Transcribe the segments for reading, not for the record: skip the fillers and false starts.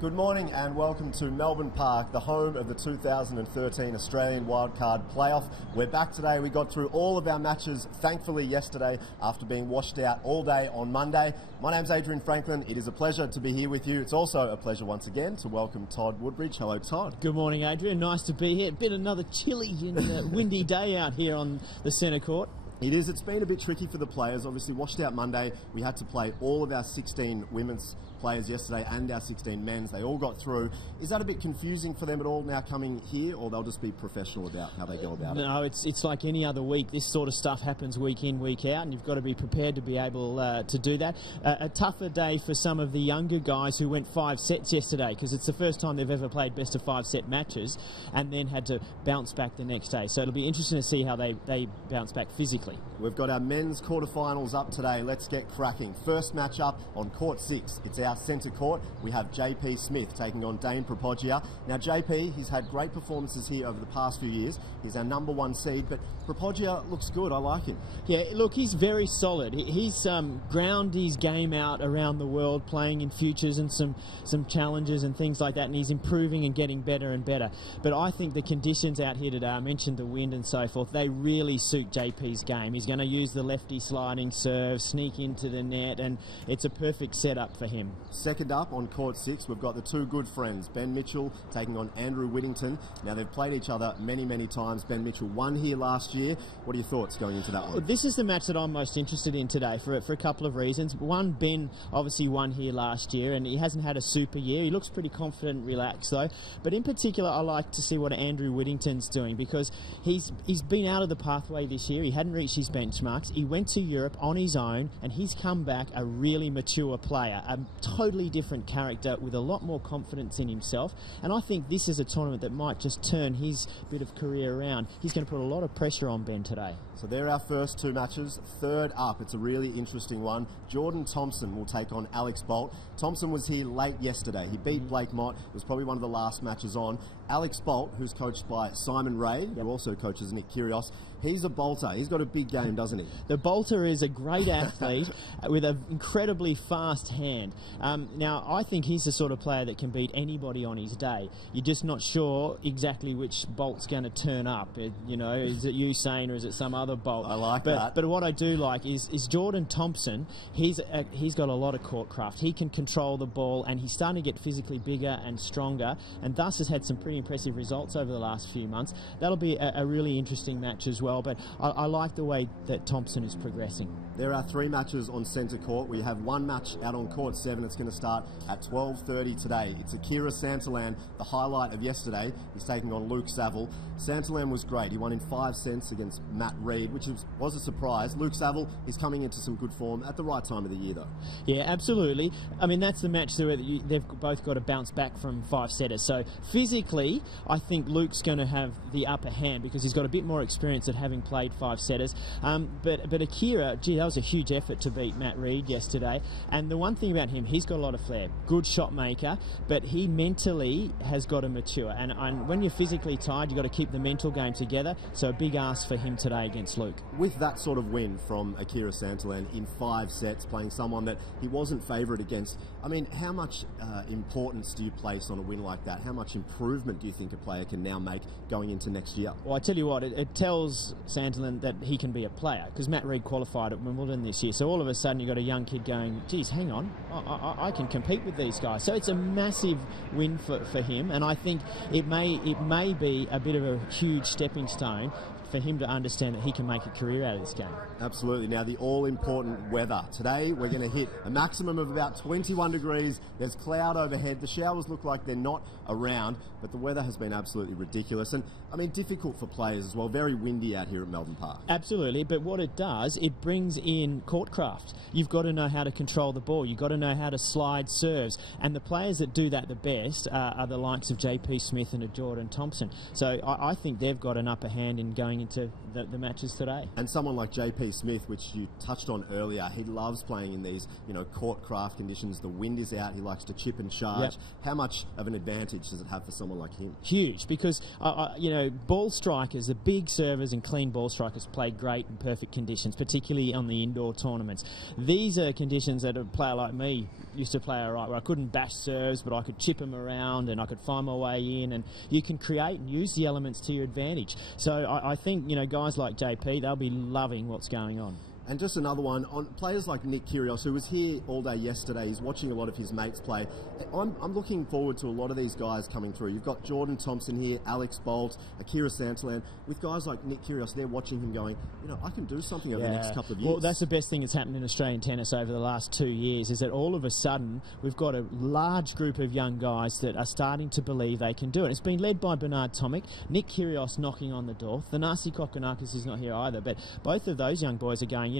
Good morning and welcome to Melbourne Park, the home of the 2013 Australian Wildcard Playoff. We're back today. We got through all of our matches, thankfully, yesterday after being washed out all day on Monday. My name's Adrian Franklin. It is a pleasure to be here with you. It's also a pleasure once again to welcome Todd Woodbridge. Hello, Todd. Good morning, Adrian. Nice to be here. Been another chilly and windy day out here on the centre court. It is. It's been a bit tricky for the players. Obviously, washed out Monday. We had to play all of our 16 women's players yesterday and our 16 men's. They all got through. Is that a bit confusing for them at all now coming here, or they'll just be professional about how they go about it? No, it's like any other week. This sort of stuff happens week in, week out, and you've got to be prepared to be able to do that. A tougher day for some of the younger guys who went 5 sets yesterday, because it's the first time they've ever played best of 5 set matches and then had to bounce back the next day. So it'll be interesting to see how they bounce back physically. We've got our men's quarterfinals up today. Let's get cracking. First match up on court 6. It's our centre court. We have JP Smith taking on Dane Propoggia. Now JP, he's had great performances here over the past few years. He's our #1 seed, but Propoggia looks good. I like him. Yeah, look, he's very solid. He's ground his game out around the world, playing in futures and some challenges and things like that, and he's improving and getting better and better. But I think the conditions out here today, I mentioned the wind and so forth, they really suit JP's game. He's going to use the lefty sliding serve, sneak into the net, and it's a perfect setup for him. Second up on court 6, we've got the two good friends, Ben Mitchell taking on Andrew Whittington. Now, they've played each other many, many times. Ben Mitchell won here last year. What are your thoughts going into that one? This is the match that I'm most interested in today for a couple of reasons. One, Ben obviously won here last year, and he hasn't had a super year. He looks pretty confident and relaxed, though. But in particular, I like to see what Andrew Whittington's doing, because he's been out of the pathway this year. He hadn't reached his benchmarks. He went to Europe on his own, and he's come back a really mature player, a totally different character with a lot more confidence in himself. And I think this is a tournament that might just turn his bit of career around. He's going to put a lot of pressure on Ben today. So they're our first two matches. Third up, it's a really interesting one. Jordan Thompson will take on Alex Bolt. Thompson was here late yesterday. He beat Blake Mott. It was probably one of the last matches on. Alex Bolt, who's coached by Simon Ray, who also coaches Nick Kyrgios, he's a bolter. He's got a big game, doesn't he? The bolter is a great athlete with an incredibly fast hand. Now, I think he's the sort of player that can beat anybody on his day. You're just not sure exactly which bolt's going to turn up. You know, is it Usain or is it some other bolt? I like that. But what I do like is Jordan Thompson. He's got a lot of court craft. He can control the ball, and he's starting to get physically bigger and stronger, and thus has had some pretty impressive results over the last few months. That'll be a really interesting match as well, but I like the way that Thompson is progressing. There are 3 matches on centre court. We have one match out on court 7. It's going to start at 12:30 today. It's Akira Santalan, the highlight of yesterday. He's taking on Luke Saville. Santalan was great. He won in 5 sets against Matt Reed, which was a surprise. Luke Saville is coming into some good form at the right time of the year, though. Yeah, absolutely. I mean, that's the match where they've both got to bounce back from 5-setters. So physically, I think Luke's going to have the upper hand because he's got a bit more experience at having played 5-setters. But Akira, gee, that was a huge effort to beat Matt Reed yesterday. And the one thing about him, he's got a lot of flair. Good shot maker, but he mentally has got to mature. And when you're physically tired, you've got to keep the mental game together. So a big ask for him today against Luke. With that sort of win from Akira Santalan in 5 sets, playing someone that he wasn't favourite against, I mean, how much importance do you place on a win like that? How much improvement do you think a player can now make going into next year? Well, I tell you what, it tells Santalan that he can be a player, because Matt Reed qualified at Wimbledon this year. So all of a sudden you've got a young kid going, geez, hang on, I can compete with these guys. So it's a massive win for him, and I think it may be a bit of a huge stepping stone for him to understand that he can make a career out of this game. Absolutely. Now, the all-important weather. Today, we're going to hit a maximum of about 21 degrees. There's cloud overhead. The showers look like they're not around, but the weather has been absolutely ridiculous. And, I mean, difficult for players as well. Very windy out here at Melbourne Park. Absolutely, but what it does, it brings in courtcraft. You've got to know how to control the ball. You've got to know how to slide serves. And the players that do that the best are the likes of JP Smith and Jordan Thompson. So I think they've got an upper hand in going into the matches today. And someone like JP Smith, which you touched on earlier, he loves playing in these, courtcraft conditions. The wind is out. He likes to chip and charge. Yep. How much of an advantage does it have for someone like him? Huge, because, ball strikers, the big servers and clean ball strikers play great in perfect conditions, particularly on the indoor tournaments. These are conditions that a player like me used to play all right, where I couldn't bash serves, but I could chip them around and I could find my way in, and you can create and use the elements to your advantage. So I think, guys like JP, they'll be loving what's going on. And just another one on players like Nick Kyrgios, who was here all day yesterday. He's watching a lot of his mates play. I'm looking forward to a lot of these guys coming through. You've got Jordan Thompson here, Alex Bolt, Akira Santalan. With guys like Nick Kyrgios, they're watching him going, I can do something over the next couple of years. Well, that's the best thing that's happened in Australian tennis over the last 2 years, is that all of a sudden we've got a large group of young guys that are starting to believe they can do it. It's been led by Bernard Tomic, Nick Kyrgios knocking on the door. Thanasi Kokkinakis is not here either, but both of those young boys are going,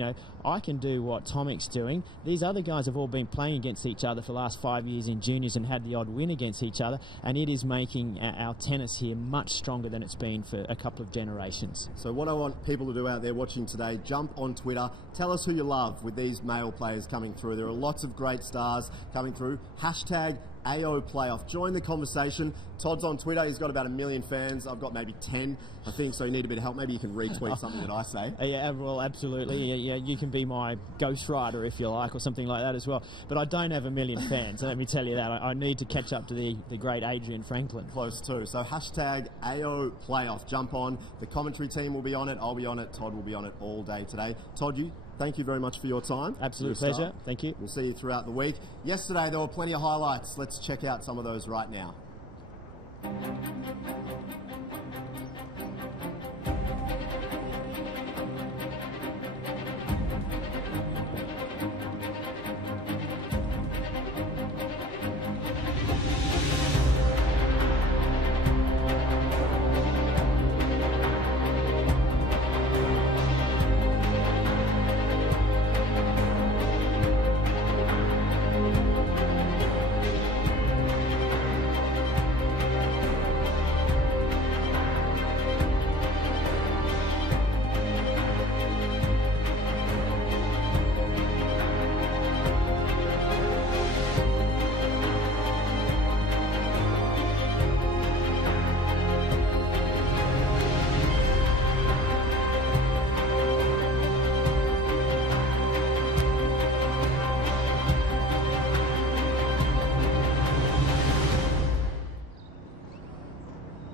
I can do what Tomic's doing. These other guys have all been playing against each other for the last 5 years in juniors and had the odd win against each other, and it is making our tennis here much stronger than it's been for a couple of generations. So what I want people to do out there watching today, jump on Twitter, tell us who you love with these male players coming through. There are lots of great stars coming through. Hashtag AO Playoff. Join the conversation. Todd's on Twitter. He's got about 1 million fans. I've got maybe 10, I think, so you need a bit of help. Maybe you can retweet something that I say. Yeah, well, absolutely. Yeah, you can be my ghostwriter if you like, or something like that as well. But I don't have 1 million fans, let me tell you that. I need to catch up to the great Adrian Franklin. Close too. So hashtag AO Playoff. Jump on. The commentary team will be on it. I'll be on it. Todd will be on it all day today. Todd, thank you very much for your time. Absolute pleasure. Thank you. We'll see you throughout the week. Yesterday, there were plenty of highlights. Let's check out some of those right now.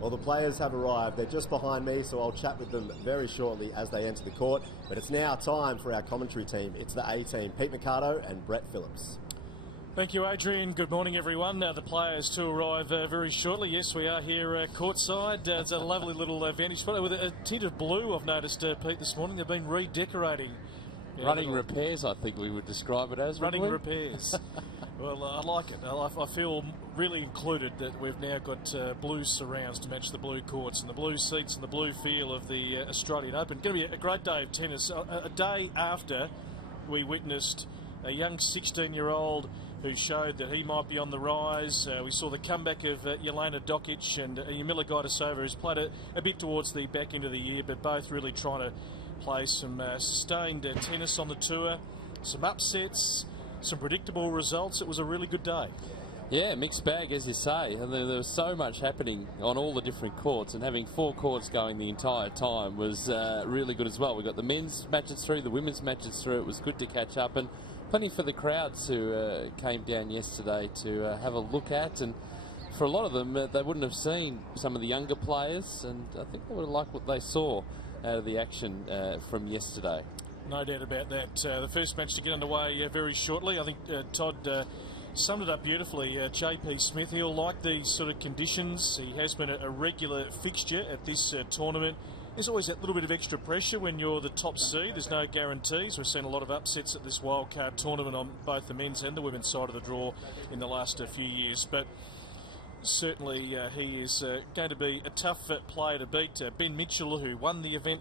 Well, the players have arrived. They're just behind me, so I'll chat with them very shortly as they enter the court. But it's now time for our commentary team. It's the A-team, Pete Mercado and Brett Phillips. Thank you, Adrian. Good morning, everyone. The players to arrive very shortly. Yes, we are here courtside. It's a lovely little vantage spot with a tint of blue, I've noticed, Pete, this morning. They've been redecorating. Running repairs, I think we would describe it as. Running repairs. Well, I like it. I feel really included that we've now got blue surrounds to match the blue courts and the blue seats and the blue feel of the Australian Open. Going to be a great day of tennis. A day after we witnessed a young 16-year-old who showed that he might be on the rise. We saw the comeback of Jelena Dokic and Yamila Gajdosova, who's played a bit towards the back end of the year, but both really trying to play some sustained tennis on the tour, some upsets, some predictable results. It was a really good day. Yeah, mixed bag, as you say. And there was so much happening on all the different courts, and having 4 courts going the entire time was really good as well. We got the men's matches through, the women's matches through. It was good to catch up, and plenty for the crowds who came down yesterday to have a look at. And for a lot of them, they wouldn't have seen some of the younger players, and I think they would have liked what they saw out of the action from yesterday. No doubt about that. The first match to get underway very shortly. I think Todd summed it up beautifully. JP Smith, he'll like these sort of conditions. He has been a regular fixture at this tournament. there's always that little bit of extra pressure when you're the top seed. There's no guarantees. We've seen a lot of upsets at this wildcard tournament on both the men's and the women's side of the draw in the last few years. But certainly he is going to be a tough player to beat. Ben Mitchell, who won the event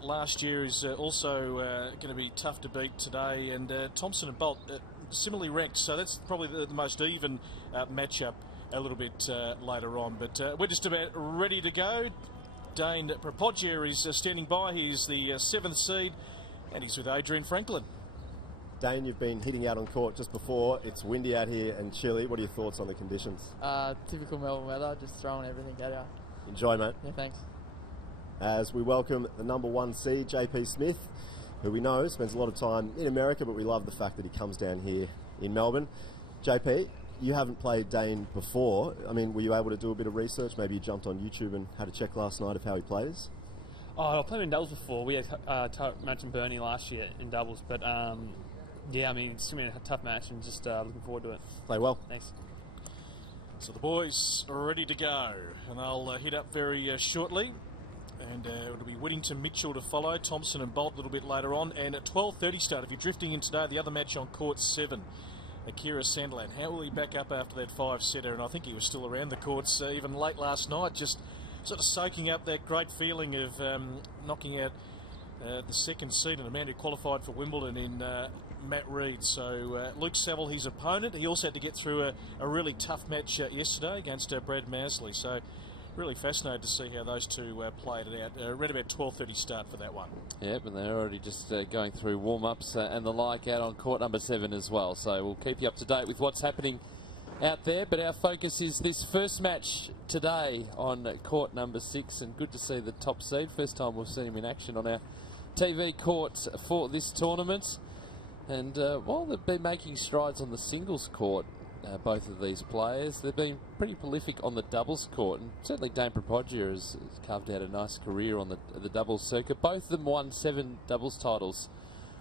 last year, is also going to be tough to beat today. And Thompson and Bolt similarly ranked, so that's probably the most even matchup a little bit later on. But we're just about ready to go. Dane Propoggia is standing by. He's the 7th seed, and he's with Adrian Franklin. Dane, you've been hitting out on court just before. It's windy out here and chilly. What are your thoughts on the conditions? Typical Melbourne weather, just throwing everything at you. Enjoy, mate. Yeah, thanks. As we welcome the number 1 seed, JP Smith, who we know spends a lot of time in America, but we love the fact that he comes down here in Melbourne. JP, you haven't played Dane before. I mean, were you able to do a bit of research? Maybe you jumped on YouTube and had a check last night of how he plays? Oh, I played him in doubles before. We had a match in Burnie last year in doubles, but yeah, I mean, it's going to be a tough match and just looking forward to it. Play well. Thanks. So the boys are ready to go, and they'll hit up very shortly. And it'll be Whittington Mitchell to follow, Thompson and Bolt a little bit later on. And at 12:30 start, if you're drifting in today, the other match on court 7. Akira Sandilands. How will he back up after that 5-setter? And I think he was still around the courts even late last night, just sort of soaking up that great feeling of knocking out the 2nd seed and a man who qualified for Wimbledon in Matt Reed. So Luke Saville, his opponent. He also had to get through a really tough match yesterday against Brad Masley. So really fascinated to see how those two played it out. Around about 12:30 start for that one. Yep, and they're already just going through warm-ups and the like out on court number 7 as well. So we'll keep you up to date with what's happening out there. But our focus is this first match today on court number 6. And good to see the top seed. First time we've seen him in action on our TV court for this tournament. And while they've been making strides on the singles court, both of these players, they've been pretty prolific on the doubles court, and certainly Dane Propoggia has carved out a nice career on the doubles circuit. Both of them won 7 doubles titles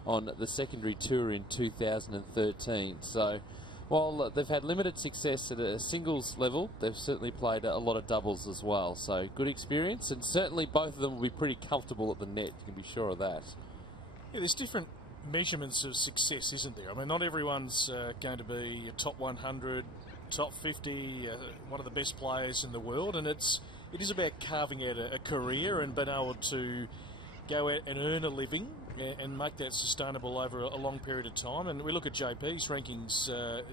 on the secondary tour in 2013. So while they've had limited success at a singles level, they've certainly played a lot of doubles as well. So good experience, and certainly both of them will be pretty comfortable at the net, you can be sure of that. Yeah, there's different measurements of success, isn't there? I mean, not everyone's going to be a top 100, top 50, one of the best players in the world, and it is about carving out a career and being able to go out and earn a living and make that sustainable over a long period of time. And we look at JP's rankings,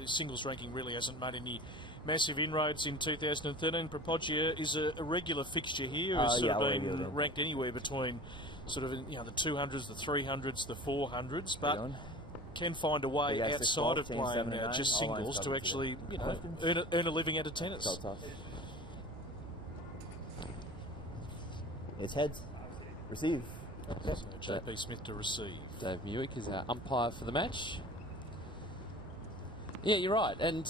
singles ranking really hasn't made any massive inroads in 2013. Propoggia is a regular fixture here, has sort of been ranked anywhere between sort of, you know, the 200s, the 300s, the 400s, but can find a way outside of playing just singles to actually, you know, earn a living out of tennis. It's heads. Receive. So JP Smith to receive. Dave Muick is our umpire for the match. Yeah, you're right, and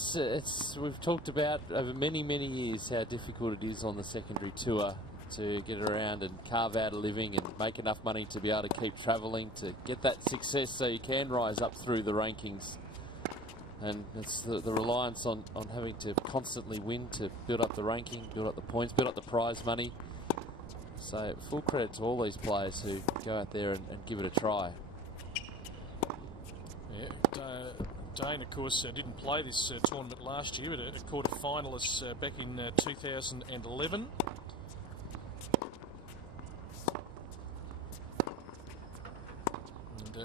we've talked about over many years how difficult it is on the secondary tour to get around and carve out a living and make enough money to be able to keep travelling, to get that success so you can rise up through the rankings. And it's the reliance on having to constantly win to build up the ranking, build up the points, build up the prize money. So full credit to all these players who go out there and give it a try. Yeah, Dane, of course, didn't play this tournament last year, but a quarter-finalist back in 2011.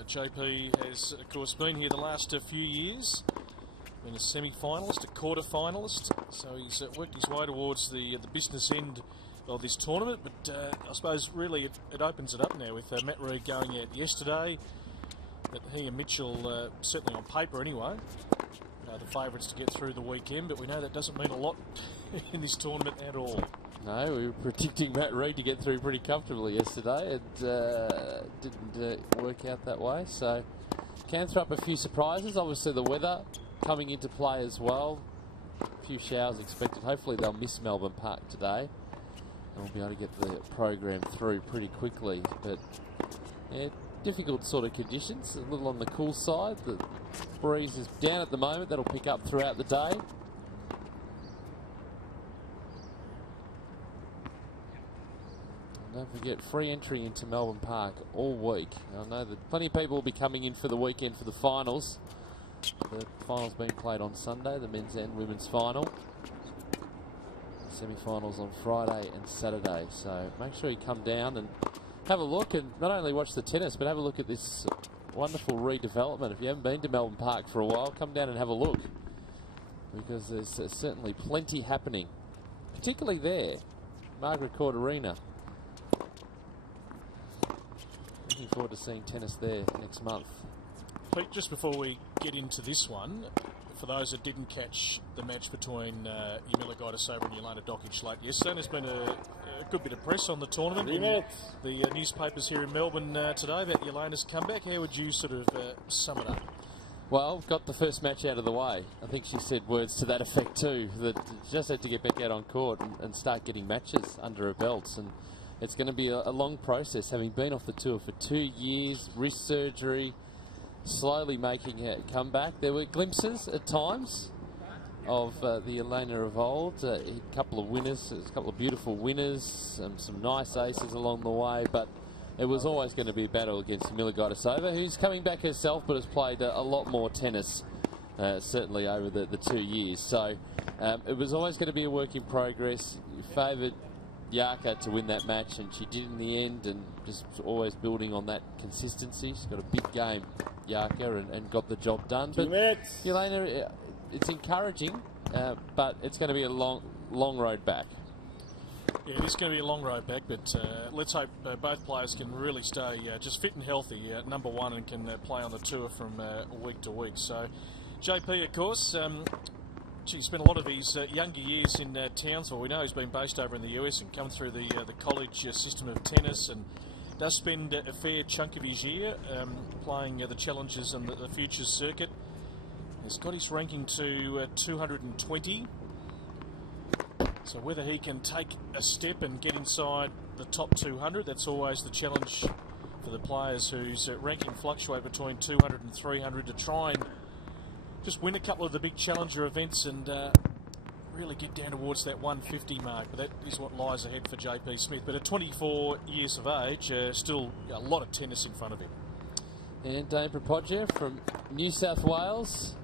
JP has, of course, been here the last few years, been a semi-finalist, a quarter-finalist, so he's worked his way towards the business end of this tournament. But I suppose really it opens it up now with Matt Reed going out yesterday, that he and Mitchell, certainly on paper anyway, are the favourites to get through the weekend, but we know that doesn't mean a lot in this tournament at all. No, we were predicting Matt Reed to get through pretty comfortably yesterday. It didn't work out that way. So can throw up a few surprises. Obviously the weather coming into play as well. A few showers expected. Hopefully they'll miss Melbourne Park today, and we'll be able to get the program through pretty quickly. But yeah, difficult sort of conditions. A little on the cool side. The breeze is down at the moment. That'll pick up throughout the day. Don't forget, free entry into Melbourne Park all week. I know that plenty of people will be coming in for the weekend for the finals. The finals being played on Sunday, the men's and women's final. Semi-finals on Friday and Saturday. So make sure you come down and have a look, and not only watch the tennis, but have a look at this wonderful redevelopment. If you haven't been to Melbourne Park for a while, come down and have a look, because there's certainly plenty happening, particularly there, Margaret Court Arena. Looking forward to seeing tennis there next month. Pete, just before we get into this one, for those that didn't catch the match between Yamila Gaidasova and Jelena Dokic late yesterday, there's been a good bit of press on the tournament in the newspapers here in Melbourne today about Jelena's comeback. How would you sort of sum it up? Well, got the first match out of the way. I think she said words to that effect too, that she just had to get back out on court and start getting matches under her belts. And it's going to be a long process, having been off the tour for 2 years, wrist surgery, slowly making a comeback. There were glimpses at times of the Jelena of old. A couple of winners, a couple of beautiful winners, some nice aces along the way, but it was always going to be a battle against Yamila Gaidasova, who's coming back herself but has played a lot more tennis, certainly over the 2 years. So it was always going to be a work in progress. You favoured Yarka to win that match, and she did in the end, and just always building on that consistency. She's got a big game, Yarka, and got the job done. But Jelena, it's encouraging, but it's going to be a long road back. Yeah, it is going to be a long road back, but let's hope both players can really stay just fit and healthy, number one, and can play on the tour from week to week. So, JP, of course, he spent a lot of his younger years in Townsville. We know he's been based over in the US and come through the college system of tennis, and does spend a fair chunk of his year playing the Challengers and the Futures circuit. He's got his ranking to 220. So whether he can take a step and get inside the top 200, that's always the challenge for the players whose ranking fluctuate between 200 and 300, to try and just win a couple of the big challenger events and really get down towards that 150 mark. But that is what lies ahead for JP Smith. But at 24 years of age, still a lot of tennis in front of him. And Dane Propodja from New South Wales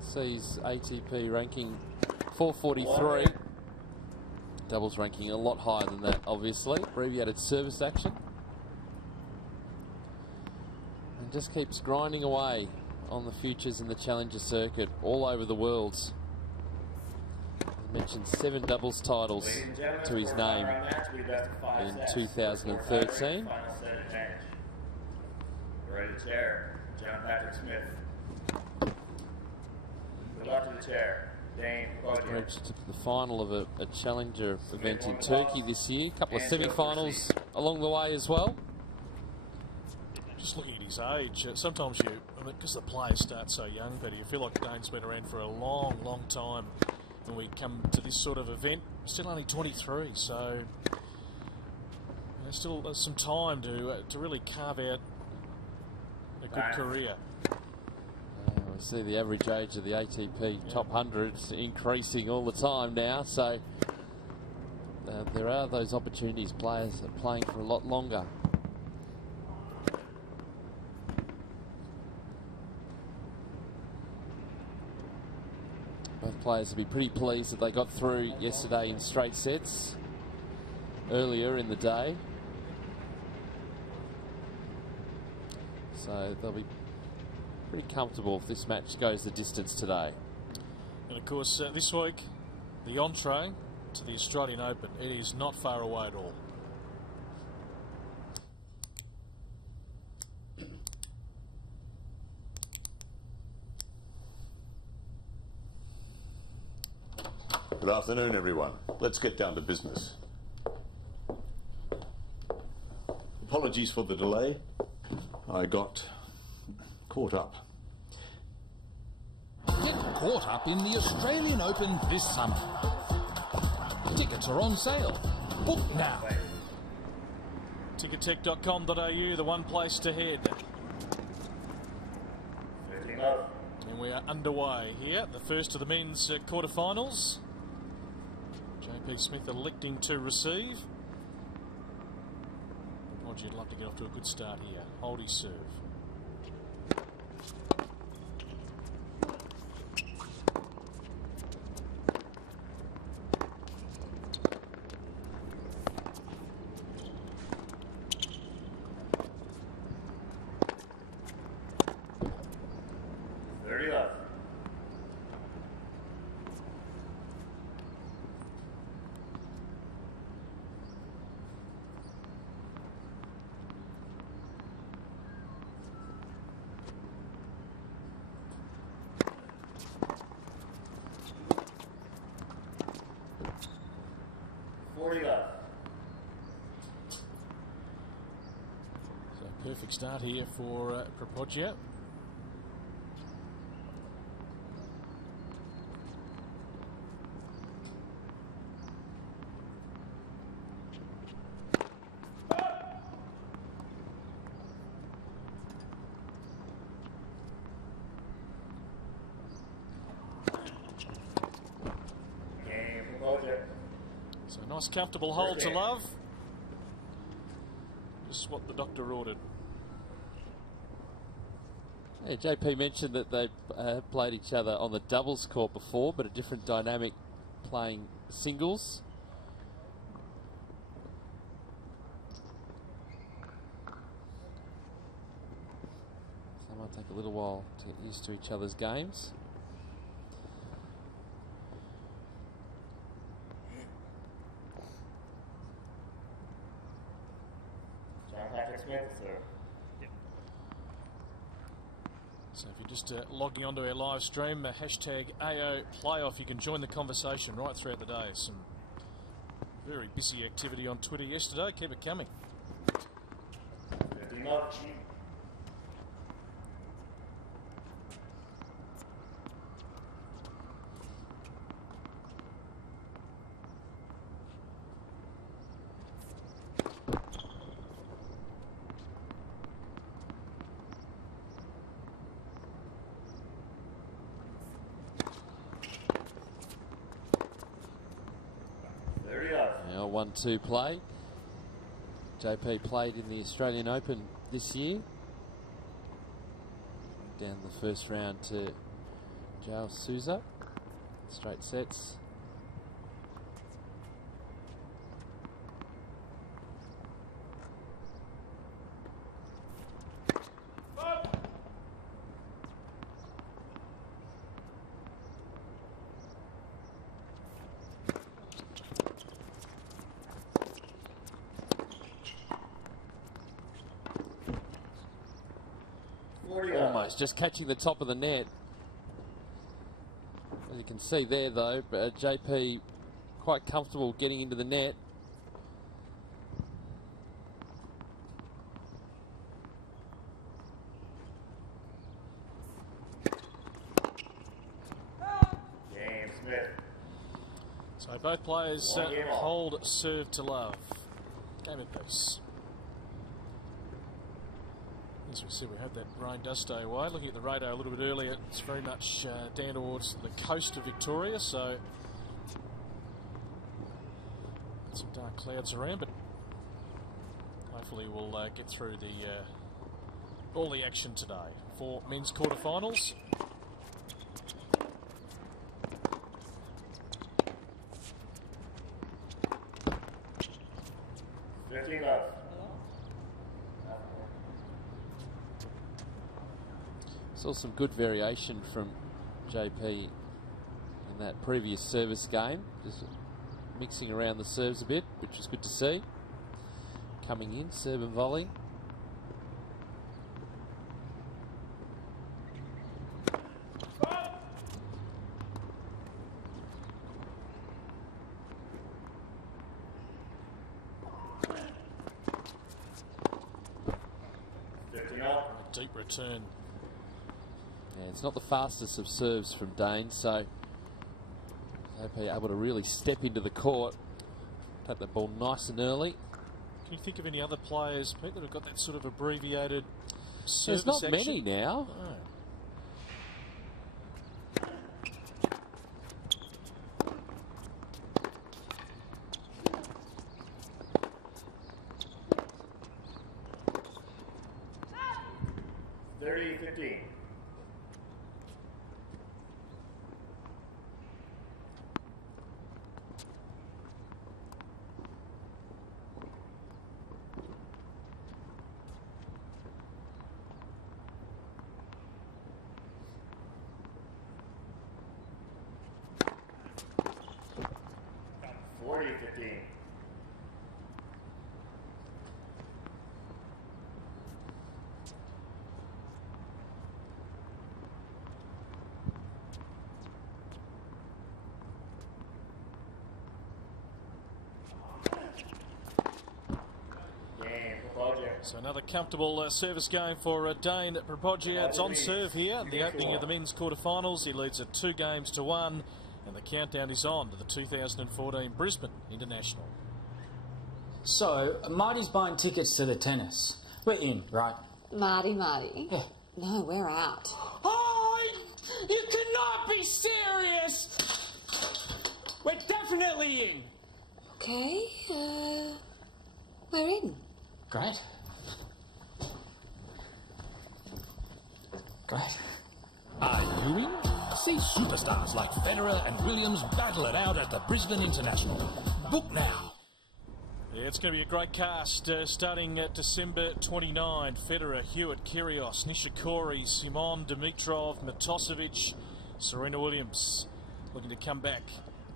sees ATP ranking 443. Doubles ranking a lot higher than that, obviously. Abbreviated service action. And just keeps grinding away on the futures in the Challenger circuit all over the world. I mentioned 7 doubles titles to his name in 2013. Ready to chair, John Patrick Smith. Good luck to the chair. Reached the final of a Challenger event in Turkey this year. A couple of semi-finals along the way as well. Just looking at his age, sometimes because the players start so young, but you feel like Dane's been around for a long, long time. When we come to this sort of event, still only 23, so still some time to really carve out a good career. We see the average age of the ATP top 100s increasing all the time now, so there are those opportunities. Players are playing for a lot longer. Both players will be pretty pleased that they got through yesterday in straight sets earlier in the day. So they'll be pretty comfortable if this match goes the distance today. And of course, this week, the entree to the Australian Open. It is not far away at all. Good afternoon, everyone. Let's get down to business. Apologies for the delay. I got caught up. Get caught up in the Australian Open this summer. Tickets are on sale. Book now. Tickettech.com.au, the one place to head. And we are underway here. The first of the men's quarterfinals. JP Smith electing to receive. Prapodji would love to get off to a good start here. Hold his serve. So perfect start here for Prapodji. So nice comfortable hold to love. Just what the doctor ordered. Yeah, JP mentioned that they played each other on the doubles court before, but a different dynamic playing singles. So it might take a little while to get used to each other's games. So if you're just logging onto our live stream, hashtag AO Playoff, you can join the conversation right throughout the day. Some very busy activity on Twitter yesterday. Keep it coming. Now 1-2 play. JP played in the Australian Open this year. Down the first round to Joao Souza. Straight sets. Almost just catching the top of the net. As you can see there though, but JP quite comfortable getting into the net. So both players hold serve to love. Game of peace. As we see, we hope that rain does stay away. Looking at the radar a little bit earlier, it's very much down towards the coast of Victoria, so some dark clouds around, but hopefully we'll get through all the action today. For men's quarterfinals. Saw some good variation from JP in that previous service game, just mixing around the serves a bit, which is good to see. Coming in, serve and volley. Deep return. Yeah, it's not the fastest of serves from Dane, so JP able to really step into the court, take the ball nice and early. Can you think of any other players, Pete, that have got that sort of abbreviated service There's not action? many now. No. 40-15. So another comfortable service game for Dane Propogiat's on serve here. The opening of the men's quarterfinals. He leads at 2-1, and the countdown is on to the 2014 Brisbane International. So, Marty's buying tickets to the tennis. We're in, right? Marty? Yeah. No, we're out. Oh, you cannot be serious! We're definitely in. Okay, we're in. Great. Great. Are you in? See superstars like Federer and Williams battle it out at the Brisbane International. Book now. Yeah, it's going to be a great cast starting at December 29. Federer, Hewitt, Kyrgios, Nishikori, Simon, Dimitrov, Matosevic, Serena Williams looking to come back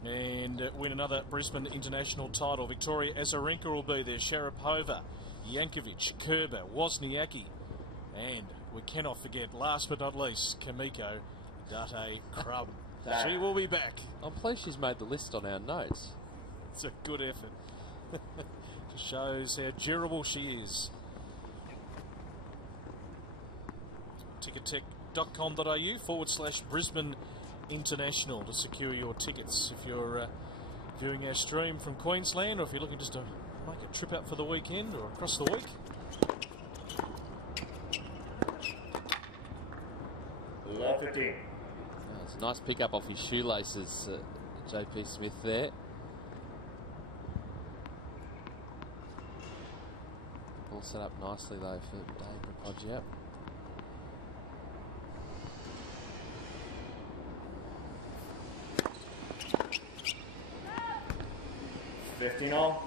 and win another Brisbane International title. Victoria Azarenka will be there, Sharapova, Jankovic, Kerber, Wozniacki, and we cannot forget, last but not least, Kamiko Date Crumb. She will be back. I'm pleased she's made the list on our notes. It's a good effort. Just shows how durable she is. tickettech.com.au/Brisbane International to secure your tickets if you're viewing our stream from Queensland, or if you're looking just to make a trip out for the weekend or across the week. It's a nice pick up off his shoelaces, JP Smith there. All set up nicely though for Dane Propogiat. all.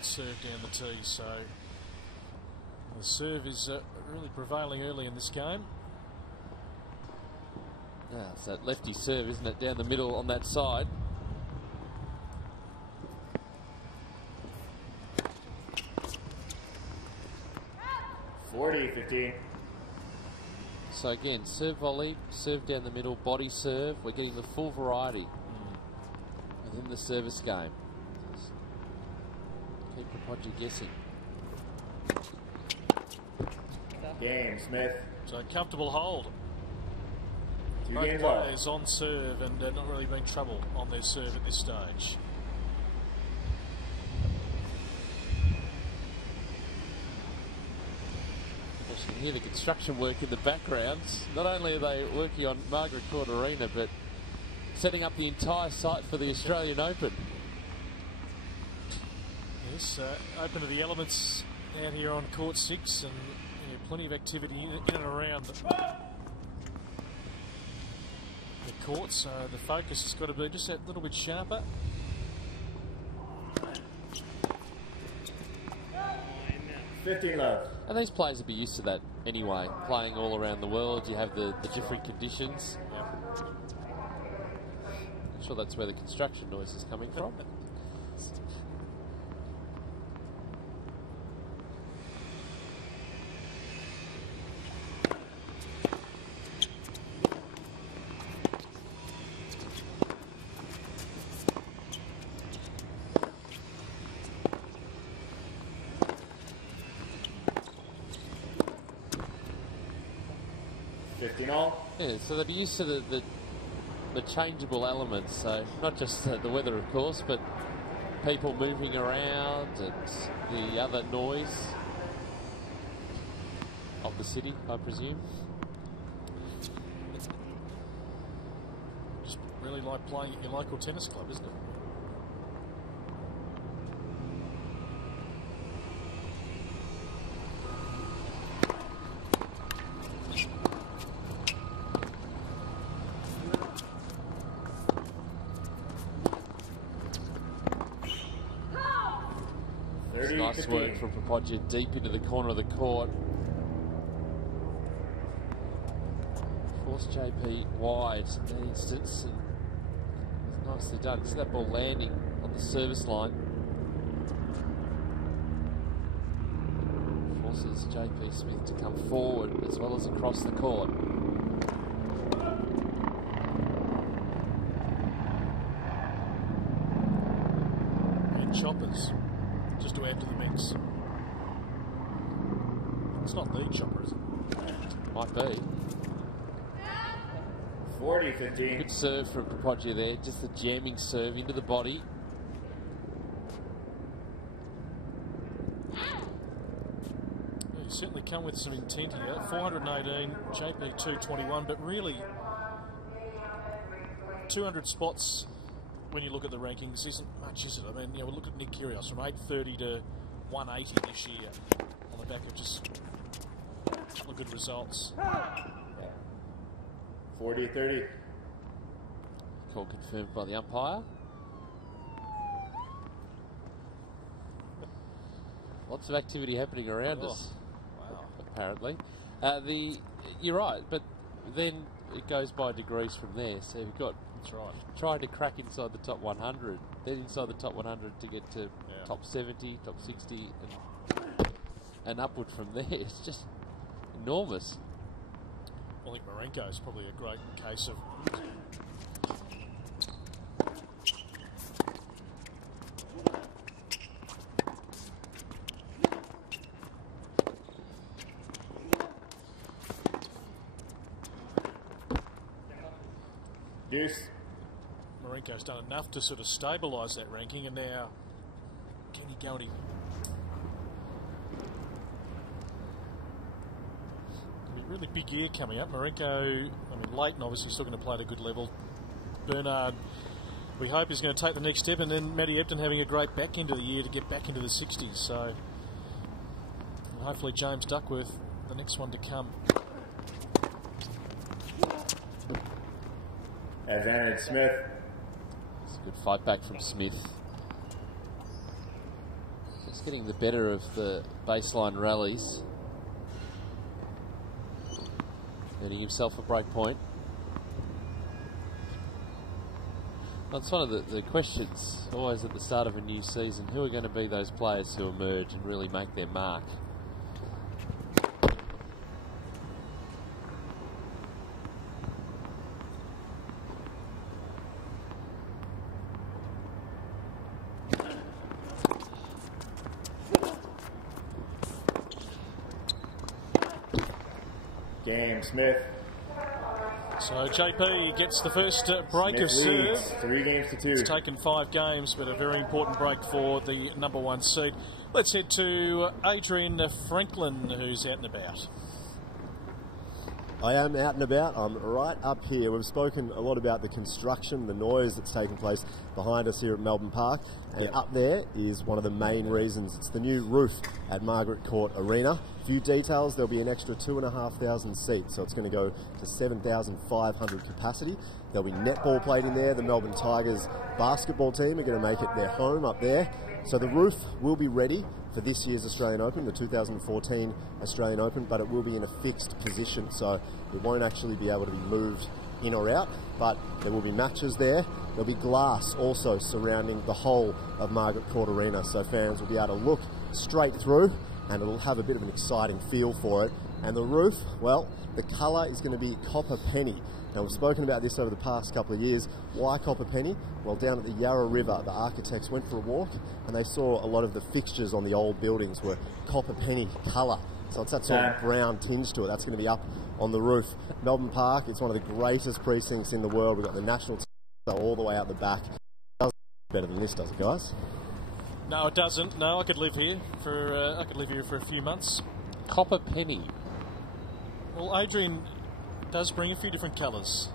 Serve down the tee, so the serve is really prevailing early in this game. Yeah, it's that lefty serve, isn't it, down the middle on that side. So again, serve volley, serve down the middle, body serve. We're getting the full variety within the service game. Keep Propogiat guessing. Game, Smith. So comfortable hold. Two Both games players on serve and not really been trouble on their serve at this stage. You can hear the construction work in the background. Not only are they working on Margaret Court Arena, but setting up the entire site for the Australian Open. Yes, open to the elements out here on court 6, and plenty of activity in and around the court, so the focus has got to be just that little bit sharper. And these players will be used to that anyway, playing all around the world. You have the different conditions. Yep. I'm sure that's where the construction noise is coming from. Yeah, so they'll be used to the changeable elements, so not just the weather, of course, but people moving around and the other noise of the city, I presume. really like playing at your local tennis club, isn't it? Nice work from Papogia deep into the corner of the court. Forced JP wide in that instance, and it's nicely done. See that ball landing on the service line. Forces JP Smith to come forward as well as across the court. And choppers, just to add to the mix. It's not the chopper, is it? Might be. 40-15. Good serve from Papogia there, just the jamming serve into the body. You certainly come with some intent here. 418, JP 221, but really 200 spots when you look at the rankings isn't much, is it? I mean, you know, we look at Nick Kyrgios from 830 to 180 this year on the back of just a couple of good results. 40-30. Call confirmed by the umpire. Lots of activity happening around us. Wow. Apparently. You're right, but then it goes by degrees from there. So you've got trying to crack inside the top 100, then inside the top 100 to get to top 70, top 60, and upward from there. It's just enormous. I think Marenko is probably a great case of Deuce. Marenko's done enough to sort of stabilise that ranking, and now can he go any? Really big year coming up. Marenko, I mean, Leighton obviously still going to play at a good level. Bernard, we hope, is going to take the next step, and then Matty Ebden having a great back end of the year to get back into the 60s. So hopefully James Duckworth, the next one to come. Advantage Smith. It's a good fight back from Smith. Just getting the better of the baseline rallies. Earning himself a break point. That's one of the questions always at the start of a new season. Who are going to be those players who emerge and really make their mark? Game Smith. So JP gets the first break of serve. 3-2. It's taken 5 games, but a very important break for the #1 seed. Let's head to Adrian Franklin, who's out and about. I am out and about. I'm right up here. We've spoken a lot about the construction, the noise that's taking place behind us here at Melbourne Park. And up there is one of the main reasons. It's the new roof at Margaret Court Arena. A few details: there'll be an extra 2,500 seats, so it's going to go to 7,500 capacity. There'll be netball played in there. The Melbourne Tigers basketball team are going to make it their home up there. So the roof will be ready for this year's Australian Open, the 2014 Australian Open, but it will be in a fixed position, so it won't actually be able to be moved in or out, but there will be matches there. There'll be glass also surrounding the whole of Margaret Court Arena, so fans will be able to look straight through, and it'll have a bit of an exciting feel for it. And the roof, well, the colour is going to be copper penny. Now, we've spoken about this over the past couple of years. Why copper penny? Well, down at the Yarra River, the architects went for a walk and they saw a lot of the fixtures on the old buildings were copper penny colour. So it's that sort of brown tinge to it. That's going to be up on the roof. Melbourne Park, it's one of the greatest precincts in the world. We've got the National all the way out the back. It does better than this, does it, guys? No, it doesn't. No, I could live here for a few months. Copper penny. Well, Adrian does bring a few different colours.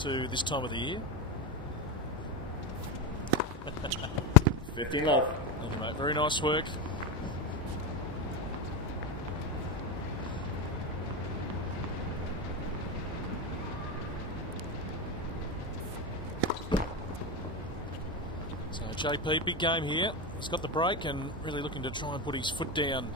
to this time of the year. 15 love. Thank you, mate. Very nice work. So JP, big game here. He's got the break and really looking to try and put his foot down.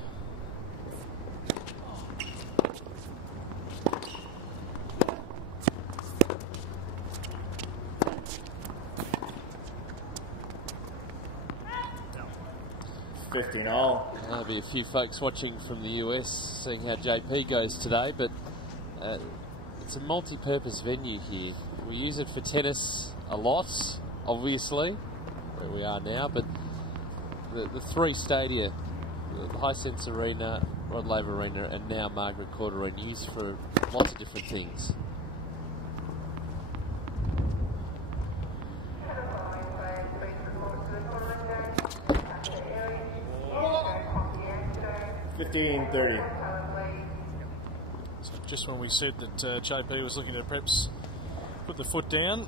There'll be a few folks watching from the US seeing how JP goes today, but it's a multi-purpose venue here. We use it for tennis a lot, obviously, where we are now, but the three stadia, the Hisense Arena, Rod Laver Arena, and now Margaret Court Arena, used for lots of different things. So just when we said that JP was looking to perhaps put the foot down,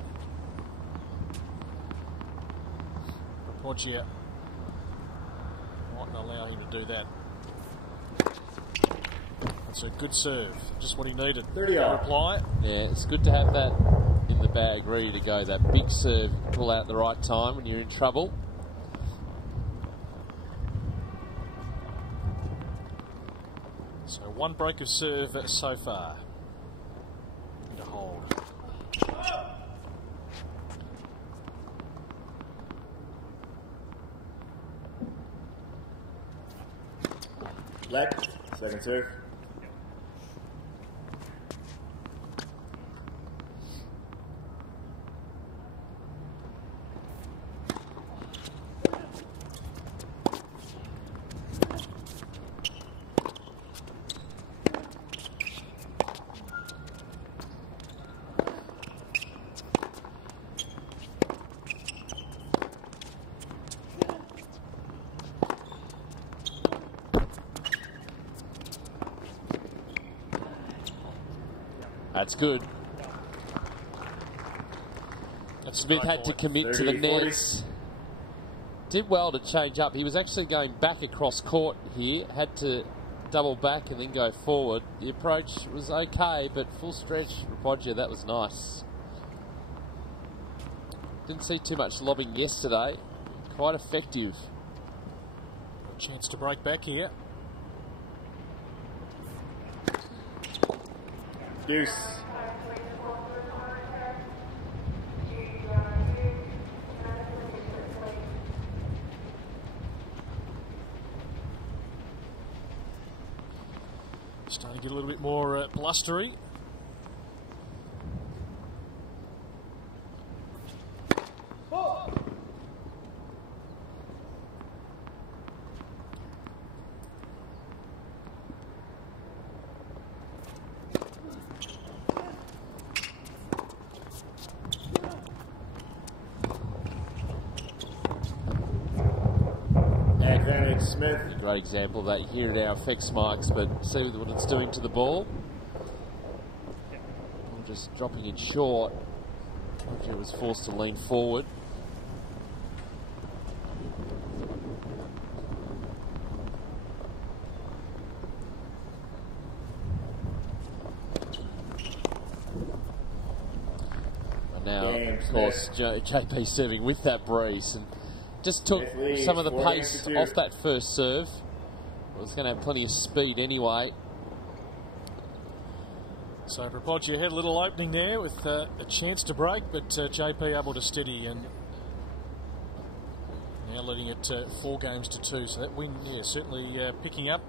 Rapoggia mightn't allow him to do that. That's a good serve, just what he needed. 30 reply. Yeah, it's good to have that in the bag, ready to go. That big serve, pull out the right time when you're in trouble. So one break of serve so far. To hold. Left, second serve. That's good. Smith had to commit to the nets. Did well to change up. He was actually going back across court here. Had to double back and then go forward. The approach was okay, but full stretch, Rapoggia, that was nice. Didn't see too much lobbing yesterday. Quite effective. Chance to break back here. Deuce. Starting to get a little bit more blustery. Smith. A great example of that. You hear it at our effects mics, but see what it's doing to the ball. I'm just dropping it short. Roger was forced to lean forward. And now, of course, JP serving with that breeze and just took some of the pace off that first serve. It was going to have plenty of speed anyway. So Rapoggia had a little opening there with a chance to break, but JP able to steady and now leading it 4 games to 2. So that win, yeah, certainly picking up.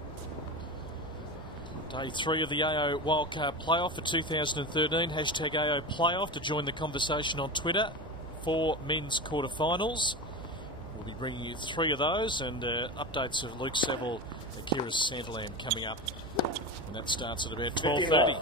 Day 3 of the AO Wildcard Playoff for 2013. Hashtag AO Playoff to join the conversation on Twitter for men's quarterfinals. We'll be bringing you 3 of those and updates of Luke Saville and Kira Sanderland coming up. And that starts at about 12:30.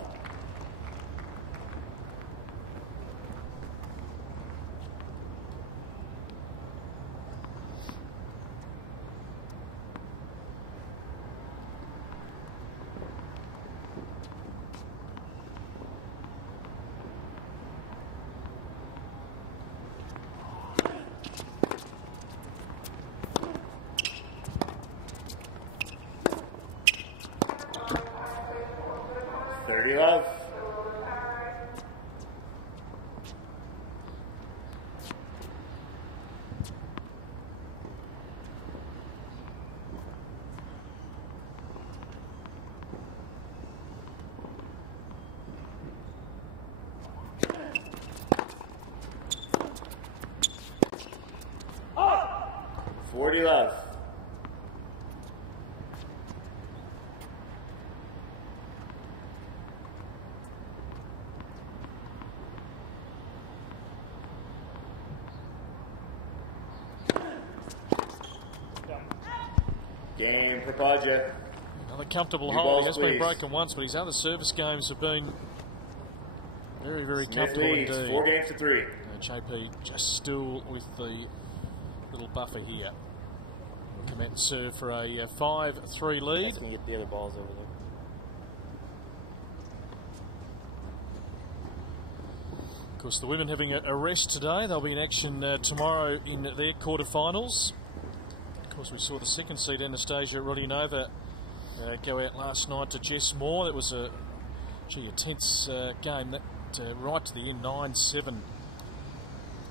40 love. Game for Podger. Another comfortable New hole. balls, He has please. been broken once, but his other service games have been very, very Smith comfortable leads, indeed. 4 games to 3. JP just still with the little buffer here. Come out and serve for a 5-3 lead. That's going to get the other balls over there. Of course, the women having a rest today. They'll be in action tomorrow in their quarterfinals. Of course, we saw the second seed Anastasia Rodionova go out last night to Jess Moore. It was a tense game that right to the end, 9-7.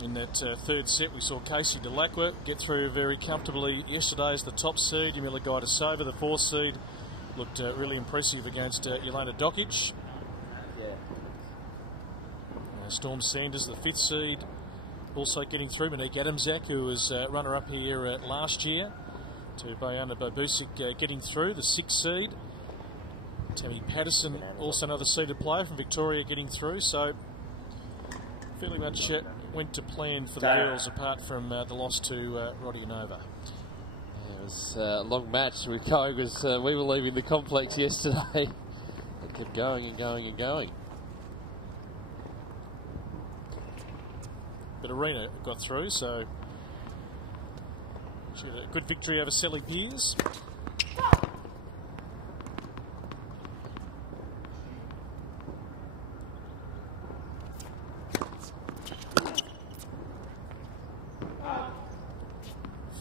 In that third set, we saw Casey Delacqua get through very comfortably yesterday as the top seed. Yamila Gaidasova, the fourth seed, looked really impressive against Jelena Dokic. Storm Sanders, the fifth seed, also getting through. Monique Adamczak, who was runner-up here last year, to Bojana Bobusic getting through, the sixth seed. Tammy Patterson, also another seeded player from Victoria, getting through. So, fairly much went to plan for the girls, apart from the loss to Rodionova. It was a long match with going because we were leaving the complex yesterday. It kept going and going and going. But Arena got through, so she had a good victory over Sally Pearce.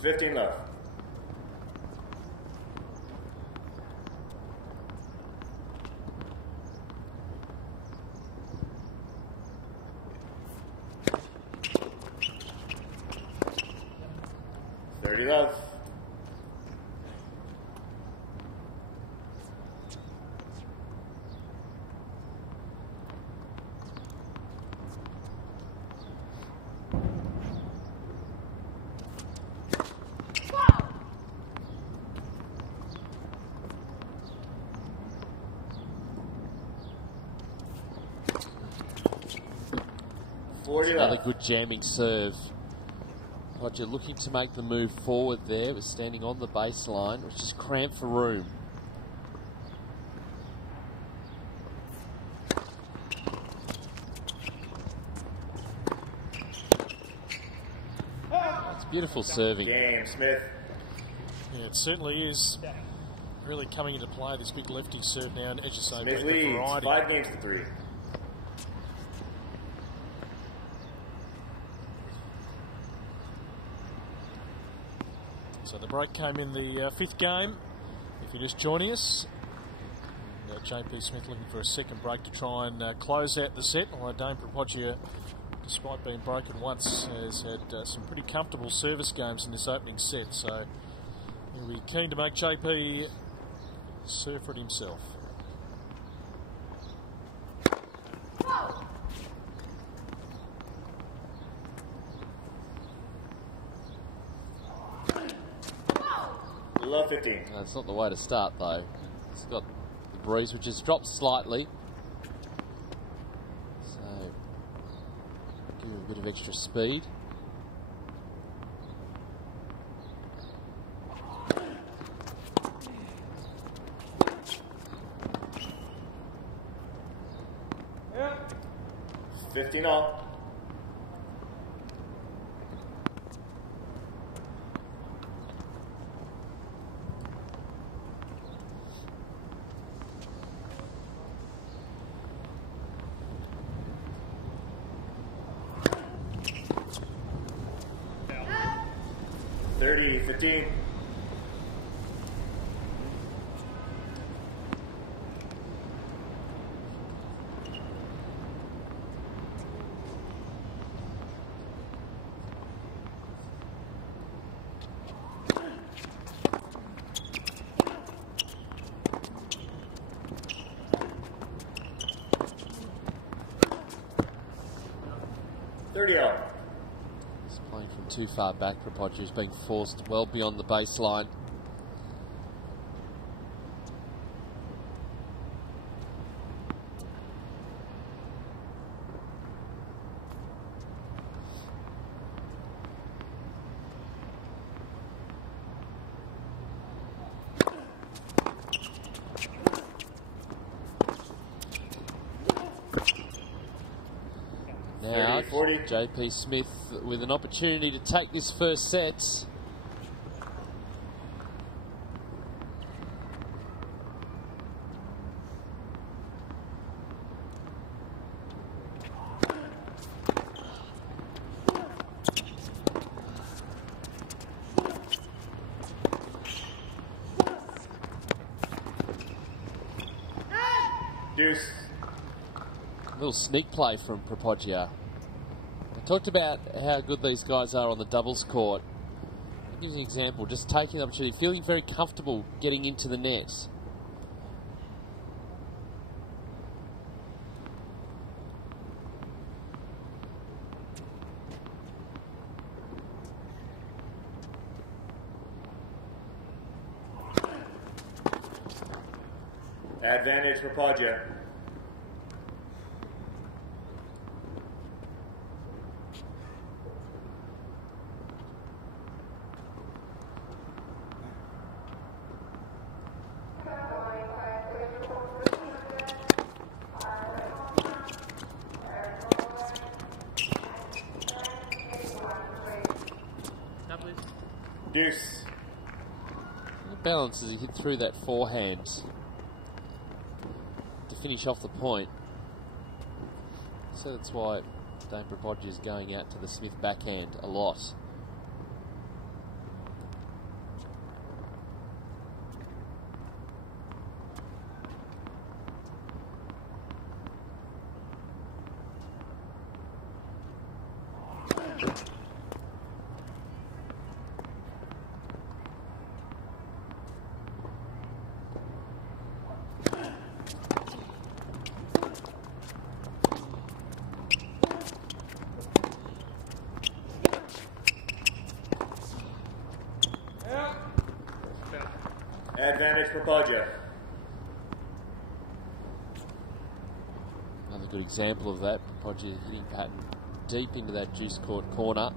$15 left. $30 left. Another good jamming serve. Roger looking to make the move forward there, was standing on the baseline, which is cramped for room. It's beautiful serving. Game, Smith. Yeah, it certainly is really coming into play, this big lefty serve now, and as you say, Smith the leads, variety. 5 games to 3. So the break came in the fifth game. If you're just joining us, JP Smith looking for a second break to try and close out the set. Although Dame Propogia, despite being broken once, has had some pretty comfortable service games in this opening set. So he'll be keen to make JP serve for it himself. Love 15. That's not the way to start though. It's got the breeze which has dropped slightly. So give him a bit of extra speed. Yeah. 15 all. $30, 15. $30 all. He's playing from too far back. Propoggi is being forced well beyond the baseline. Now, 40. JP Smith with an opportunity to take this first set. Deuce. Little sneak play from Propoggia. I talked about how good these guys are on the doubles court. I'll give you an example, just taking the opportunity, feeling very comfortable getting into the net. Advantage for Podgia. Deuce. The balance as he hit through that forehand to finish off the point. So that's why Dane Propoggia is going out to the Smith backhand a lot. Advantage for Podgia. Another good example of that. Propoggia hitting pattern deep into that juice court corner.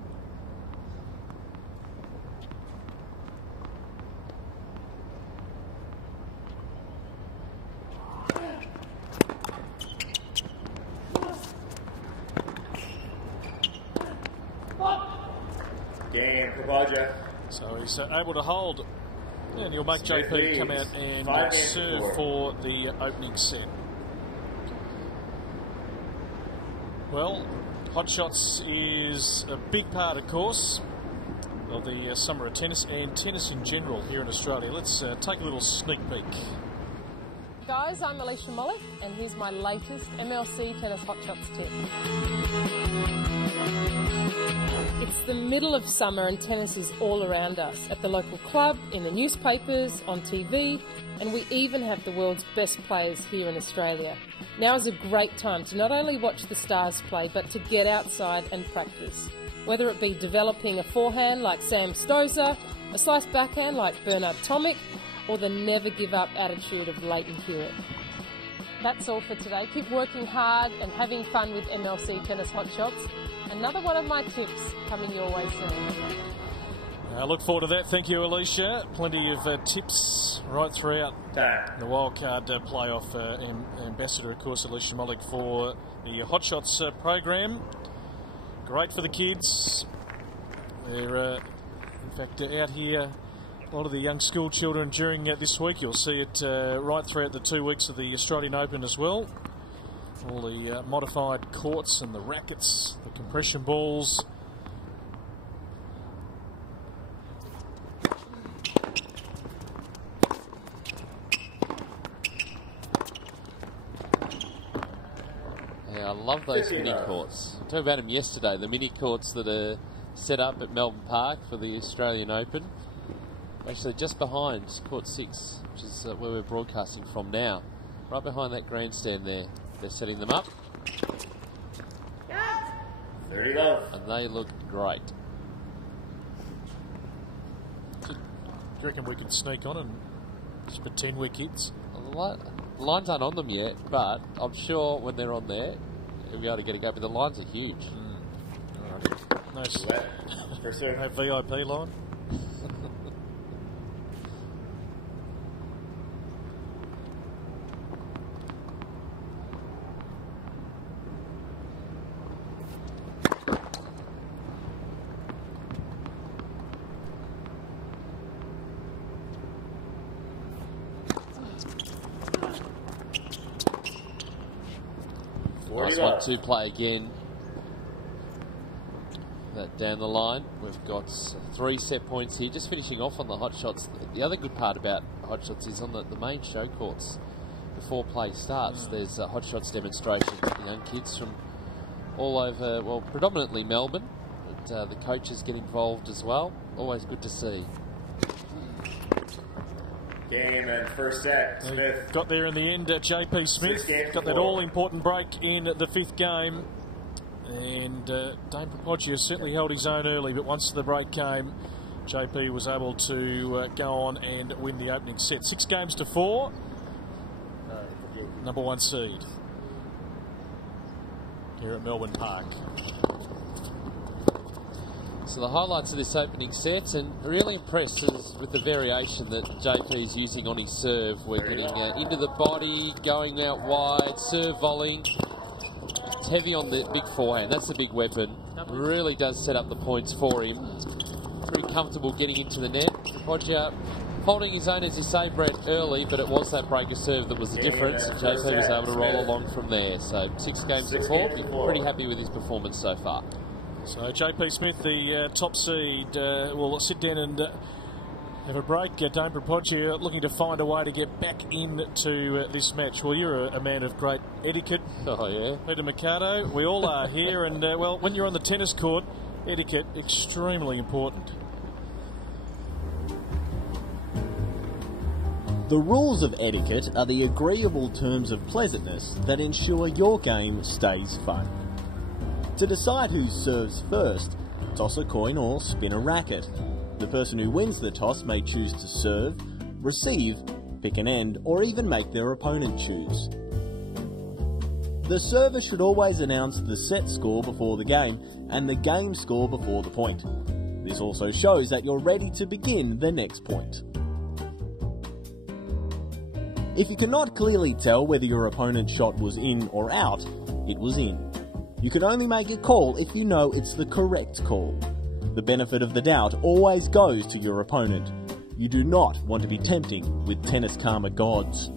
Game for Podgia. So he's able to hold. And you'll make JP come out and serve for the opening set. Well, Hot Shots is a big part, of course, of the summer of tennis and tennis in general here in Australia. Let's take a little sneak peek. Guys, I'm Alicia Mollick, and here's my latest MLC Tennis Hot Shots tip. It's the middle of summer and tennis is all around us, at the local club, in the newspapers, on TV, and we even have the world's best players here in Australia. Now is a great time to not only watch the stars play, but to get outside and practice. Whether it be developing a forehand like Sam Stosur, a slice backhand like Bernard Tomic, or the never give up attitude of Leighton Hewitt. That's all for today. Keep working hard and having fun with MLC Tennis Hot Shots. Another one of my tips coming your way soon. I look forward to that. Thank you, Alicia. Plenty of tips right throughout the Wildcard playoff. Ambassador, of course, Alicia Mollick for the Hot Shots program. Great for the kids. They're, in fact, out here. A lot of the young school children during this week. You'll see it right throughout the 2 weeks of the Australian Open as well. All the modified courts and the rackets, the compression balls. Yeah, I love those mini courts. I talked about them yesterday, the mini courts that are set up at Melbourne Park for the Australian Open. Actually, just behind Court 6, which is where we're broadcasting from now. Right behind that grandstand there. They're setting them up. 30 love. And they look great. you reckon we could sneak on and just pretend we're kids? The lines aren't on them yet, but I'm sure when they're on there, you'll be able to get a go. But the lines are huge. Nice. No VIP line. Nice 1-2 play again. That down the line. We've got 3 set points here. Just finishing off on the hot shots. The other good part about hot shots is on the main show courts. Before play starts, there's hot shots demonstrations with the young kids from all over, well, predominantly Melbourne. But the coaches get involved as well. Always good to see. Game and first set. Smith. Got there in the end, JP Smith. Got that all-important break in the 5th game. And Dane Propoggia certainly held his own early, but once the break came, JP was able to go on and win the opening set. 6 games to 4. Number 1 seed here at Melbourne Park. So the highlights of this opening set, and really impressed is with the variation that JP is using on his serve. We're getting into the body, going out wide, serve volleying. It's heavy on the big forehand. That's the big weapon. Really does set up the points for him. Pretty comfortable getting into the net. Propoggia holding his own, as you say, Brett, early, but it was that breaker serve that was the difference. JP was able to roll along from there. So 6 games to 4. Pretty happy with his performance so far. So JP Smith, the top seed, will sit down and have a break. Dane Propoggia looking to find a way to get back into this match. Well, you're a man of great etiquette. Oh, yeah. Peter Mercado, we all are here. And, well, when you're on the tennis court, etiquette, extremely important. The rules of etiquette are the agreeable terms of pleasantness that ensure your game stays fun. To decide who serves first, toss a coin or spin a racket. The person who wins the toss may choose to serve, receive, pick an end, or even make their opponent choose. The server should always announce the set score before the game and the game score before the point. This also shows that you're ready to begin the next point. If you cannot clearly tell whether your opponent's shot was in or out, it was in. You can only make a call if you know it's the correct call. The benefit of the doubt always goes to your opponent. You do not want to be tempting with tennis karma gods.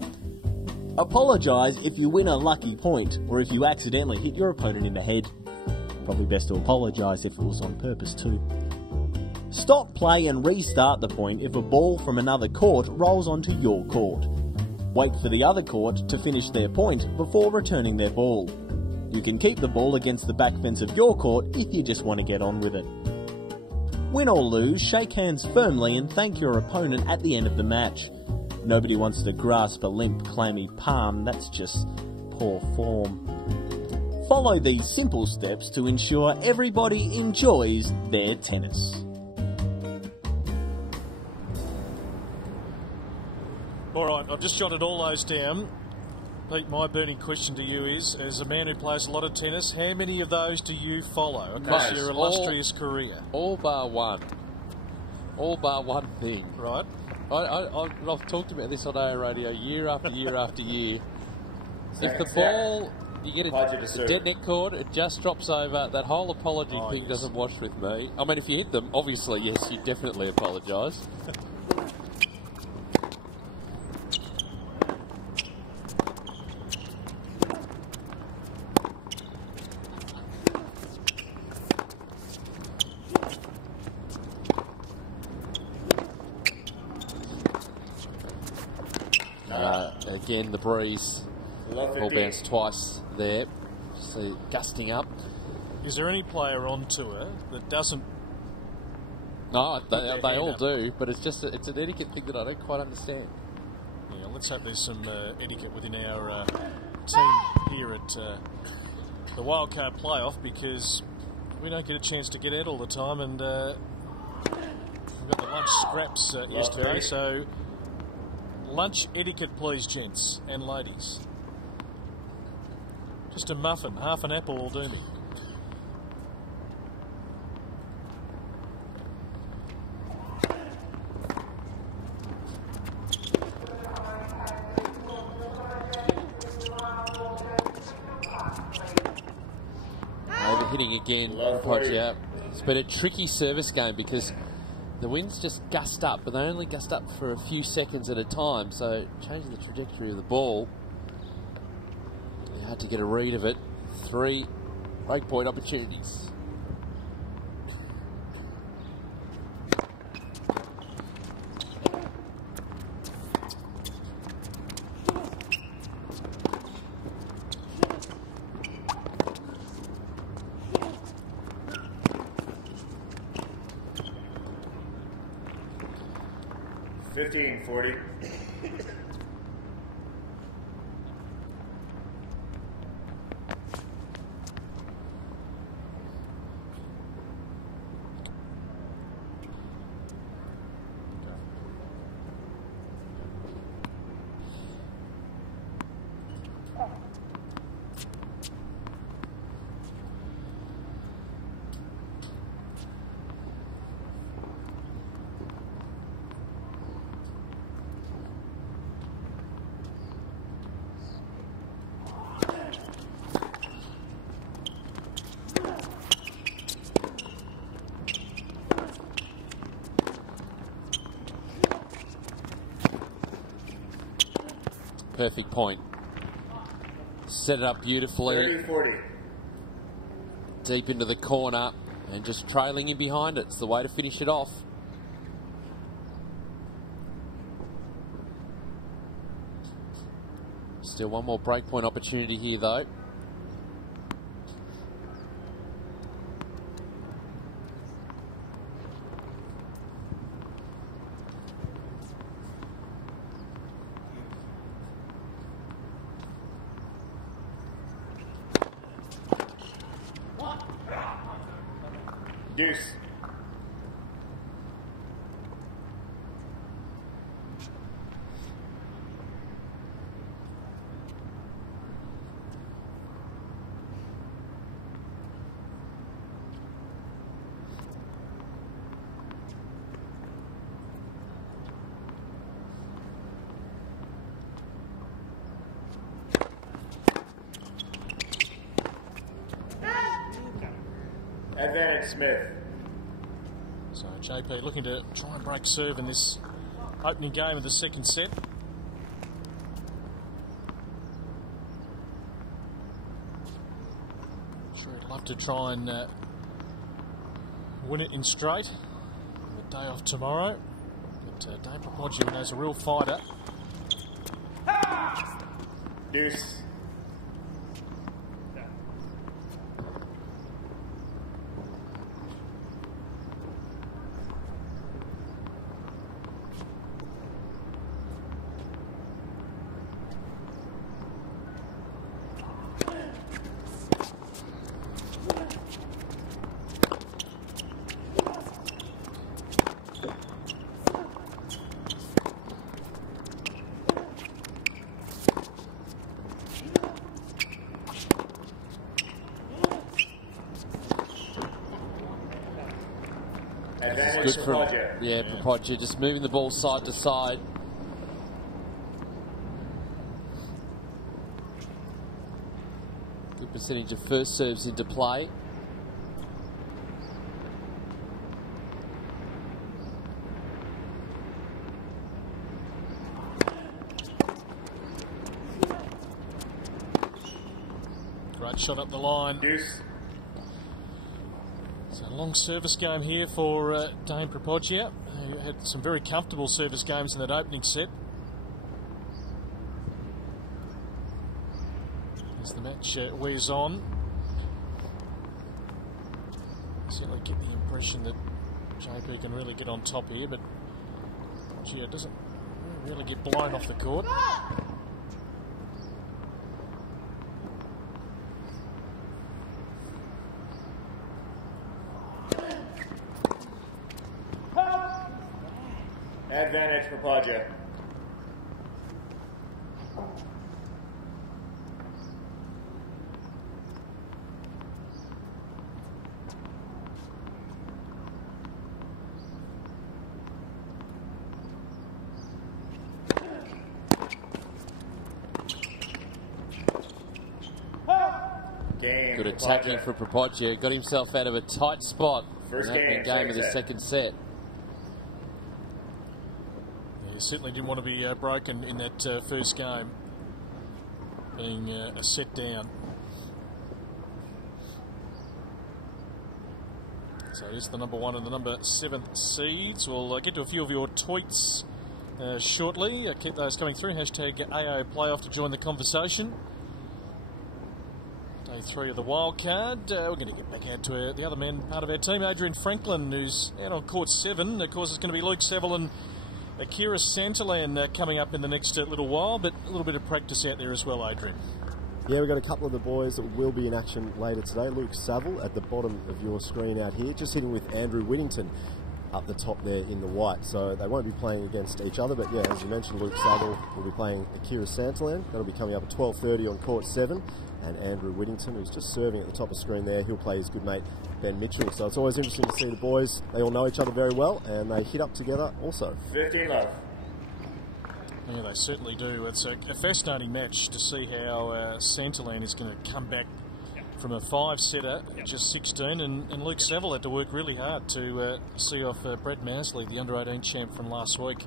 Apologise if you win a lucky point or if you accidentally hit your opponent in the head. Probably best to apologise if it was on purpose too. Stop play and restart the point if a ball from another court rolls onto your court. Wait for the other court to finish their point before returning their ball. You can keep the ball against the back fence of your court if you just want to get on with it. Win or lose, shake hands firmly and thank your opponent at the end of the match. Nobody wants to grasp a limp, clammy palm, that's just poor form. Follow these simple steps to ensure everybody enjoys their tennis. All right, I've just jotted all those down. Pete, my burning question to you is, as a man who plays a lot of tennis, how many of those do you follow across your illustrious career? All bar one. All bar one thing. Right. I've talked about this on AO Radio year after year after year. If the ball, you get a dead net cord, it just drops over, that whole apology thing doesn't wash with me. I mean, if you hit them, obviously, yes, you definitely apologise. Again, the breeze. Ball bounced twice there. See, gusting up. Is there any player on tour that doesn't? No, they all do, but it's just it's an etiquette thing that I don't quite understand. Yeah, let's hope there's some etiquette within our team here at the Wildcard playoff, because we don't get a chance to get out all the time, and we've got the lunch scraps yesterday. So lunch etiquette, please, gents and ladies. Just a muffin, half an apple will do me. Overhitting again, Podger. It's been a tricky service game because the winds just gust up, but they only gust up for a few seconds at a time, so changing the trajectory of the ball. Hard to get a read of it. 3 breakpoint opportunities. $15.40. Perfect point. Set it up beautifully. 30-40. Deep into the corner and just trailing in behind it. It's the way to finish it off. Still one more breakpoint opportunity here though. Deuce. Advantage Smith. So JP looking to try and break serve in this opening game of the second set. Sure he'd love to try and win it in straight. The day off tomorrow. But Dane Propogio is a real fighter. Deuce. Good from Propogio, just moving the ball side to side. Good percentage of first serves into play. Great shot up the line. Deuce. A long service game here for Dane Propogio, who had some very comfortable service games in that opening set. As the match wears on, certainly get the impression that JP can really get on top here, but Propogio doesn't really get blown off the court. Advantage for Podger. Good attacking for Propoggia. Got himself out of a tight spot. First game of the second set. Yeah, he certainly didn't want to be broken in that first game, being a set down. So it is the number 1 and the number 7th seeds. We'll get to a few of your tweets shortly. Keep those coming through. Hashtag AO Playoff to join the conversation. Day 3 of the Wildcard. We're going to get back out to the other man, part of our team, Adrian Franklin, who's out on court 7. Of course, it's going to be Luke Saville and Akira Santalan coming up in the next little while, but a little bit of practice out there as well, Adrian. Yeah, we've got a couple of the boys that will be in action later today. Luke Saville at the bottom of your screen out here, just hitting with Andrew Whittington up the top there in the white. So they won't be playing against each other, but yeah, as you mentioned, Luke Saville will be playing Akira Santalan. That'll be coming up at 12:30 on court 7. And Andrew Whittington, who's just serving at the top of the screen there, he'll play his good mate Ben Mitchell. So it's always interesting to see the boys. They all know each other very well, and they hit up together also. 15 love. Yeah, they certainly do. It's a fascinating match to see how Santalan is going to come back from a 5-setter, just 16, and Luke Saville had to work really hard to see off Brad Mousley, the under-18 champ from last week.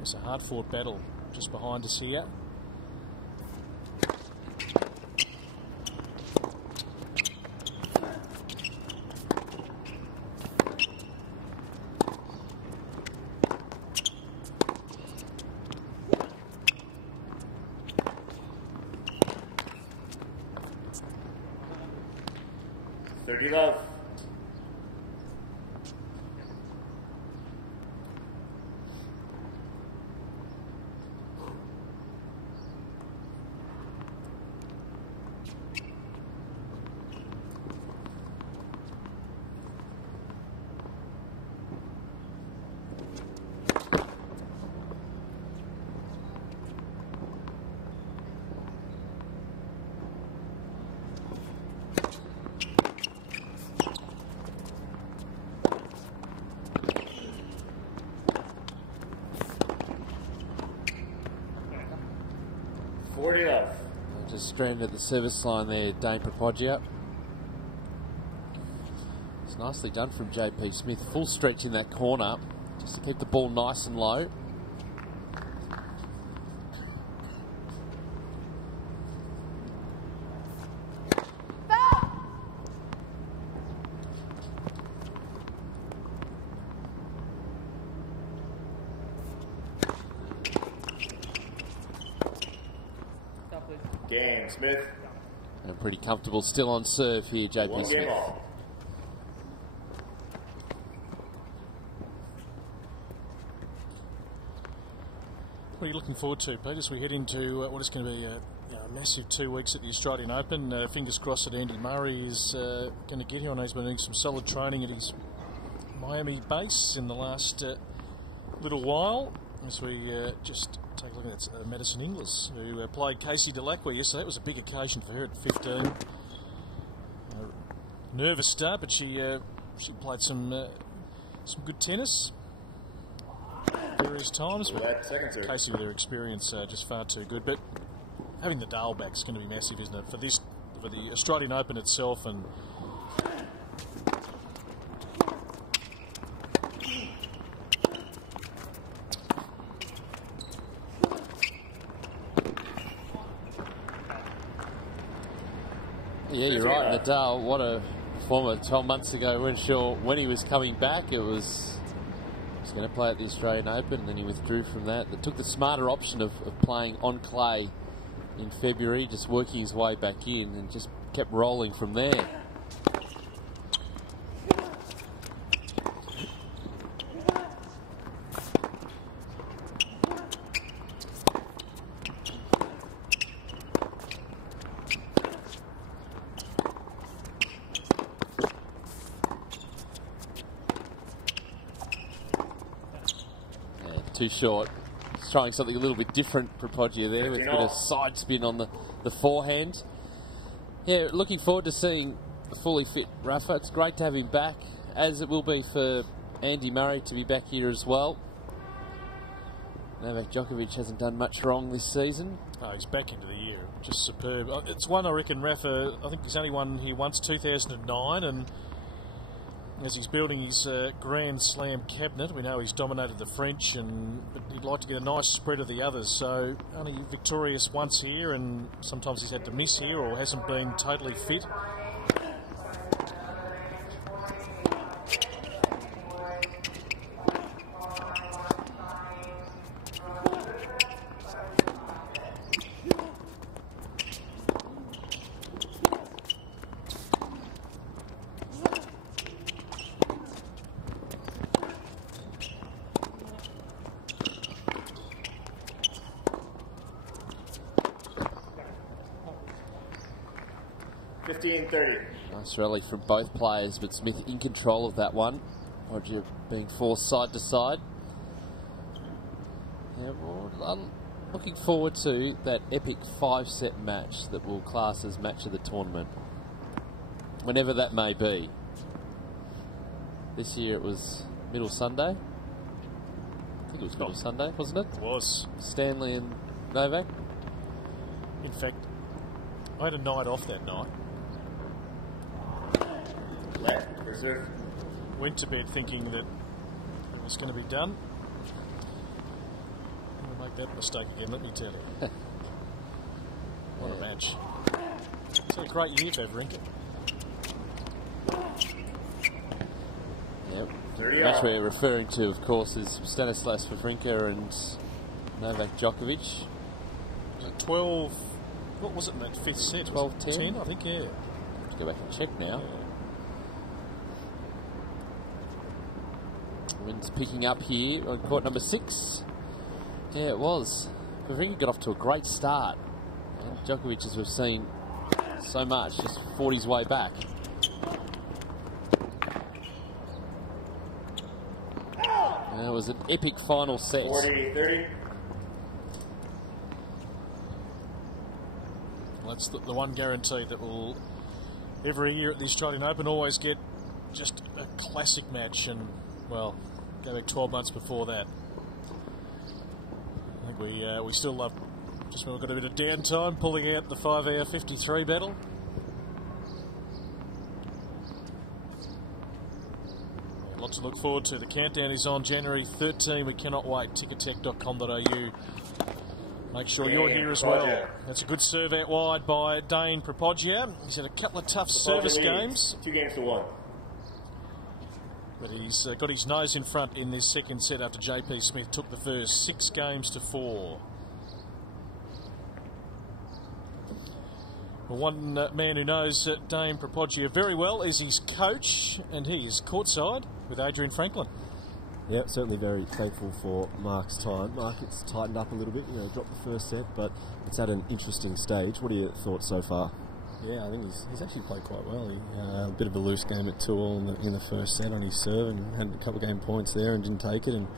It's a hard-fought battle just behind us here. Love. Just stranded at the service line there, Dane Propoggia. It's nicely done from JP Smith. Full stretch in that corner, just to keep the ball nice and low. Game, Smith. And pretty comfortable still on serve here, JP Smith. What are you looking forward to, Pete, as we head into what is going to be a massive 2 weeks at the Australian Open? Fingers crossed that Andy Murray is going to get here. I know he's been doing some solid training at his Miami base in the last little while. As we just take a look at that, Madison Inglis, who played Casey Delacroix yesterday. It was a big occasion for her at 15. Nervous start, but she played some good tennis various times. But Casey, with her experience, just far too good. But having the Dale back is going to be massive, isn't it, for the Australian Open itself? And yeah, you're right, Nadal. What a performer 12 months ago. We weren't sure when he was coming back. He was going to play at the Australian Open, and then he withdrew from that. They took the smarter option of playing on clay in February, just working his way back in, and just kept rolling from there. too short. He's trying something a little bit different, Propoggia there, with a bit of side spin on the forehand. Yeah, looking forward to seeing the fully fit Rafa. It's great to have him back, as it will be for Andy Murray to be back here as well. Novak Djokovic hasn't done much wrong this season. Oh, he's back into the year. Just superb. It's one, I reckon, Rafa, I think he's only won here once, 2009, and as he's building his Grand Slam cabinet, we know he's dominated the French, but he'd like to get a nice spread of the others. So only victorious once here, and sometimes he's had to miss here or hasn't been totally fit. Nice rally from both players, but Smith in control of that one. Roger being forced side to side. Yeah, well, I'm looking forward to that epic 5-set match that will class as match of the tournament, whenever that may be. This year it was Middle Sunday. I think it was Middle Sunday, wasn't it? It was. Stanley and Novak. In fact, I had a night off that night. Went to bed thinking that it was going to be done. I'm going to make that mistake again, let me tell you. What a match. It's had a great year for Wawrinka. Yep. The match we're referring to, of course, is Stanislas Wawrinka and Novak Djokovic. 12, what was it in that fifth set? 12-10? I think, yeah. Let's go back and check now. Yeah. Wind's picking up here on court number 6. Yeah, it was. Wawrinka got off to a great start. And Djokovic, as we've seen so much, just fought his way back. And it was an epic final set. 40-30. Well, that's the one guarantee that will, every year at the Australian Open, always get just a classic match. And, well, go back 12 months before that. I think we still love, just when we've got a bit of downtime, pulling out the 5-hour 53 battle. Yeah, lots to look forward to. The countdown is on January 13. We cannot wait. Ticketek.com.au. Make sure you're here as well. That's a good serve out wide by Dane Propoggia. He's had a couple of tough service games. 2 games to 1. But he's got his nose in front in this second set after JP Smith took the first. 6 games to 4. Well, one man who knows Dane Propoggia very well is his coach, and he is courtside with Adrian Franklin. Yeah, certainly very thankful for Mark's time. Mark, it's tightened up a little bit, dropped the first set, but it's at an interesting stage. What are your thoughts so far? Yeah, I think he's actually played quite well. He a bit of a loose game at 2-all in the first set on his serve, and had a couple of game points there and didn't take it. And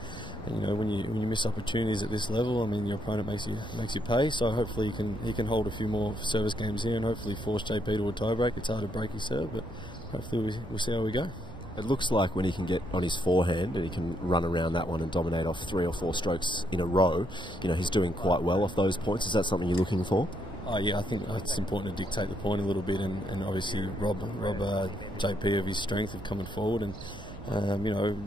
when you miss opportunities at this level, I mean, your opponent makes you pay. So hopefully he can hold a few more service games here and hopefully force JP to a tie break. It's hard to break his serve, but hopefully we'll see how we go. It looks like when he can get on his forehand and he can run around that one and dominate off 3 or 4 strokes in a row, he's doing quite well off those points. Is that something you're looking for? Oh yeah, I think it's important to dictate the point a little bit and obviously rob JP of his strength of coming forward. And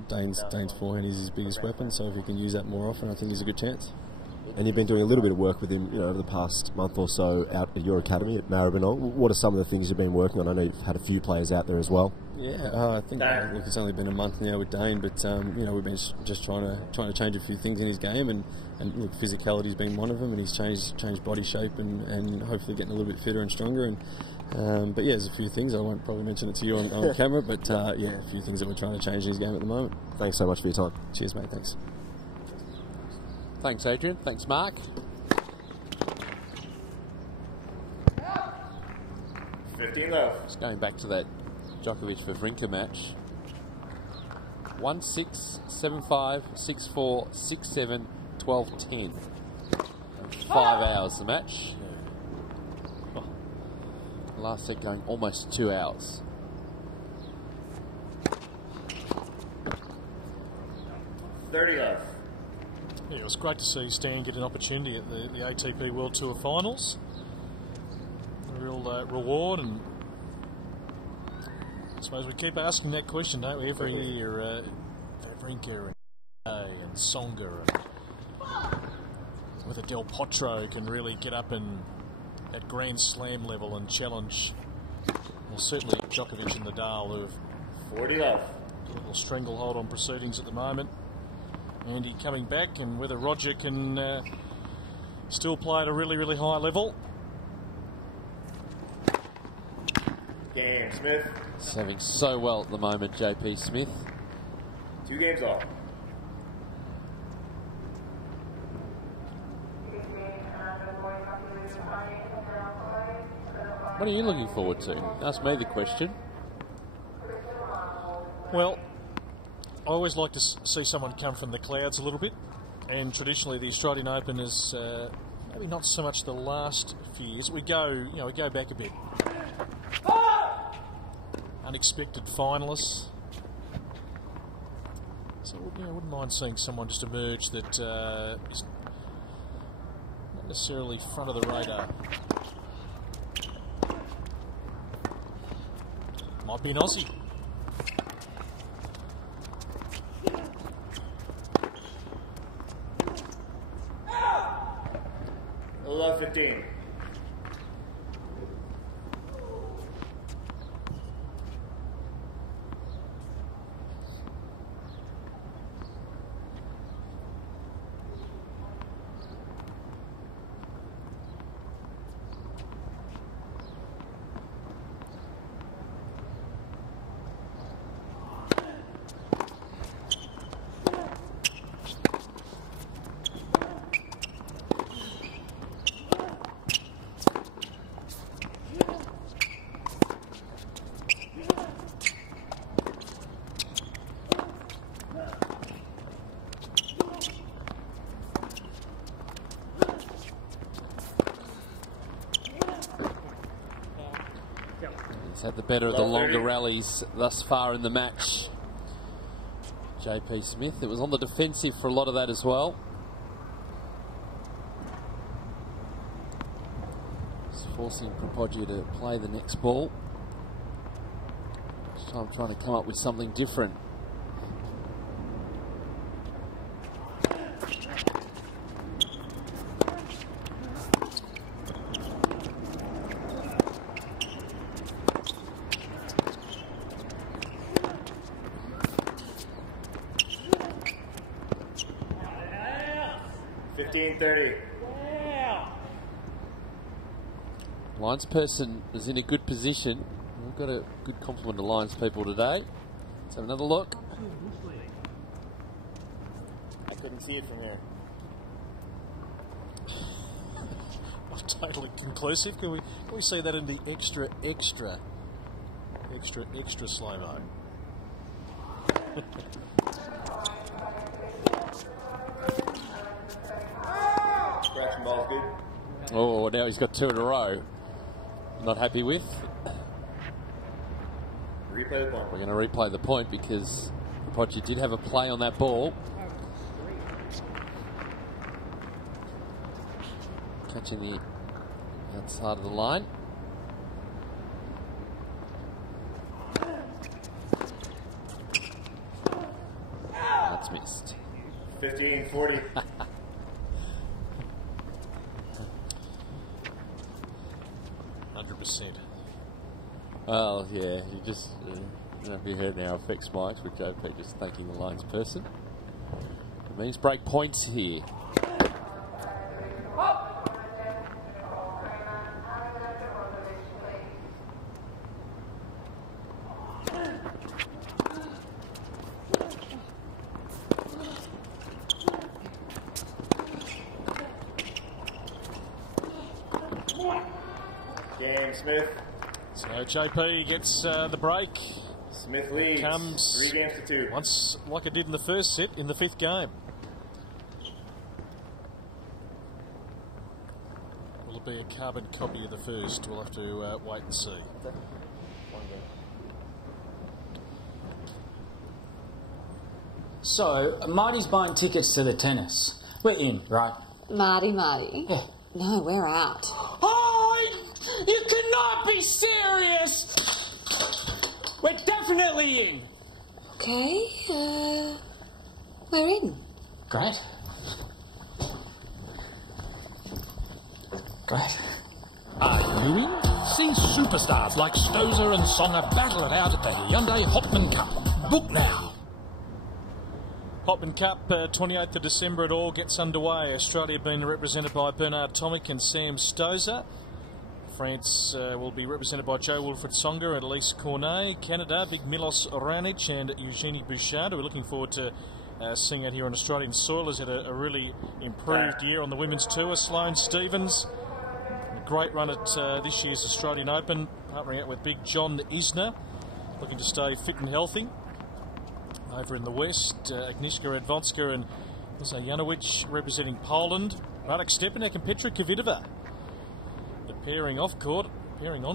Dane's forehand is his biggest weapon, so if he can use that more often, I think he's a good chance. And you've been doing a little bit of work with him, over the past month or so out at your academy at Maribyrnong. What are some of the things you've been working on? I know you've had a few players out there as well. Yeah, I think it's only been a month now with Dane, but we've been just trying to change a few things in his game, and look, physicality's been one of them, and he's changed body shape and hopefully getting a little bit fitter and stronger. But yeah, there's a few things. I won't probably mention it to you on camera, but yeah, a few things that we're trying to change in his game at the moment. Thanks so much for your time. Cheers, mate. Thanks. Thanks, Adrian. Thanks, Mark. 15 left. Just going back to that Djokovic-Wawrinka match. 1-6, 7-5, 6-4, 6-7, 12-10. 5 hours the match. Last set going almost 2 hours. Yeah, it was great to see Stan get an opportunity at the ATP World Tour Finals. A real reward, and I suppose we keep asking that question, don't we, every year. Wawrinka and Tsonga and whether Del Potro can really get up and at Grand Slam level and challenge, well, certainly Djokovic and Nadal, who have 40 off. A little stranglehold on proceedings at the moment. Andy coming back, and whether Roger can still play at a really, really high level. Game Smith. Serving so well at the moment, JP Smith. 2 games off. What are you looking forward to? Ask me the question. Well, I always like to see someone come from the clouds a little bit, and traditionally the Australian Open is maybe not so much the last few years. We go back a bit. Unexpected finalists. So I wouldn't mind seeing someone just emerge that is not necessarily front of the radar. Might be an Aussie. Low 15. Had the better of the longer rallies thus far in the match. JP Smith, it was on the defensive for a lot of that as well. Just forcing Propoggia to play the next ball. This time trying to come up with something different. Linesperson is in a good position. We've got a good compliment of Lions people today. Let's have another look. I couldn't see it from here. Not totally conclusive. Can we see that in the extra slow-mo? Scratching ball's good. Oh, now he's got 2 in a row. Not happy with. Replay the point. We're going to replay the point because Propoggia did have a play on that ball. Catching the outside of the line. That's missed. 15-40. Well, yeah, you just, I don't know if you heard our effects mics with JP just thanking the Lions person. It means break points here. Game Smith. So JP gets the break. Smith leads. Comes 3 games to 2. Once, like it did in the first set, in the 5th game. Will it be a carbon copy of the first? We'll have to wait and see. So, Marty's buying tickets to the tennis. We're in, right? Marty. Yeah. No, we're out. Oh, you cannot be serious! We're definitely in. Okay, we're in. Great. Great. Are you in? See superstars like Stozer and Songer battle it out at the Hyundai Hopman Cup. Book now. Hopman Cup, 28th of December, it all gets underway. Australia being represented by Bernard Tomic and Sam Stozer. France will be represented by Joe Wilfried Songer and Elise Cornet. Canada, Big Milos Oranic and Eugenie Bouchard, who we're looking forward to seeing out here on Australian soil. Has had a really improved year on the women's tour. Sloane Stephens, a great run at this year's Australian Open, partnering up with Big John Isner, looking to stay fit and healthy. Over in the west, Agnieszka Radwanska and Lisa Janowicz representing Poland. Radek Stepanek and Petra Kvitova. The pairing on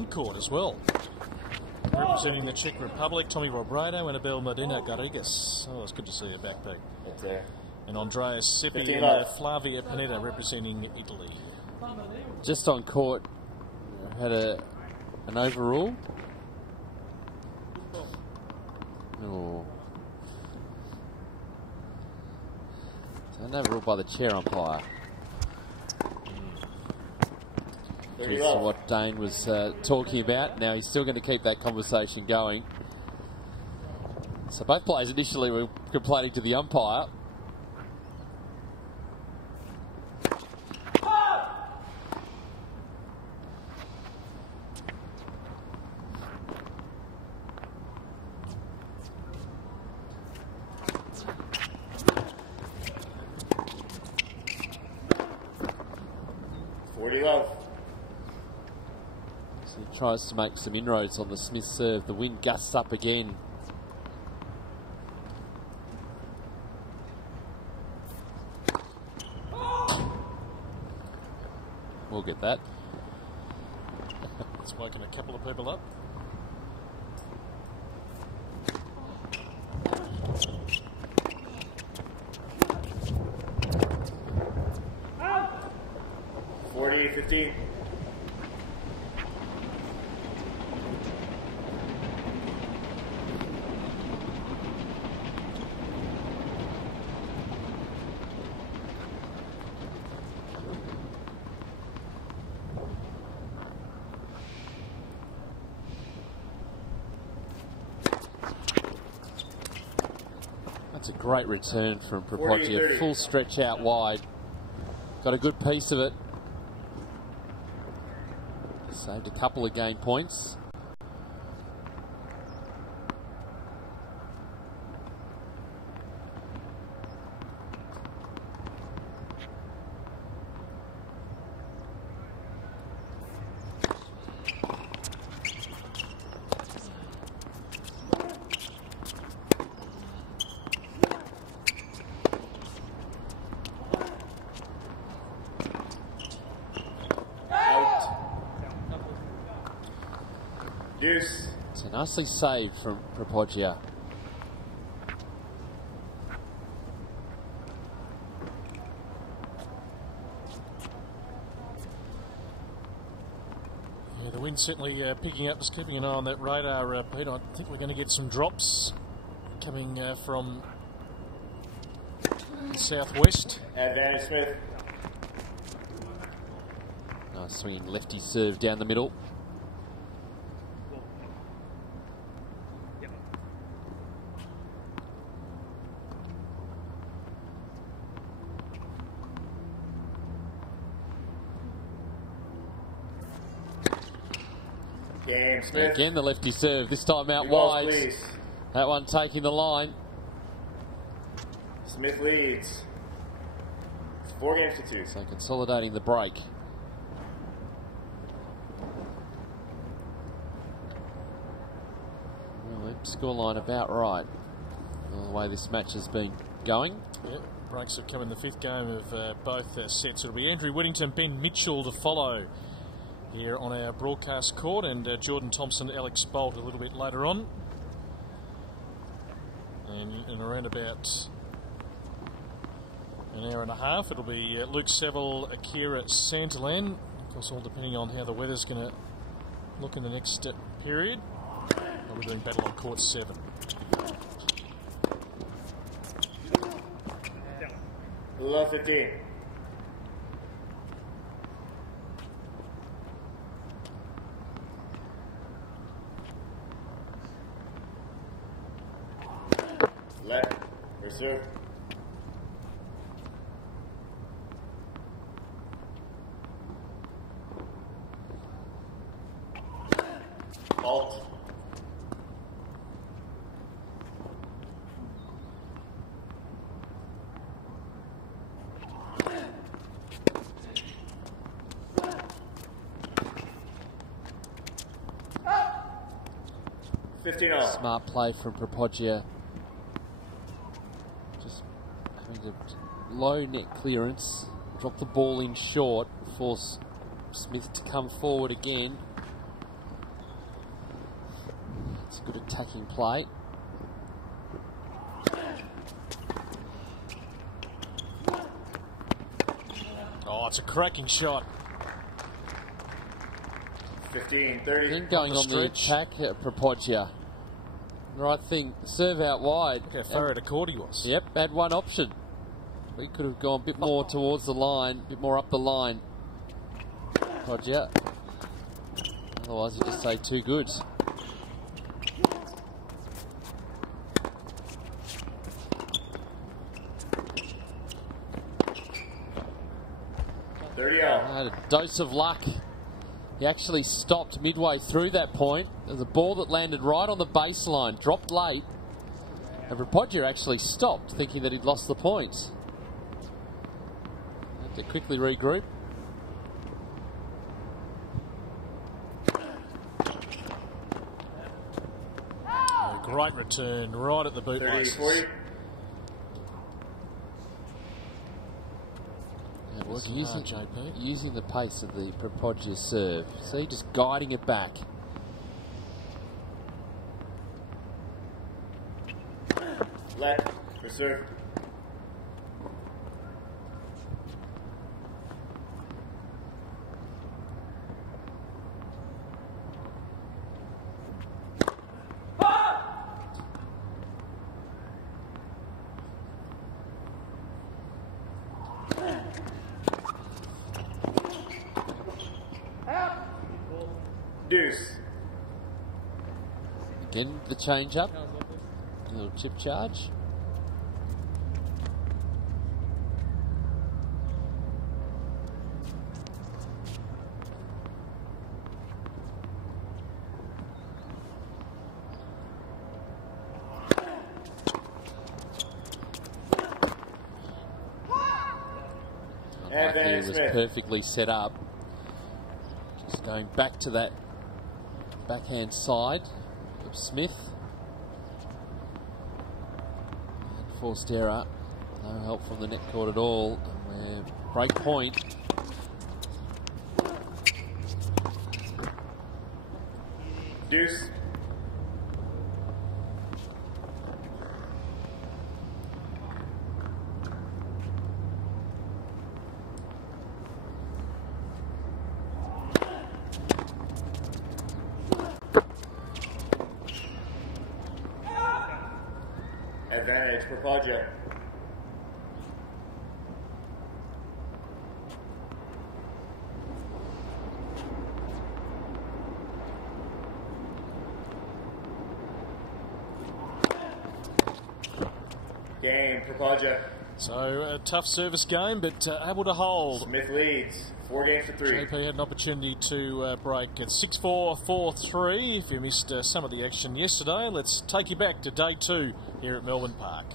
court as well. Representing the Czech Republic, Tommy Robredo, Annabelle Medina Garrigues. Oh, it's good to see her back, Pete. It's there. And Andrea Seppi and Flavia Panetta representing Italy. Just on court, had an overrule. Oh. An overrule by the chair umpire. Which is what Dane was talking about. Now he's still going to keep that conversation going. So both players initially were complaining to the umpire. Tries to make some inroads on the Smith serve. The wind gusts up again. We'll get that. It's woken a couple of people up. Out. 40-15. That's a great return from Propoggia. Full stretch out wide. Got a good piece of it. Saved a couple of game points. Deuce. So nicely saved from Propoggia. Yeah, the wind's certainly picking up. Just keeping an eye on that radar, Pete. I think we're going to get some drops coming from the southwest. Advantage Smith. Nice swinging lefty serve down the middle. Smith. Again the lefty serve, this time out wide. Please. That one taking the line. Smith leads. It's 4-2. So consolidating the break. Well, scoreline about right. The way this match has been going. Yeah, breaks have come in the 5th game of both sets. It'll be Andrew Whittington, Ben Mitchell to follow here on our broadcast court, and Jordan Thompson, Alex Bolt a little bit later on. And in around about an hour and a half, it'll be Luke Seville, Akira Santalan. Of course, all depending on how the weather's going to look in the next period. And we're doing battle on court 7. Love 15. Left, reserve. Alt. Smart play from Propoggia. Just having a low net clearance, drop the ball in short, force Smith to come forward again. It's a good attacking play. Oh, it's a cracking shot. 15, 30. Then going on the attack, Propoggia. Right thing, serve out wide. Look how far out of court he was. Yep, had one option. He could have gone a bit more towards the line, a bit more up the line. Propoggia. Otherwise, you just say too good. Had a dose of luck. He actually stopped midway through that point. There's a ball that landed right on the baseline, dropped late, and Propoggia actually stopped, thinking that he'd lost the point. Had to quickly regroup. A great return right at the bootlaces. 40. Using the pace of the Propoggia serve. See, just guiding it back. Left, reserve. Deuce. Again, the change up. A little chip charge. He was perfectly set up. Just going back to that backhand side of Smith. And forced error. No help from the net court at all. And break point. Deuce. Advantage for Propoggia. Game for Propoggia. So a tough service game, but able to hold. Smith leads 4 games to 3. JP had an opportunity to break at 6-4, 4-3. If you missed some of the action yesterday, let's take you back to day 2 here at Melbourne Park.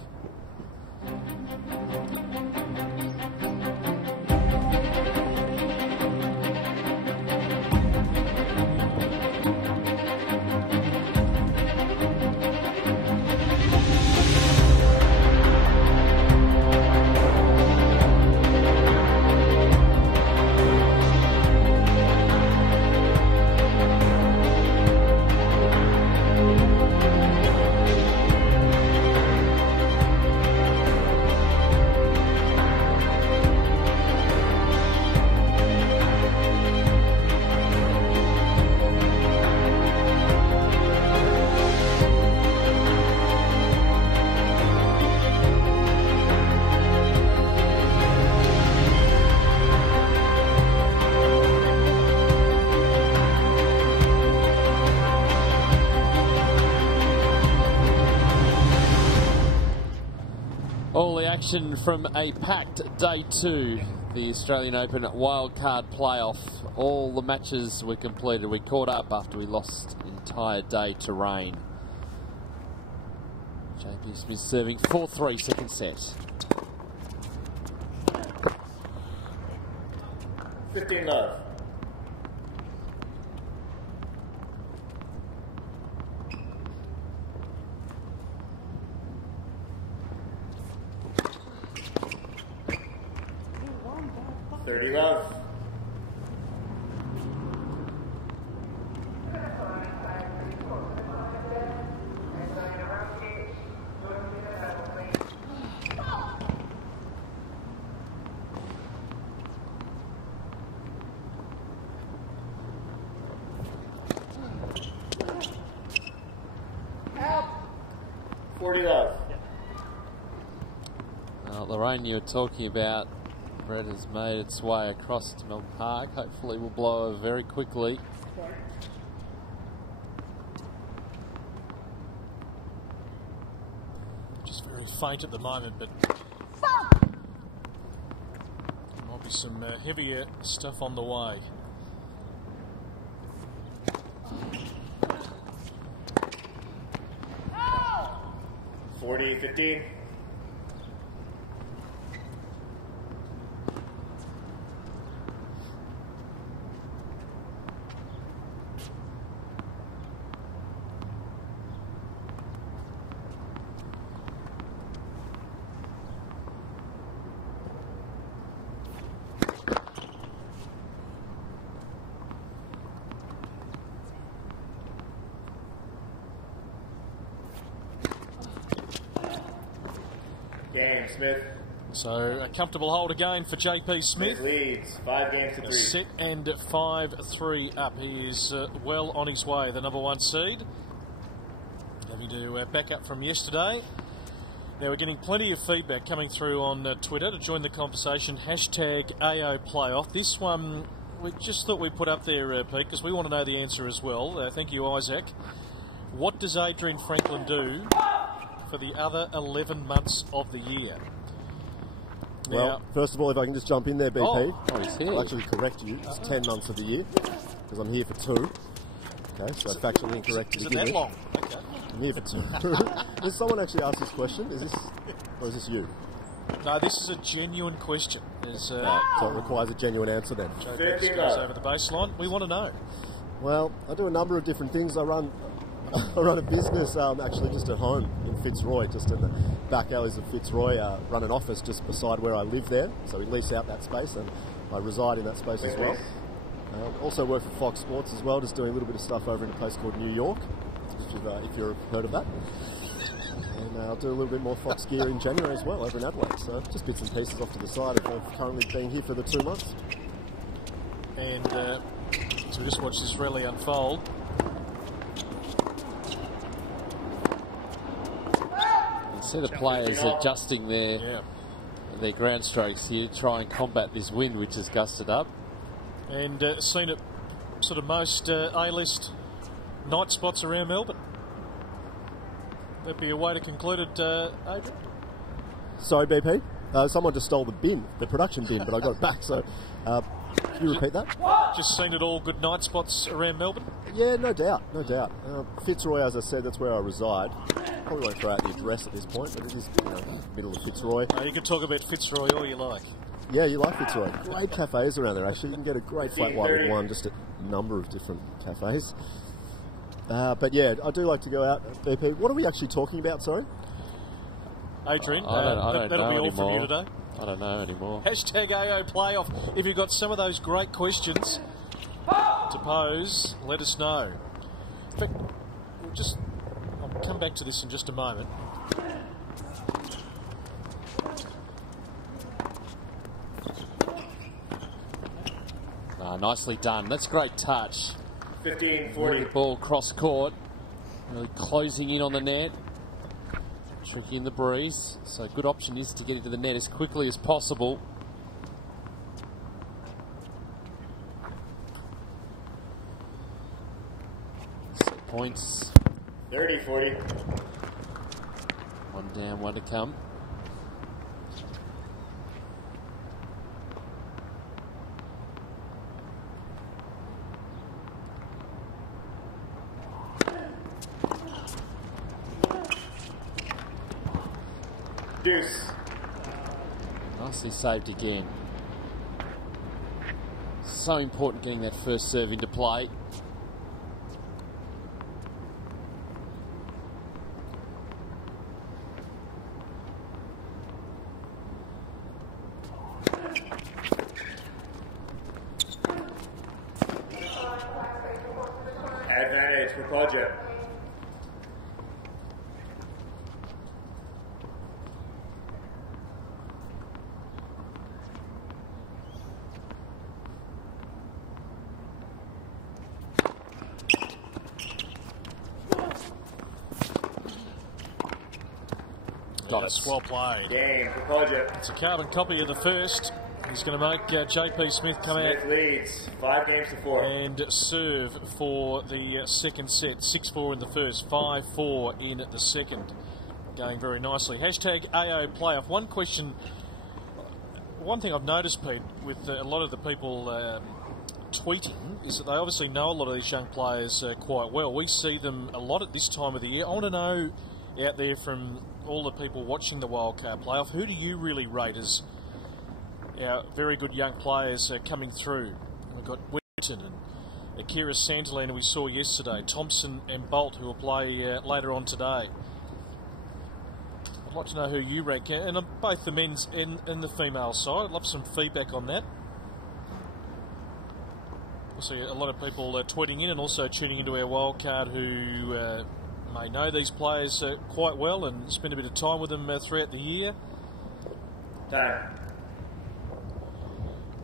action from a packed day 2, the Australian Open Wildcard playoff. All the matches were completed. We caught up after we lost an entire day to rain. JP Smith serving 4-3 second set. 15 love. Love. Help. 40 love. Well, the rain you were talking about, Brett, has made its way across to Melbourne Park. Hopefully will blow over very quickly. Just very faint at the moment, but there might be some heavier stuff on the way. $40-15. Game, Smith. So a comfortable hold again for JP Smith. Leads 5-3. Set and 5-3 up. He is well on his way, the number 1 seed. Having to back up from yesterday. Now we're getting plenty of feedback coming through on Twitter. To join the conversation, hashtag AO Playoff. This one we just thought we'd put up there, Pete, because we want to know the answer as well. Thank you, Isaac. What does Adrian Franklin do for the other 11 months of the year? Well, first of all, if I can just jump in there, BP. Oh, he's here. I'll actually correct you. It's 10 months of the year, because I'm here for 2. Okay, so factually incorrect to begin with. Is it that long? Okay. I'm here for 2. Does someone actually ask this question? Is this, or is this you? No, this is a genuine question. So it requires a genuine answer then. Joe Brooks goes over the baseline. We want to know. Well, I do a number of different things. I run a business actually just at home in Fitzroy, just in the back alleys of Fitzroy. Run an office just beside where I live there, so we lease out that space and I reside in that space as well. Also work for Fox Sports as well, just doing a little bit of stuff over in a place called New York, if you've heard of that. And I'll do a little bit more Fox gear in January as well over in Adelaide, so just bits and pieces off to the side of currently being here for the 2 months. And so we just watch this rally unfold. See the players adjusting their ground strokes here to try and combat this wind which has gusted up. And seen it sort of most A-list night spots around Melbourne. That'd be a way to conclude it, Adrian. Sorry, BP. Someone just stole the bin, the production bin, but I got it back. So, can you repeat that? Just seen it all good night spots around Melbourne? Yeah, no doubt, no doubt. Fitzroy, as I said, that's where I reside. Probably won't throw out the address at this point, but it is middle of Fitzroy. You can talk about Fitzroy all you like. Yeah, you like Fitzroy. Great cafes around there, actually. You can get a great flat white with wine just at a number of different cafes. But yeah, I do like to go out, BP. What are we actually talking about, sorry? Adrian, I don't that'll know be all anymore. from you today. I don't know anymore. Hashtag AO Playoff. If you've got some of those great questions to pose, let us know. In fact, I'll come back to this in just a moment. Nicely done. That's a great touch. 15-40. Ball cross court. Really closing in on the net. Tricky in the breeze. So a good option is to get into the net as quickly as possible. Set points. 30-40. One down, one to come. Deuce. Nicely saved again. So important getting that first serve into play. Advantage for Podger. Got it. Well played. Game for Podger. It's a carbon copy of the first. He's going to make JP Smith come out. Smith leads 5-4. And serve for the second set. 6-4 in the first, 5-4 in the second. Going very nicely. Hashtag AO playoff. One question, one thing I've noticed, Pete, with a lot of the people tweeting is that they obviously know a lot of these young players quite well. We see them a lot at this time of the year. I want to know out there from all the people watching the Wildcard playoff, who do you really rate as our very good young players coming through? We've got Whitton and Akira Sandiland, who we saw yesterday, Thompson and Bolt, who will play later on today. I'd like to know who you rank, and on both the men's and the female side. I'd love some feedback on that. I see a lot of people tweeting in and also tuning into our Wildcard who may know these players quite well and spend a bit of time with them throughout the year. Time.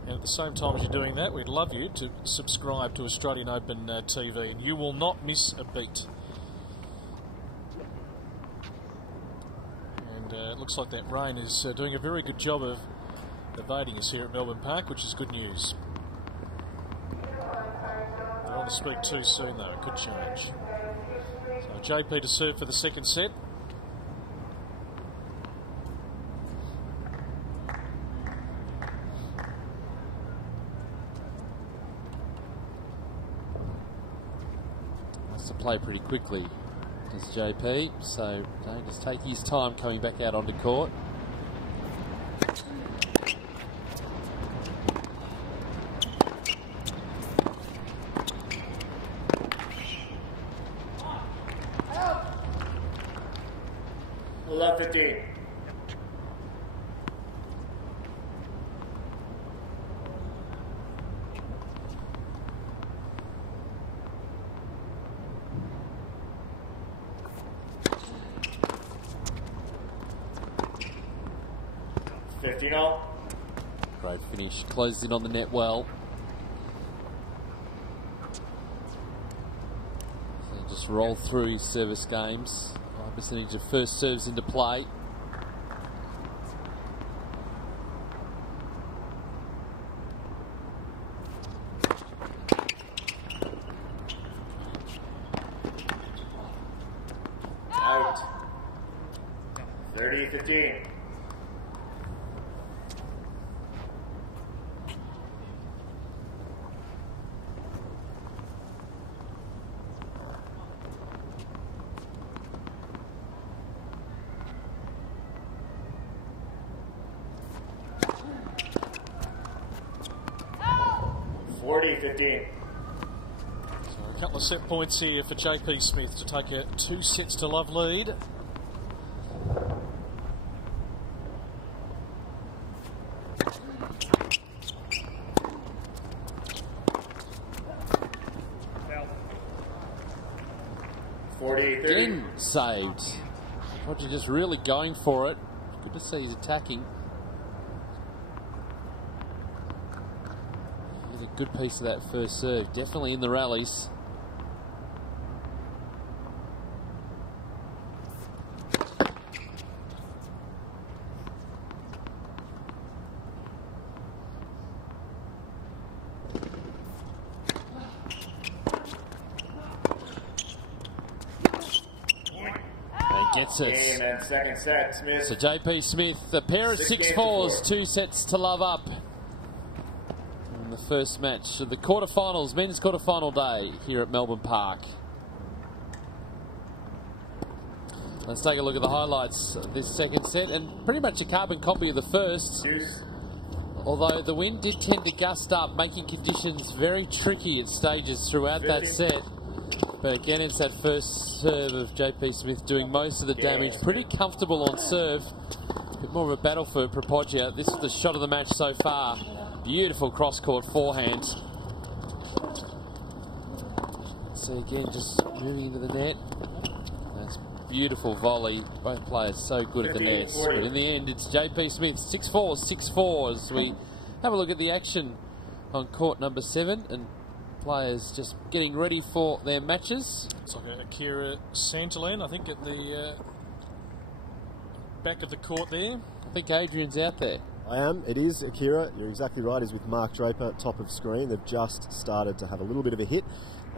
And at the same time as you're doing that, we'd love you to subscribe to Australian Open TV, and you will not miss a beat. And it looks like that rain is doing a very good job of evading us here at Melbourne Park, which is good news. I don't want to speak too soon though, it could change. So JP to serve for the second set. Has to play pretty quickly, does JP, so don't just take his time coming back out onto court. Love 15. All. Great finish, closed in on the net well. So just roll through his service games. High percentage of first serves into play. Out. 30-15. So a couple of set points here for JP Smith to take a 2-sets-to-love lead. Again saved. Roger just really going for it. Good to see he's attacking. Good piece of that first serve, definitely in the rallies. And gets it. Game and second set, Smith. So JP Smith, a pair of 6-4s, 2 sets to love up. The first match of the quarterfinals, men's quarterfinal day here at Melbourne Park. Let's take a look at the highlights of this second set, and pretty much a carbon copy of the first. Although the wind did tend to gust up, making conditions very tricky at stages throughout that set. But again, it's that first serve of JP Smith doing most of the damage. Pretty comfortable on serve. A bit more of a battle for Propoggia. This is the shot of the match so far. Beautiful cross-court forehand. So again, just moving into the net. That's beautiful volley. Both players so good at the nets. But in the end, it's JP Smith 6-4, 6-4 as we have a look at the action on court number 7. And players just getting ready for their matches. It's like Akira Santalan, I think, at the back of the court there. I think Adrian's out there. I am. It is Akira. You're exactly right. He's with Mark Draper, top of screen. They've just started to have a little bit of a hit,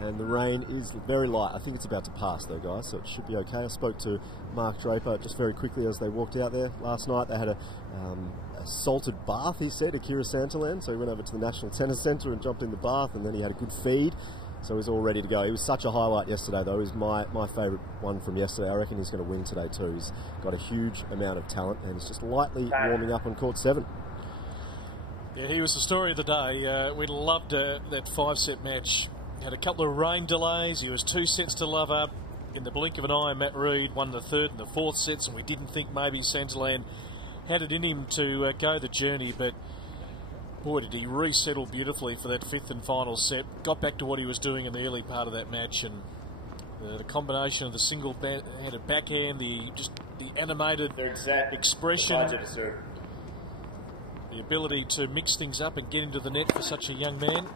and the rain is very light. I think it's about to pass, though, guys, so it should be okay. I spoke to Mark Draper just very quickly as they walked out there last night. They had a salted bath, he said, Akira Santalan. So he went over to the National Tennis Centre and jumped in the bath, and then he had a good feed. So he's all ready to go. He was such a highlight yesterday, though. He was my favourite one from yesterday. I reckon he's going to win today, too. He's got a huge amount of talent, and he's just lightly warming up on court 7. Yeah, he was the story of the day. We loved that 5-set match. Had a couple of rain delays. He was 2 sets to love up. In the blink of an eye, Matt Reid won the 3rd and the 4th sets, and we didn't think maybe Santalan had it in him to go the journey, but boy, did he resettle beautifully for that 5th and final set. Got back to what he was doing in the early part of that match, and the combination of the single-handed backhand, the animated expression, the ability to mix things up and get into the net for such a young man,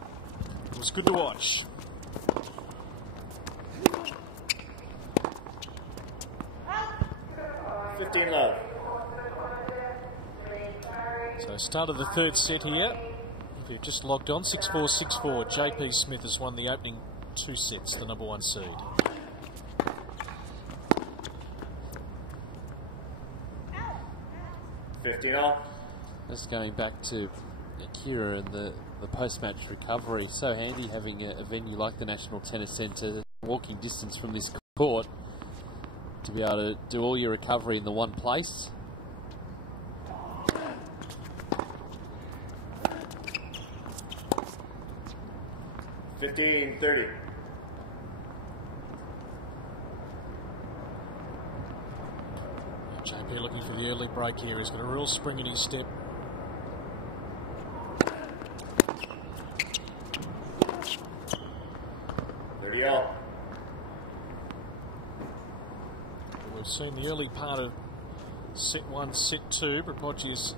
it was good to watch. So start of the 3rd set here. If you've just logged on, 6-4, 6-4. JP Smith has won the opening 2 sets, the number 1 seed. Just going back to Akira and the post-match recovery. So handy having a venue like the National Tennis Centre, walking distance from this court, to be able to do all your recovery in the one place. JP looking for the early break here. He's got a real spring in his step. We've seen the early part of set 1, set 2. Propoggia's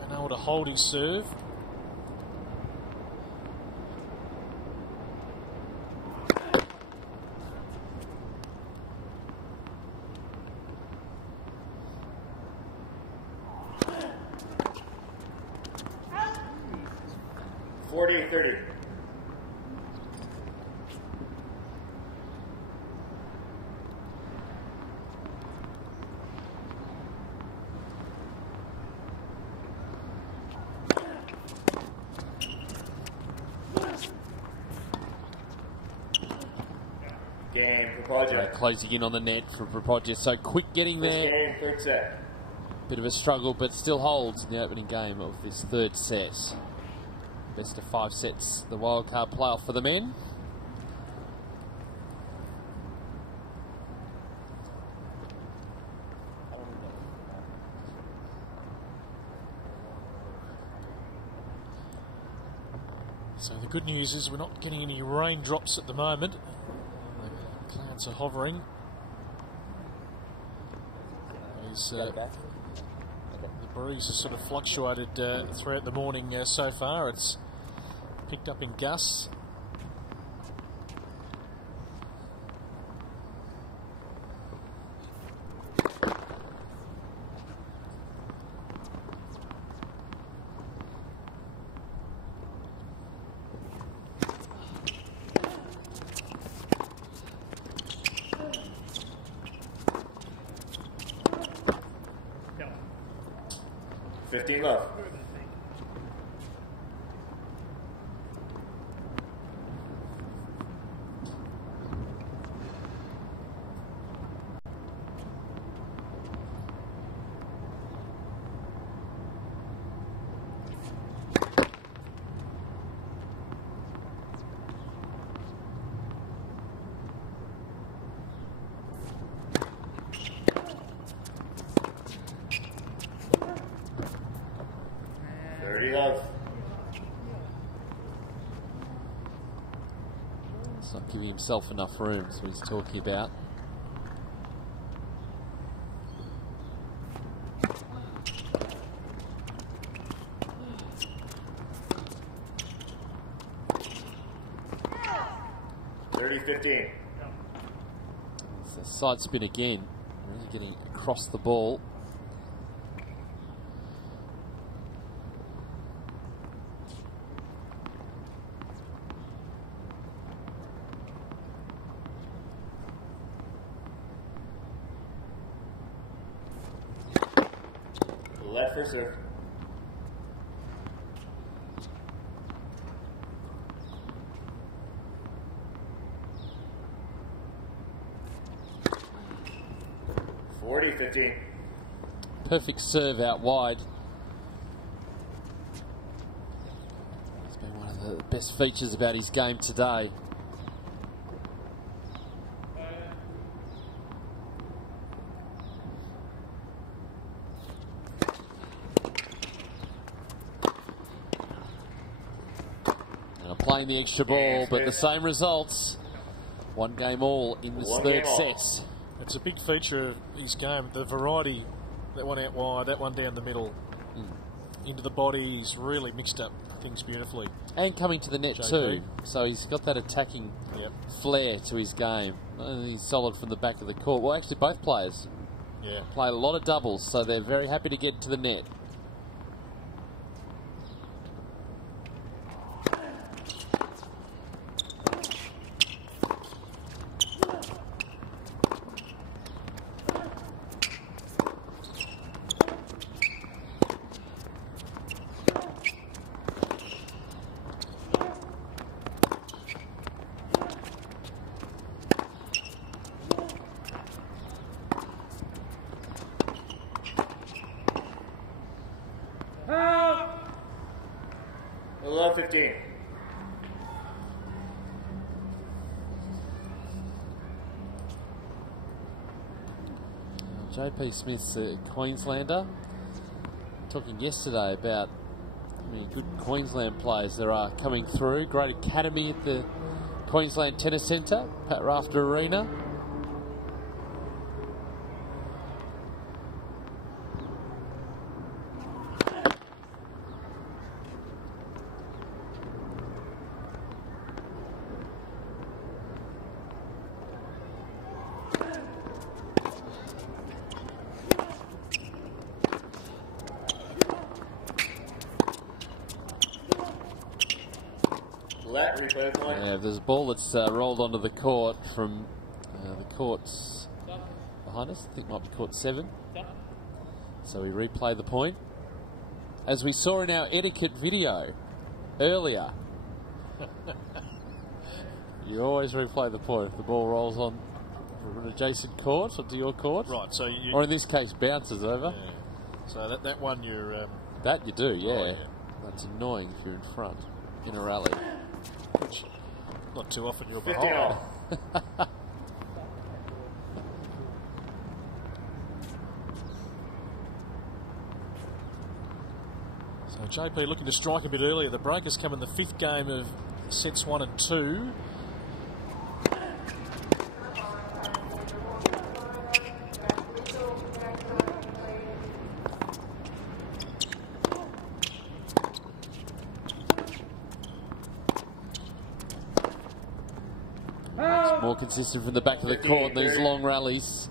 been able to hold his serve. Closing in on the net for Propoggia. So quick getting there. Bit of a struggle, but still holds in the opening game of this 3rd set. Best of 5 sets, the wildcard playoff for the men. So the good news is we're not getting any raindrops at the moment. The clouds are hovering. The breeze has sort of fluctuated throughout the morning so far. It's picked up in gusts. 30 love. It's not giving himself enough room, so he's talking about. $30-15. It's a side spin again. Really getting across the ball. Left for serve. $40-15. Perfect serve out wide. It's been one of the best features about his game today. Playing the extra ball, but the same results. One game all in this third set. It's a big feature of his game, the variety. That one out wide, that one down the middle. Into the body, he's really mixed up things beautifully. And coming to the net JP. too, so he's got that attacking flair to his game. He's solid from the back of the court. Well, actually both players play a lot of doubles, so they're very happy to get to the net. $15. JP Smith's a Queenslander. Talking yesterday about how many good Queensland players there are coming through. Great academy at the Queensland Tennis Centre, Pat Rafter Arena. Yeah, there's a ball that's rolled onto the court from the courts behind us. I think it might be court 7. So we replay the point. As we saw in our etiquette video earlier, you always replay the point if the ball rolls on from an adjacent court onto your court. Right, so you... Or in this case, bounces over. Yeah. So that one you're... That you do, yeah. Oh, yeah. That's annoying if you're in front in a rally. Which, not too often you're 50 behind. all. So JP looking to strike a bit earlier. The break has come in the 5th game of sets 1 and 2. More consistent from the back of the court in these long rallies.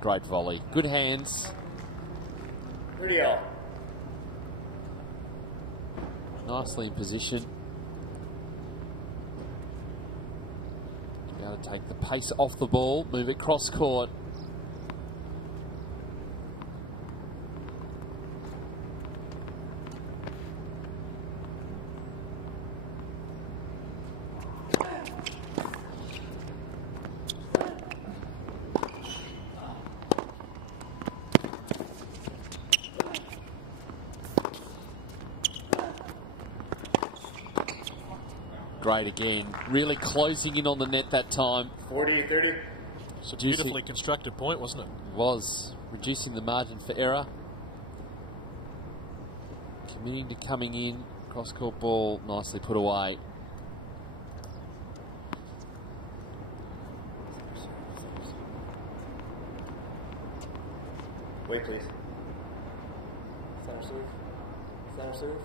Great volley. Good hands. Pretty all. Nicely in position. Be able to take the pace off the ball, move it cross court. great again. Really closing in on the net that time. 40-30. It's a beautifully constructed point, wasn't it? Was. Reducing the margin for error. Committing to coming in. Cross-court ball, nicely put away. Wait, please. Center serve. Center serve.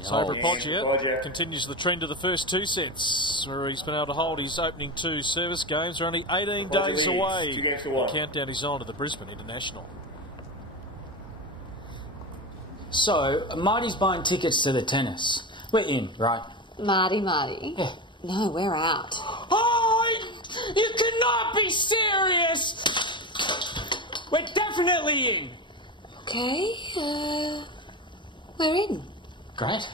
So Rapoggia continues the trend of the first 2 sets, where he's been able to hold his opening 2 service games. We're only 18 days away. The countdown is on to the Brisbane International. So, Marty's buying tickets to the tennis. We're in, right? Marty. Yeah. No, we're out. Oh, you cannot be serious! We're definitely in. Okay, we're in. Great.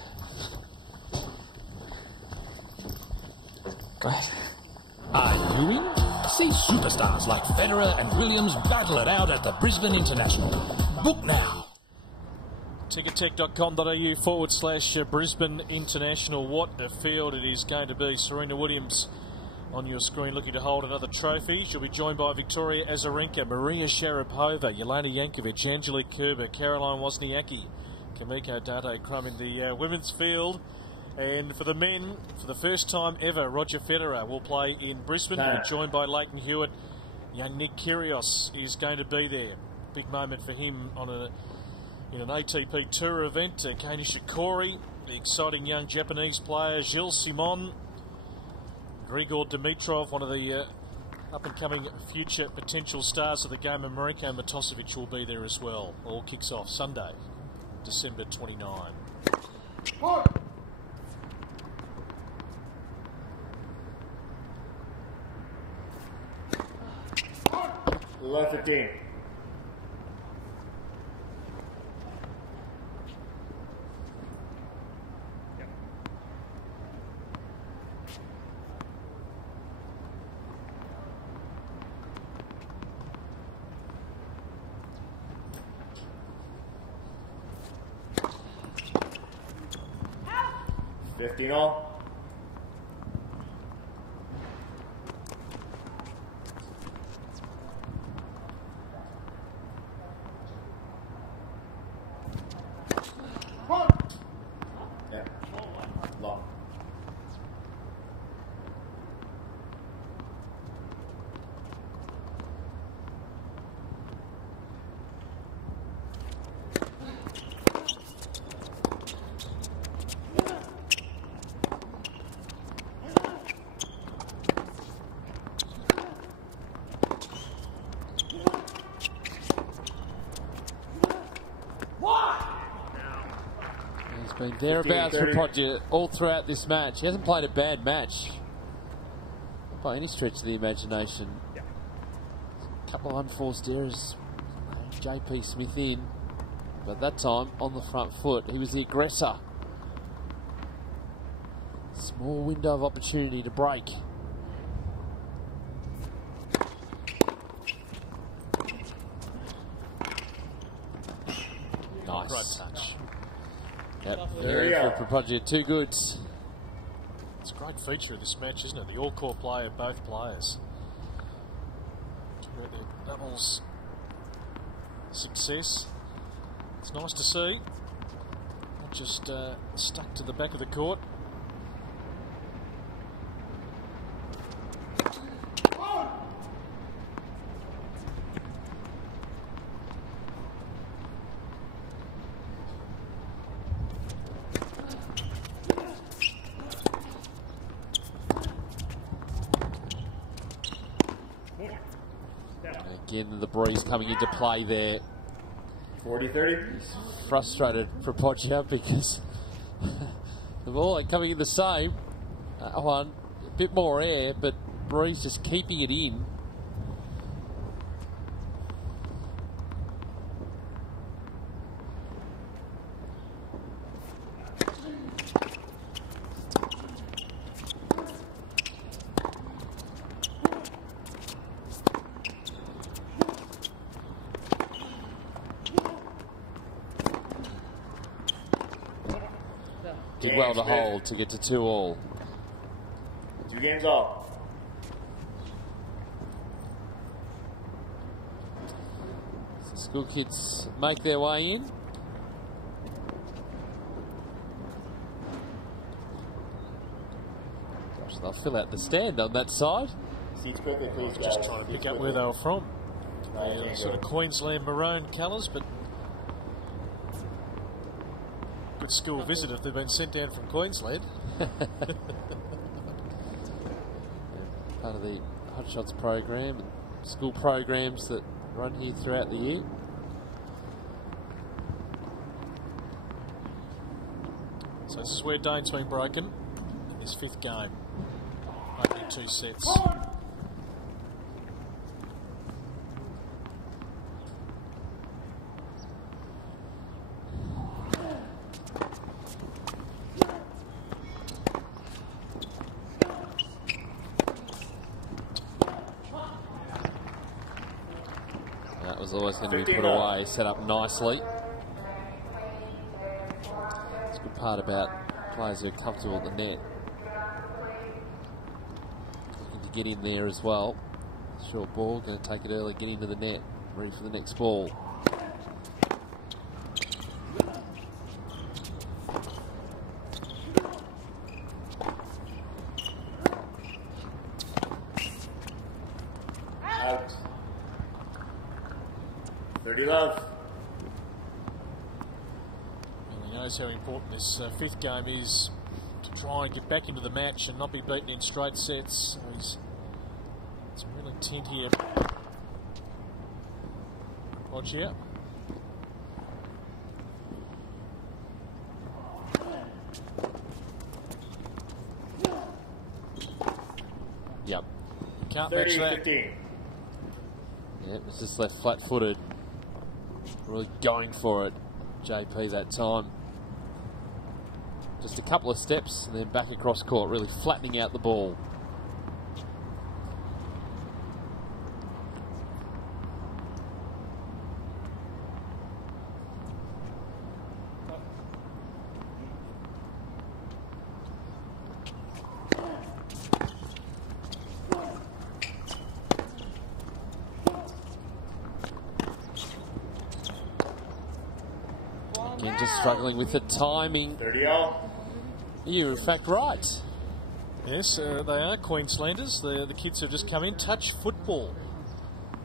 Great. Are you in? See superstars like Federer and Williams battle it out at the Brisbane International. Book now. Tickettech.com.au/Brisbane International. What a field it is going to be. Serena Williams on your screen looking to hold another trophy. She'll be joined by Victoria Azarenka, Maria Sharapova, Jelena Jankovic, Angelique Kerber, Caroline Wozniacki, Kamiko Date Crum in the women's field. And for the men, for the first time ever, Roger Federer will play in Brisbane. He'll be joined by Leighton Hewitt. Young Nick Kyrgios is going to be there. Big moment for him in an ATP Tour event. Kei Nishikori, the exciting young Japanese player, Gilles Simon, Grigor Dimitrov, one of the up-and-coming future potential stars of the game, and Mariko Matosevic will be there as well. All kicks off Sunday, December 29. 11-15. Fifteen all. Yeah. Long. Been thereabouts for Podger all throughout this match. He hasn't played a bad match by any stretch of the imagination. Yeah. A couple of unforced errors. JP Smith in, but that time on the front foot. He was the aggressor. Small window of opportunity to break. Nice. Great touch. Yep, very good for Podger. 2 goods. It's a great feature of this match, isn't it? The all-court play of both players. Their doubles success. It's nice to see. Not just stuck to the back of the court. Again, the breeze coming into play there. 40-30. He's frustrated for Podger because the ball ain't coming in the same. One, a bit more air, but breeze just keeping it in. did well to hold to get to 2-all. 2 games all. So school kids make their way in. Gosh, they'll fill out the stand on that side. Seats quickly, please. Just trying to pick up where they were from. Sort of Queensland maroon colours, but good school visit if they've been sent down from Queensland. Part of the Hot Shots program and school programs that run here throughout the year. So this is where Dane's been broken in his 5th game, opening 2 sets. That was always going to be put away, set up nicely. It's a good part about players who are comfortable at the net. Looking to get in there as well. Short ball, going to take it early, get into the net, ready for the next ball. Out. 30 love. And he knows how important this 5th game is to try and get back into the match and not be beaten in straight sets. So he's some real intent here. Watch out. Yep. Can't match that. 15. Yeah, it was just left flat-footed. Really going for it, JP, that time. Just a couple of steps and then back across court, really flattening out the ball. Again, just struggling with the timing. 30 all. You're in fact right. Yes, they are Queenslanders. The kids have just come in. Touch football.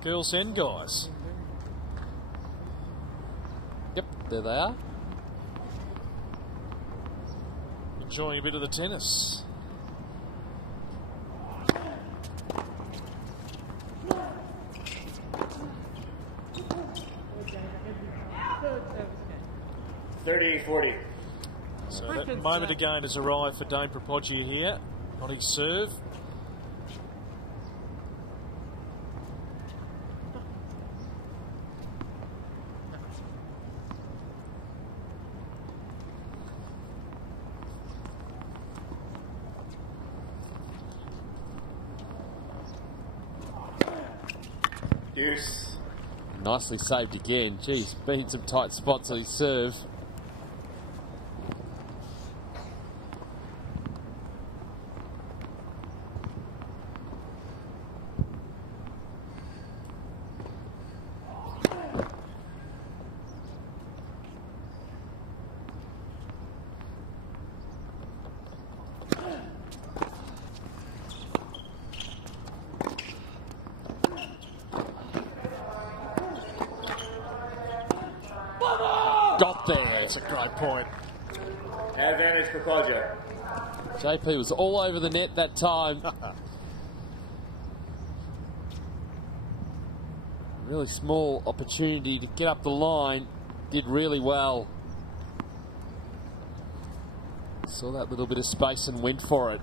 Girls and guys. Yep, there they are. Enjoying a bit of the tennis. $30-40. So that moment again has arrived for Dane Propogia here on his serve. Deuce. Nicely saved again. Geez, been in some tight spots on his serve. Got there. That's a great point. Advantage for Podger. JP was all over the net that time. Really small opportunity to get up the line. Did really well. Saw that little bit of space and went for it.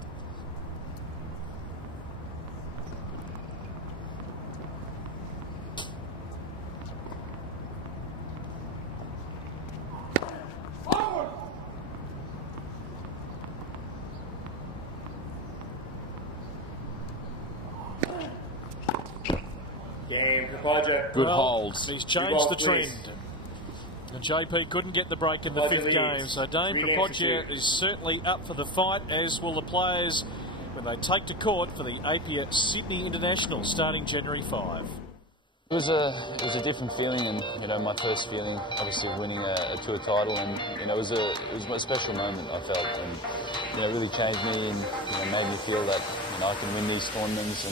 Game for Podger. Good holds. He's changed the trend. And JP couldn't get the break in the fifth game, so Dame Propogia is certainly up for the fight, as will the players when they take to court for the APIA Sydney International starting January 5. It was a different feeling, and my first feeling, obviously winning a tour title, and it was a special moment, I felt, and it really changed me and made me feel that I can win these tournaments,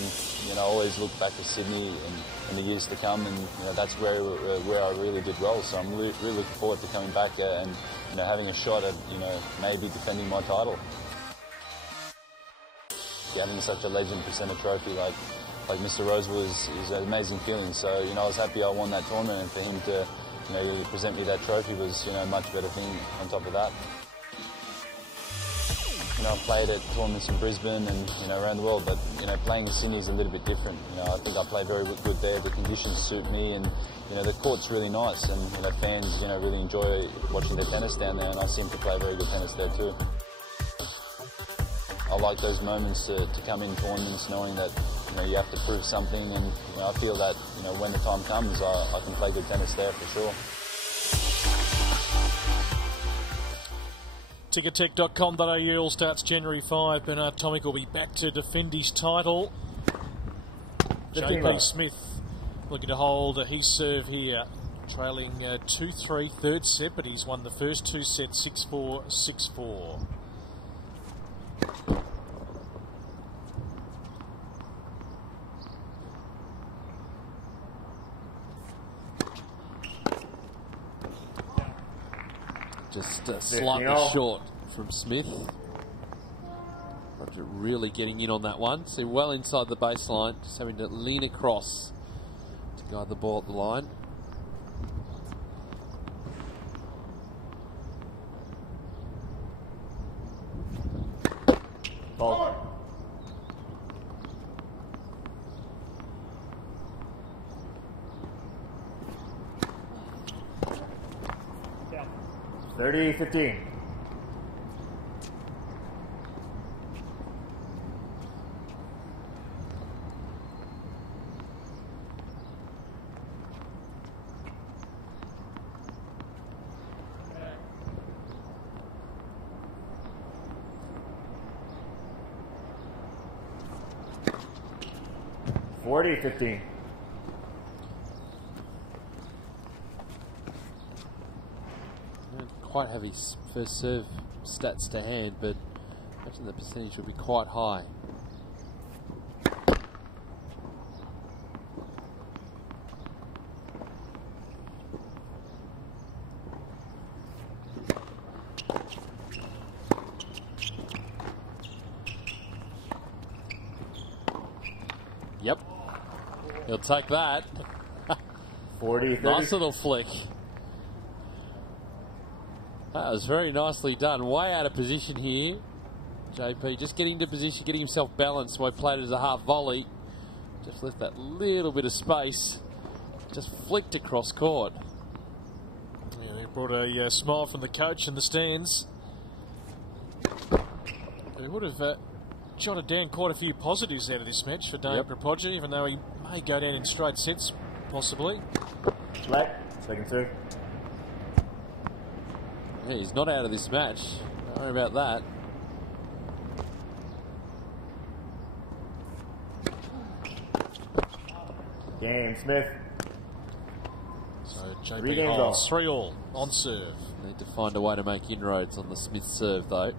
and always look back to Sydney in the years to come, and that's where I really did well. So I'm really looking forward to coming back and having a shot at maybe defending my title. Having such a legend present a trophy like Mr. Rosewood is an amazing feeling. So I was happy I won that tournament, and for him to present me that trophy was a much better thing on top of that. I've played at tournaments in Brisbane and around the world, but playing in Sydney is a little bit different. I think I play very good there. The conditions suit me, and the court's really nice, and fans really enjoy watching the tennis down there, and I seem to play very good tennis there too. I like those moments to come in tournaments knowing that you have to prove something, and I feel that when the time comes, I can play good tennis there for sure. Tickettech.com.au all starts January 5. Bernard Tomic will be back to defend his title. JP Smith looking to hold his serve here, trailing 2-3 third set, but he's won the first two sets 6-4, 6-4. Just slightly short from Smith. Roger really getting in on that one. So well inside the baseline, just having to lean across to guide the ball at the line. Ball. Yeah. 30-15. $40-15. Quite have his first serve stats to hand, but I imagine the percentage will be quite high. Yep, he'll take that. 40-30. Nice little flick. That was very nicely done. Way out of position here. JP just getting into position, getting himself balanced. So he played it as a half volley. Just left that little bit of space. Just flicked across court. Yeah, it brought a smile from the coach in the stands. He would have jotted down quite a few positives out of this match for Dame Propogia, even though he may go down in straight sets, possibly. Black, second two. Yeah, he's not out of this match. Don't worry about that. Game, Smith. So JP holds 3-all on serve. Need to find a way to make inroads on the Smith serve, though.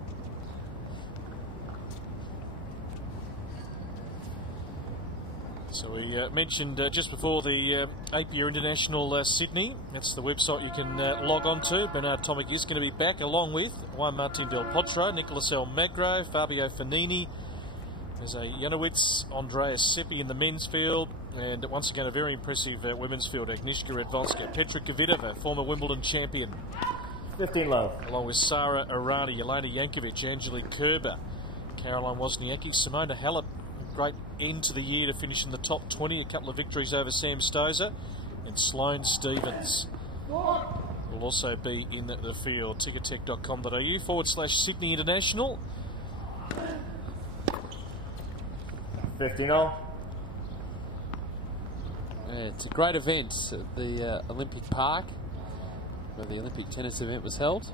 So we mentioned just before the APIA International Sydney. That's the website you can log on to. Bernard Tomic is going to be back, along with Juan Martin Del Potro, Nicolas Almagro, Fabio Fanini. There's a Janowicz, Andreas Seppi in the men's field, and once again a very impressive women's field. Agnieszka Radwanska, Petra Kvitova, former Wimbledon champion. 15 love. Along with Sara Errani, Elena Yankovic, Angelique Kerber, Caroline Wozniacki, Simona Halep. Great end to the year to finish in the top 20. A couple of victories over Sam Stosur, and Sloane Stephens will also be in the field. Tickettech.com.au/Sydney International. 15-all. Yeah, it's a great event at the Olympic Park. where the Olympic tennis event was held.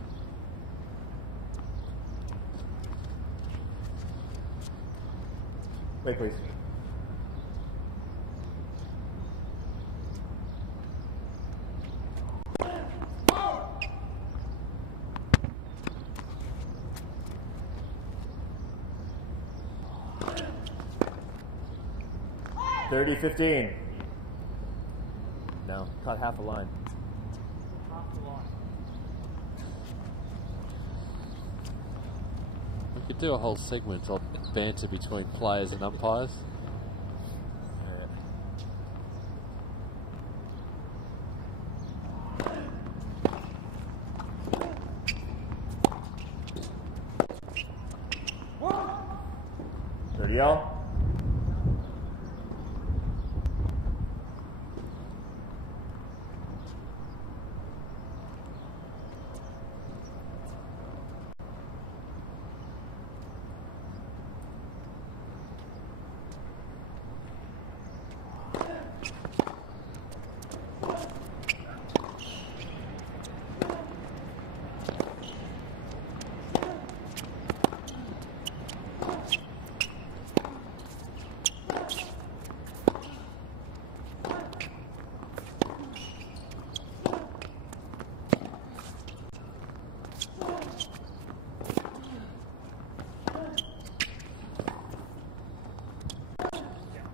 Wait, please. $30-15. No, cut half a line. We could do a whole segment on banter between players and umpires. All.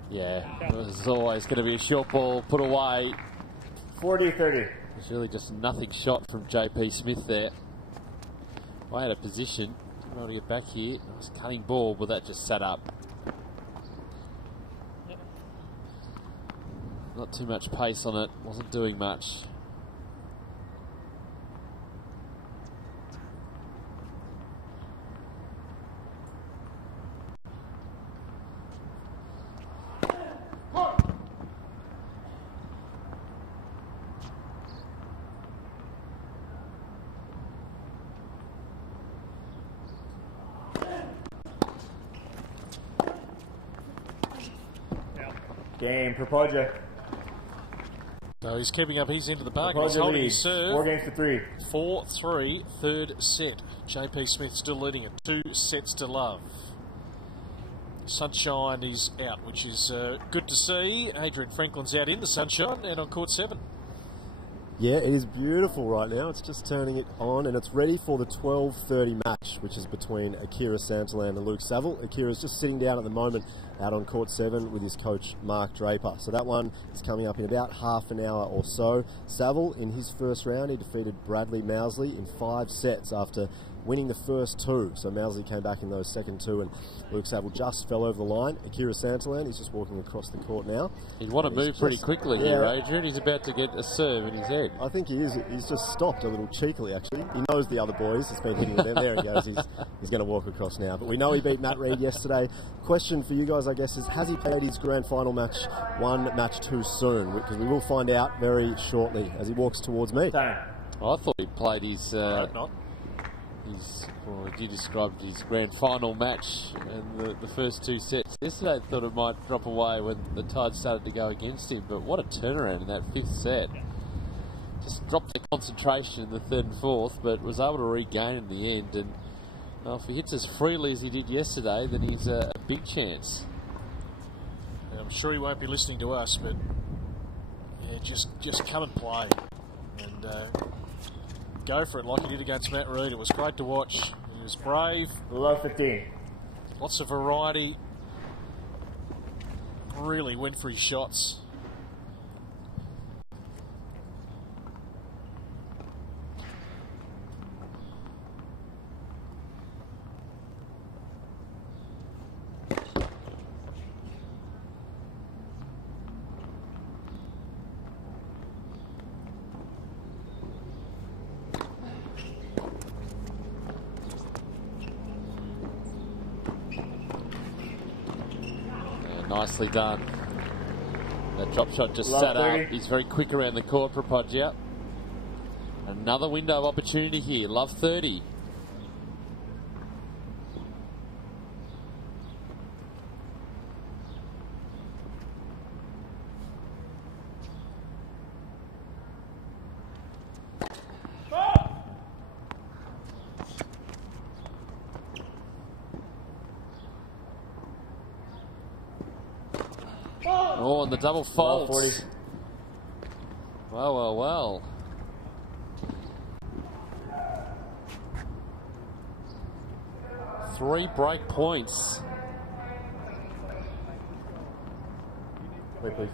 Yeah, there's always going to be a short ball put away. 40-30. It's really just nothing shot from JP Smith there. I had a position, didn't be able to get back here. Nice cutting ball, but that just sat up. Not too much pace on it, wasn't doing much. Game, Propoja. So he's keeping up his end of the bargain. He's Propoja holding leads. his serve. 4 games to 3. 4-3, third set. JP Smith still leading it. 2 sets to love. Sunshine is out, which is good to see. Adrian Franklin's out in the sunshine and on court 7. Yeah, it is beautiful right now. It's just turning it on, and it's ready for the 12:30 match, which is between Akira Santalan and Luke Saville. Akira's just sitting down at the moment out on court 7 with his coach Mark Draper. So that one is coming up in about half an hour or so. Saville, in his first round, he defeated Bradley Mousley in 5 sets after winning the first 2. So Mousley came back in those second 2, and Luke Saville just fell over the line. Akira Santalan, he's just walking across the court now. He'd want to move pretty quickly here, Adrian. He's about to get a serve in his head. I think he is. He's just stopped a little cheekily, actually. He knows the other boys. He's been hitting them. There he goes. He's going to walk across now. But we know he beat Matt Reed yesterday. Question for you guys, I guess, is has he played his grand final match one match too soon? Because we will find out very shortly as he walks towards me. I thought he played his... well, you described his grand final match and the first 2 sets. Yesterday I thought it might drop away when the tide started to go against him, but what a turnaround in that 5th set. Just dropped the concentration in the 3rd and 4th, but was able to regain in the end. And if he hits as freely as he did yesterday, then he's a big chance. I'm sure he won't be listening to us, but yeah, just come and play and go for it like he did against Matt Reed. It was great to watch. He was brave. Below 15. Lots of variety. Really went for his shots. Nicely done. That drop shot just sat 30. up. He's very quick around the court, Propoja. Another window of opportunity here. Love 30. Oh, and the double fault. 40. Well, well, well. Three break points. Wait, please.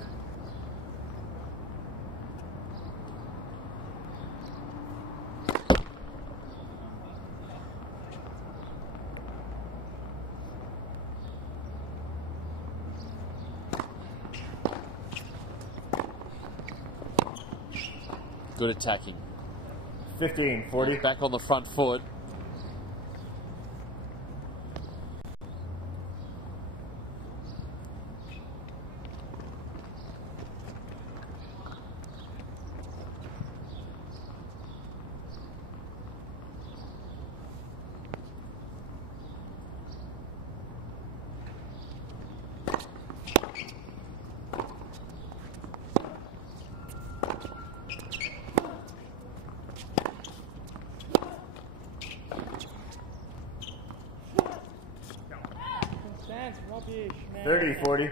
Good attacking. 15, 40. Back on the front foot. Rubbish, man. 30, 40.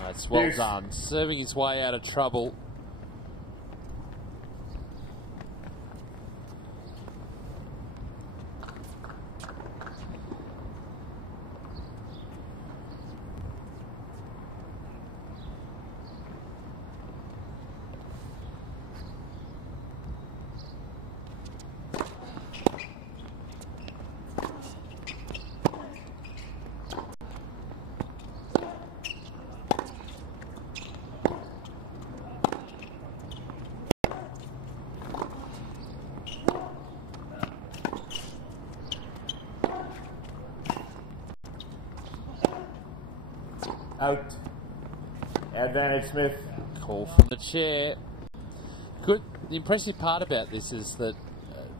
That's well done. Serving his way out of trouble. Out. Advantage, Smith. Call from the chair. Good. The impressive part about this is that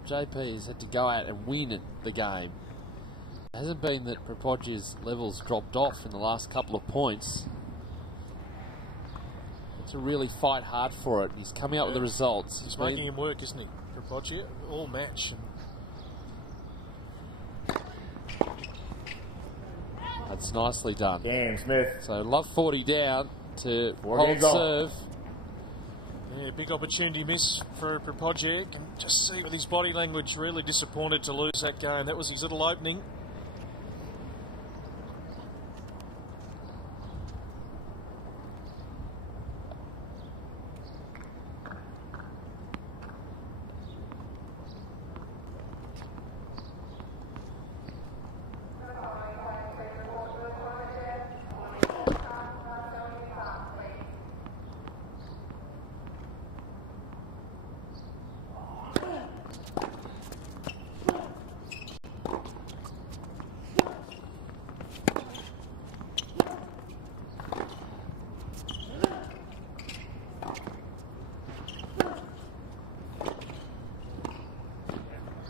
JP has had to go out and win the game. It hasn't been that Propogia's levels dropped off in the last couple of points. To really fight hard for it. He's coming out with the results. He's making him work, isn't he? Propogia, all match. That's nicely done. Damn, Smith. So love 40 down to hold games serve. Yeah, big opportunity miss for Propogia. You can just see with his body language, really disappointed to lose that game. That was his little opening.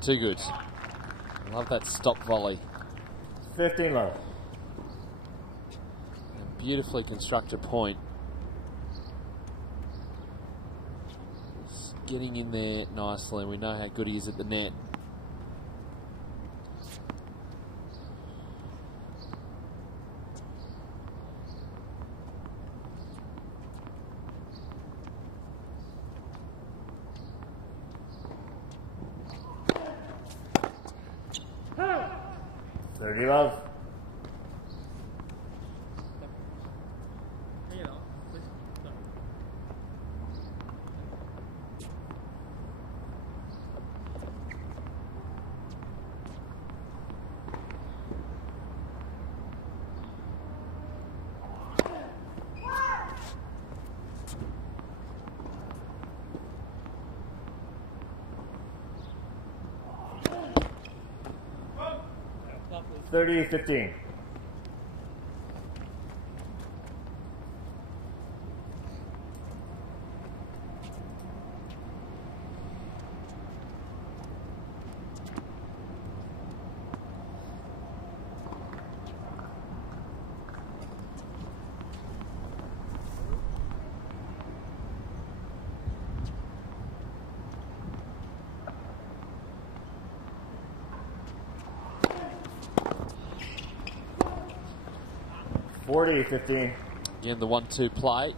Too good. Love that stop volley. 15 low. A beautifully constructed point. He's getting in there nicely. We know how good he is at the net. Love. Thirty, 15. 40-15. Again, the 1-2 play.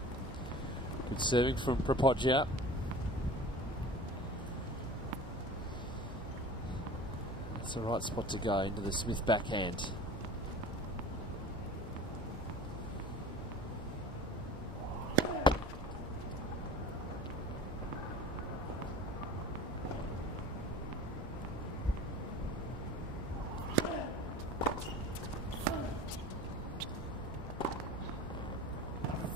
Good serving from Propoggia. That's the right spot to go into the Smith backhand.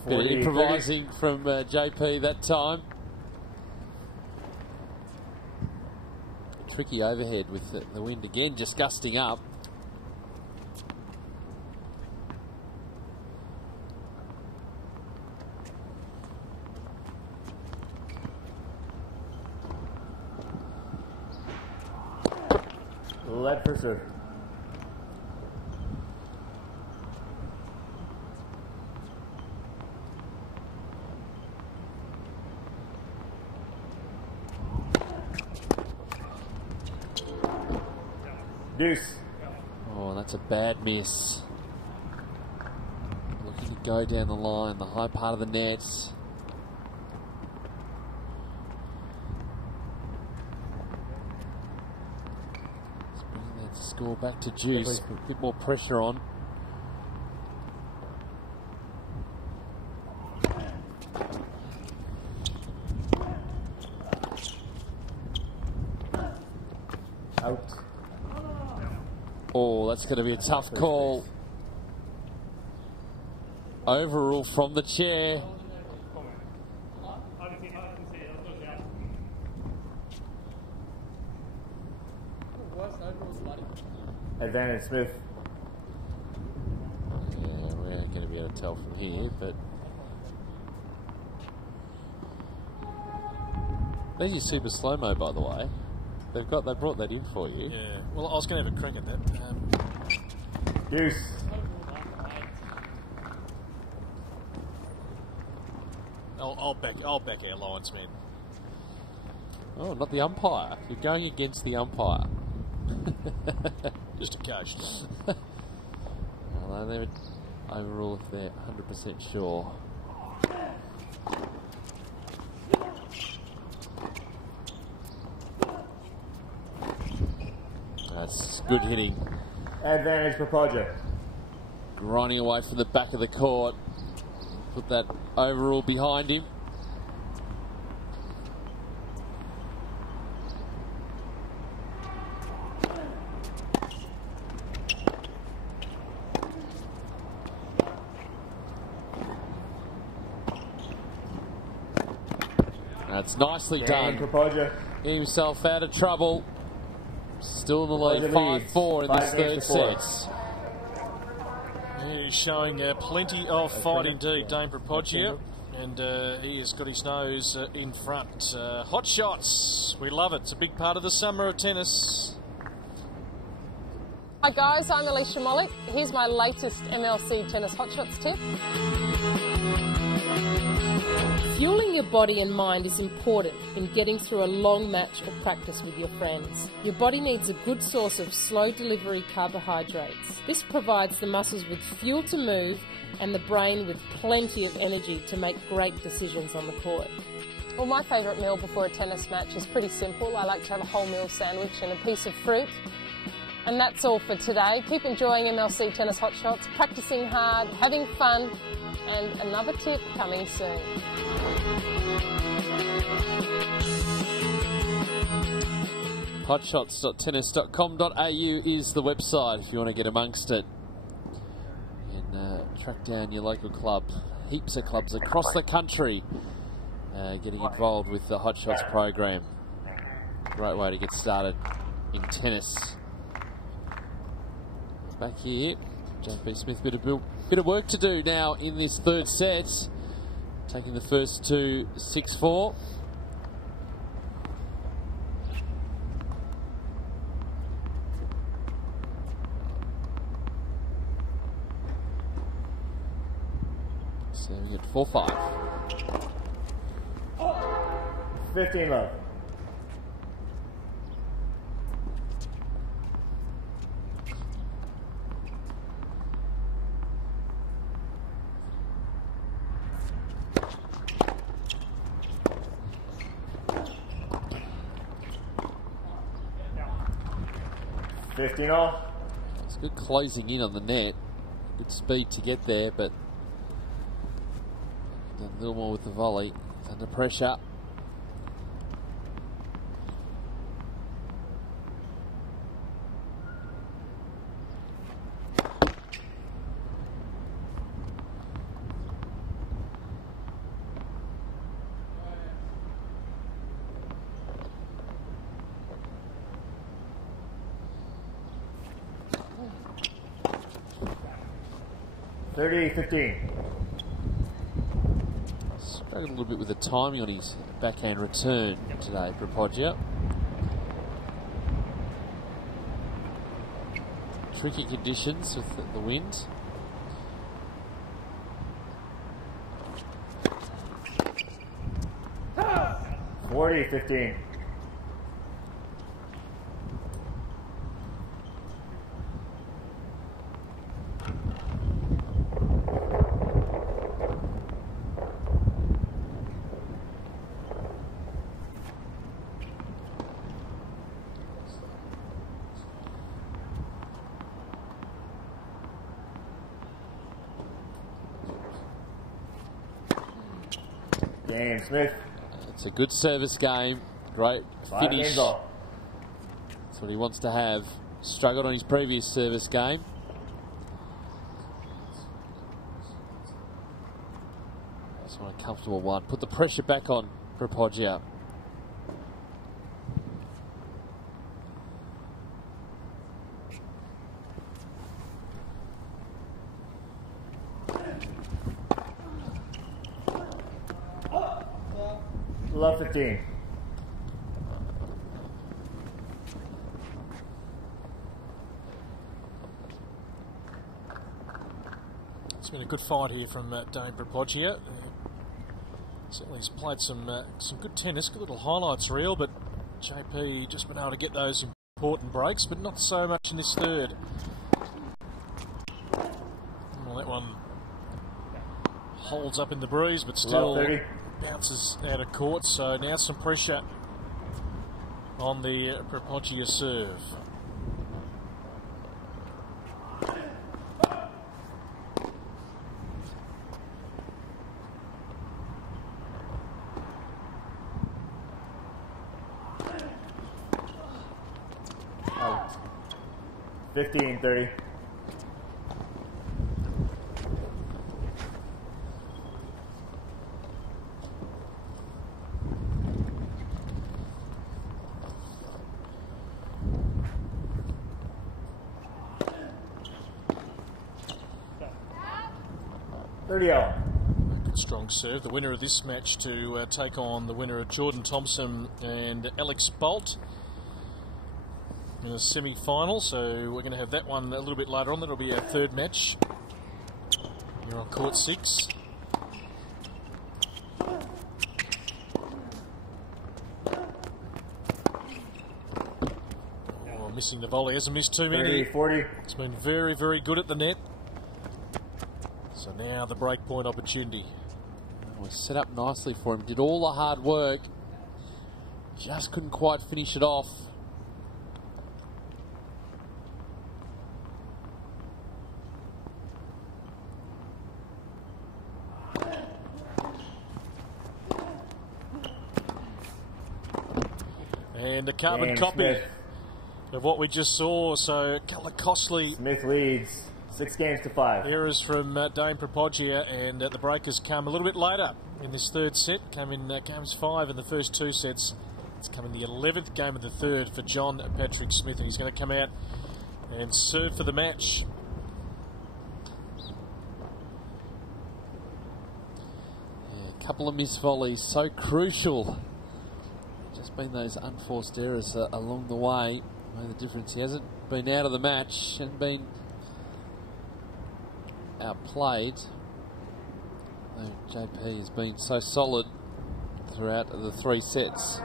Bit of improvising from JP that time. Tricky overhead with the wind again, just gusting up. Lead for serve. Deuce. Oh, that's a bad miss. Looking to go down the line, the high part of the nets. Let's bring that score back to juice. A bit more pressure on. Out. Oh, that's going to be a tough call. Overrule from the chair. Advantage Smith. Yeah, we aren't going to be able to tell from here, but these are super slow-mo, by the way. They brought that in for you. Yeah. Well, I was going to have a crack at that. Deuce. I'll back our linesman. Oh, not the umpire. You're going against the umpire. Just occasionally. Well, they're overrule if they're 100% sure. That's good hitting. Advantage for Propoggia. Grinding away from the back of the court. Put that overrule behind him. That's nicely done. Propoggia. Getting himself out of trouble. Still in the lead, 5-4 in this third set. He's showing plenty of fight indeed, Dame Propoggia, and he has got his nose in front. Hot shots, we love it. It's a big part of the summer of tennis. Hi guys, I'm Alicia Mollick. Here's my latest MLC Tennis Hot Shots tip. Fueling your body and mind is important in getting through a long match or practice with your friends. Your body needs a good source of slow delivery carbohydrates. This provides the muscles with fuel to move and the brain with plenty of energy to make great decisions on the court. Well, my favourite meal before a tennis match is pretty simple. I like to have a wholemeal sandwich and a piece of fruit. And that's all for today. Keep enjoying MLC Tennis Hot Shots, practicing hard, having fun, and another tip coming soon. Hotshots.tennis.com.au is the website if you want to get amongst it. And track down your local club. Heaps of clubs across the country getting involved with the Hot Shots program. Great way to get started in tennis. Back here, JP Smith, bit of work to do now in this third set. Taking the first two 6-4. Serving at 4-5. 15 love. 15 all. It's good closing in on the net. Good speed to get there, but done a little more with the volley. It's under pressure. $30-15. Struggled a little bit with the timing on his backhand return today, Propoggia. Tricky conditions with the wind. $40-15. Game, Smith. It's a good service game. Great finish. That's what he wants to have. Struggled on his previous service game. Just want a comfortable one. Put the pressure back on Propoggia. Love 15. It's been a good fight here from Dane Propoggia. Certainly he's played some good tennis, good little highlights reel, but JP just been able to get those important breaks, but not so much in this third. Well, that one holds up in the breeze, but still bounces out of court, so now some pressure on the Propoggia serve. Out. 15-30. Good strong serve. The winner of this match to take on the winner of Jordan Thompson and Alex Bolt in a semi-final. So we're going to have that one a little bit later on. That'll be our third match. You're on court 6. Oh, missing the volley. Hasn't missed too many. 30-40. It's been very, very good at the net. So now the break point opportunity. Was set up nicely for him. Did all the hard work. Just couldn't quite finish it off. And a carbon copy of what we just saw. So a couple of costly. Smith leads 6-5. Errors from Dane Propoggia, and the breakers come a little bit later in this third set. Come in games 5 in the first 2 sets. It's come in the 11th game of the third for John Patrick Smith, and he's going to come out and serve for the match. Yeah, a couple of missed volleys, so crucial. Just been those unforced errors along the way. Made the difference. He hasn't been out of the match and been outplayed. JP has been so solid throughout the 3 sets.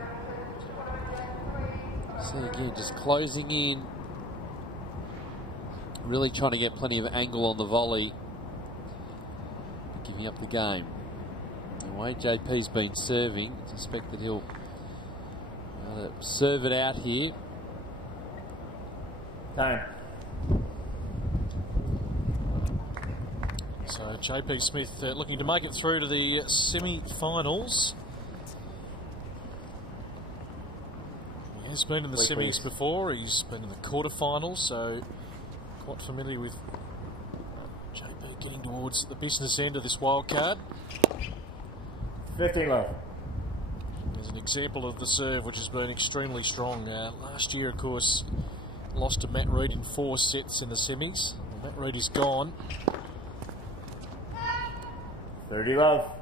See again, just closing in, really trying to get plenty of angle on the volley, giving up the game. The way JP's been serving, I suspect that he'll serve it out here. Time. So JP Smith looking to make it through to the semi-finals. He has been in the semis before. He's been in the quarterfinals, so quite familiar with JP getting towards the business end of this wildcard. 15 love. There's an example of the serve which has been extremely strong. Last year, of course, lost to Matt Reid in 4 sets in the semis. Well, Matt Reid is gone. 30 love.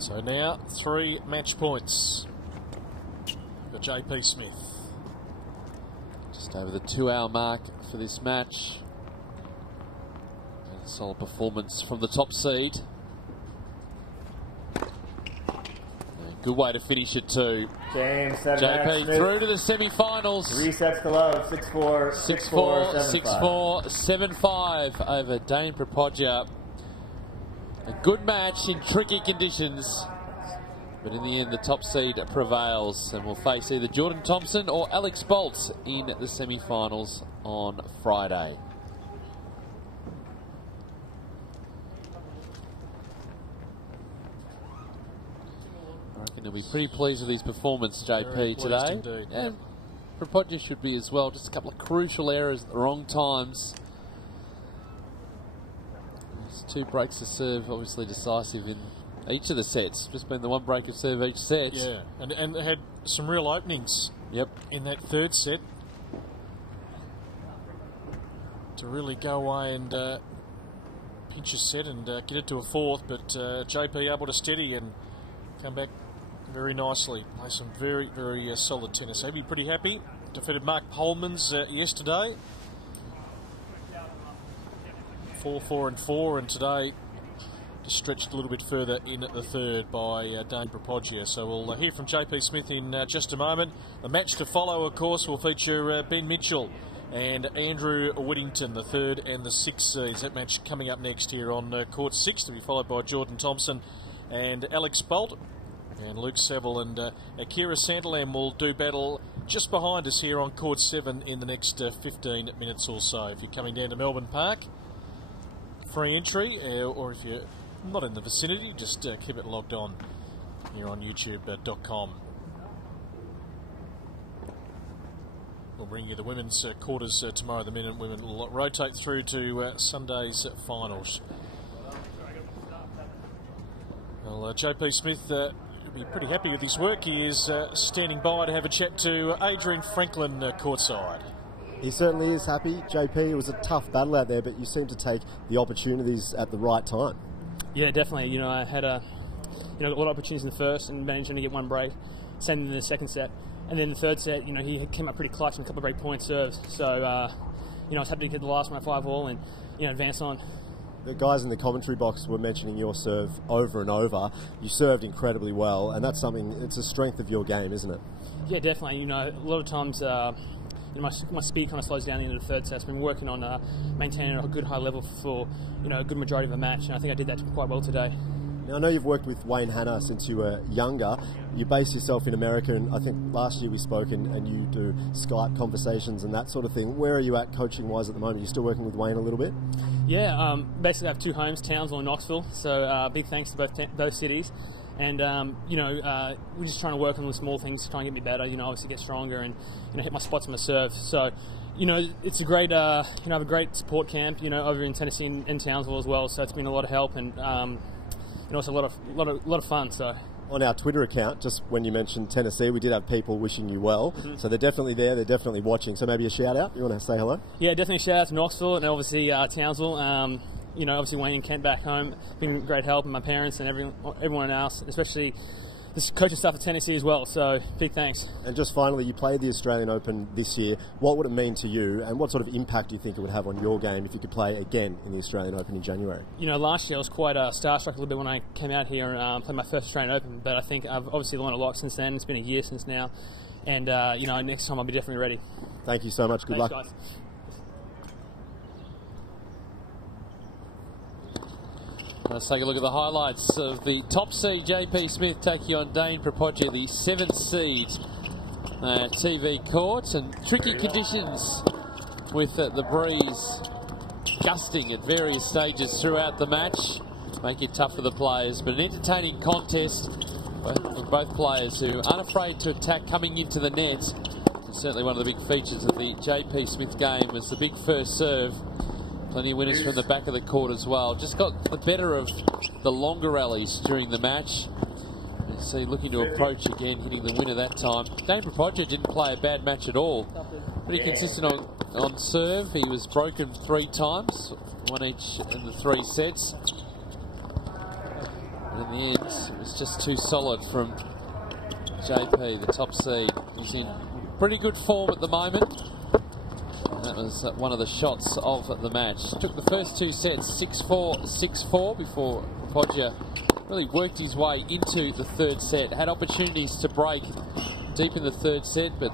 So now 3 match points for JP Smith. Just over the 2-hour mark for this match. And a solid performance from the top seed. And good way to finish it too. James, JP through to the semi-finals. 3 sets to love. 6-4, 6-4, 6-4, 7-5 over Dane Propodja. A good match in tricky conditions, but in the end the top seed prevails and will face either Jordan Thompson or Alex Bolt in the semi-finals on Friday. I reckon they'll be pretty pleased with his performance, JP, today. Indeed. And Propodja should be as well. Just a couple of crucial errors at the wrong times. 2 breaks of serve, obviously decisive in each of the sets. Just been the 1 break of serve each set. Yeah, and they had some real openings. Yep. In that 3rd set to really go away and pinch a set and get it to a 4th, but JP able to steady and come back very nicely. Play some very, very solid tennis. He'll be pretty happy. Defeated Mark Polmans yesterday. 4-4-4, and today just stretched a little bit further in at the 3rd by Dane Propodja. So we'll hear from JP Smith in just a moment. The match to follow, of course, will feature Ben Mitchell and Andrew Whittington, the 3rd and the 6th seeds. That match coming up next here on court 6, to be followed by Jordan Thompson and Alex Bolt. And Luke Saville and Akira Santalam will do battle just behind us here on court 7 in the next 15 minutes or so. If you're coming down to Melbourne Park, free entry, or if you're not in the vicinity, just keep it logged on here on youtube.com. We'll bring you the women's quarters tomorrow. The men and women will rotate through to Sunday's finals. Well, JP Smith will be pretty happy with his work. He is standing by to have a chat to Adrian Franklin courtside. He certainly is happy. JP, it was a tough battle out there, but you seem to take the opportunities at the right time. Yeah, definitely. You know, I had a lot of opportunities in the first and managed to get 1 break. Same in the 2nd set. And then the 3rd set, you know, he came up pretty clutch and a couple of break point serves. So, you know, I was happy to get the last one at 5-all and, you know, advance on. The guys in the commentary box were mentioning your serve over and over. You served incredibly well, and that's something, it's a strength of your game, isn't it? Yeah, definitely. You know, a lot of times my speed kind of slows down into the 3rd set. I've been working on maintaining a good high level for, you know, a good majority of the match, and I think I did that quite well today. Now, I know you've worked with Wayne Hanna since you were younger. You base yourself in America, and I think last year we spoke, and you do Skype conversations and that sort of thing. Where are you at coaching-wise at the moment? Are you still working with Wayne a little bit? Yeah, basically I have 2 homes, Townsville and Knoxville, so big thanks to both cities. And, you know, we're just trying to work on the small things to try and get me better, you know, obviously get stronger and, you know, hit my spots on the serve. So, you know, it's a great, you know, I have a great support camp, you know, over in Tennessee and Townsville as well. So it's been a lot of help and, you know, it's a lot of fun. So on our Twitter account, just when you mentioned Tennessee, we did have people wishing you well. So they're definitely there, they're definitely watching. So maybe a shout out, you want to say hello? Yeah, definitely a shout out to Knoxville and obviously Townsville. You know, obviously Wayne and Kent back home, been great help, and my parents and everyone else, especially just coaching stuff at Tennessee as well. So big thanks. And just finally, you played the Australian Open this year. What would it mean to you, and what sort of impact do you think it would have on your game if you could play again in the Australian Open in January? You know, last year I was quite starstruck a little bit when I came out here and played my first Australian Open, but I think I've obviously learned a lot since then. It's been a year since now, and you know, next time I'll be definitely ready. Thank you so much. Good luck. Guys. Let's take a look at the highlights of the top seed JP Smith taking on Dane Propoggia, the 7th seed TV court, and tricky conditions with the breeze gusting at various stages throughout the match, make it tough for the players, but an entertaining contest for both players who aren't afraid to attack coming into the net. And certainly one of the big features of the JP Smith game was the big first serve. Plenty of winners from the back of the court as well. Just got the better of the longer rallies during the match. You see, looking to approach again, hitting the winner that time. Dane Propoggia didn't play a bad match at all. Pretty consistent on serve. He was broken 3 times, 1 each in the 3 sets. And in the end, it was just too solid from JP, the top seed. He's in pretty good form at the moment. That was one of the shots of the match. Took the first 2 sets 6-4, 6-4 before Propoggia really worked his way into the 3rd set. Had opportunities to break deep in the 3rd set, but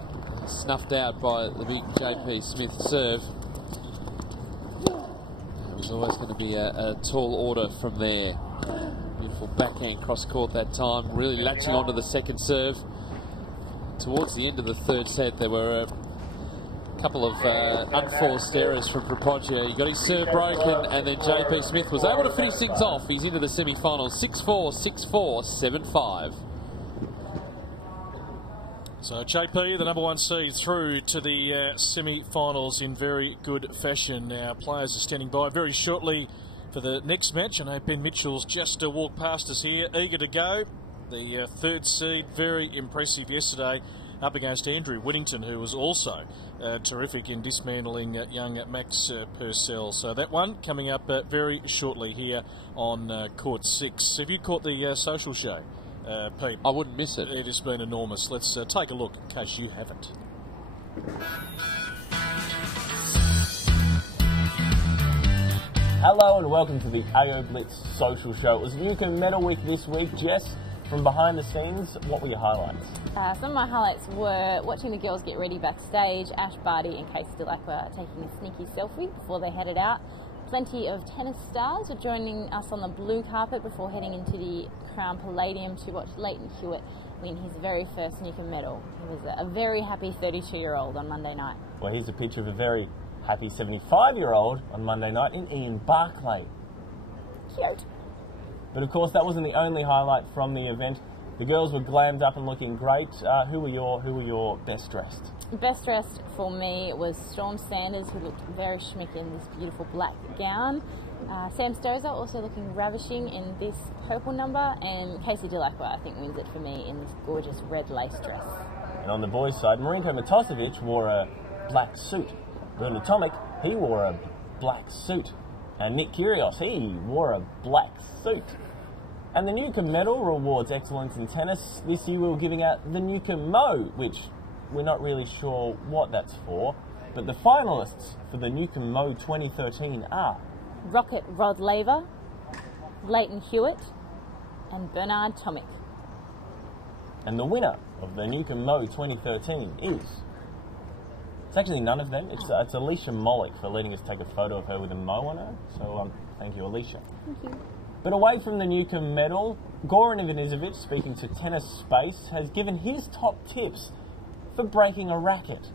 snuffed out by the big JP Smith serve. It was always going to be a tall order from there. Beautiful backhand cross court that time, really latching onto the 2nd serve. Towards the end of the 3rd set, there were couple of unforced errors from Propoggia. He got his serve broken, and then JP Smith was able to finish things off. He's into the semi-finals, 6-4, 6-4, 7-5. So JP, the number 1 seed, through to the semi-finals in very good fashion. Now players are standing by very shortly for the next match. I know Ben Mitchell's just walked past us here, eager to go. The 3rd seed, very impressive yesterday, up against Andrew Whittington, who was also terrific in dismantling young Max Purcell. So that one coming up very shortly here on Court 6. Have you caught the social show, Pete? I wouldn't miss it. It has been enormous. Let's take a look in case you haven't. Hello and welcome to the AO Blitz social show. It was Newcomb Medal Week this week. Jess, from behind the scenes, what were your highlights? Some of my highlights were watching the girls get ready backstage, Ash Barty and Casey Delacqua taking a sneaky selfie before they headed out. Plenty of tennis stars were joining us on the blue carpet before heading into the Crown Palladium to watch Leighton Hewitt win his very first Newcomb medal. He was a very happy 32-year-old on Monday night. Well, here's a picture of a very happy 75-year-old on Monday night in Ian Barclay. Cute. But of course, that wasn't the only highlight from the event. The girls were glammed up and looking great. Who were your best dressed? Best dressed for me was Storm Sanders, who looked very schmick in this beautiful black gown. Sam Stozer also looking ravishing in this purple number, and Casey Delacqua, I think, wins it for me in this gorgeous red lace dress. And on the boys' side, Marinko Matosevic wore a black suit. Bruno Tomic, he wore a black suit. And Nick Kyrgios, he wore a black suit. And the Newcomb Medal rewards excellence in tennis. This year we were giving out the Newcomb Mo, which we're not really sure what that's for. But the finalists for the Newcomb Mo 2013 are Rocket Rod Laver, Leighton Hewitt, and Bernard Tomic. And the winner of the Newcomb Mo 2013 is... It's actually none of them. It's Alicia Mollick for letting us take a photo of her with a mo on her. So thank you, Alicia. Thank you. But away from the Newcomb Medal, Goran Ivanisevic, speaking to Tennis Space, has given his top tips for breaking a racket.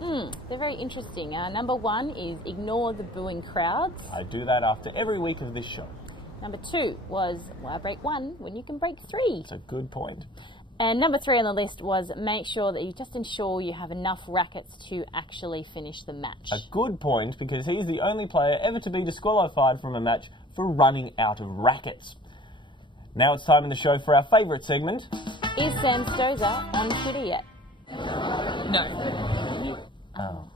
They're very interesting. Number 1 is ignore the booing crowds. I do that after every week of this show. Number 2 was, why break 1 when you can break 3? It's a good point. And number 3 on the list was make sure that you just ensure you have enough rackets to actually finish the match. A good point, because he's the only player ever to be disqualified from a match for running out of rackets. Now it's time in the show for our favourite segment. Is Sam Stozer on Twitter yet? No. Oh.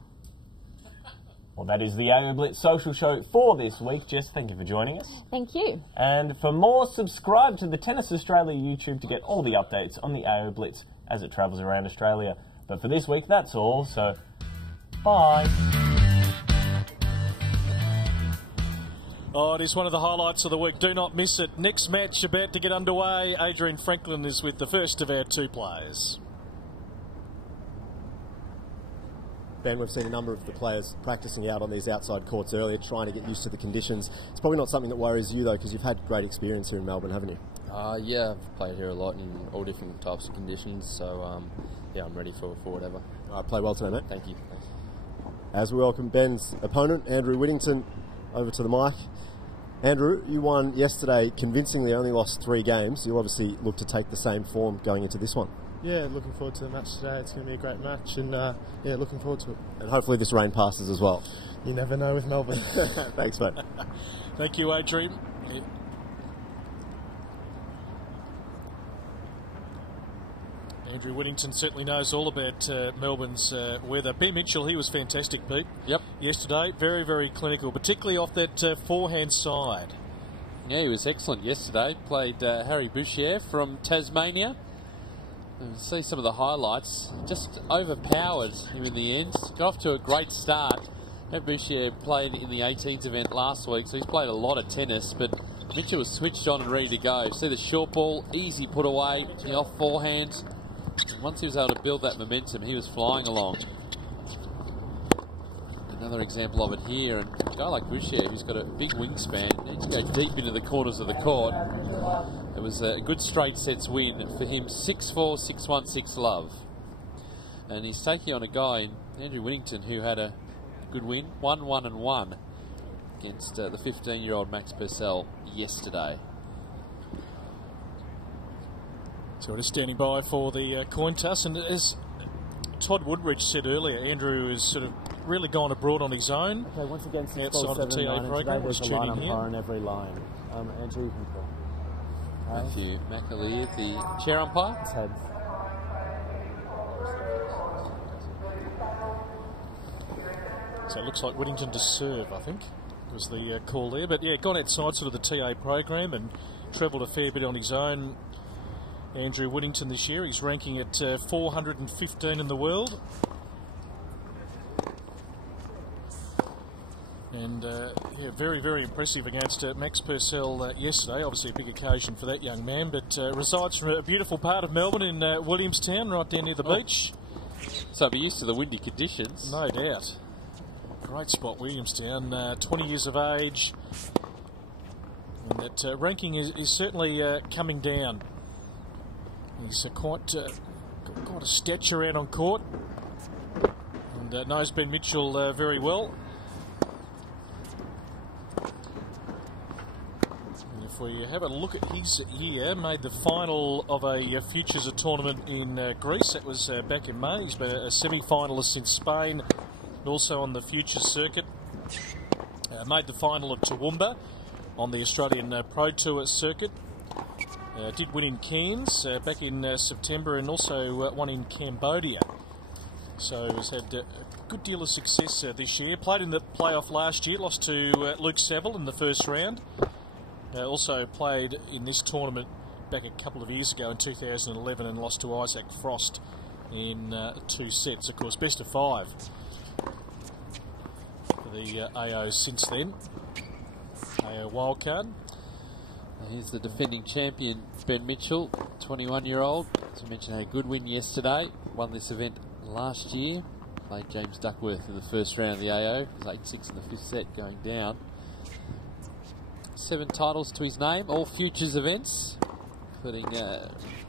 Well, that is the AO Blitz social show for this week. Jess, thank you for joining us. Thank you. And for more, subscribe to the Tennis Australia YouTube to get all the updates on the AO Blitz as it travels around Australia. But for this week, that's all, so bye. Oh, it is one of the highlights of the week. Do not miss it. Next match about to get underway. Adrian Franklin is with the first of our two players. Ben, we've seen a number of the players practising out on these outside courts earlier, trying to get used to the conditions. It's probably not something that worries you, though, because you've had great experience here in Melbourne, haven't you? Yeah, I've played here a lot in all different types of conditions, so yeah, I'm ready for whatever. All right, play well today, mate. Thank you. Thanks. As we welcome Ben's opponent, Andrew Whittington, over to the mic. Andrew, you won yesterday convincingly, only lost 3 games. You obviously look to take the same form going into this one. Yeah, looking forward to the match today. It's going to be a great match, and yeah, looking forward to it. And hopefully this rain passes as well. You never know with Melbourne. Thanks, mate. Thank you, Adrian. Andrew Whittington certainly knows all about Melbourne's weather. Ben Mitchell, he was fantastic, Pete. Yep. Yesterday, very, very clinical, particularly off that forehand side. Yeah, he was excellent yesterday. Played Harry Bouchier from Tasmania. See some of the highlights. Just overpowered him in the end. Got off to a great start. Harry Bouchier played in the 18s event last week, so he's played a lot of tennis, but Mitchell was switched on and ready to go. See the short ball, easy put away, the off forehand. Once he was able to build that momentum, he was flying along. Another example of it here, and a guy like Bouchier, who's got a big wingspan, needs to go deep into the corners of the court. It was a good straight sets win for him, 6-4, 6-1, 6-love. And he's taking on a guy, Andrew Whittington, who had a good win, 1-1-1 against the 15-year-old Max Purcell yesterday. So we're just standing by for the coin toss, and as Todd Woodbridge said earlier, Andrew has sort of really gone abroad on his own. Okay, once again, outside the TA program. There's a line umpire in every line. Andrew, you can call. Matthew McAleer, the chair umpire. It's heads. So it looks like Whittington to serve, I think, was the call there. But yeah, gone outside sort of the TA program and travelled a fair bit on his own. Andrew Whittington this year, he's ranking at 415 in the world. And yeah, very, very impressive against Max Purcell yesterday. Obviously a big occasion for that young man, but resides from a beautiful part of Melbourne in Williamstown, right down near the beach. So be used to the windy conditions. No doubt. Great spot, Williamstown. 20 years of age. And that ranking is certainly coming down. He's quite a stature out on court. And knows Ben Mitchell very well. And if we have a look at his year, made the final of a Futures tournament in Greece. That was back in May. He's been a semi-finalist in Spain, and also on the Futures circuit. Made the final of Toowoomba on the Australian Pro Tour circuit. Did win in Cairns back in September, and also won in Cambodia. So has had a good deal of success this year. Played in the playoff last year, lost to Luke Saville in the first round. Also played in this tournament back a couple of years ago in 2011 and lost to Isaac Frost in 2 sets. Of course, best of 5 for the AO since then. AO Wildcard. Here's the defending champion, Ben Mitchell, 21-year-old. As I mentioned, had a good win yesterday. Won this event last year. Played James Duckworth in the first round of the AO. It was 8-6 in the 5th set, going down. 7 titles to his name, all Futures events, including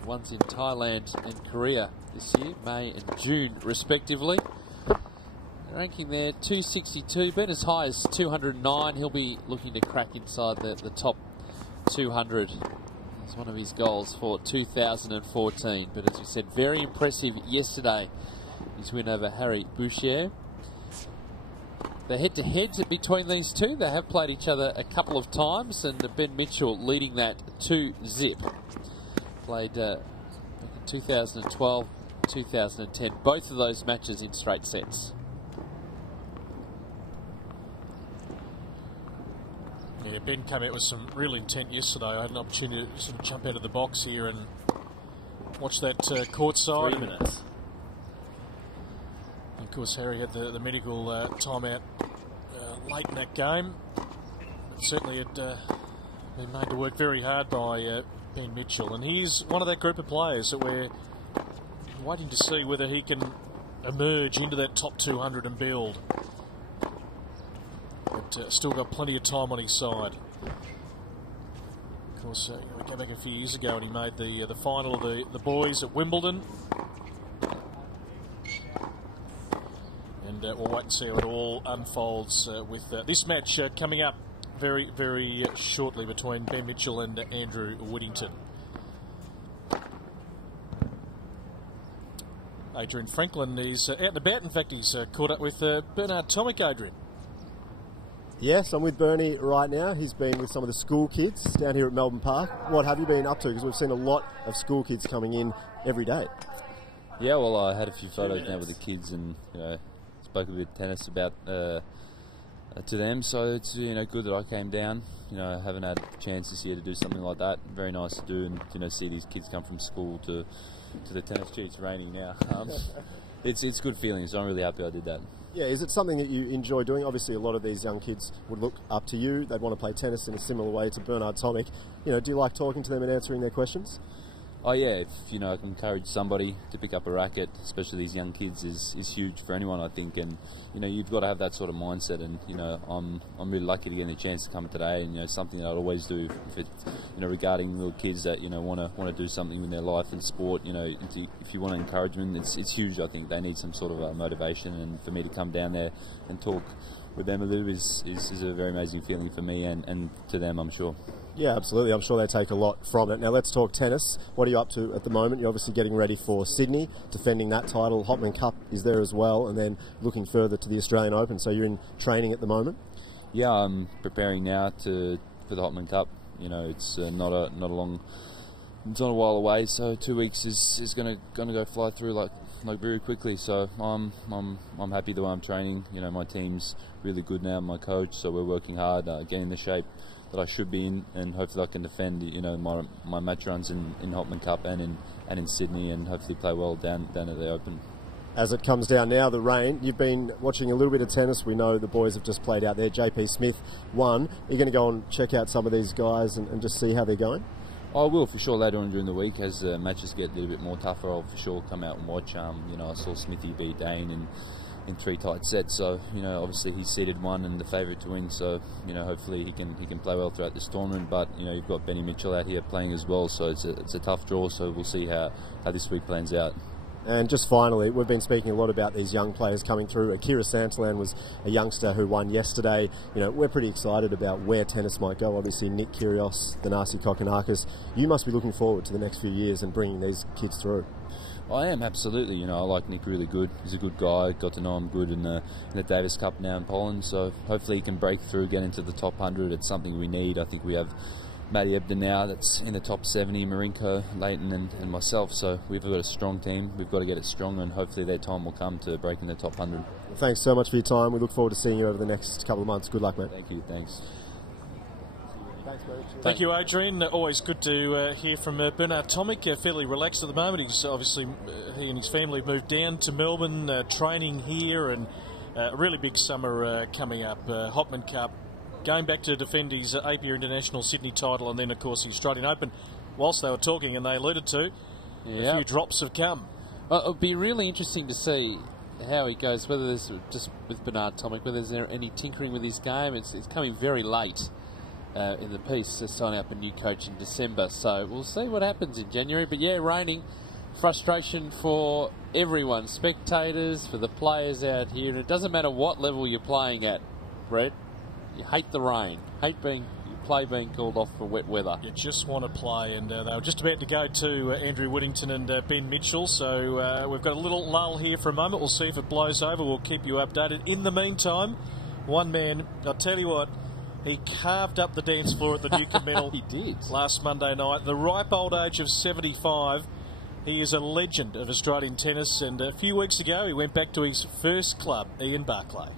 ones in Thailand and Korea this year, May and June respectively. Ranking there, 262, been as high as 209. He'll be looking to crack inside the top 200. That's one of his goals for 2014. But as we said, very impressive yesterday, his win over Harry Bouchier. The head-to-heads between these two, they have played each other a couple of times, and Ben Mitchell leading that 2-zip. Played back in 2012, 2010, both of those matches in straight sets. Yeah, Ben came out with some real intent yesterday. I had an opportunity to sort of jump out of the box here and watch that court side. 3 minutes. And of course, Harry had the medical timeout late in that game. But certainly had been made to work very hard by Ben Mitchell. And he's one of that group of players that we're waiting to see whether he can emerge into that top 200 and build. But still got plenty of time on his side. Of course, we go back a few years ago and he made the final of the boys at Wimbledon. And we'll wait and see how it all unfolds with this match coming up very, very shortly between Ben Mitchell and Andrew Whittington. Adrian Franklin is out and about. In fact, he's caught up with Bernard Tomic. Adrian. Yes, I'm with Bernie right now. He's been with some of the school kids down here at Melbourne Park. What have you been up to? Because we've seen a lot of school kids coming in every day. Yeah, well, I had a few photos now with the kids and, spoke a bit of tennis about to them. So it's, good that I came down. I haven't had a chance this year to do something like that. Very nice to do and, see these kids come from school to the tennis. Gee, it's raining now. It's good feeling, so I'm really happy I did that. Yeah, is it something that you enjoy doing? Obviously, a lot of these young kids would look up to you. They'd want to play tennis in a similar way to Bernard Tomic. Do you like talking to them and answering their questions? Oh yeah, if I can encourage somebody to pick up a racket, especially these young kids, is huge for anyone, I think. And you've got to have that sort of mindset. And I'm really lucky to get a chance to come today. And something that I'd always do if it's regarding little kids that want to do something in their life and sport. If you want to encourage them, it's huge. I think they need some sort of motivation. And for me to come down there and talk with them a little bit is a very amazing feeling for me and to them, I'm sure. Yeah, absolutely. I'm sure they take a lot from it. Now let's talk tennis. What are you up to at the moment? You're obviously getting ready for Sydney, defending that title. Hopman Cup is there as well, and then looking further to the Australian Open. So you're in training at the moment? Yeah, I'm preparing now for the Hopman Cup. It's not a long. It's not a while away, so 2 weeks is going to go fly through like very quickly. So I'm happy the way I'm training. My team's really good now. My coach, so we're working hard, getting the shape that I should be in, and hopefully I can defend my match runs in Hopman Cup and in Sydney, and hopefully play well down at the Open. As it comes down now, the rain, you've been watching a little bit of tennis. We know the boys have just played out there. JP Smith won. Are you going to go and check out some of these guys and just see how they're going? I will for sure later on during the week as matches get a little bit more tougher. I'll for sure come out and watch. I saw Smithy beat Dane in 3 tight sets, so obviously he's seeded 1 and the favourite to win. So hopefully he can play well throughout this tournament. But you've got Benny Mitchell out here playing as well, so it's a tough draw. So we'll see how this week plans out. And just finally, we've been speaking a lot about these young players coming through. Akira Santalan was a youngster who won yesterday. We're pretty excited about where tennis might go. Obviously, Nick Kyrgios, Thanasi Kokkinakis. You must be looking forward to the next few years and bringing these kids through. I am, absolutely. I like Nick really good. He's a good guy. Got to know him good in the Davis Cup now in Poland. So hopefully he can break through, get into the top 100. It's something we need. I think we have Matty Ebden now that's in the top 70, Marinko, Leighton and myself. So we've got a strong team. We've got to get it strong, and hopefully their time will come to break in the top 100. Well, thanks so much for your time. We look forward to seeing you over the next couple of months. Good luck, mate. Thank you. Thanks. Thank you, Adrian. Always good to hear from Bernard Tomic. Fairly relaxed at the moment. He's obviously, he and his family moved down to Melbourne, training here, and a really big summer coming up. Hopman Cup, going back to defend his APIA International Sydney title, and then, of course, the Australian Open. Whilst they were talking, and they alluded to, a few drops have come. Well, it'll be really interesting to see how he goes, whether there's just with Bernard Tomic, whether there's any tinkering with his game. It's coming very late in the piece, signing up a new coach in December. So we'll see what happens in January. But yeah, raining, frustration for everyone, spectators, for the players out here. And it doesn't matter what level you're playing at, Brett. You hate the rain, hate play being called off for wet weather. You just want to play, and they were just about to go to Andrew Whittington and Ben Mitchell, so we've got a little lull here for a moment. We'll see if it blows over. We'll keep you updated. In the meantime, one man, I'll tell you what, he carved up the dance floor at the Newcomb Medal. He did. Last Monday night. The ripe old age of 75. He is a legend of Australian tennis, and a few weeks ago he went back to his first club, Ian Barclay.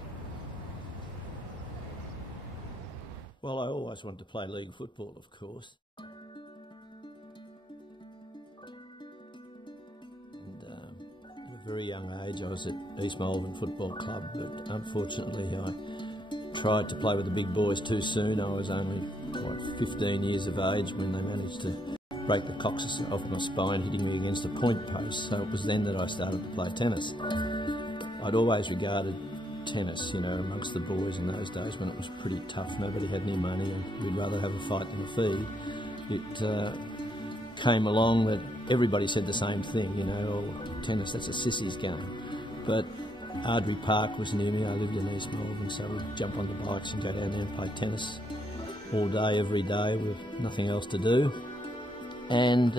Well, I always wanted to play league football, of course. And at a very young age, I was at East Melbourne Football Club, but unfortunately I tried to play with the big boys too soon. I was only, 15 years of age when they managed to break the coccyx off my spine, hitting me against a point post. So it was then that I started to play tennis. I'd always regarded tennis, amongst the boys in those days when it was pretty tough. Nobody had any money and we'd rather have a fight than a feed. It came along that everybody said the same thing, tennis, that's a sissy's game. But Ardrey Park was near me. I lived in East Melbourne, so we'd jump on the bikes and go down there and play tennis all day, every day, with nothing else to do. And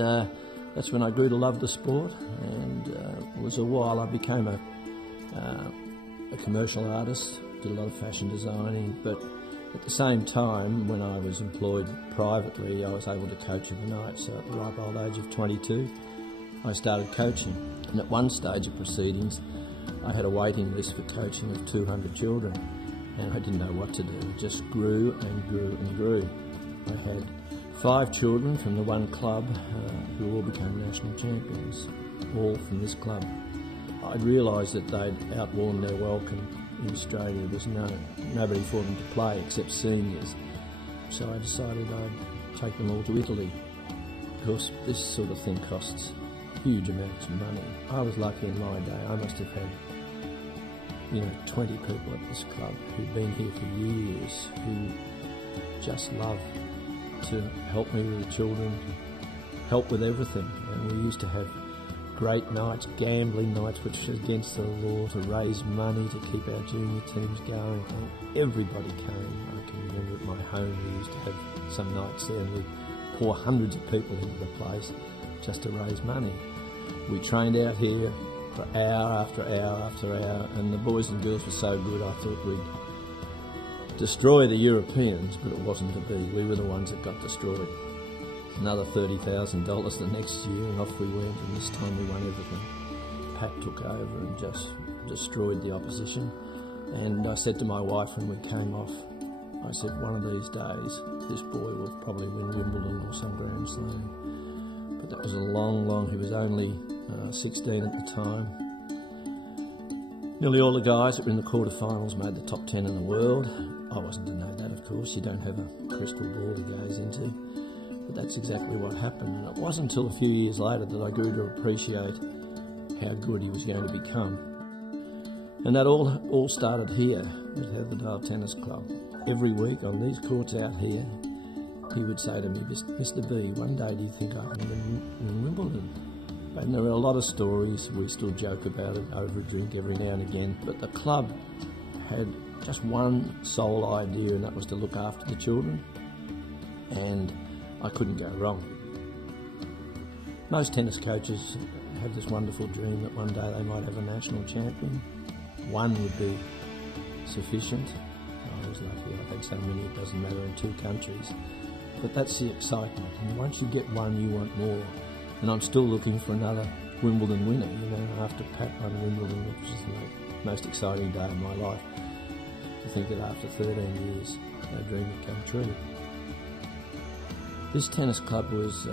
that's when I grew to love the sport, and it was a while I became a commercial artist, did a lot of fashion designing, but at the same time, when I was employed privately, I was able to coach overnight. So at the ripe old age of 22, I started coaching. And at one stage of proceedings, I had a waiting list for coaching of 200 children, and I didn't know what to do. It just grew and grew and grew. I had 5 children from the one club who all became national champions, all from this club. I realised that they'd outworn their welcome in Australia. There was nobody for them to play except seniors. So I decided I'd take them all to Italy, because this sort of thing costs huge amounts of money. I was lucky in my day. I must have had 20 people at this club who'd been here for years, who just love to help me with the children, help with everything. And we used to have great nights, gambling nights, which was against the law, to raise money to keep our junior teams going. And everybody came. I can remember at my home we used to have some nights there and we'd pour hundreds of people into the place just to raise money. We trained out here for hour after hour after hour, and the boys and girls were so good I thought we'd destroy the Europeans, but it wasn't to be. We were the ones that got destroyed. Another $30,000 the next year, and off we went, and this time we won everything. Pat took over and just destroyed the opposition. And I said to my wife when we came off, I said, one of these days, this boy will probably win Wimbledon or some Grand Slam. But that was a long, he was only 16 at the time. Nearly all the guys that were in the quarterfinals made the top 10 in the world. I wasn't to know that, of course. You don't have a crystal ball to gaze into. But that's exactly what happened. And it wasn't until a few years later that I grew to appreciate how good he was going to become. And that all started here at Heatherdale Tennis Club. Every week on these courts out here, he would say to me, Mr. B, one day do you think I can win Wimbledon? And there were a lot of stories. We still joke about it over a drink every now and again. But the club had just one sole idea, and that was to look after the children. And I couldn't go wrong. Most tennis coaches have this wonderful dream that one day they might have a national champion. One would be sufficient. I was lucky I had so many, it doesn't matter, in 2 countries. But that's the excitement, and once you get one, you want more. And I'm still looking for another Wimbledon winner, after Pat won Wimbledon, which was the most exciting day of my life. To think that after 13 years, our dream had come true. This tennis club was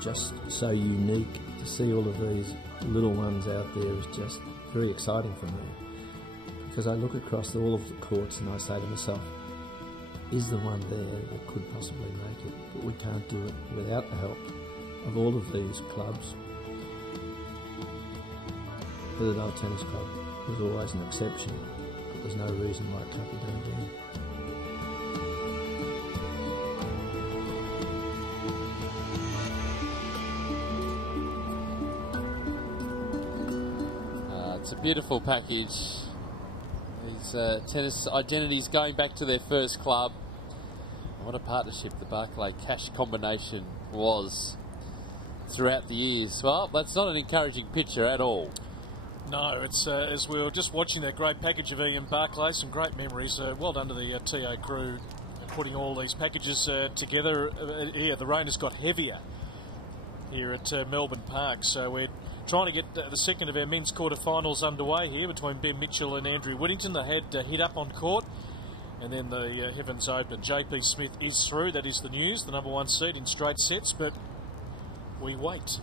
just so unique. To see all of these little ones out there was just very exciting for me, because I look across all of the courts and I say to myself, is the one there that could possibly make it? But we can't do it without the help of all of these clubs. Heatherdale Tennis Club is always an exception, but there's no reason why it can't be done again. It's a beautiful package. These tennis identities going back to their first club. What a partnership the Barclay Cash combination was throughout the years. Well, that's not an encouraging picture at all. No, it's as we were just watching that great package of Ian Barclay, some great memories. Well done to the TA crew putting all these packages together. Here, the rain has got heavier here at Melbourne Park, so we're trying to get the second of our men's quarterfinals underway here between Ben Mitchell and Andrew Whittington. They had hit up on court, And then the Heavens Open. JP Smith is through. That is the news. The number 1 seed in straight sets, but we wait.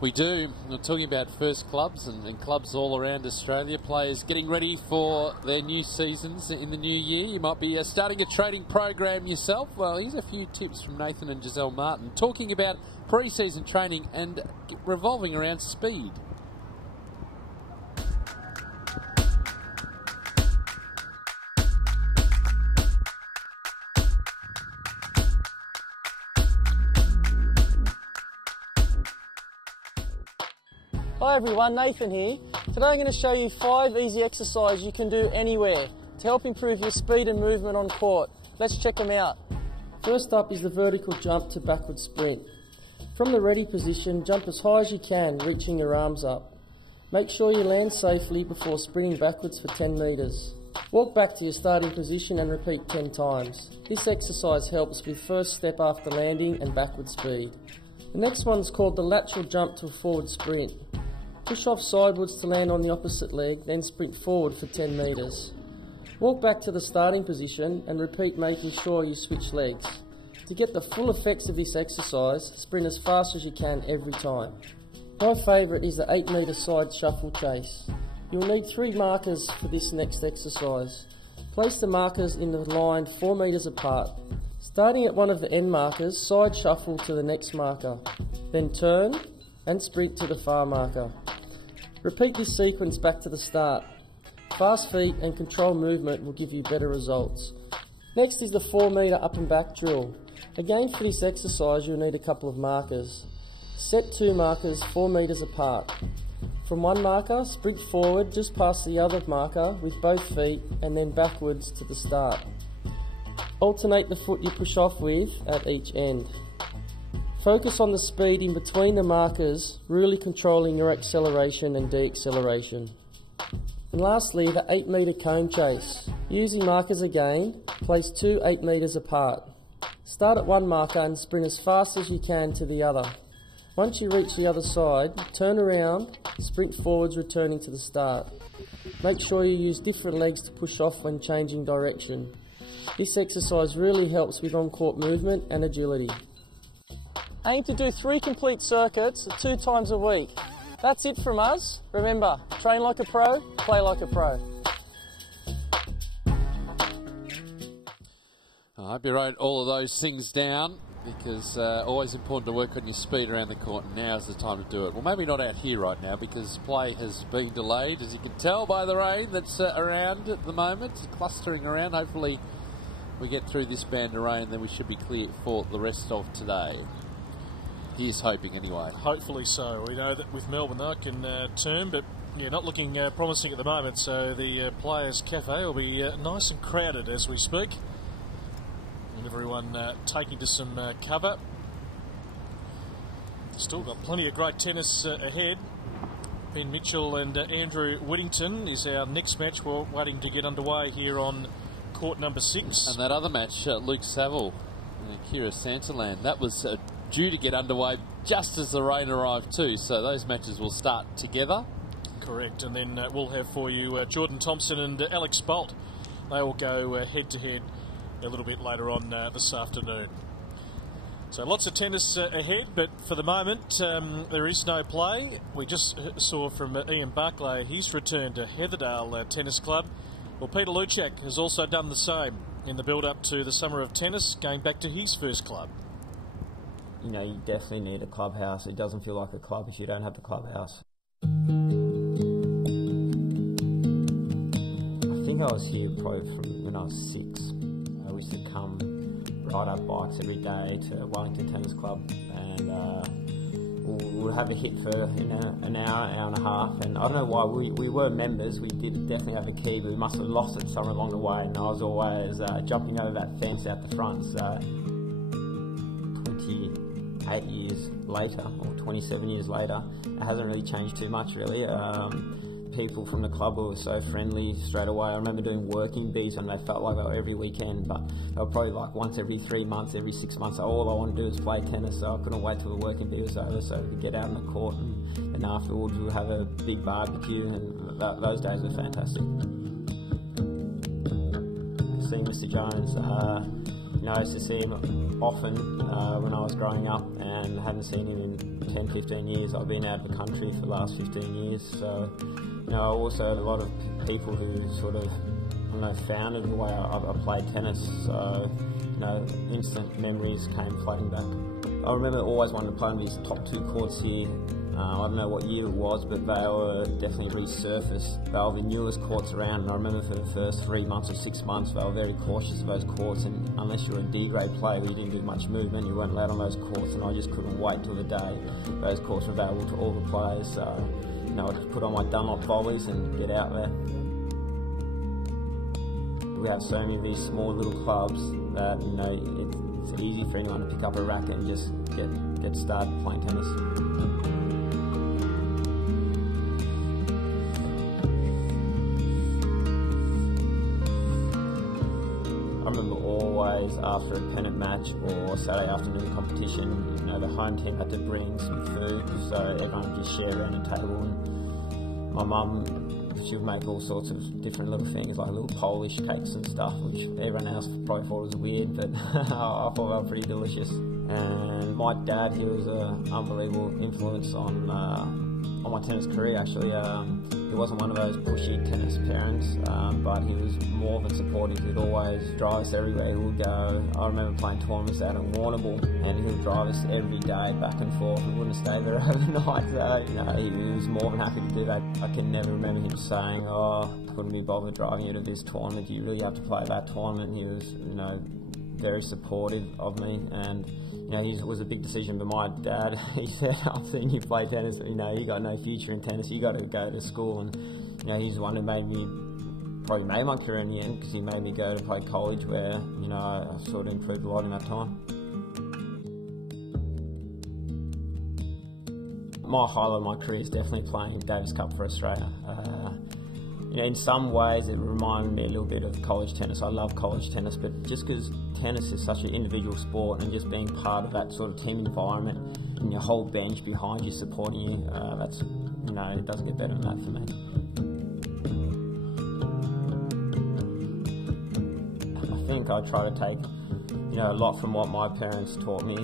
We do. We're talking about first clubs and clubs all around Australia. Players getting ready for their new seasons in the new year. You might be starting a training program yourself. Well, here's a few tips from Nathan and Giselle Martin talking about pre-season training and revolving around speed. Hi everyone, Nathan here. Today I'm going to show you 5 easy exercises you can do anywhere to help improve your speed and movement on court. Let's check them out. First up is the vertical jump to backward sprint. From the ready position, jump as high as you can, reaching your arms up. Make sure you land safely before sprinting backwards for 10 metres. Walk back to your starting position and repeat 10 times. This exercise helps with first step after landing and backward speed. The next one is called the lateral jump to a forward sprint. Push off sidewards to land on the opposite leg, then sprint forward for 10 metres. Walk back to the starting position and repeat, making sure you switch legs. To get the full effects of this exercise, sprint as fast as you can every time. My favourite is the 8 metre side shuffle chase. You'll need 3 markers for this next exercise. Place the markers in the line 4 metres apart. Starting at one of the end markers, side shuffle to the next marker. Then turn and sprint to the far marker. Repeat this sequence back to the start. Fast feet and controlled movement will give you better results. Next is the 4 metre up and back drill. Again, for this exercise you'll need a couple of markers. Set 2 markers 4 metres apart. From one marker, sprint forward just past the other marker with both feet and then backwards to the start. Alternate the foot you push off with at each end. Focus on the speed in between the markers, really controlling your acceleration and deacceleration. And lastly, the 8 metre cone chase. Using markers again, place 2 8 metres apart. Start at one marker and sprint as fast as you can to the other. Once you reach the other side, turn around, sprint forwards returning to the start. Make sure you use different legs to push off when changing direction. This exercise really helps with on-court movement and agility. Aim to do 3 complete circuits 2 times a week. That's it from us. Remember, train like a pro, play like a pro. I hope you wrote all of those things down, because always important to work on your speed around the court, and now's the time to do it. Well, maybe not out here right now because play has been delayed, as you can tell by the rain that's around at the moment. It's clustering around. Hopefully we get through this band of rain, then we should be clear for the rest of today. He's hoping anyway. Hopefully so. We know that with Melbourne that can turn, but yeah, not looking promising at the moment. So the Players Cafe will be nice and crowded as we speak. And everyone taking to some cover. Still got plenty of great tennis ahead. Ben Mitchell and Andrew Whittington is our next match. We're waiting to get underway here on court number 6. And that other match, Luke Saville and Kira Santaland, that was due to get underway just as the rain arrived too, so those matches will start together. Correct, and then we'll have for you Jordan Thompson and Alex Bolt. They will go head to head a little bit later on this afternoon. So lots of tennis ahead, but for the moment there is no play. We just saw from Ian Barclay he's returned to Heatherdale Tennis Club. Well, Peter Luchak has also done the same in the build-up to the summer of tennis, going back to his first club. You know, you definitely need a clubhouse. It doesn't feel like a club if you don't have the clubhouse. I think I was here probably from when I was 6. I used to come ride our bikes every day to Wellington Tennis Club, and we'll have a hit for an hour and a half. And I don't know why, we were members. We did definitely have a key, but we must have lost it somewhere along the way. And I was always jumping over that fence out the front. So 28 years later, or 27 years later, it hasn't really changed too much, really. People from the club were so friendly straight away. I remember doing working bees and they felt like they were every weekend, but they were probably like once every 3 months, every 6 months. All I wanted to do was play tennis, so I couldn't wait till the working bee was over so we could get out on the court, and afterwards we'd have a big barbecue, and those days were fantastic. being Mr. Jones. I used to see him often when I was growing up, and hadn't seen him in 10, 15 years. I've been out of the country for the last 15 years, so also a lot of people who sort of founded the way I played tennis, so instant memories came flooding back. I remember always wanting to play on these top 2 courts here. I don't know what year it was, but they were definitely resurfaced. They were the newest courts around, and I remember for the first 3 months or 6 months they were very cautious of those courts, and unless you were a D-grade player you didn't do much movement, you weren't allowed on those courts, and I just couldn't wait till the day those courts were available to all the players. So I just put on my Dunlop volleys and get out there. We have so many of these small little clubs that it's easy for anyone to pick up a racket and just get started playing tennis. I remember always after a pennant match or Saturday afternoon competition, the home team had to bring some food, so everyone would just share around the table. And my mum, she would make all sorts of different little things, like little Polish cakes and stuff, which everyone else probably thought was weird, but I thought they were pretty delicious. And my dad, he was an unbelievable influence on my tennis career, actually. He wasn't one of those pushy tennis parents, but he was more than supportive. He'd always drive us everywhere he would go. I remember playing tournaments out in Warrnambool, and he would drive us every day back and forth. We wouldn't stay there overnight, so he was more than happy to do that. I can never remember him saying, "Oh, I couldn't be bothered driving you to this tournament. You really have to play that tournament." He was, very supportive of me, and it was a big decision. But my dad, he said, "I've seen you play tennis. You got no future in tennis. You got to go to school." And he's the one who probably made my career in the end, because he made me go to play college, where I sort of improved a lot in that time. My highlight of my career is definitely playing Davis Cup for Australia. In some ways it reminded me a little bit of college tennis. I love college tennis, but just because tennis is such an individual sport, and just being part of that sort of team environment and your whole bench behind you supporting you, that's, it doesn't get better than that for me. I think I try to take a lot from what my parents taught me.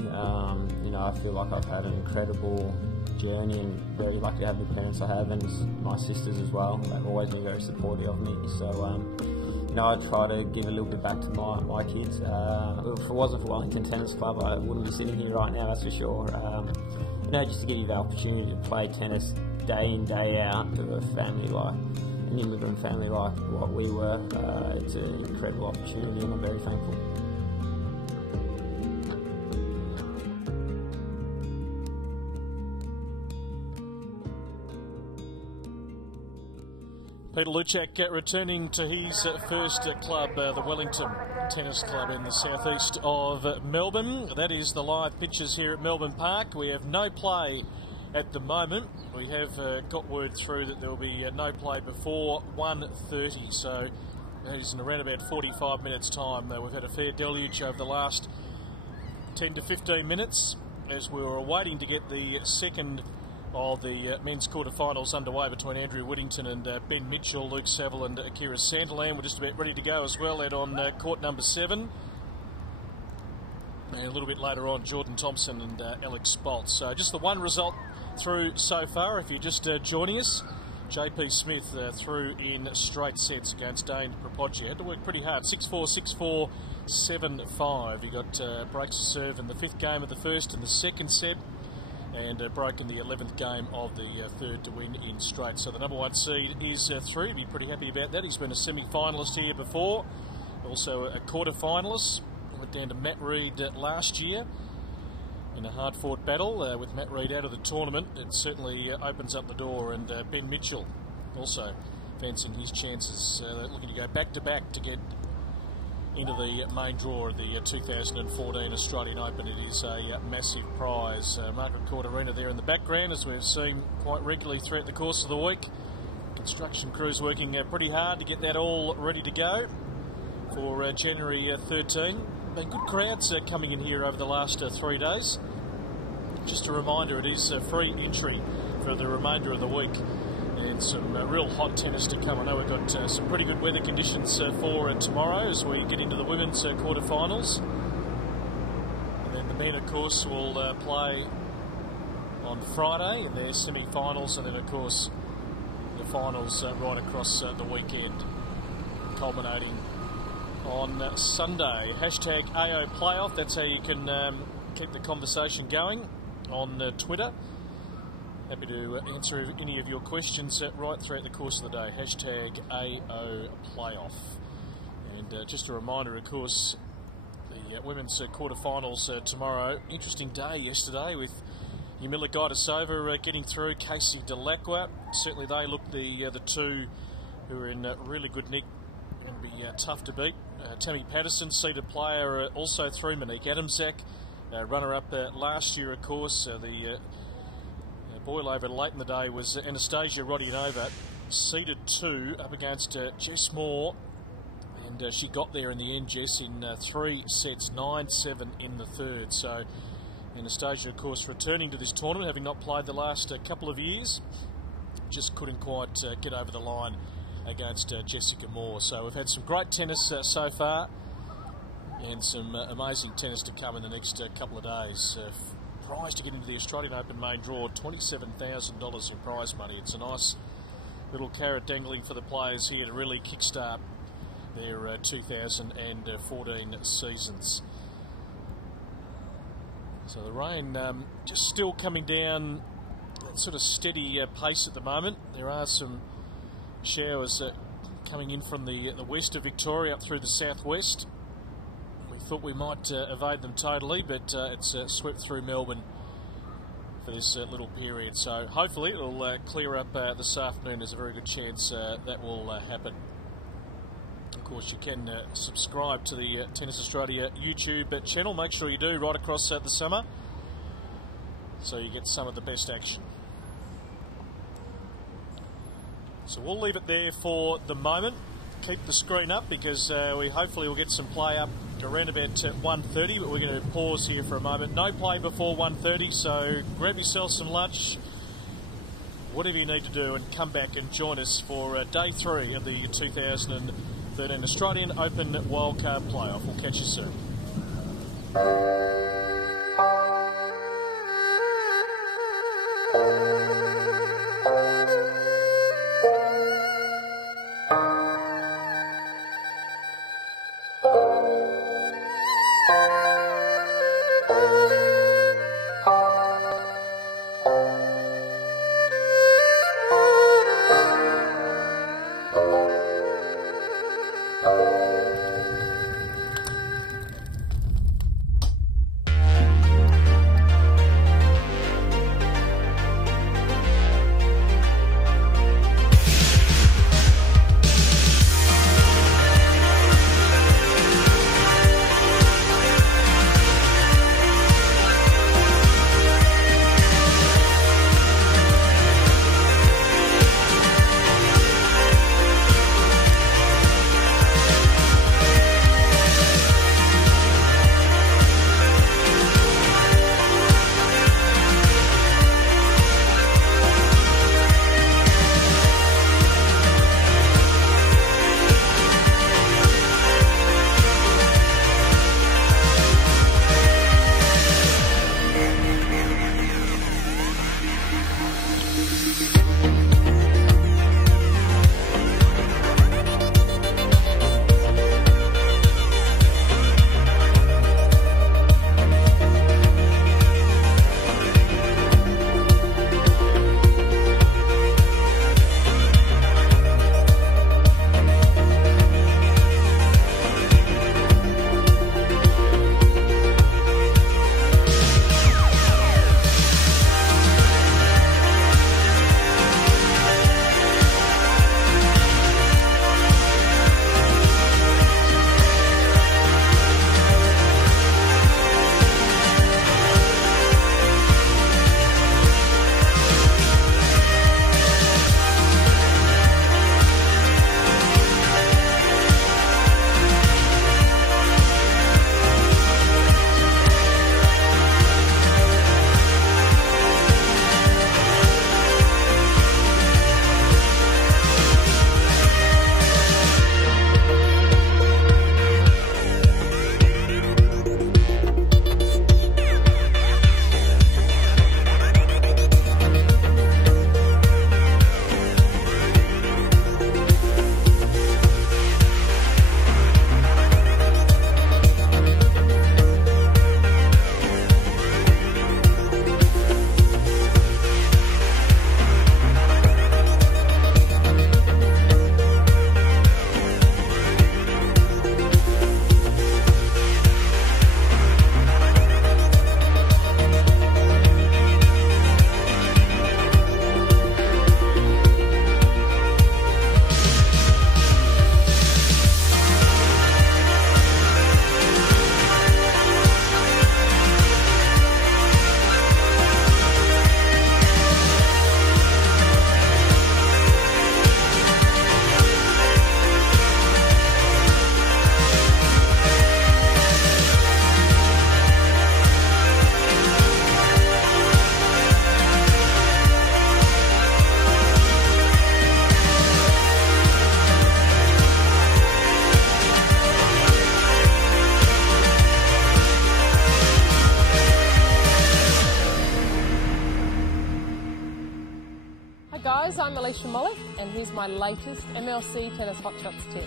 I feel like I've had an incredible journey, and very lucky to have the parents I have, and my sisters as well. They've always been very supportive of me, so I try to give a little bit back to my kids. If it wasn't for Wellington Tennis Club, I wouldn't be sitting here right now, that's for sure. Just to give you the opportunity to play tennis day in, day out to a family like an immigrant family like what we were, it's an incredible opportunity, and I'm very thankful. Peter Luchak returning to his first club, the Wellington Tennis Club in the southeast of Melbourne. That is the live pitches here at Melbourne Park. We have no play at the moment. We have got word through that there will be no play before 1:30, so it's in around about 45 minutes time. We've had a fair deluge over the last 10 to 15 minutes as we were waiting to get the second of the men's quarterfinals underway between Andrew Whittington and Ben Mitchell. Luke Saville and Akira Sandilands were just about ready to go as well out on court number 7. And a little bit later on, Jordan Thompson and Alex Bolt. So just the one result through so far. If you're just joining us, JP Smith through in straight sets against Dane Propoggi. Had to work pretty hard. 6-4, 6-4, 7-5. He got breaks to serve in the 5th game of the first and the 2nd set, and broke in the 11th game of the 3rd to win in straight. So the number 1 seed is through. Be pretty happy about that. He's been a semi-finalist here before, also a quarter-finalist. Went down to Matt Reid last year in a hard-fought battle. With Matt Reid out of the tournament, it certainly opens up the door. And Ben Mitchell also fancying his chances, looking to go back-to-back to get into the main draw of the 2014 Australian Open. It is a massive prize. Margaret Court Arena there in the background, as we've seen quite regularly throughout the course of the week. Construction crews working pretty hard to get that all ready to go for January 13. Been good crowds coming in here over the last 3 days. Just a reminder, it is free entry for the remainder of the week And some real hot tennis to come. I know we've got some pretty good weather conditions for tomorrow as we get into the women's quarterfinals. And then the men, of course, will play on Friday in their semi-finals, and then, of course, the finals right across the weekend, culminating on Sunday. Hashtag AO Playoff, that's how you can keep the conversation going on Twitter. Happy to answer any of your questions right throughout the course of the day. Hashtag AO Playoff. And just a reminder, of course, the women's quarterfinals tomorrow. Interesting day yesterday with Yamila Gaidasova getting through, Casey Delacqua. Certainly they look the two who are in really good nick and be tough to beat. Tammy Patterson, seeded player, also through. Monique Adamczak, runner-up last year, of course. The boil over late in the day was Anastasia Rodionova, seeded 2 up against Jess Moore, and she got there in the end, Jess, in 3 sets, 9-7 in the third. So Anastasia, of course, returning to this tournament, having not played the last couple of years, just couldn't quite get over the line against Jessica Moore. So we've had some great tennis so far, and some amazing tennis to come in the next couple of days. Prize to get into the Australian Open main draw, $27,000 in prize money. It's a nice little carrot dangling for the players here to really kickstart their 2014 seasons. So the rain just still coming down at sort of steady pace at the moment. There are some showers coming in from the west of Victoria up through the southwest. We thought we might evade them totally, but it's swept through Melbourne for this little period. So hopefully it'll clear up this afternoon. There's a very good chance that will happen. Of course, you can subscribe to the Tennis Australia YouTube channel. Make sure you do right across the summer, so you get some of the best action. So we'll leave it there for the moment. Keep the screen up because we hopefully will get some play up around about 1:30, but we're going to pause here for a moment. No play before 1:30, so grab yourself some lunch, whatever you need to do, and come back and join us for day 3 of the 2013 Australian Open Wildcard Playoff. We'll catch you soon. guys, I'm Alicia Mollick and here's my latest MLC Tennis Hot Shots tip.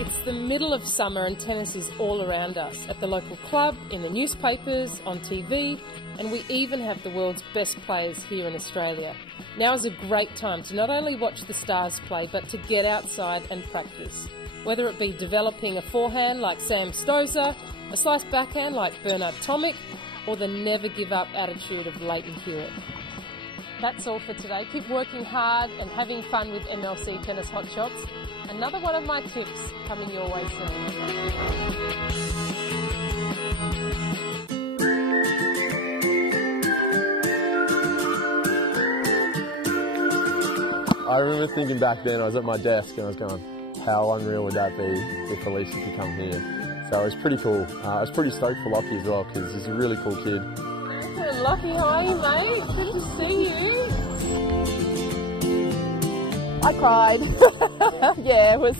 It's the middle of summer and tennis is all around us, at the local club, in the newspapers, on TV, and we even have the world's best players here in Australia. Now is a great time to not only watch the stars play, but to get outside and practice. Whether it be developing a forehand like Sam Stosur, a slice backhand like Bernard Tomic, or the never give up attitude of Leighton Hewitt. That's all for today. Keep working hard and having fun with MLC Tennis Hot Shots. Another one of my tips coming your way soon. I remember thinking back then, I was at my desk and I was going, how unreal would that be if Alicia could come here? So it was pretty cool. I was pretty stoked for Lockie as well because he's a really cool kid. Lockie, how are you, mate? Good to see you. I cried. Yeah, it was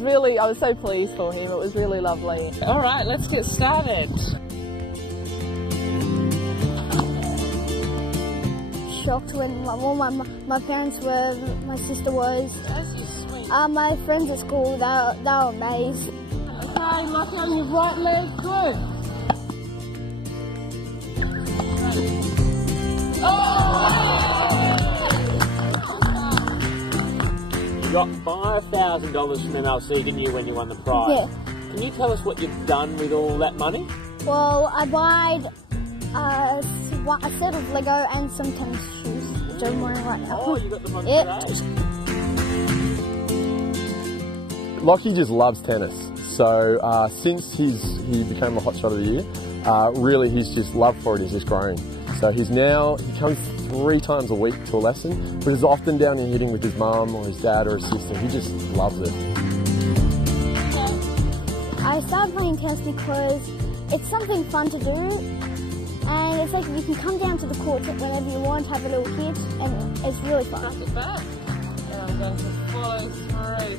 really, I was so pleased for him. It was really lovely. All right, let's get started. Shocked when my parents were, my sister was. That's just sweet. My friends at school, they were amazed. Okay, Lockie on your right leg, good. You got $5,000 from MLC, didn't you, when you won the prize? Yeah. Can you tell us what you've done with all that money? Well, I bought a set of Lego and some tennis shoes, which I'm wearing right now. Oh, you got them on today. Lockie just loves tennis. So since he became a Hot Shot of the Year, really his just love for it is just growing. So he comes 3 times a week to a lesson, but he's often down here hitting with his mum or his dad or his sister. He just loves it. I started playing tennis because it's something fun to do, and it's like you can come down to the court whenever you want, have a little hit, and it's really fun. Pass it back. And I'm going to follow through.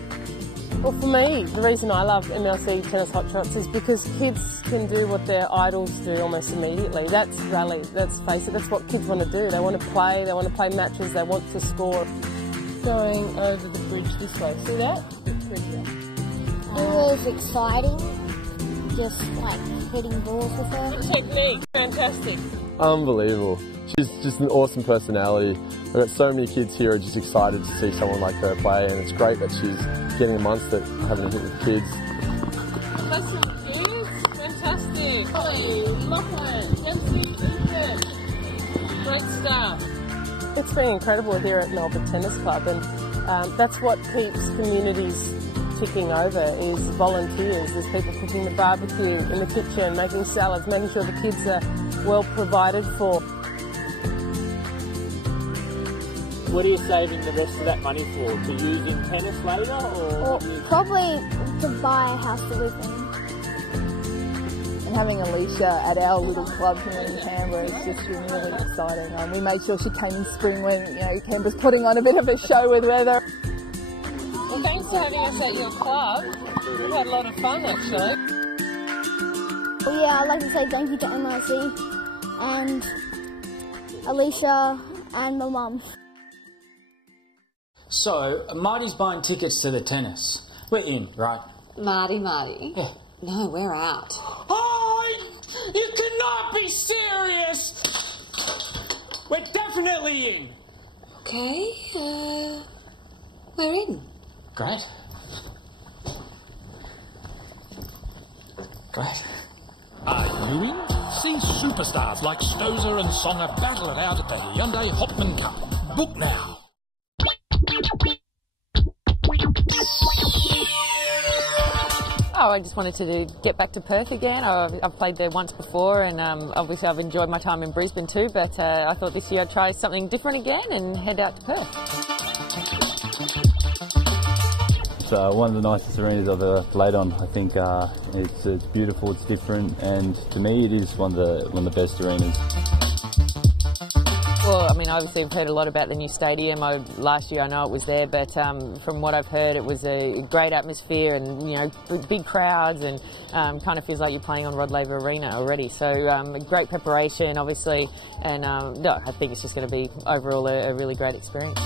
Well, for me, the reason I love MLC Tennis Hot Shots is because kids can do what their idols do almost immediately. That's rally, let's face it, that's what kids want to do. They want to play matches, they want to score. Going over the bridge this way, see that? It was exciting, just like hitting balls with her. Technique, fantastic. Unbelievable. She's just an awesome personality. We've got so many kids here who are just excited to see someone like her play, and it's great that she's getting amongst it, having a hit with kids. That's some kids, fantastic. Holly, Lachlan, Dempsey, Ethan, great stuff. It's been incredible here at Melbourne Tennis Club, and that's what keeps communities ticking over is volunteers. There's people cooking the barbecue in the kitchen, making salads, making sure the kids are well provided for. What are you saving the rest of that money for? To use in tennis later, or probably to buy a house to live in. And having Alicia at our little club here in Canberra has just been really exciting. We made sure she came in spring when Canberra's putting on a bit of a show with weather. Well, thanks for having us at your club. We've had a lot of fun, actually. Well, yeah, I'd like to say thank you to MLC and Alicia and my mum. So, Marty's buying tickets to the tennis. We're in, right? Marty? Yeah. No, we're out. Oh, you cannot be serious! We're definitely in. Okay, we're in. Great. Great. Are you in? See superstars like Stosur and Songer battle it out at the Hyundai Hopman Cup. Book now. Oh, I just wanted to get back to Perth again. I've played there once before, and obviously I've enjoyed my time in Brisbane too, but I thought this year I'd try something different again and head out to Perth. It's one of the nicest arenas I've ever played on. I think it's beautiful, it's different, and to me it is one of the best arenas. Well, I mean, obviously I've heard a lot about the new stadium. Last year I know it was there, but from what I've heard it was a great atmosphere and, you know, big crowds and kind of feels like you're playing on Rod Laver Arena already. So great preparation, obviously, and no, I think it's just going to be overall a really great experience.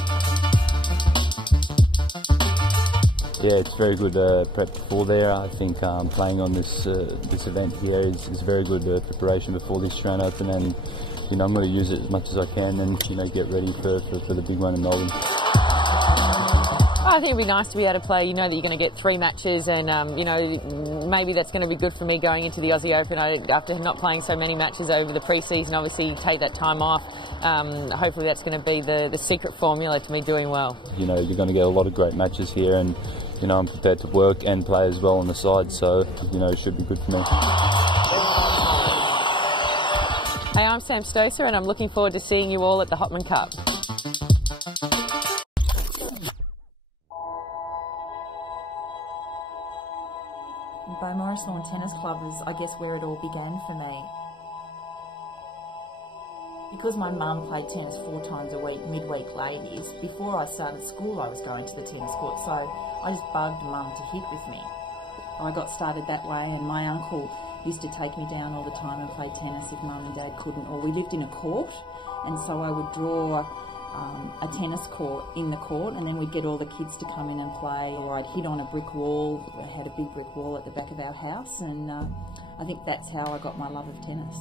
Yeah, it's very good prep before there. I think playing on this event here is very good preparation before the Australian Open, and you know, I'm going to use it as much as I can and, you know, get ready for the big one in Melbourne. I think it'd be nice to be able to play. You know that you're going to get 3 matches, and you know, maybe that's going to be good for me going into the Aussie Open. After not playing so many matches over the pre-season, obviously take that time off. Hopefully that's going to be the secret formula to me doing well. You know, you're going to get a lot of great matches here, and you know, I'm prepared to work and play as well on the side, so you know, it should be good for me. Hey, I'm Sam Stocer and I'm looking forward to seeing you all at the Hopman Cup. Beaumaris Lawn Tennis Club was, I guess, where it all began for me. Because my mum played tennis 4 times a week, midweek ladies, before I started school I was going to the tennis court, so I just bugged mum to hit with me. I got started that way, and my uncle used to take me down all the time and play tennis if mum and dad couldn't, or we lived in a court, and so I would draw a tennis court in the court, and then we'd get all the kids to come in and play, or I'd hit on a brick wall. I had a big brick wall at the back of our house, and I think that's how I got my love of tennis.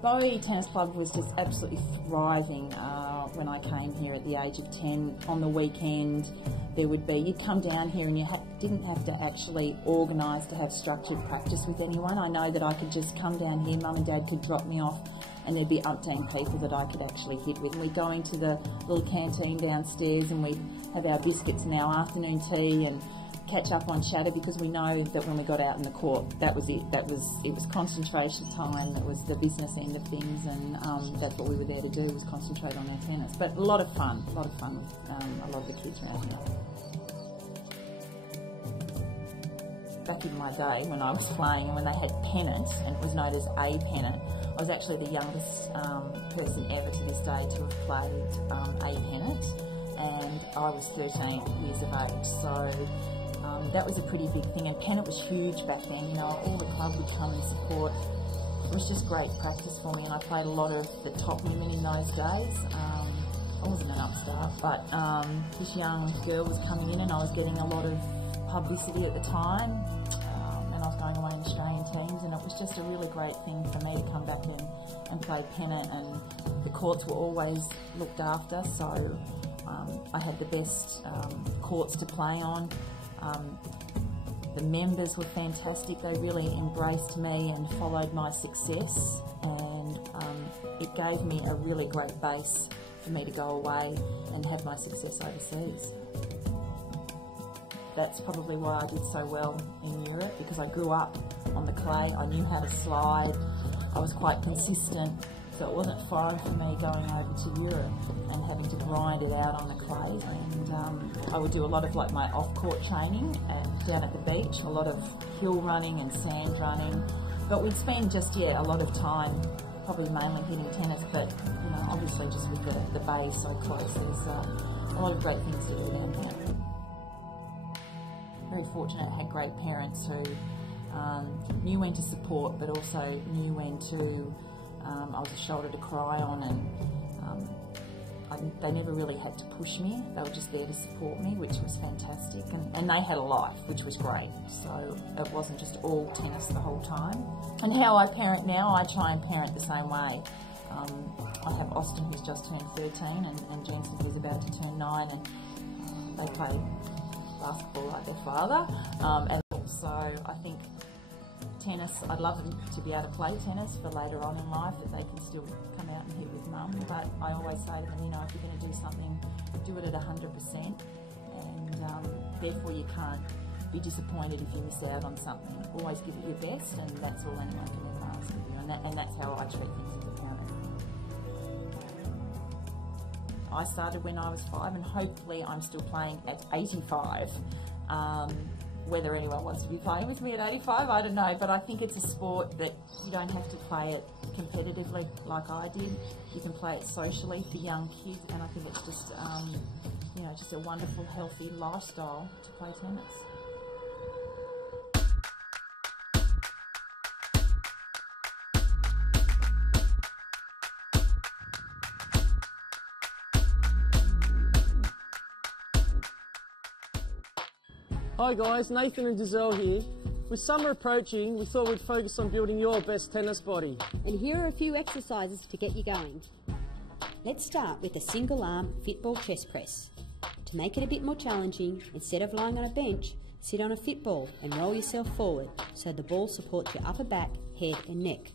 Bowie Tennis Club was just absolutely thriving when I came here at the age of 10. On the weekend there would be, you'd come down here and you didn't have to actually organise to have structured practice with anyone. I know that I could just come down here, mum and dad could drop me off, and there'd be umpteen people that I could actually hit with. We'd go into the little canteen downstairs and we'd have our biscuits and our afternoon tea and catch up on chatter, because we know that when we got out in the court, that was it. It was concentration time. It was the business end of things, and that's what we were there to do, was concentrate on our tennis. But a lot of fun with a lot of the kids around here. Back in my day when I was playing and when they had pennants, and it was known as a pennant, I was actually the youngest person ever to this day to have played a pennant, and I was 13 years of age. So that was a pretty big thing, and pennant was huge back then. You know, all the club would come and support. It was just great practice for me, and I played a lot of the top women in those days. I wasn't an upstart, but this young girl was coming in, and I was getting a lot of publicity at the time, and I was going away in Australian teams, and it was just a really great thing for me to come back in and play pennant, and the courts were always looked after, so I had the best courts to play on. The members were fantastic. They really embraced me and followed my success, and it gave me a really great base for me to go away and have my success overseas. That's probably why I did so well in Europe, because I grew up on the clay. I knew how to slide. I was quite consistent, so it wasn't foreign for me going over to Europe and having to grind it out on the clay. And I would do a lot of like my off-court training and down at the beach, a lot of hill running and sand running. But we'd spend just, a lot of time probably mainly hitting tennis, but you know, obviously just with the bay so close, there's a lot of great things to do down here. Very fortunate, I had great parents who knew when to support, but also knew when to, I was a shoulder to cry on, and they never really had to push me. They were just there to support me, which was fantastic, and they had a life, which was great, so it wasn't just all tennis the whole time. And how I parent now, I try and parent the same way. I have Austin, who's just turned 13, and Jensen, who's about to turn 9, and they play basketball like their father, and so I think tennis, I'd love them to be able to play tennis for later on in life, that they can still come out and hit with mum, but I always say to them, you know, if you're going to do something, do it at 100%, and therefore you can't be disappointed if you miss out on something. Always give it your best, and that's all anyone can ever ask of you, and that's how I treat things as a parent. I started when I was 5, and hopefully I'm still playing at 85. Whether anyone wants to be playing with me at 85, I don't know, but I think it's a sport that you don't have to play it competitively like I did. You can play it socially for young kids, and I think it's just, you know, just a wonderful, healthy lifestyle to play tennis. Hi guys, Nathan and Giselle here. With summer approaching, we thought we'd focus on building your best tennis body. And here are a few exercises to get you going. Let's start with a single arm fitball chest press. To make it a bit more challenging, instead of lying on a bench, sit on a fitball and roll yourself forward so the ball supports your upper back, head and neck.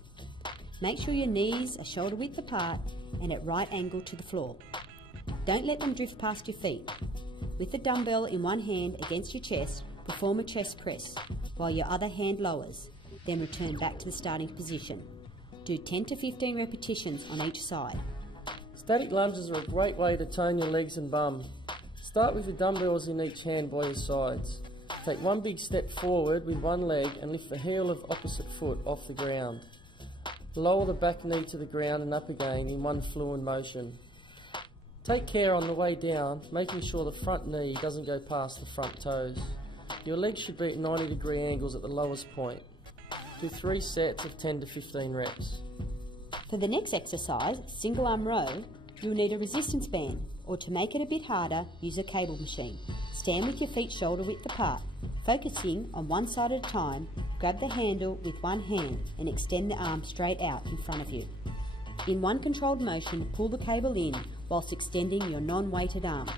Make sure your knees are shoulder width apart and at right angle to the floor. Don't let them drift past your feet. With the dumbbell in one hand against your chest, perform a chest press while your other hand lowers, then return back to the starting position. Do 10 to 15 repetitions on each side. Static lunges are a great way to tone your legs and bum. Start with your dumbbells in each hand by your sides. Take one big step forward with one leg and lift the heel of opposite foot off the ground. Lower the back knee to the ground and up again in one fluid motion. Take care on the way down, making sure the front knee doesn't go past the front toes. Your legs should be at 90-degree angles at the lowest point. Do 3 sets of 10 to 15 reps. For the next exercise, single arm row, you'll need a resistance band, or to make it a bit harder, use a cable machine. Stand with your feet shoulder width apart. Focusing on one side at a time, grab the handle with one hand and extend the arm straight out in front of you. In one controlled motion, pull the cable in whilst extending your non-weighted arm.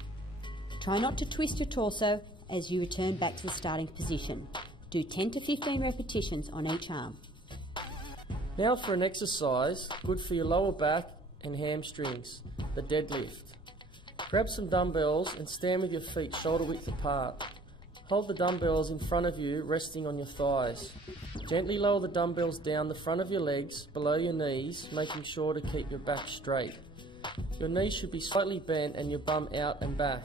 Try not to twist your torso as you return back to the starting position. Do 10 to 15 repetitions on each arm. Now for an exercise good for your lower back and hamstrings, the deadlift. Grab some dumbbells and stand with your feet shoulder width apart. Hold the dumbbells in front of you, resting on your thighs. Gently lower the dumbbells down the front of your legs, below your knees, making sure to keep your back straight. Your knees should be slightly bent and your bum out and back.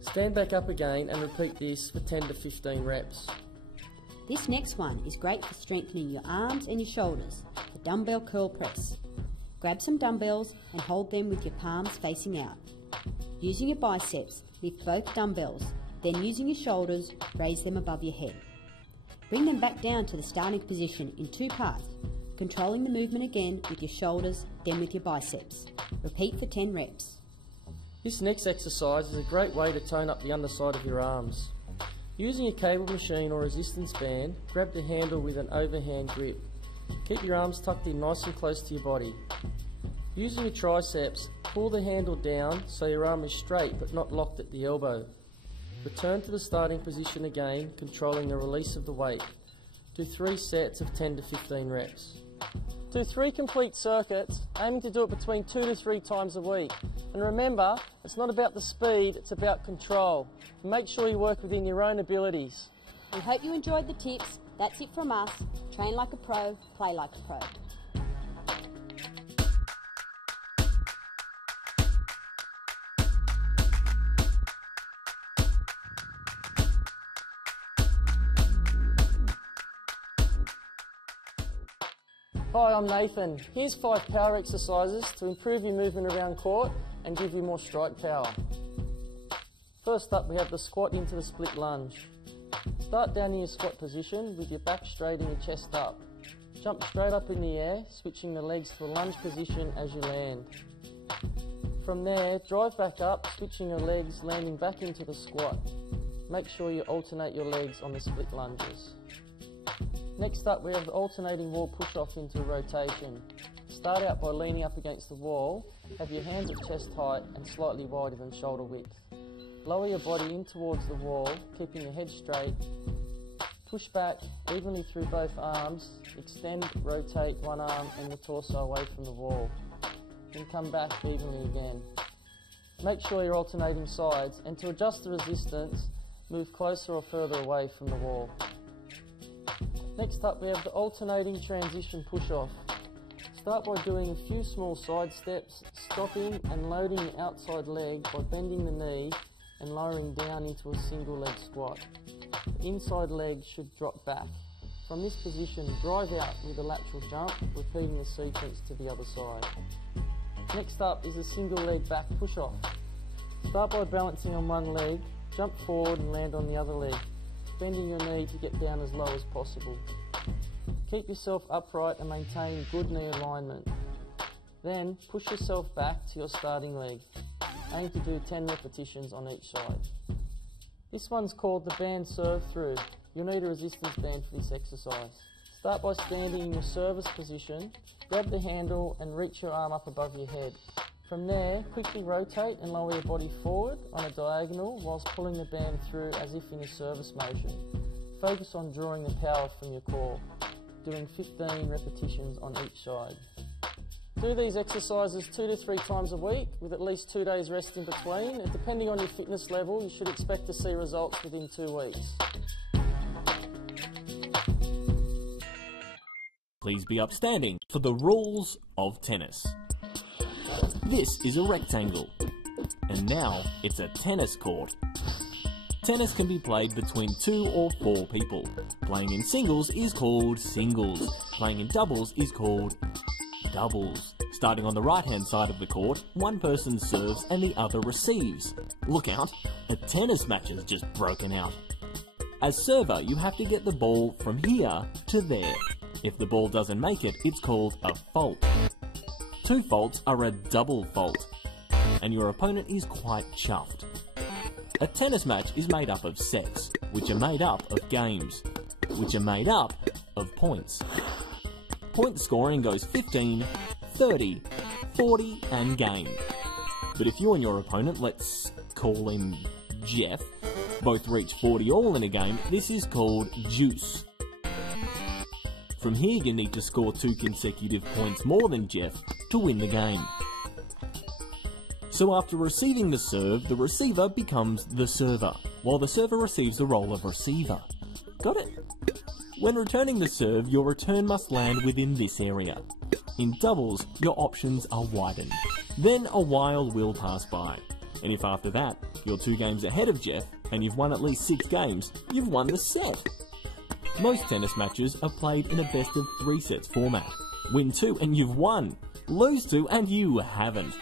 Stand back up again and repeat this for 10 to 15 reps. This next one is great for strengthening your arms and your shoulders, the dumbbell curl press. Grab some dumbbells and hold them with your palms facing out. Using your biceps, lift both dumbbells, then using your shoulders, raise them above your head. Bring them back down to the starting position in 2 parts, controlling the movement again with your shoulders, then with your biceps. Repeat for 10 reps. This next exercise is a great way to tone up the underside of your arms. Using a cable machine or resistance band, grab the handle with an overhand grip. Keep your arms tucked in nice and close to your body. Using your triceps, pull the handle down so your arm is straight but not locked at the elbow. Return to the starting position again, controlling the release of the weight. Do 3 sets of 10 to 15 reps. Do 3 complete circuits, aiming to do it between 2 to 3 times a week. And remember, it's not about the speed, it's about control. Make sure you work within your own abilities. We hope you enjoyed the tips. That's it from us. Train like a pro, play like a pro. Hi, I'm Nathan. Here's 5 power exercises to improve your movement around court and give you more strike power. First up, we have the squat into the split lunge. Start down in your squat position with your back straight and your chest up. Jump straight up in the air, switching the legs to a lunge position as you land. From there, drive back up, switching your legs, landing back into the squat. Make sure you alternate your legs on the split lunges. Next up, we have the alternating wall push-off into rotation. Start out by leaning up against the wall, have your hands at chest height and slightly wider than shoulder width. Lower your body in towards the wall, keeping your head straight. Push back evenly through both arms, extend, rotate one arm and the torso away from the wall. Then come back evenly again. Make sure you're alternating sides, and to adjust the resistance, move closer or further away from the wall. Next up, we have the alternating transition push-off. Start by doing a few small side steps, stopping and loading the outside leg by bending the knee and lowering down into a single leg squat. The inside leg should drop back. From this position, drive out with a lateral jump, repeating the sequence to the other side. Next up is a single leg back push-off. Start by balancing on one leg, jump forward and land on the other leg, bending your knee to get down as low as possible. Keep yourself upright and maintain good knee alignment. Then push yourself back to your starting leg. Aim to do 10 repetitions on each side. This one's called the band serve through. You'll need a resistance band for this exercise. Start by standing in your service position, grab the handle and reach your arm up above your head. From there, quickly rotate and lower your body forward on a diagonal whilst pulling the band through as if in a service motion. Focus on drawing the power from your core, doing 15 repetitions on each side. Do these exercises 2 to 3 times a week with at least 2 days rest in between, and depending on your fitness level you should expect to see results within 2 weeks. Please be upstanding for the rules of tennis. This is a rectangle, and now it's a tennis court. Tennis can be played between 2 or 4 people. Playing in singles is called singles. Playing in doubles is called doubles. Starting on the right-hand side of the court, one person serves and the other receives. Look out, a tennis match has just broken out. As server, you have to get the ball from here to there. If the ball doesn't make it, it's called a fault. 2 faults are a double fault, and your opponent is quite chuffed. A tennis match is made up of sets, which are made up of games, which are made up of points. Point scoring goes 15, 30, 40 and game. But if you and your opponent, let's call him Jeff, both reach 40 all in a game, this is called juice. From here you need to score 2 consecutive points more than Jeff to win the game. So after receiving the serve, the receiver becomes the server, while the server receives the role of receiver. Got it? When returning the serve, your return must land within this area. In doubles, your options are widened. Then a while will pass by, and if after that, you're 2 games ahead of Jeff, and you've won at least 6 games, you've won the set. Most tennis matches are played in a best of 3 sets format. Win 2 and you've won. Lose 2 and you haven't.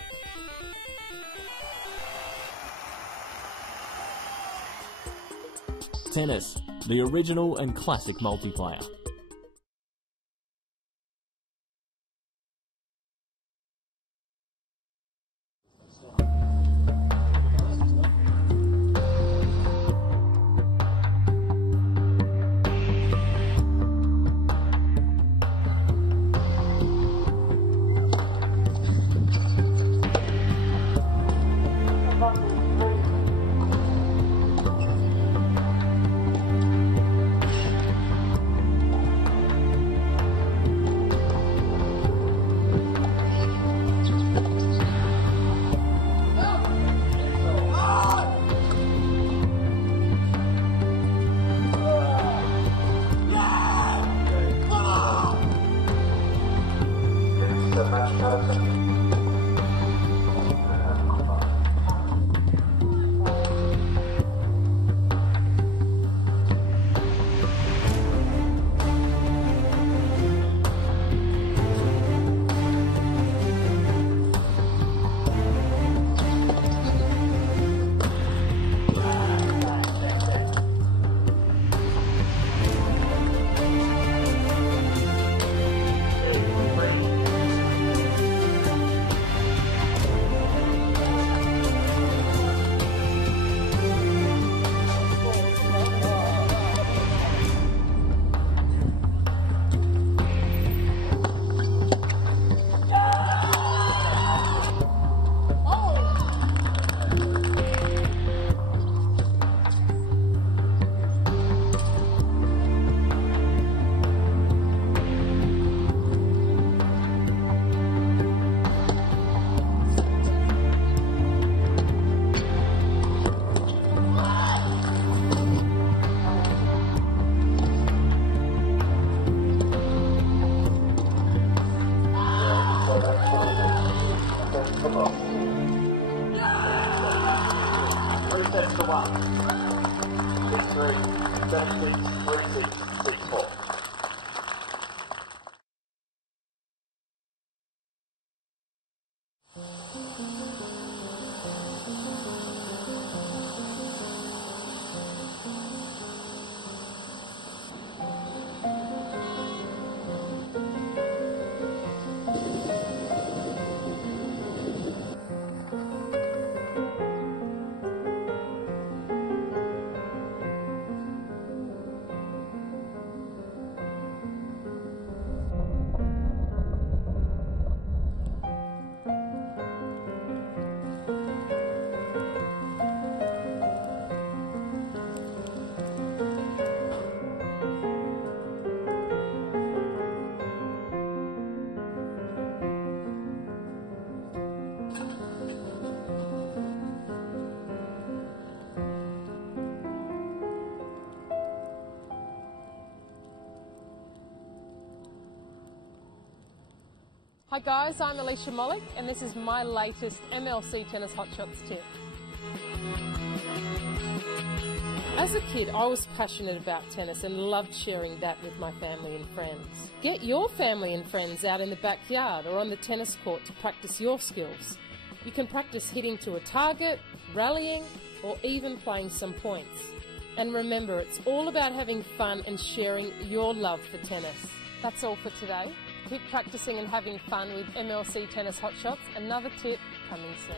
Tennis, the original and classic multiplayer. Hi guys, I'm Alicia Mollick and this is my latest MLC Tennis Hot Shots tip. As a kid, I was passionate about tennis and loved sharing that with my family and friends. Get your family and friends out in the backyard or on the tennis court to practice your skills. You can practice hitting to a target, rallying, or even playing some points. And remember, it's all about having fun and sharing your love for tennis. That's all for today. Keep practicing and having fun with MLC Tennis Hot Shots. Another tip coming soon.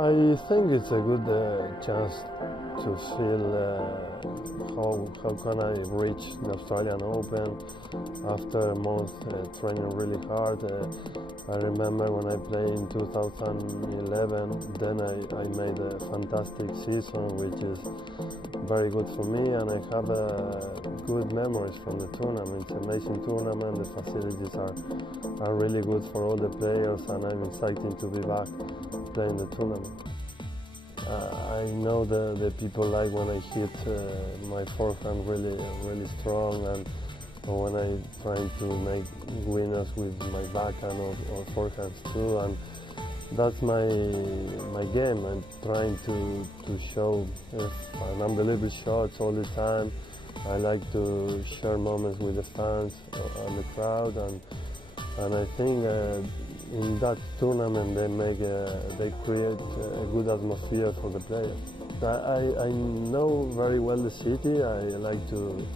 I think it's a good chance to feel how can I reach the Australian Open after a month training really hard. I remember when I played in 2011, then I made a fantastic season, which is very good for me, and I have good memories from the tournament. It's an amazing tournament, the facilities are really good for all the players, and I'm excited to be back playing the tournament. I know the people like when I hit my forehand really strong, and when I try to make winners with my backhand or forehands too, and that's my game. I'm trying to show an unbelievable shots all the time. I like to share moments with the fans and the crowd, and I think in that tournament they create a good atmosphere for the players. I know very well the city. I like to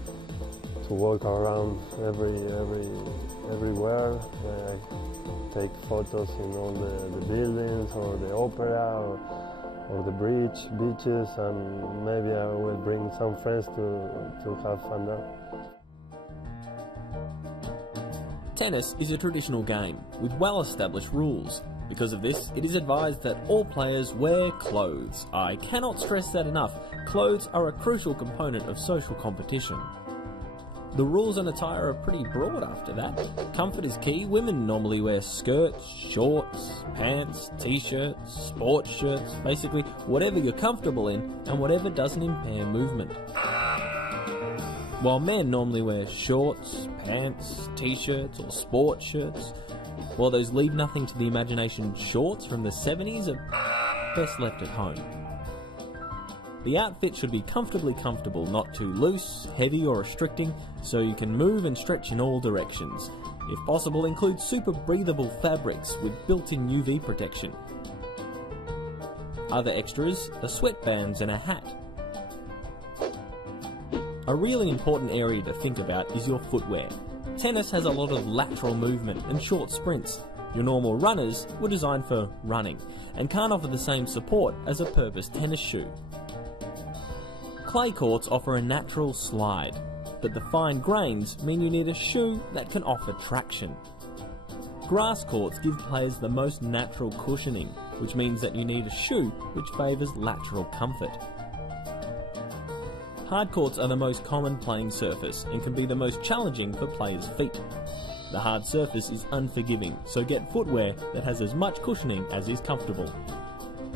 walk around everywhere. I take photos in all the buildings or the opera or the beaches, and maybe I will bring some friends to have fun there. Tennis is a traditional game with well-established rules. Because of this, it is advised that all players wear clothes. I cannot stress that enough. Clothes are a crucial component of social competition. The rules and attire are pretty broad after that. Comfort is key. Women normally wear skirts, shorts, pants, t-shirts, sports shirts, basically whatever you're comfortable in and whatever doesn't impair movement. While men normally wear shorts, pants, t-shirts or sports shirts, while those leave nothing to the imagination shorts from the 70s are best left at home. The outfit should be comfortably comfortable, not too loose, heavy or restricting, so you can move and stretch in all directions. If possible, include super breathable fabrics with built-in UV protection. Other extras are sweatbands and a hat. A really important area to think about is your footwear. Tennis has a lot of lateral movement and short sprints. Your normal runners were designed for running and can't offer the same support as a purpose tennis shoe. Clay courts offer a natural slide, but the fine grains mean you need a shoe that can offer traction. Grass courts give players the most natural cushioning, which means that you need a shoe which favours lateral comfort. Hard courts are the most common playing surface and can be the most challenging for players' feet. The hard surface is unforgiving, so get footwear that has as much cushioning as is comfortable.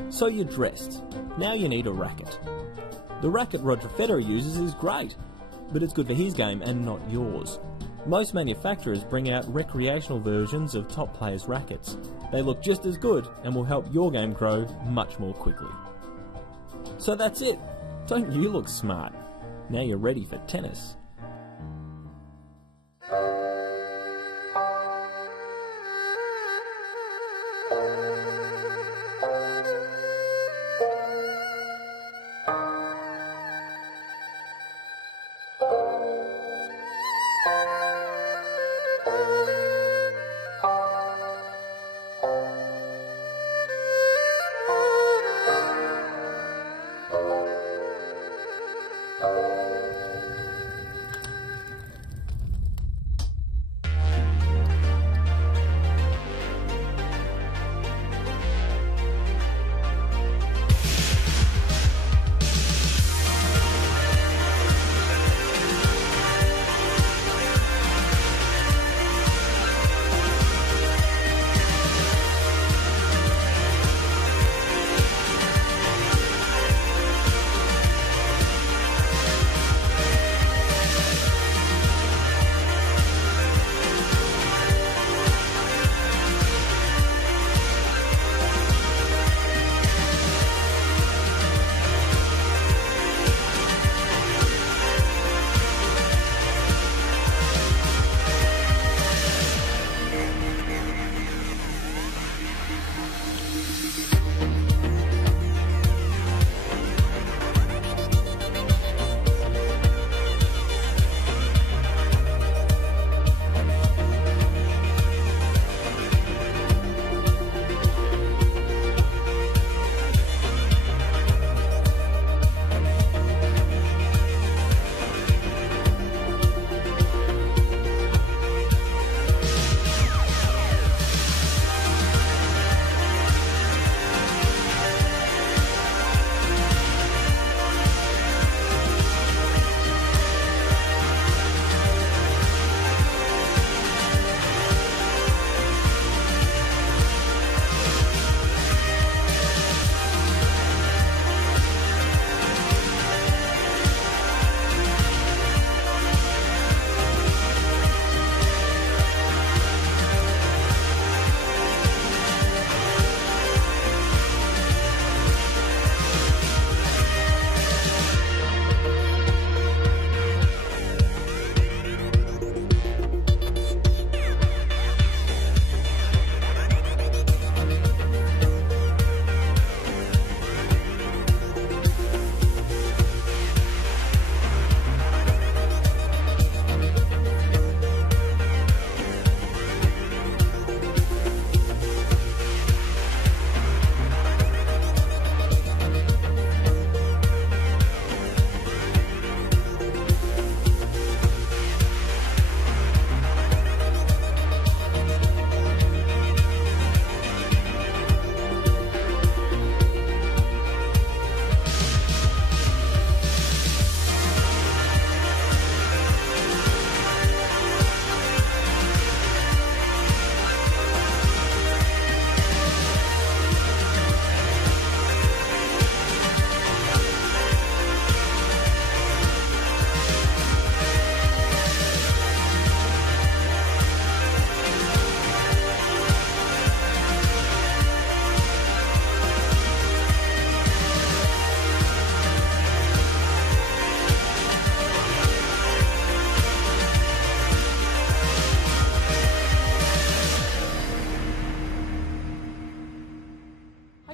So you're dressed. Now you need a racket. The racket Roger Federer uses is great, but it's good for his game and not yours. Most manufacturers bring out recreational versions of top players' rackets. They look just as good and will help your game grow much more quickly. So that's it. Don't you look smart? Now you're ready for tennis.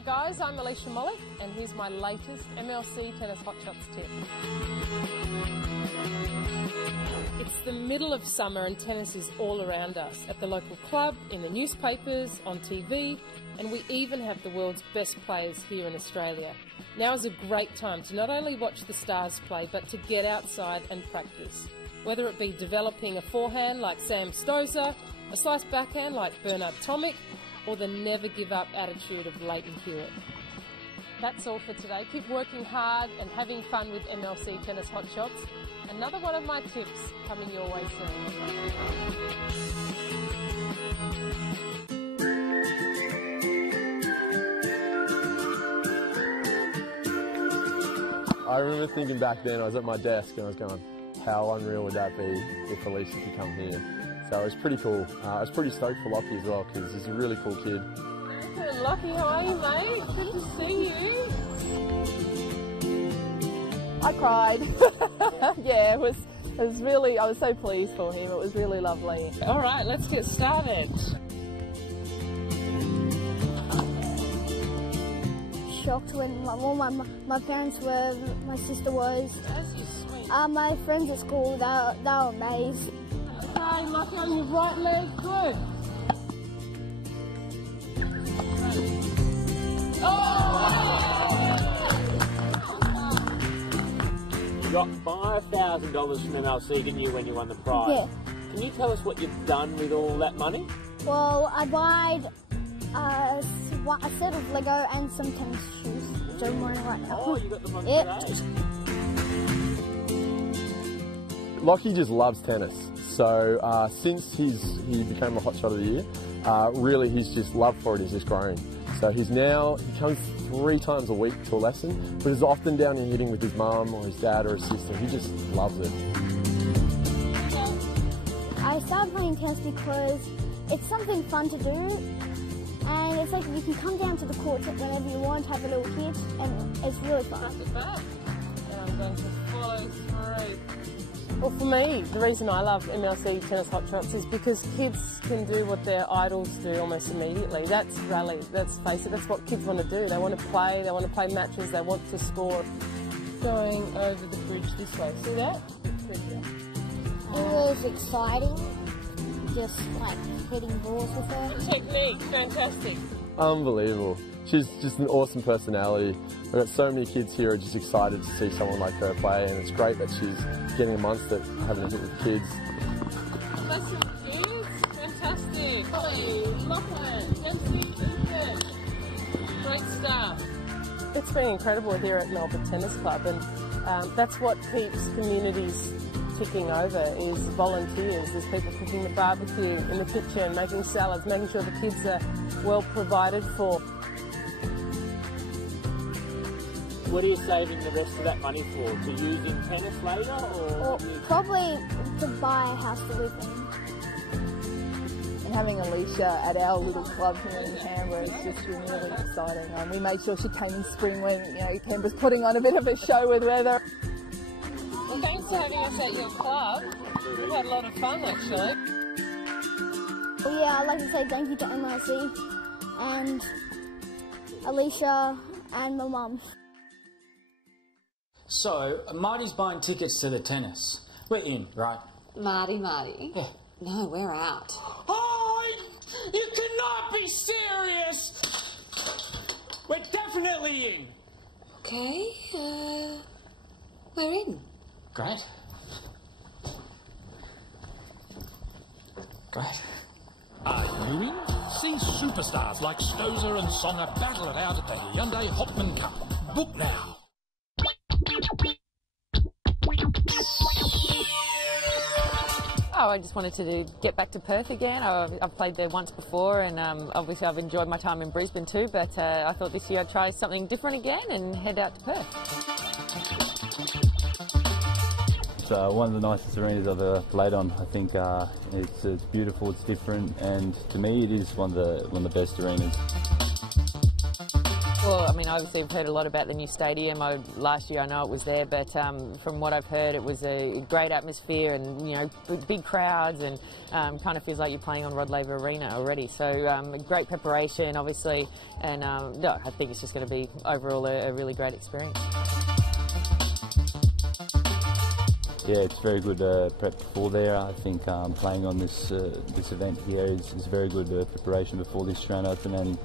guys, I'm Alicia Mollick and here's my latest MLC Tennis Hot Shots tip. It's the middle of summer and tennis is all around us, at the local club, in the newspapers, on TV, and we even have the world's best players here in Australia. Now is a great time to not only watch the stars play, but to get outside and practice. Whether it be developing a forehand like Sam Stosur, a slice backhand like Bernard Tomic, or the never give up attitude of Leighton Hewitt. That's all for today. Keep working hard and having fun with MLC Tennis Hot Shots. Another one of my tips coming your way soon. I remember thinking back then, I was at my desk and I was going, how unreal would that be if Alicia could come here? So it was pretty cool. I was pretty stoked for Lockie as well because he's a really cool kid. Lockie, how are you, mate? Good to see you. I cried. Yeah, it was really, I was so pleased for him. It was really lovely. All right, let's get started. Shocked when my parents were, my sister was. That's just sweet. My friends at school, they were amazed. Okay, Lockie on your right leg, good. You got $5,000 from MLC, didn't you, when you won the prize? Yeah. Can you tell us what you've done with all that money? Well, I bought a set of Lego and some tennis shoes, which I'm wearing right now. Oh, you got them on today. Lockie just loves tennis. So since he became a Hot Shot of the Year, really his just love for it is just growing. So he comes 3 times a week to a lesson, but is often down here hitting with his mum or his dad or his sister. He just loves it. I started playing tennis because it's something fun to do, and it's like you can come down to the courts whenever you want, have a little hit, and it's really fun. Pass it back. And I'm going to follow through. Well, for me, the reason I love MLC Tennis Hot Shots is because kids can do what their idols do almost immediately. That's rally, let's face it, that's what kids want to do. They want to play matches, they want to score. Going over the bridge this way, see that? It was exciting, just like hitting balls with her. Technique, fantastic. Unbelievable. She's just an awesome personality. We've got so many kids here who are just excited to see someone like her play, and it's great that she's getting amongst it, having a hit with kids. That's some kids, fantastic. Holly, Lachlan, Dempsey, Lucas, great stuff. It's been incredible here at Melbourne Tennis Club, and that's what keeps communities ticking over is volunteers. There's people cooking the barbecue in the kitchen, making salads, making sure the kids are well provided for. What are you saving the rest of that money for? To use in tennis later, or? Probably to buy a house to live in. And having Alicia at our little club here in Canberra is just been really exciting. We made sure she came in spring when Canberra's putting on a bit of a show with weather. Well, thanks for having us at your club. We've had a lot of fun actually. Well, yeah, I'd like to say thank you to MLC and Alicia and my mum. So, Marty's buying tickets to the tennis. We're in, right? Marty. Yeah. No, we're out. Oh, you cannot be serious! We're definitely in! Okay, we're in. Great. Are you in? See superstars like Stosur and Songer battle it out at the Hyundai Hopman Cup. Book now. Oh, I just wanted to get back to Perth again. I've played there once before, and obviously I've enjoyed my time in Brisbane too, but I thought this year I'd try something different again and head out to Perth. It's one of the nicest arenas I've ever played on. I think it's beautiful, it's different, and to me it is one of the best arenas. Well, I mean, obviously I've heard a lot about the new stadium. Last year I know it was there, but from what I've heard it was a great atmosphere and, you know, big crowds, and kind of feels like you're playing on Rod Laver Arena already. So great preparation, obviously, and no, I think it's just going to be overall a really great experience. Yeah, it's very good prep before there. I think playing on this event here is very good preparation before the Australian Open, and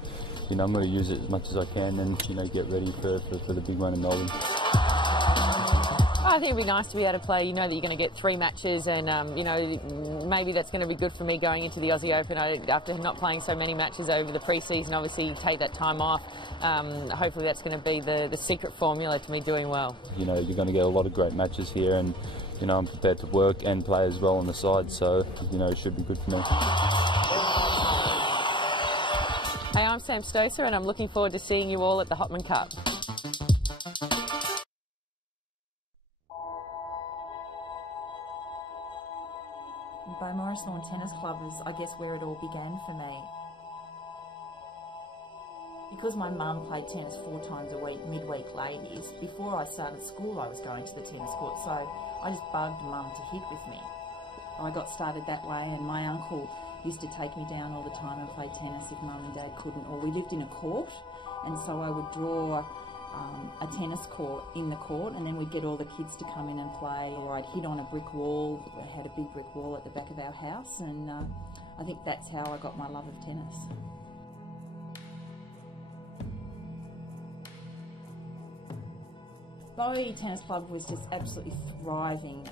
you know, I'm going to use it as much as I can and, you know, get ready for the big one in Melbourne. I think it'd be nice to be able to play. You know that you're going to get 3 matches, and you know, maybe that's going to be good for me going into the Aussie Open. After not playing so many matches over the pre-season, obviously you take that time off. Hopefully that's going to be the secret formula to me doing well. You know, you're going to get a lot of great matches here, and you know, I'm prepared to work and play as well on the side, so you know, it should be good for me. Hey, I'm Sam Stocer, and I'm looking forward to seeing you all at the Hopman Cup. Beaumaris Lawn Tennis Club was, I guess, where it all began for me. Because my mum played tennis 4 times a week, midweek ladies, before I started school I was going to the tennis court, so I just bugged mum to hit with me. I got started that way, and my uncle used to take me down all the time and play tennis if mum and dad couldn't, or we lived in a court, and so I would draw a tennis court in the court, and then we'd get all the kids to come in and play, or I'd hit on a brick wall. We had a big brick wall at the back of our house, and I think that's how I got my love of tennis. Bowie Tennis Club was just absolutely thriving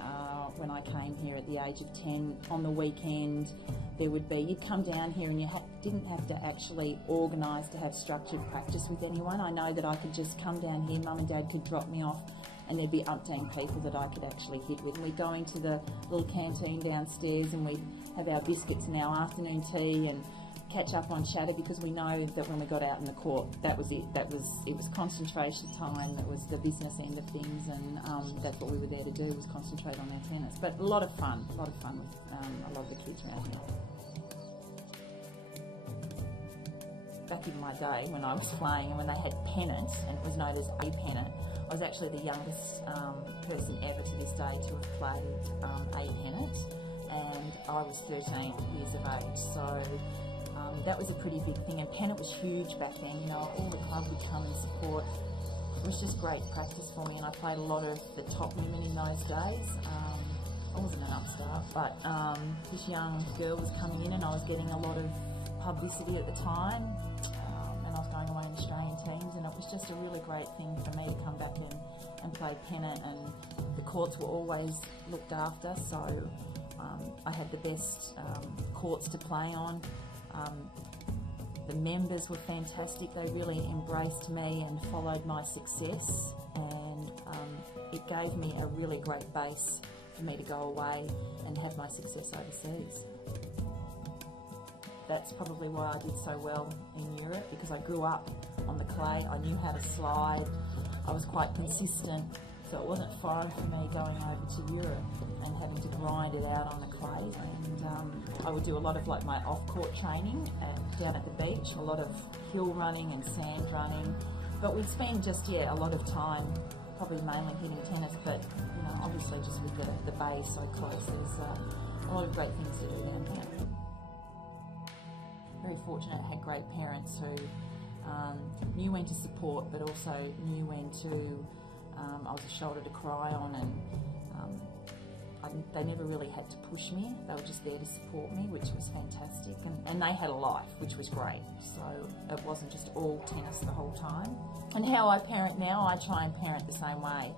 when I came here at the age of 10. On the weekend there would be, you'd come down here and you didn't have to actually organise to have structured practice with anyone. I know that I could just come down here, mum and dad could drop me off, and there'd be umpteen people that I could actually hit with. And we'd go into the little canteen downstairs and we'd have our biscuits and our afternoon tea and catch up on chatter, because we know that when we got out in the court, that was it. It was concentration time. It was the business end of things, and that's what we were there to do, was concentrate on our tennis. But a lot of fun with a lot of the kids around here. Back in my day when I was playing and when they had pennants, and it was known as a pennant, I was actually the youngest person ever to this day to have played a pennant, and I was 13 years of age. So that was a pretty big thing, and pennant was huge back then. You know, all the club would come and support. It was just great practice for me, and I played a lot of the top women in those days. I wasn't an upstart, but this young girl was coming in, and I was getting a lot of publicity at the time, and I was going away in Australian teams, and it was just a really great thing for me to come back in and play pennant, and the courts were always looked after, so I had the best courts to play on. The members were fantastic. They really embraced me and followed my success, and it gave me a really great base for me to go away and have my success overseas. That's probably why I did so well in Europe, because I grew up on the clay. I knew how to slide. I was quite consistent, so it wasn't foreign for me going over to Europe and having to grind it out on the clay. And I would do a lot of like my off-court training down at the beach, a lot of hill running and sand running. But we'd spend just, a lot of time, probably mainly hitting tennis, but you know, obviously just with the bay so close, there's a lot of great things to do down here. Very fortunate, had great parents who knew when to support, but also knew when to, I was a shoulder to cry on, and they never really had to push me. They were just there to support me, which was fantastic, and they had a life, which was great, so it wasn't just all tennis the whole time. And how I parent now, I try and parent the same way.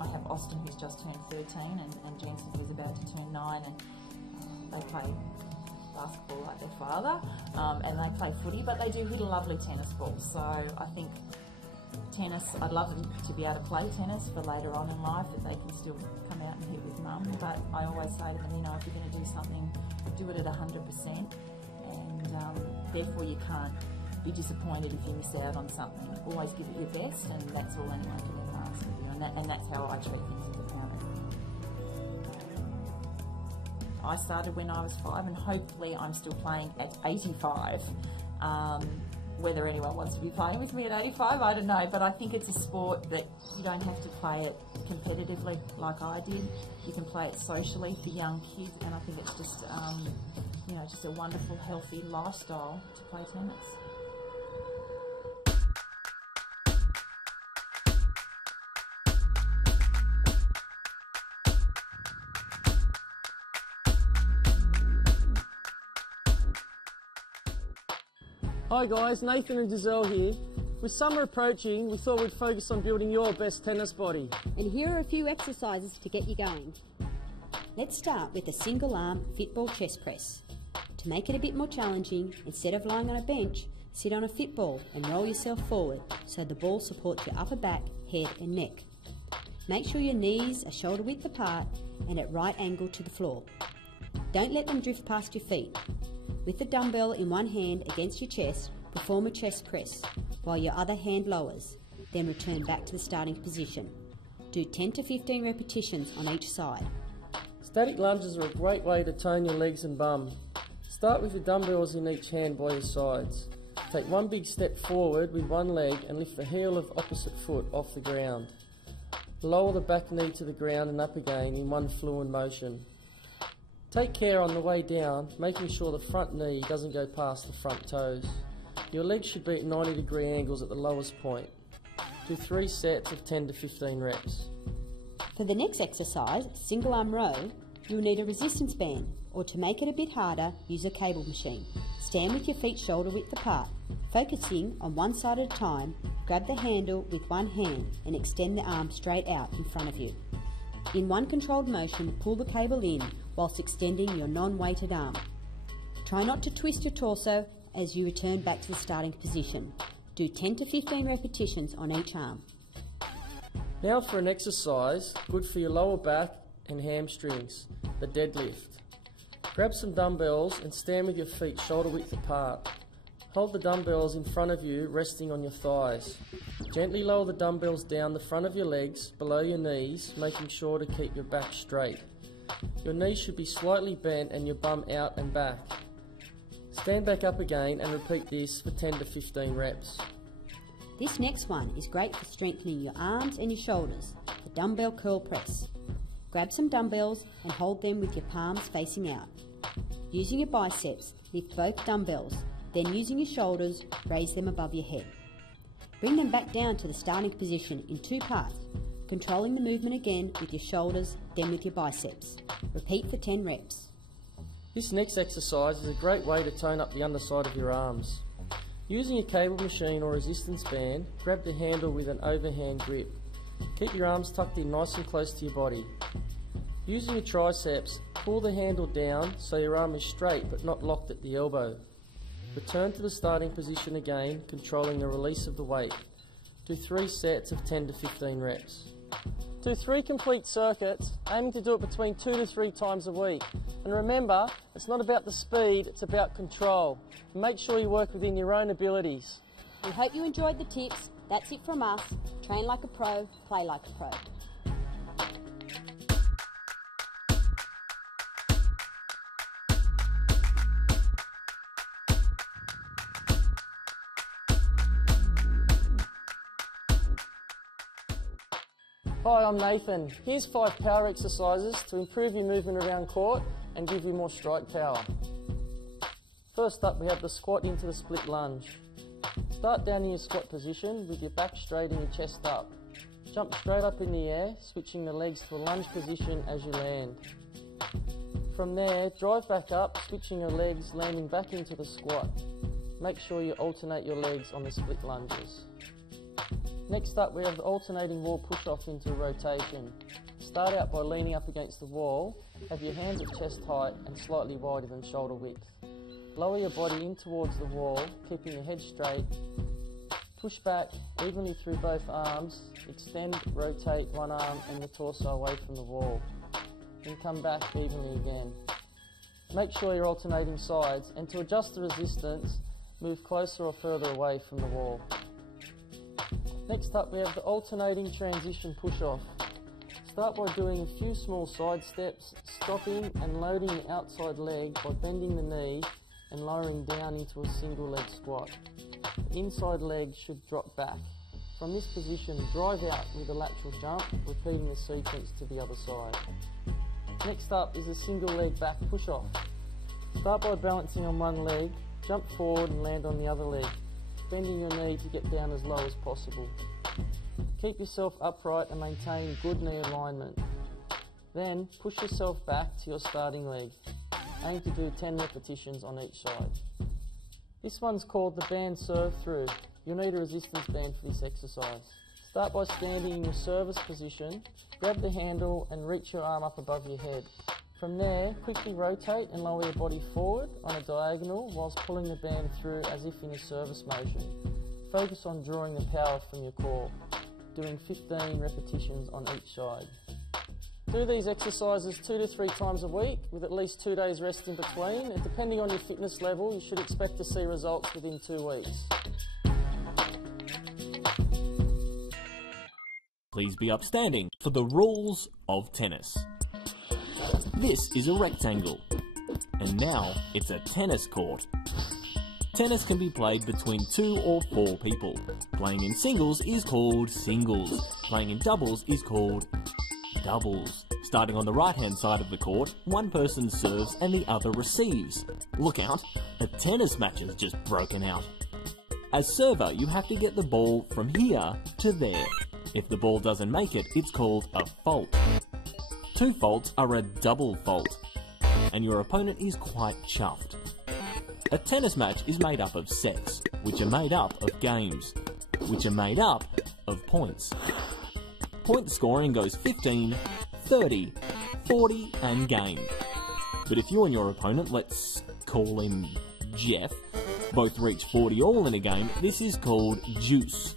I have Austin, who's just turned 13, and Jensen, who's about to turn 9, and they play basketball like their father, and they play footy, but they do hit a lovely tennis ball. So I think tennis, I'd love them to be able to play tennis for later on in life, that they can still come out and hit with mum, but I always say to them, you know, if you're going to do something, do it at 100%, and therefore you can't be disappointed if you miss out on something. Always give it your best, and that's all anyone can ever ask of you, and that's how I treat things as a parent. I started when I was 5, and hopefully I'm still playing at 85. whether anyone wants to be playing with me at 85, I don't know, but I think it's a sport that you don't have to play it competitively like I did. You can play it socially for young kids, and I think it's just, you know, just a wonderful, healthy lifestyle to play tennis. Hi guys, Nathan and Giselle here. With summer approaching, we thought we'd focus on building your best tennis body. And here are a few exercises to get you going. Let's start with a single arm fitball chest press. To make it a bit more challenging, instead of lying on a bench, sit on a fitball and roll yourself forward so the ball supports your upper back, head and neck. Make sure your knees are shoulder width apart and at right angle to the floor. Don't let them drift past your feet. With the dumbbell in one hand against your chest, perform a chest press while your other hand lowers, then return back to the starting position. Do 10 to 15 repetitions on each side. Static lunges are a great way to tone your legs and bum. Start with your dumbbells in each hand by your sides. Take one big step forward with one leg and lift the heel of opposite foot off the ground. Lower the back knee to the ground and up again in one fluid motion. Take care on the way down, making sure the front knee doesn't go past the front toes. Your legs should be at 90-degree angles at the lowest point. Do 3 sets of 10 to 15 reps. For the next exercise, single arm row, you'll need a resistance band, or to make it a bit harder, use a cable machine. Stand with your feet shoulder width apart. Focusing on one side at a time, grab the handle with one hand and extend the arm straight out in front of you. In one controlled motion, pull the cable in whilst extending your non-weighted arm. Try not to twist your torso as you return back to the starting position. Do 10 to 15 repetitions on each arm. Now for an exercise good for your lower back and hamstrings, the deadlift. Grab some dumbbells and stand with your feet shoulder width apart. Hold the dumbbells in front of you, resting on your thighs. Gently lower the dumbbells down the front of your legs, below your knees, making sure to keep your back straight. Your knees should be slightly bent and your bum out and back. Stand back up again and repeat this for 10 to 15 reps. This next one is great for strengthening your arms and your shoulders, the dumbbell curl press. Grab some dumbbells and hold them with your palms facing out. Using your biceps, lift both dumbbells, then using your shoulders, raise them above your head. Bring them back down to the starting position in 2 parts, controlling the movement again with your shoulders, then with your biceps. Repeat for 10 reps. This next exercise is a great way to tone up the underside of your arms. Using a cable machine or resistance band, grab the handle with an overhand grip. Keep your arms tucked in nice and close to your body. Using your triceps, pull the handle down so your arm is straight but not locked at the elbow. Return to the starting position again, controlling the release of the weight. Do 3 sets of 10 to 15 reps. Do 3 complete circuits, aiming to do it between 2 to 3 times a week. And remember, it's not about the speed, it's about control. Make sure you work within your own abilities. We hope you enjoyed the tips. That's it from us. Train like a pro, play like a pro. Hi, I'm Nathan. Here's 5 power exercises to improve your movement around court and give you more strike power. First up, we have the squat into the split lunge. Start down in your squat position with your back straight and your chest up. Jump straight up in the air, switching the legs to a lunge position as you land. From there, drive back up, switching your legs, landing back into the squat. Make sure you alternate your legs on the split lunges. Next up, we have the alternating wall push-off into rotation. Start out by leaning up against the wall, have your hands at chest height and slightly wider than shoulder width. Lower your body in towards the wall, keeping your head straight. Push back evenly through both arms, extend, rotate one arm and the torso away from the wall. Then come back evenly again. Make sure you're alternating sides, and to adjust the resistance, move closer or further away from the wall. Next up, we have the alternating transition push-off. Start by doing a few small side steps, stopping and loading the outside leg by bending the knee and lowering down into a single leg squat. The inside leg should drop back. From this position, drive out with a lateral jump, repeating the sequence to the other side. Next up is a single leg back push-off. Start by balancing on one leg, jump forward and land on the other leg, bending your knee to get down as low as possible. Keep yourself upright and maintain good knee alignment. Then push yourself back to your starting leg. Aim to do 10 repetitions on each side. This one's called the band serve through. You'll need a resistance band for this exercise. Start by standing in your service position, grab the handle and reach your arm up above your head. From there, quickly rotate and lower your body forward on a diagonal whilst pulling the band through as if in a service motion. Focus on drawing the power from your core, doing 15 repetitions on each side. Do these exercises 2 to 3 times a week with at least 2 days rest in between, and depending on your fitness level, you should expect to see results within 2 weeks. Please be upstanding for the rules of tennis. This is a rectangle, and now it's a tennis court. Tennis can be played between 2 or 4 people. Playing in singles is called singles. Playing in doubles is called doubles. Starting on the right-hand side of the court, one person serves and the other receives. Look out, a tennis match has just broken out. As server, you have to get the ball from here to there. If the ball doesn't make it, it's called a fault. 2 faults are a double fault, and your opponent is quite chuffed. A tennis match is made up of sets, which are made up of games, which are made up of points. Point scoring goes 15, 30, 40 and game. But if you and your opponent, let's call him Jeff, both reach 40 all in a game, this is called juice.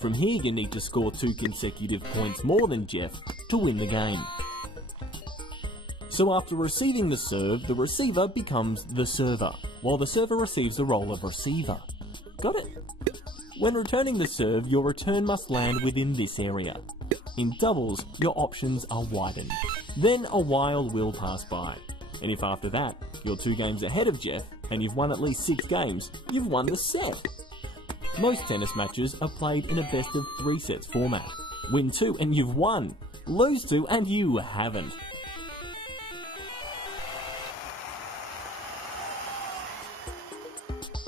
From here you need to score 2 consecutive points more than Jeff to win the game. So after receiving the serve, the receiver becomes the server, while the server receives the role of receiver. Got it? When returning the serve, your return must land within this area. In doubles, your options are widened. Then a while will pass by, and if after that, you're 2 games ahead of Jeff, and you've won at least 6 games, you've won the set. Most tennis matches are played in a best of 3 sets format. Win 2 and you've won. Lose 2 and you haven't.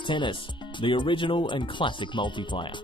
Tennis, the original and classic multiplayer.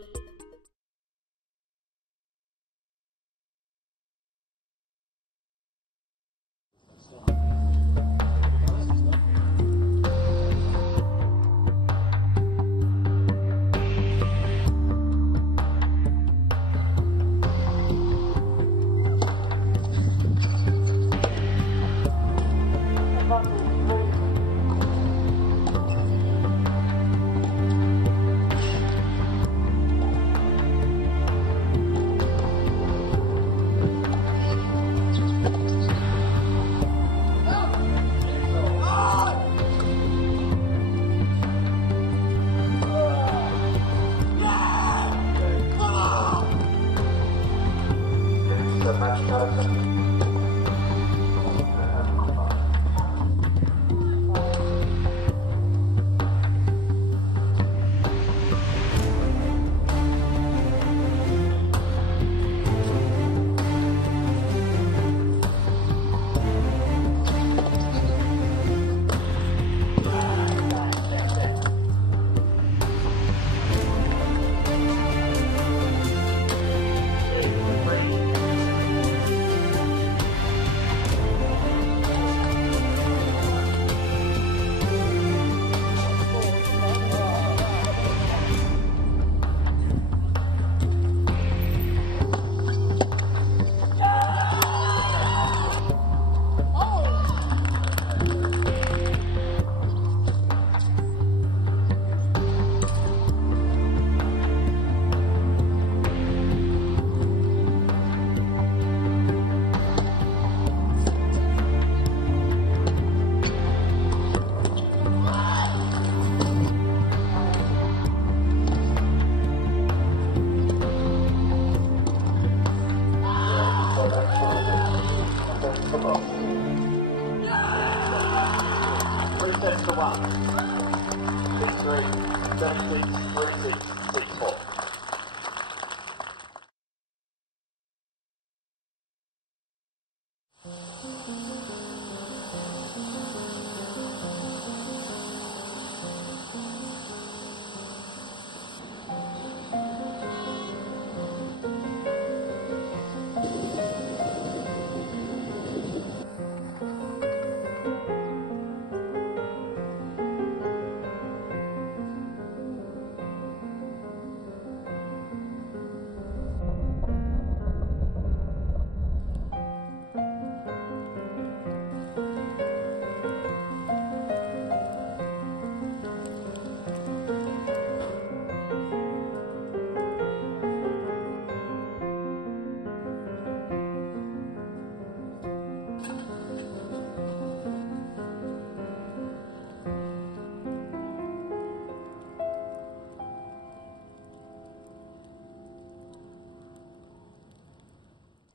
3634.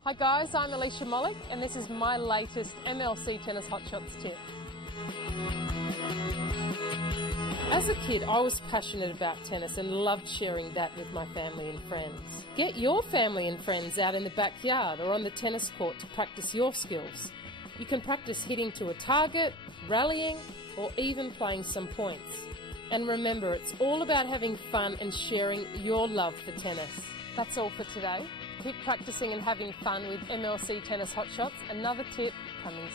Hi guys, I'm Alicia Mollick and this is my latest MLC Tennis Hot Shots tip. As a kid, I was passionate about tennis and loved sharing that with my family and friends. Get your family and friends out in the backyard or on the tennis court to practice your skills. You can practice hitting to a target, rallying, or even playing some points. And remember, it's all about having fun and sharing your love for tennis. That's all for today. Keep practicing and having fun with MLC Tennis Hot Shots. Another tip coming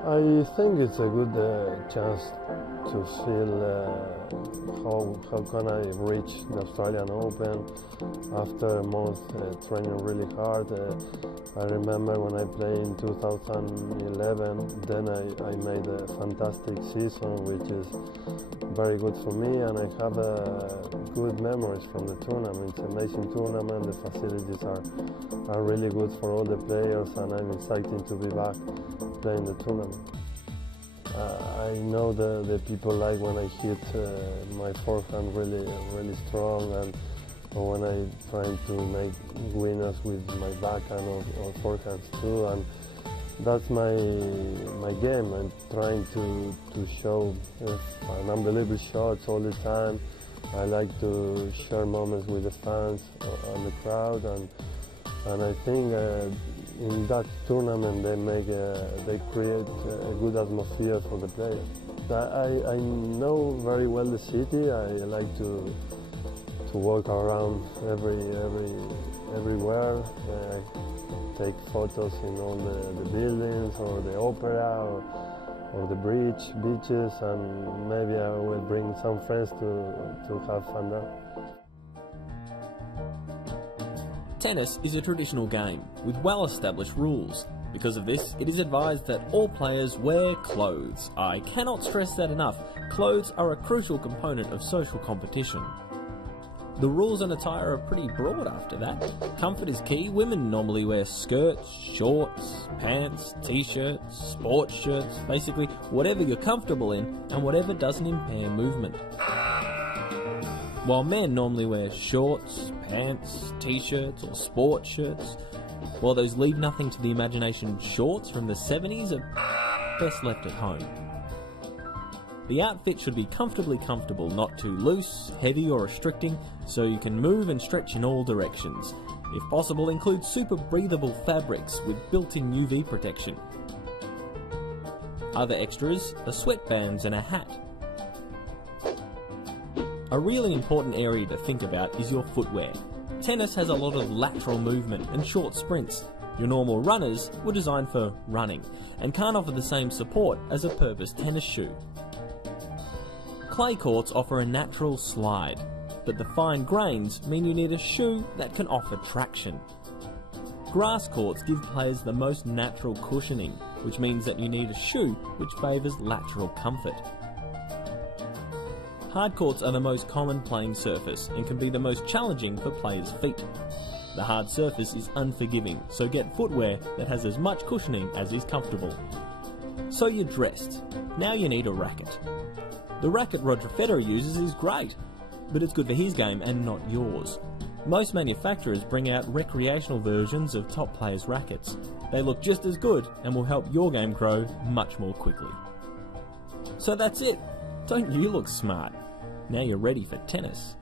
I think it's a good chance to feel how can I reach the Australian Open after a month training really hard. I remember when I played in 2011, then I made a fantastic season, which is very good for me, and I have good memories from the tournament. It's an amazing tournament, the facilities are really good for all the players, and I'm excited to be back playing the tournament. I know the people like when I hit my forehand really strong, and when I try to make winners with my backhand or forehands too, and that's my game. I'm trying to show an unbelievable shots all the time. I like to share moments with the fans and the crowd, and I think in that tournament they create a good atmosphere for the players. I know very well the city. I like to walk around everywhere. Take photos in all the buildings or the opera or the beaches, and maybe I will bring some friends to have fun there. Tennis is a traditional game with well-established rules. Because of this, it is advised that all players wear clothes. I cannot stress that enough. Clothes are a crucial component of social competition. The rules and attire are pretty broad after that. Comfort is key. Women normally wear skirts, shorts, pants, t-shirts, sports shirts, basically whatever you're comfortable in and whatever doesn't impair movement. While men normally wear shorts, pants, t-shirts or sports shirts, while those leave nothing to the imagination shorts from the 70s are best left at home. The outfit should be comfortably comfortable, not too loose, heavy or restricting, so you can move and stretch in all directions. If possible, include super breathable fabrics with built-in UV protection. Other extras are sweatbands and a hat. A really important area to think about is your footwear. Tennis has a lot of lateral movement and short sprints. Your normal runners were designed for running and can't offer the same support as a purpose tennis shoe. Clay courts offer a natural slide, but the fine grains mean you need a shoe that can offer traction. Grass courts give players the most natural cushioning, which means that you need a shoe which favours lateral comfort. Hard courts are the most common playing surface and can be the most challenging for players' feet. The hard surface is unforgiving, so get footwear that has as much cushioning as is comfortable. So you're dressed. Now you need a racket. The racket Roger Federer uses is great, but it's good for his game and not yours. Most manufacturers bring out recreational versions of top players' rackets. They look just as good and will help your game grow much more quickly. So that's it. Don't you look smart? Now you're ready for tennis.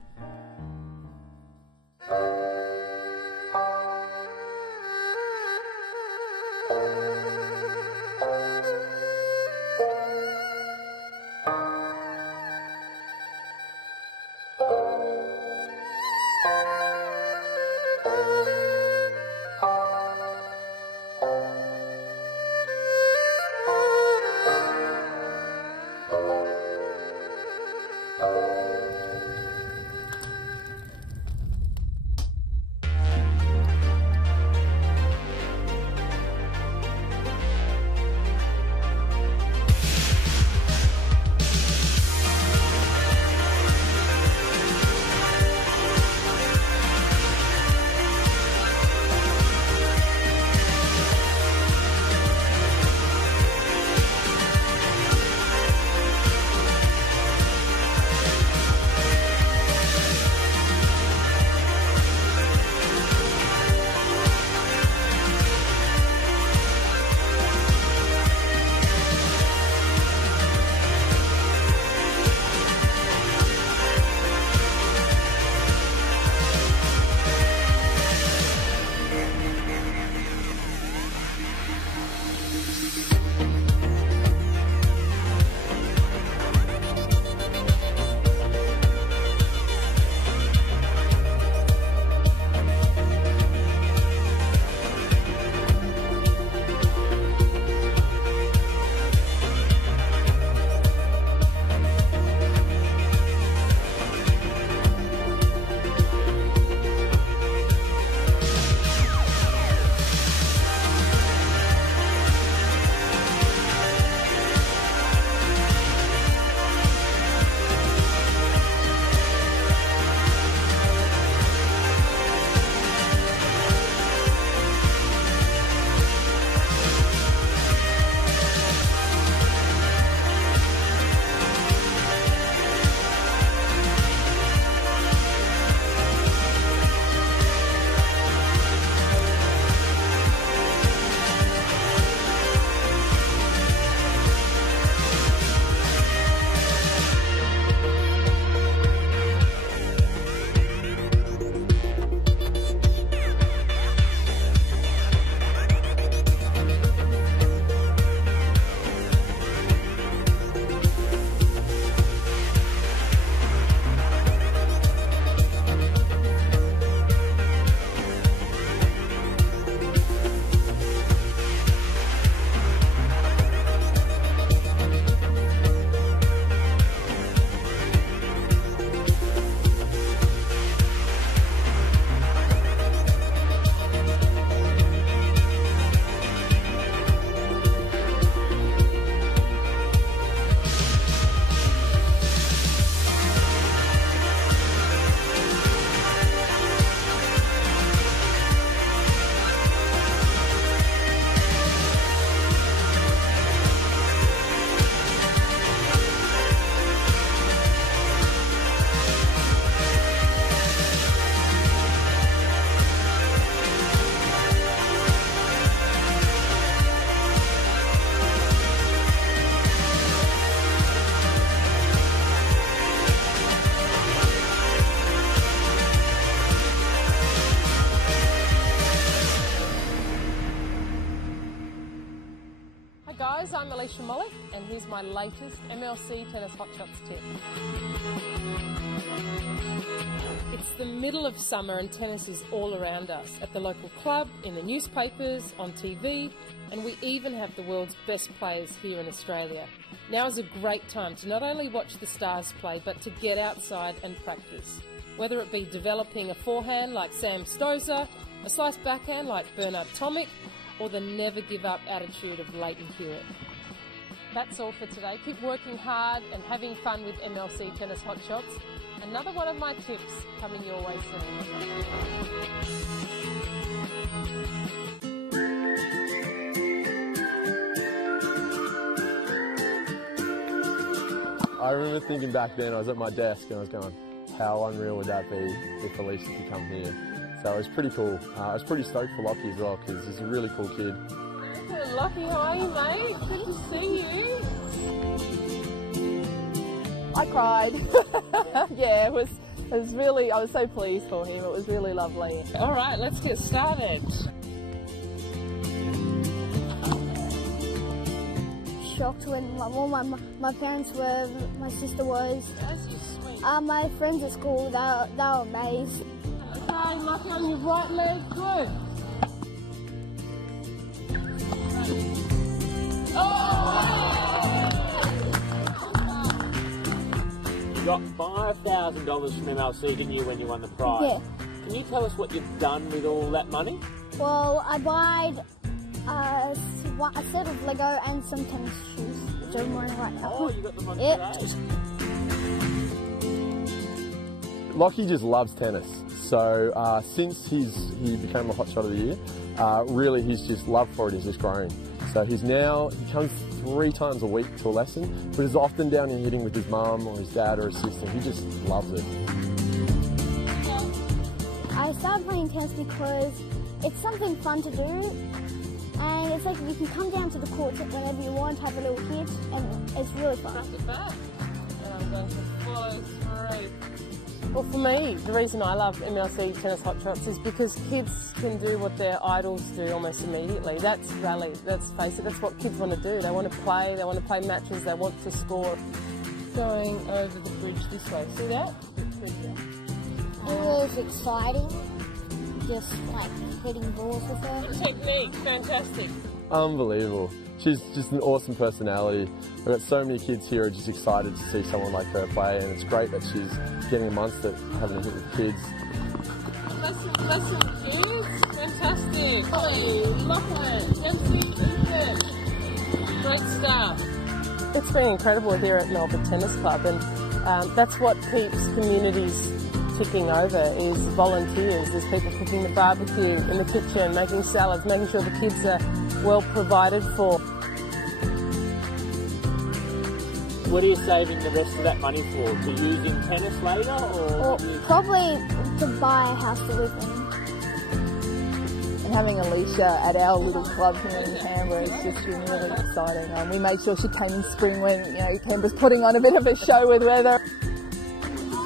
guys, I'm Alicia Mollick and here's my latest MLC Tennis Hot Shots tip. It's the middle of summer and tennis is all around us, at the local club, in the newspapers, on TV, and we even have the world's best players here in Australia. Now is a great time to not only watch the stars play, but to get outside and practice. Whether it be developing a forehand like Sam Stosur, a slice backhand like Bernard Tomic, or the never give up attitude of Leighton Hewitt. That's all for today. Keep working hard and having fun with MLC Tennis Hot Shots. Another one of my tips coming your way soon. I remember thinking back then, I was at my desk and I was going, how unreal would that be if Alicia could come here? So it was pretty cool. I was pretty stoked for Lockie as well because he's a really cool kid. Lockie, how are you, mate? Good to see you. I cried. Yeah, it was really, I was so pleased for him. It was really lovely. All right, let's get started. Shocked when my parents were, my sister was. That's just sweet. My friends at school, they were amazed. Okay, Lockie, on your right leg, good. You got $5,000 from MLC, didn't you, when you won the prize? Yeah. Can you tell us what you've done with all that money? Well, I bought a set of Lego and some tennis shoes, which I'm wearing right now. Oh, you got them on Yep. today? Lockie just loves tennis. So since he became the Hot Shot of the Year, really his just love for it is just growing. So he comes 3 times a week to a lesson, but is often down here hitting with his mum or his dad or his sister. He just loves it. I started playing tennis because it's something fun to do, and it's like you can come down to the court whenever you want, have a little hit, and it's really fun. Back it back. And I'm going to follow through. Well, for me, the reason I love MLC Tennis Hot Shots is because kids can do what their idols do almost immediately. That's rally, let's face it, that's what kids want to do. They want to play matches, they want to score. Going over the bridge this way, see that? It was exciting, just like hitting balls with her. Technique, fantastic. Unbelievable. She's just an awesome personality. We've got so many kids here who are just excited to see someone like her play, and it's great that she's getting amongst it, having a hit with kids. Lesson kids, fantastic. Holly, Lachlan, MC, Ethan. Great stuff. It's been incredible here at Melbourne Tennis Club, and that's what keeps communities ticking over is volunteers. There's people cooking the barbecue in the kitchen, making salads, making sure the kids are well provided for. What are you saving the rest of that money for? To use in tennis later, or? Probably to buy a house to live in. And having Alicia at our little club here in Canberra is just been really exciting. We made sure she came in spring when Canberra's putting on a bit of a show with weather.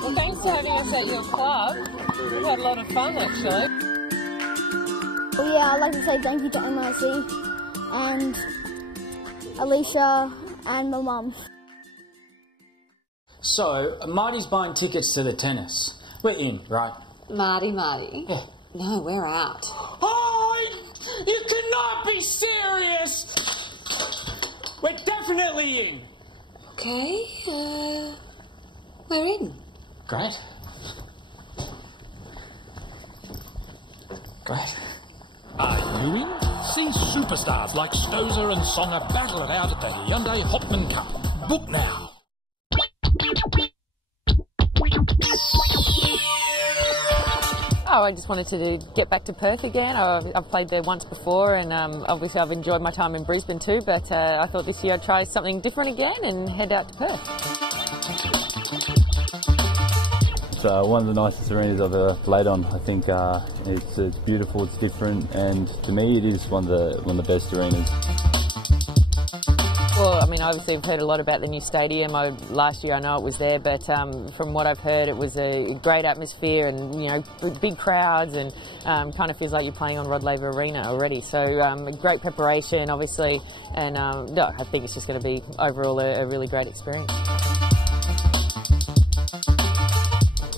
Well, thanks for having us at your club. We've had a lot of fun, actually. Well, yeah, I'd like to say thank you to MLC and Alicia and my mum. So, Marty's buying tickets to the tennis. We're in, right? Marty? Yeah. No, we're out. Oh, you cannot be serious! We're definitely in. Okay, we're in. Great. Great. Are you in? See superstars like Stosur and Songer battle it out at the Hyundai Hopman Cup. Book now. Oh, I just wanted to get back to Perth again. I've played there once before, and obviously I've enjoyed my time in Brisbane too, but I thought this year I'd try something different again and head out to Perth. It's one of the nicest arenas I've ever played on. I think it's beautiful, it's different, and to me it is one of the best arenas. all, I mean, obviously I've heard a lot about the new stadium. Last year I know it was there, but from what I've heard, it was a great atmosphere and, you know, big crowds, and kind of feels like you're playing on Rod Laver Arena already. So great preparation, obviously, and no, I think it's just going to be overall a really great experience.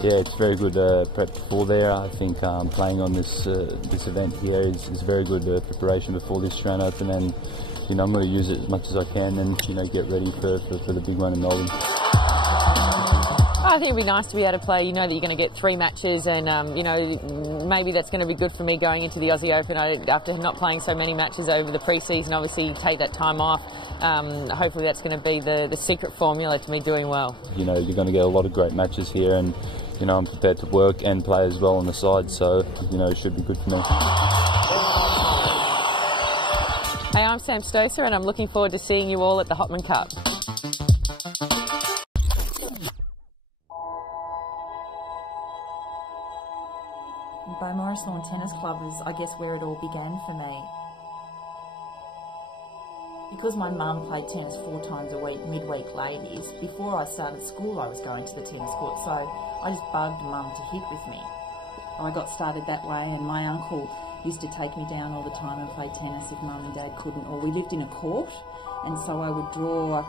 Yeah, it's very good prep before there. I think playing on this event here is very good preparation before this Australian Open, and you know, I'm going to use it as much as I can and, you know, get ready for the big one in Melbourne. I think it'd be nice to be able to play. You know that you're going to get 3 matches, and you know, maybe that's going to be good for me going into the Aussie Open. After not playing so many matches over the pre-season, obviously take that time off. Hopefully that's going to be the secret formula to me doing well. You know, you're going to get a lot of great matches here, and you know, I'm prepared to work and play as well on the side, so you know, it should be good for me. Hey, I'm Sam Stoser, and I'm looking forward to seeing you all at the Hopman Cup. Beaumaris Lawn Tennis Club is, I guess, where it all began for me. Because my mum played tennis 4 times a week, midweek ladies, before I started school I was going to the tennis court, so I just bugged mum to hit with me. I got started that way, and my uncle used to take me down all the time and play tennis if mum and dad couldn't, or we lived in a court, and so I would draw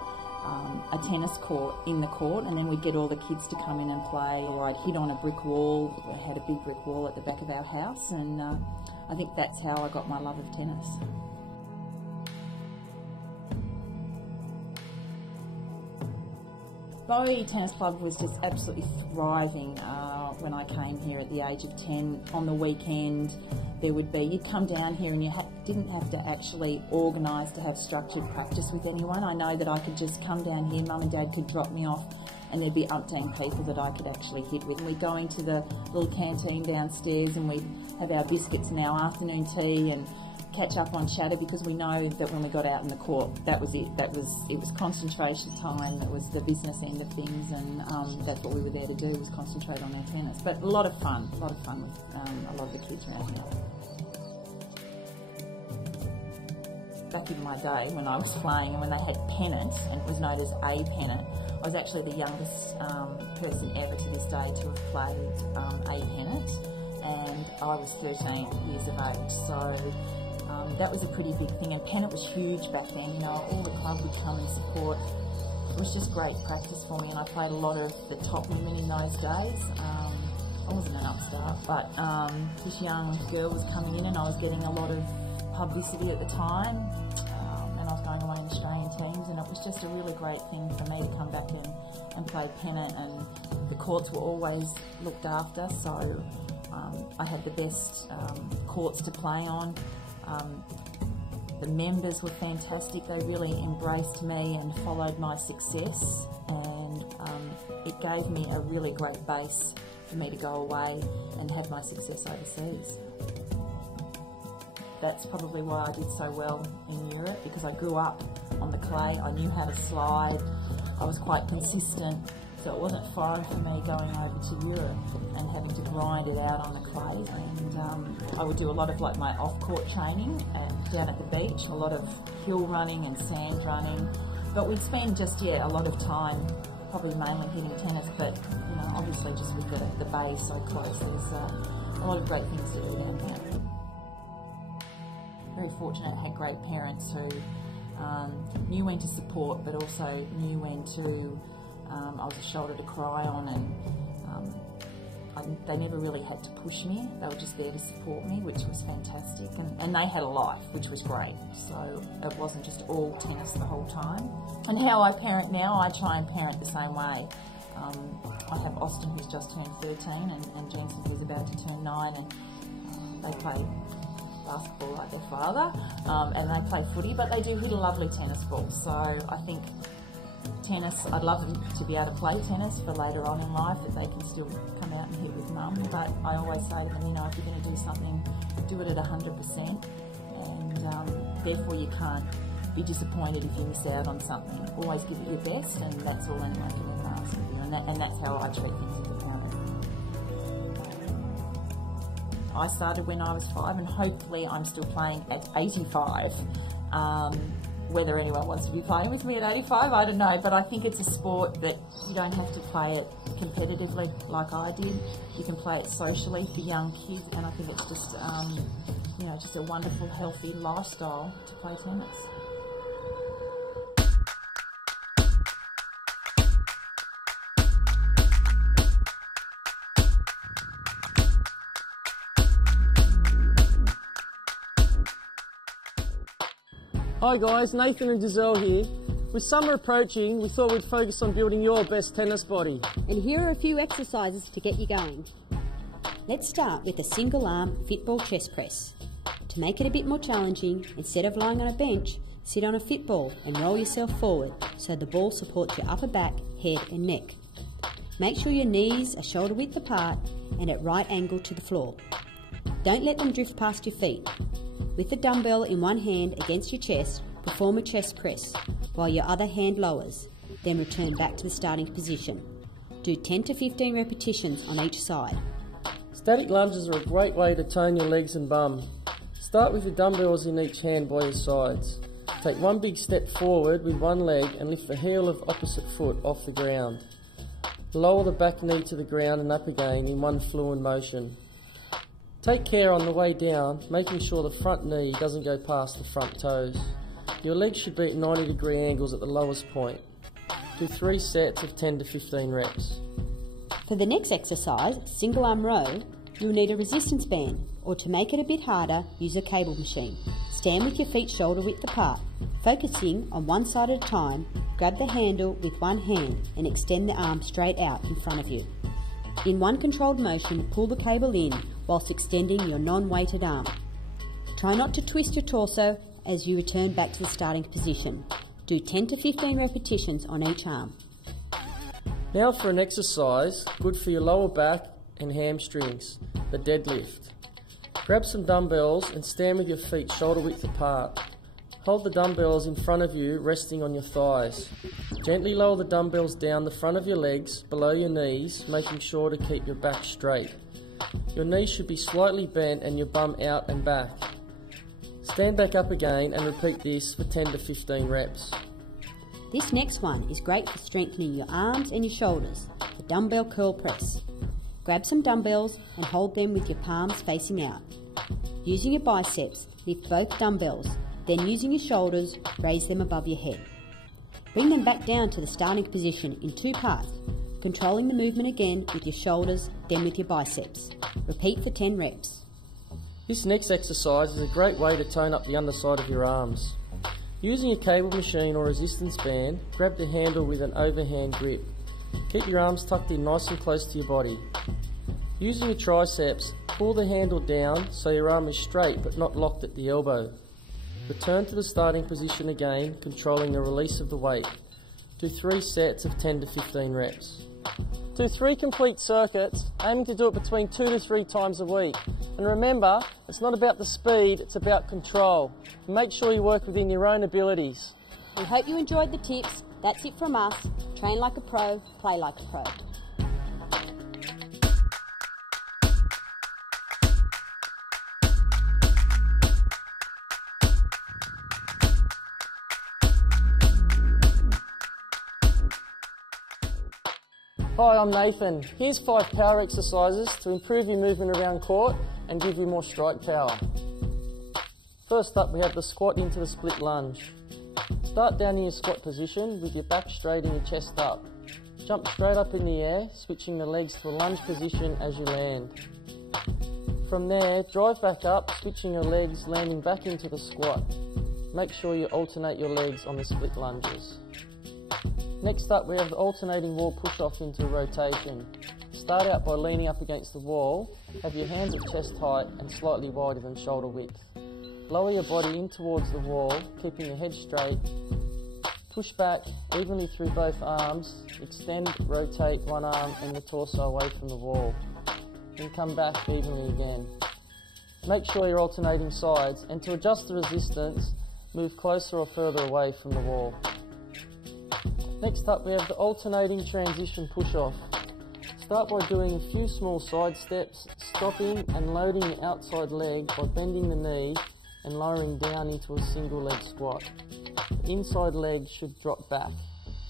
a tennis court in the court, and then we'd get all the kids to come in and play, or I'd hit on a brick wall. We had a big brick wall at the back of our house, and I think that's how I got my love of tennis. Bowie Tennis Club was just absolutely thriving when I came here at the age of 10. On the weekend, you'd come down here and you didn't have to actually organise to have structured practice with anyone. I know that I could just come down here, mum and dad could drop me off, and there'd be umpteen people that I could actually hit with. We'd go into the little canteen downstairs and we'd have our biscuits and our afternoon tea and catch up on chatter, because we know that when we got out in the court, that was it. It was concentration time. It was the business end of things, and that's what we were there to do, was concentrate on our tennis. But a lot of fun with a lot of the kids around here. Back in my day when I was playing and when they had pennants, and it was known as A pennant, I was actually the youngest person ever to this day to have played A pennant, and I was 13 years of age. So that was a pretty big thing, and pennant was huge back then. You know, all the club would come and support. It was just great practice for me, and I played a lot of the top women in those days. I wasn't an upstart, but this young girl was coming in, and I was getting a lot of publicity at the time, and I was going away in Australian teams, and it was just a really great thing for me to come back in and play pennant, and the courts were always looked after, so I had the best courts to play on. The members were fantastic. They really embraced me and followed my success, and it gave me a really great base for me to go away and have my success overseas. That's probably why I did so well in Europe, because I grew up on the clay. I knew how to slide. I was quite consistent, so it wasn't foreign for me going over to Europe and having to grind it out on the clay. And I would do a lot of like my off-court training down at the beach, a lot of hill running and sand running. But we'd spend a lot of time probably mainly hitting tennis, but you know, obviously just with the bay so close, there's a lot of great things to do down there. Very fortunate, I had great parents who knew when to support, but also knew when to I was a shoulder to cry on, and they never really had to push me. They were just there to support me, which was fantastic, and they had a life, which was great, so it wasn't just all tennis the whole time. And how I parent now, I try and parent the same way. I have Austin, who's just turned 13, and Jensen, who's about to turn 9, and they play basketball like their father, and they play footy, but they do hit a lovely tennis ball. So I think tennis, I'd love them to be able to play tennis for later on in life, that they can still come out and hit with mum, but I always say to them, you know, if you're going to do something, do it at 100%, and therefore you can't be disappointed if you miss out on something. Always give it your best, and that's all anyone can ever ask of you, and that's how I treat things as a parent. I started when I was 5, and hopefully I'm still playing at 85. Whether anyone wants to be playing with me at 85, I don't know, but I think it's a sport that you don't have to play it competitively like I did. You can play it socially for young kids, and I think it's just, just a wonderful, healthy lifestyle to play tennis. Hi guys, Nathan and Giselle here. With summer approaching, we thought we'd focus on building your best tennis body. And here are a few exercises to get you going. Let's start with a single arm football chest press. To make it a bit more challenging, instead of lying on a bench, sit on a football and roll yourself forward so the ball supports your upper back, head and neck. Make sure your knees are shoulder width apart and at right angle to the floor. Don't let them drift past your feet. With the dumbbell in one hand against your chest, perform a chest press while your other hand lowers, then return back to the starting position. Do 10 to 15 repetitions on each side. Static lunges are a great way to tone your legs and bum. Start with your dumbbells in each hand by your sides. Take one big step forward with one leg and lift the heel of opposite foot off the ground. Lower the back knee to the ground and up again in one fluid motion. Take care on the way down, making sure the front knee doesn't go past the front toes. Your legs should be at 90-degree angles at the lowest point. Do 3 sets of 10 to 15 reps. For the next exercise, single arm row, you'll need a resistance band, or to make it a bit harder, use a cable machine. Stand with your feet shoulder width apart. Focusing on one side at a time, grab the handle with one hand and extend the arm straight out in front of you. In one controlled motion, pull the cable in whilst extending your non-weighted arm. Try not to twist your torso as you return back to the starting position. Do 10 to 15 repetitions on each arm. Now for an exercise good for your lower back and hamstrings, the deadlift. Grab some dumbbells and stand with your feet shoulder width apart. Hold the dumbbells in front of you, resting on your thighs. Gently lower the dumbbells down the front of your legs, below your knees, making sure to keep your back straight. Your knees should be slightly bent and your bum out and back. Stand back up again and repeat this for 10 to 15 reps. This next one is great for strengthening your arms and your shoulders, the dumbbell curl press. Grab some dumbbells and hold them with your palms facing out. Using your biceps, lift both dumbbells, then using your shoulders, raise them above your head. Bring them back down to the starting position in 2 parts, controlling the movement again with your shoulders, then with your biceps. Repeat for 10 reps. This next exercise is a great way to tone up the underside of your arms. Using a cable machine or resistance band, grab the handle with an overhand grip. Keep your arms tucked in nice and close to your body. Using your triceps, pull the handle down so your arm is straight but not locked at the elbow. Return to the starting position again, controlling the release of the weight. Do 3 sets of 10 to 15 reps. Do 3 complete circuits, aiming to do it between 2 to 3 times a week. And remember, it's not about the speed, it's about control. Make sure you work within your own abilities. We hope you enjoyed the tips. That's it from us. Train like a pro, play like a pro. Hi, I'm Nathan. Here's 5 power exercises to improve your movement around court and give you more strike power. First up, we have the squat into the split lunge. Start down in your squat position with your back straight and your chest up. Jump straight up in the air, switching the legs to a lunge position as you land. From there, drive back up, switching your legs, landing back into the squat. Make sure you alternate your legs on the split lunges. Next up, we have the alternating wall push-off into rotation. Start out by leaning up against the wall, have your hands at chest height and slightly wider than shoulder width. Lower your body in towards the wall, keeping your head straight. Push back evenly through both arms, extend, rotate one arm and the torso away from the wall. Then come back evenly again. Make sure you're alternating sides, and to adjust the resistance, move closer or further away from the wall. Next up, we have the alternating transition push-off. Start by doing a few small side steps, stopping and loading the outside leg by bending the knee and lowering down into a single leg squat. The inside leg should drop back.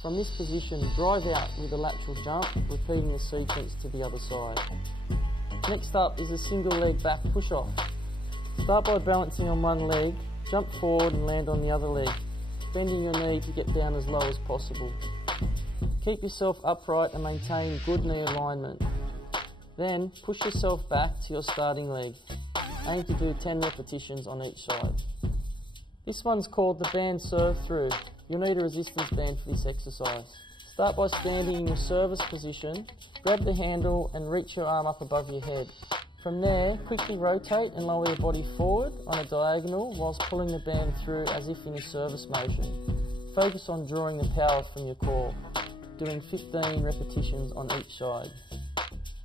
From this position, drive out with a lateral jump, repeating the sequence to the other side. Next up is a single leg back push-off. Start by balancing on one leg, jump forward and land on the other leg, bending your knee to get down as low as possible. Keep yourself upright and maintain good knee alignment. Then push yourself back to your starting leg. Aim to do 10 repetitions on each side. This one's called the band serve through. You'll need a resistance band for this exercise. Start by standing in your service position, grab the handle and reach your arm up above your head. From there, quickly rotate and lower your body forward on a diagonal whilst pulling the band through as if in a service motion. Focus on drawing the power from your core, doing 15 repetitions on each side.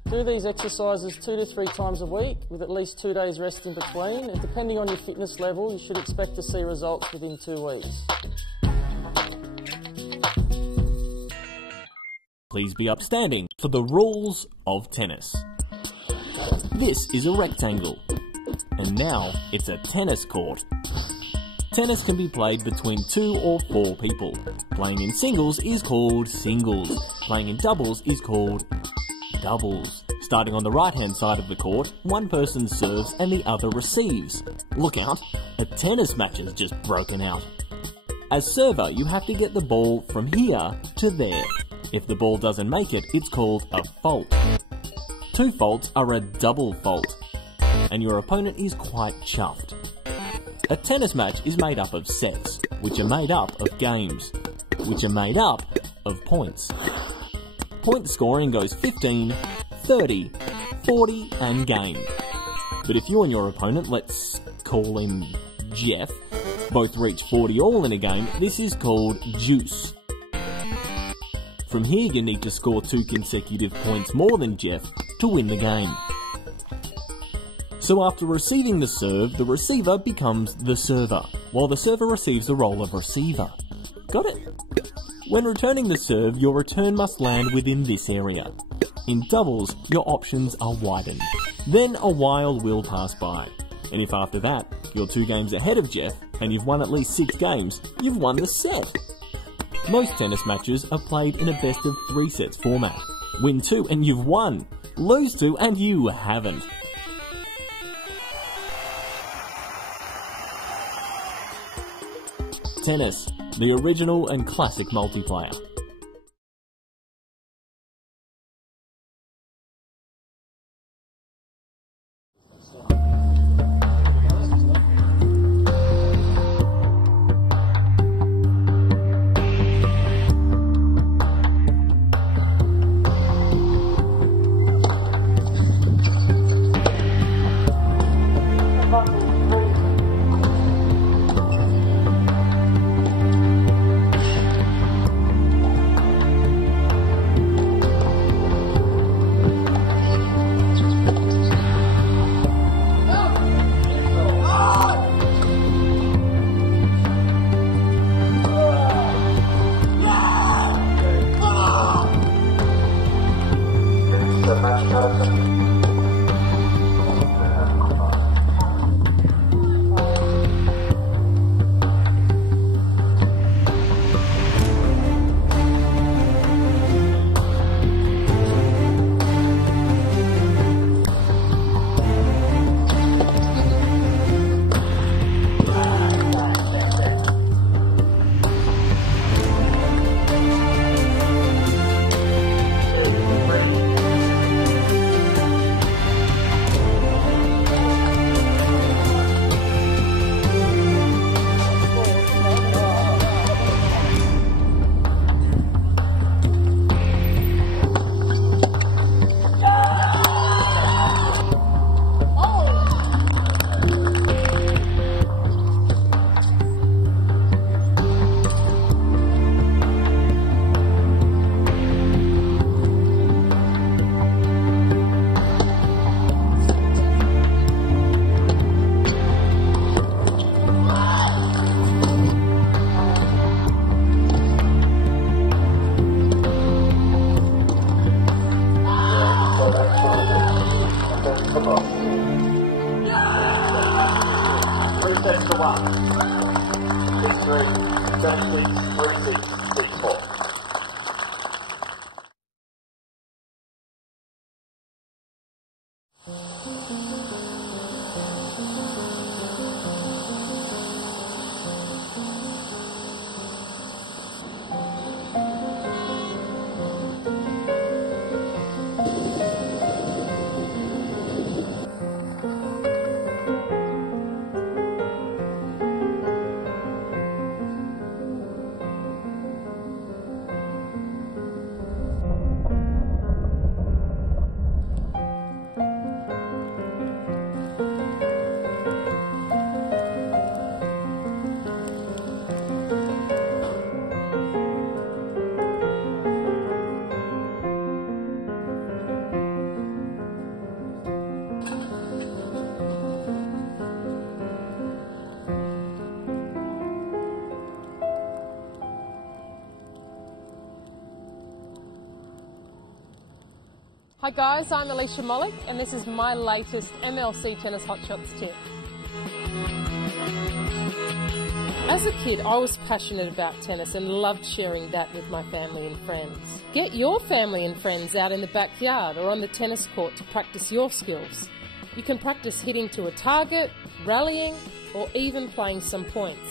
Do these exercises 2 to 3 times a week with at least 2 days rest in between, and depending on your fitness level, you should expect to see results within 2 weeks. Please be upstanding for the rules of tennis. This is a rectangle, and now it's a tennis court. Tennis can be played between 2 or 4 people. Playing in singles is called singles. Playing in doubles is called doubles. Starting on the right-hand side of the court, one person serves and the other receives. Look out, a tennis match has just broken out. As server, you have to get the ball from here to there. If the ball doesn't make it, it's called a fault. 2 faults are a double fault, and your opponent is quite chuffed. A tennis match is made up of sets, which are made up of games, which are made up of points. Point scoring goes 15, 30, 40 and game. But if you and your opponent, let's call him Jeff, both reach 40 all in a game, this is called juice. From here you need to score 2 consecutive points more than Jeff to win the game. So after receiving the serve, the receiver becomes the server, while the server receives the role of receiver. Got it? When returning the serve, your return must land within this area. In doubles, your options are widened. Then a while will pass by, and if after that, you're 2 games ahead of Jeff, and you've won at least 6 games, you've won the set. Most tennis matches are played in a best of 3 sets format. Win 2 and you've won. Lose 2 and you haven't. Tennis, the original and classic multiplayer. Sets to 1. 6-3. 3634. Hi guys, I'm Alicia Mollick and this is my latest MLC Tennis Hotshots tip. As a kid, I was passionate about tennis and loved sharing that with my family and friends. Get your family and friends out in the backyard or on the tennis court to practice your skills. You can practice hitting to a target, rallying, or even playing some points.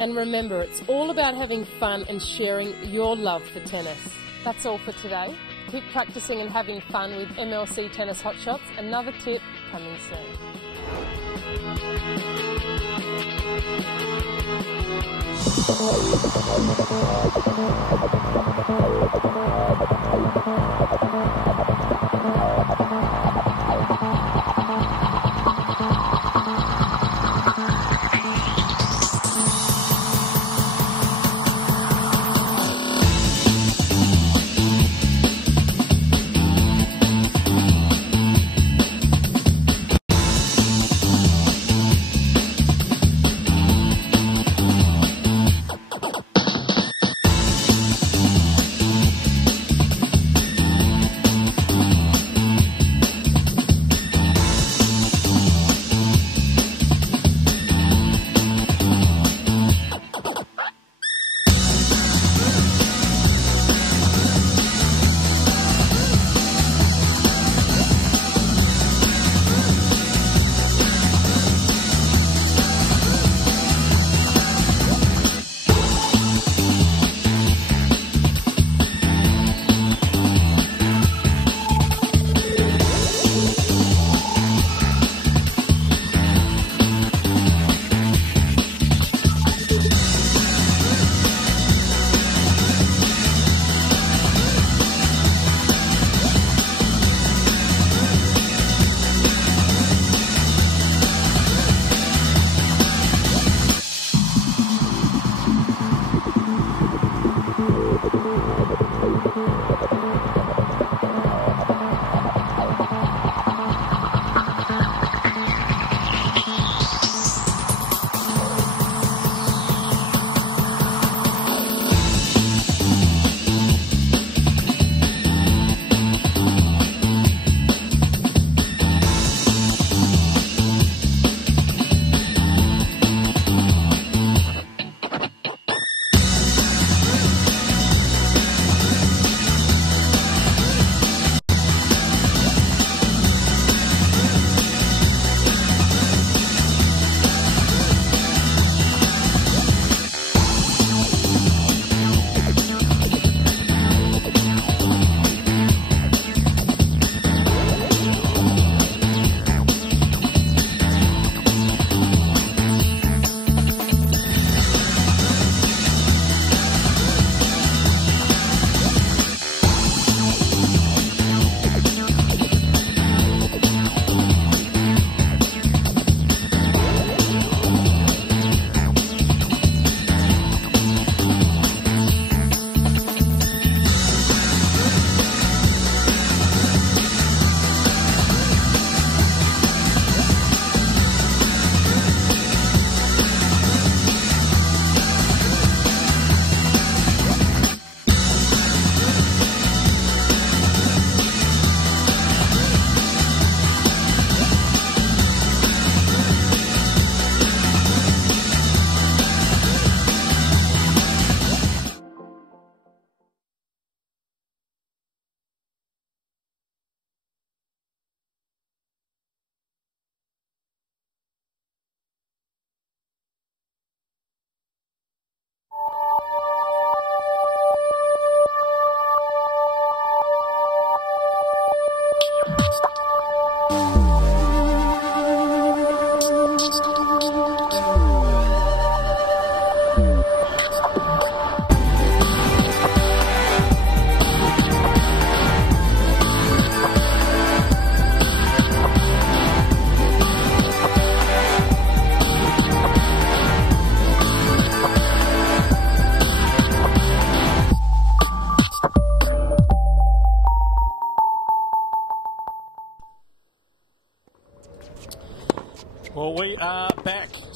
And remember, it's all about having fun and sharing your love for tennis. That's all for today. Keep practicing and having fun with MLC Tennis Hotshots. Another tip coming soon.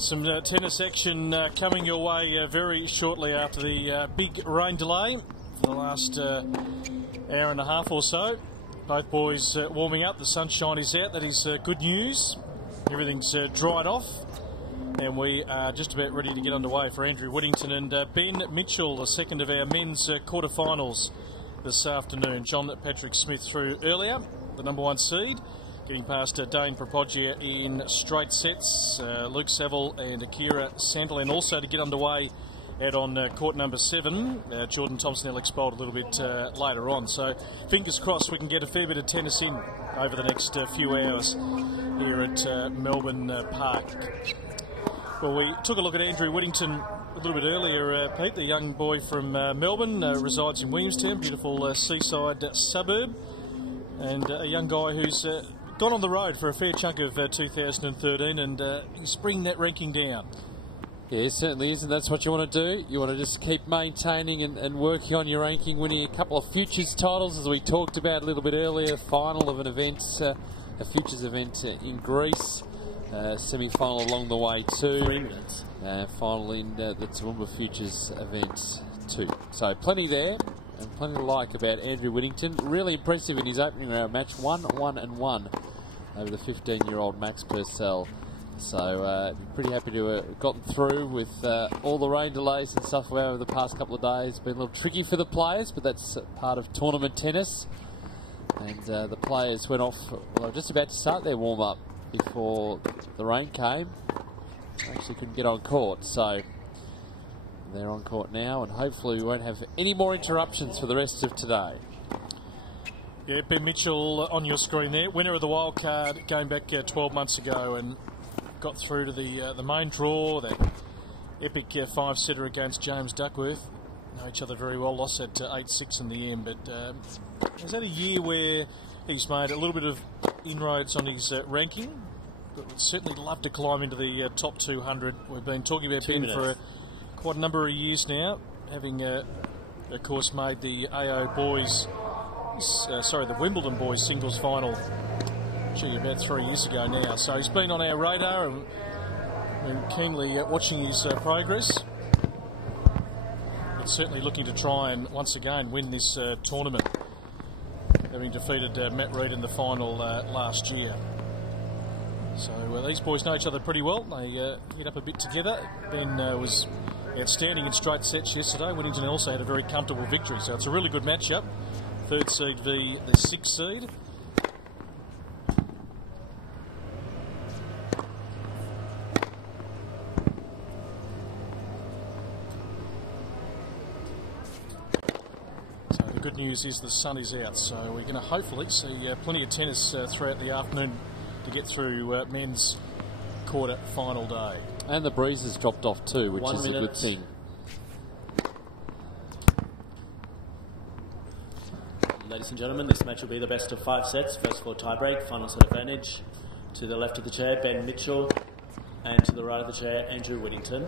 Some tennis action coming your way very shortly after the big rain delay for the last hour and a half or so. Both boys warming up, the sunshine is out, that is good news. Everything's dried off and we are just about ready to get underway for Andrew Whittington and Ben Mitchell, the second of our men's quarterfinals this afternoon. John Patrick Smith through earlier, the number 1 seed. Getting past Dane Propogia in straight sets. Luke Saville and Akira Sandilan also to get underway out on court number 7. Jordan Thompson, Alex Bolt a little bit later on. So fingers crossed we can get a fair bit of tennis in over the next few hours here at Melbourne Park. Well, we took a look at Andrew Whittington a little bit earlier, Pete. The young boy from Melbourne, resides in Williamstown, beautiful seaside suburb. And a young guy who's gone on the road for a fair chunk of 2013 and he's bringing that ranking down. Yeah, it certainly is, and that's what you want to do. You want to just keep maintaining and working on your ranking, winning a couple of futures titles, as we talked about a little bit earlier, final of an event, a futures event in Greece, semi-final along the way too. 3 minutes. Final in the Toowoomba Futures event too. So plenty there. And plenty to like about Andrew Whittington. Really impressive in his opening round match. 1-1-1 over the 15-year-old Max Purcell. So pretty happy to have gotten through with all the rain delays and stuff over the past couple of days. Been a little tricky for the players, but that's part of tournament tennis. And the players went off, well, just about to start their warm-up before the rain came. Actually couldn't get on court, so they're on court now, and hopefully we won't have any more interruptions for the rest of today. Yeah, Ben Mitchell on your screen there, winner of the Wildcard going back 12 months ago, and got through to the main draw, that epic 5-setter against James Duckworth. Know each other very well, lost at 8-6 in the end, but has had a year where he's made a little bit of inroads on his ranking, but would certainly love to climb into the top 200. We've been talking about Ben for quite a number of years now, having of course made the AO boys, the Wimbledon boys singles final, about 3 years ago now. So he's been on our radar and been keenly watching his progress. But certainly looking to try and once again win this tournament, having defeated Matt Reid in the final last year. So these boys know each other pretty well. They hit up a bit together. Ben was outstanding in straight sets yesterday. Whittington also had a very comfortable victory, so it's a really good matchup. 3rd seed v the 6th seed. So the good news is the sun is out, so we're going to hopefully see plenty of tennis throughout the afternoon to get through men's quarter final day. And the breeze has dropped off too, which is a good thing. Ladies and gentlemen, this match will be the best of 5 sets. First 4 tiebreak, final set advantage. To the left of the chair, Ben Mitchell, and to the right of the chair, Andrew Whittington.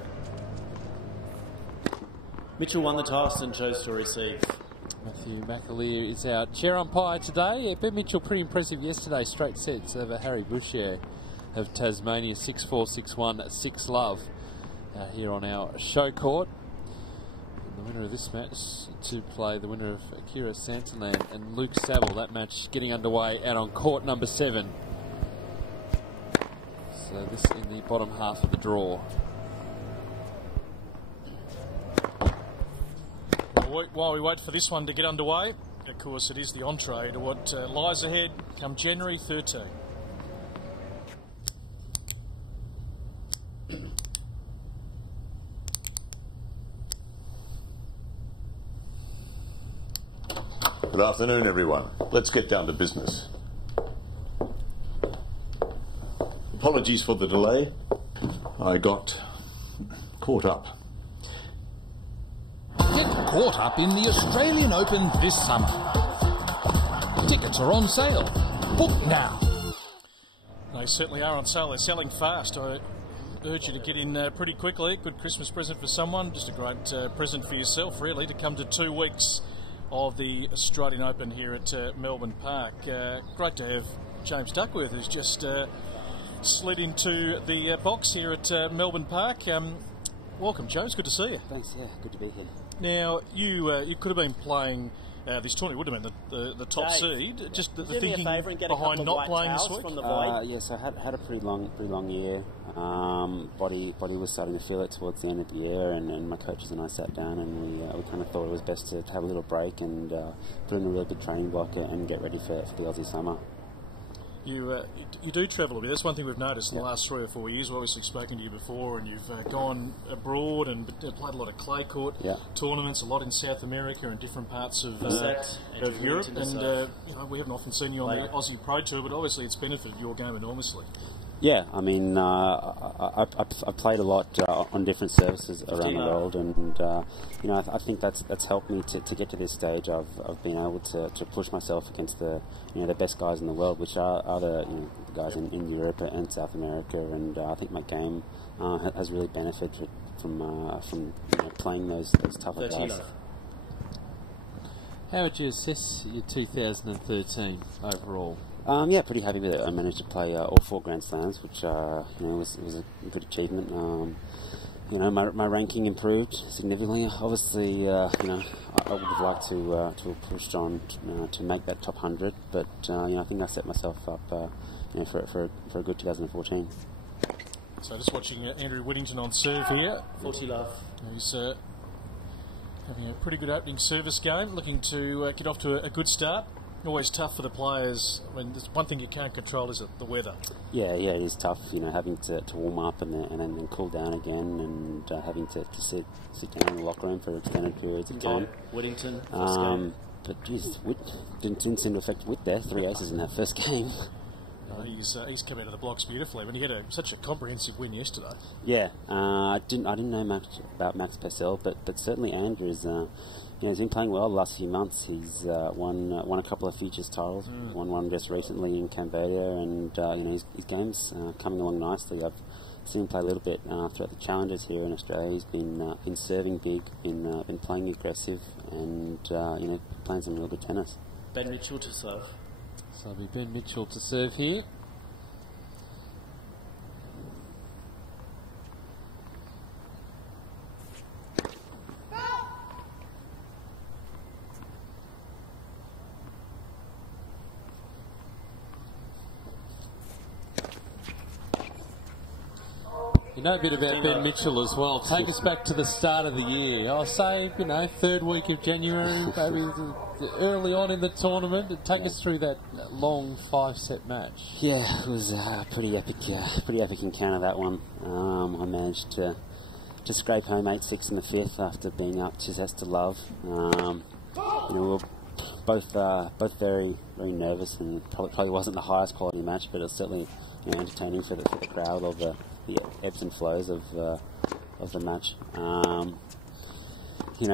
Mitchell won the toss and chose to receive. Matthew McAleer is our chair umpire today. Yeah, Ben Mitchell pretty impressive yesterday, straight sets over Harry Boucher of Tasmania, 6-4, 6-1, 6-love here on our show court. And the winner of this match to play the winner of Akira Sandilan and Luke Saville. That match getting underway out on court number 7. So this in the bottom half of the draw. While we wait for this one to get underway, of course it is the entree to what lies ahead come January 13. Good afternoon, everyone. Let's get down to business. Apologies for the delay. I got caught up. Get caught up in the Australian Open this summer. Tickets are on sale. Book now. They certainly are on sale. They're selling fast. I urge you to get in pretty quickly. Good Christmas present for someone. Just a great present for yourself, really, to come to 2 weeks of the Australian Open here at Melbourne Park. Great to have James Duckworth, who's just slid into the box here at Melbourne Park. Welcome, Joe. It's good to see you. Thanks. Yeah, good to be here. Now, you could have been playing this tournament. Would have been the top Dave, seed. Just the do me a thinking favour and get behind a not white playing this towels week. from the void. Yes, I had a pretty long year. Body was starting to feel it towards the end of the year, and my coaches and I sat down and we kind of thought it was best to have a little break and put in a really big training block and get ready for the Aussie summer. You do travel a bit. That's one thing we've noticed in the last 3 or 4 years. We've obviously spoken to you before, and you've gone abroad and played a lot of clay court tournaments, a lot in South America and different parts of Europe. And we haven't often seen you on the Aussie Pro Tour, but obviously it's benefited your game enormously. Yeah, I mean, I've played a lot on different services around the world, and I think that's helped me to get to this stage of being able to push myself against the best guys in the world, which are the guys in Europe and South America, and I think my game has really benefited from playing those tougher guys. How would you assess your 2013 overall? Yeah, pretty happy with it. I managed to play all 4 Grand Slams, which was a good achievement. My ranking improved significantly. Obviously, I would have liked to have pushed on to make that top 100, but I think I set myself up for a good 2014. So just watching Andrew Whittington on serve here. 40 love. He's having a pretty good opening service game, looking to get off to a good start. Always tough for the players. I mean, there's one thing you can't control is the weather. Yeah, it is tough. having to warm up and then cool down again, and having to sit down in the locker room for extended periods of time. Whittington. But geez, didn't seem to affect Whit there. 3 aces in that first game. He's come out of the blocks beautifully. I mean, he had such a comprehensive win yesterday. Yeah, I didn't know much about Max Purcell, but certainly Andrew's. He's been playing well the last few months. He's won a couple of futures titles. Won one just recently in Cambodia, and his game's coming along nicely. I've seen him play a little bit throughout the challenges here in Australia. He's been serving big, been playing aggressive, and playing some real good tennis. Ben Mitchell to serve. So it'll be Ben Mitchell to serve here. You know a bit about Ben Mitchell as well. Take us back to the start of the year. I'll say, 3rd week of January, maybe early on in the tournament. Take us through that long 5-set match. Yeah, it was a pretty epic encounter, that one. I managed to scrape home 8-6 in the 5th after being up 2 sets to love. We were both very, very nervous, and it probably wasn't the highest quality match, but it was certainly entertaining for the crowd, all the ebbs and flows of the match. It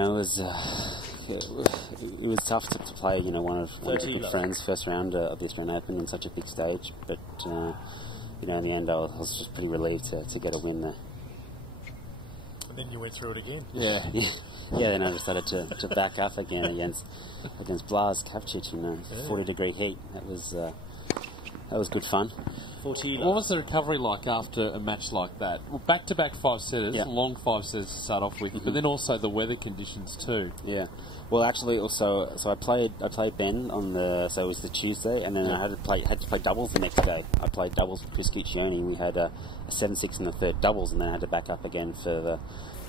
was tough to play. One of the good friends, first round of the Australian Open on such a big stage. But in the end, I was just pretty relieved to get a win there. And then you went through it again. Yeah. Then I decided to back up again against Blas Kapcic in 40-degree heat. That was good fun. What was the recovery like after a match like that? Well, back-to-back 5-setters, long 5-setters to start off with, but then also the weather conditions too. Yeah. Well, actually, also, so I played Ben so it was the Tuesday, and then I had to play doubles the next day. I played doubles with Chris Guccione. We had a 7-6 in the 3rd doubles, and then I had to back up again for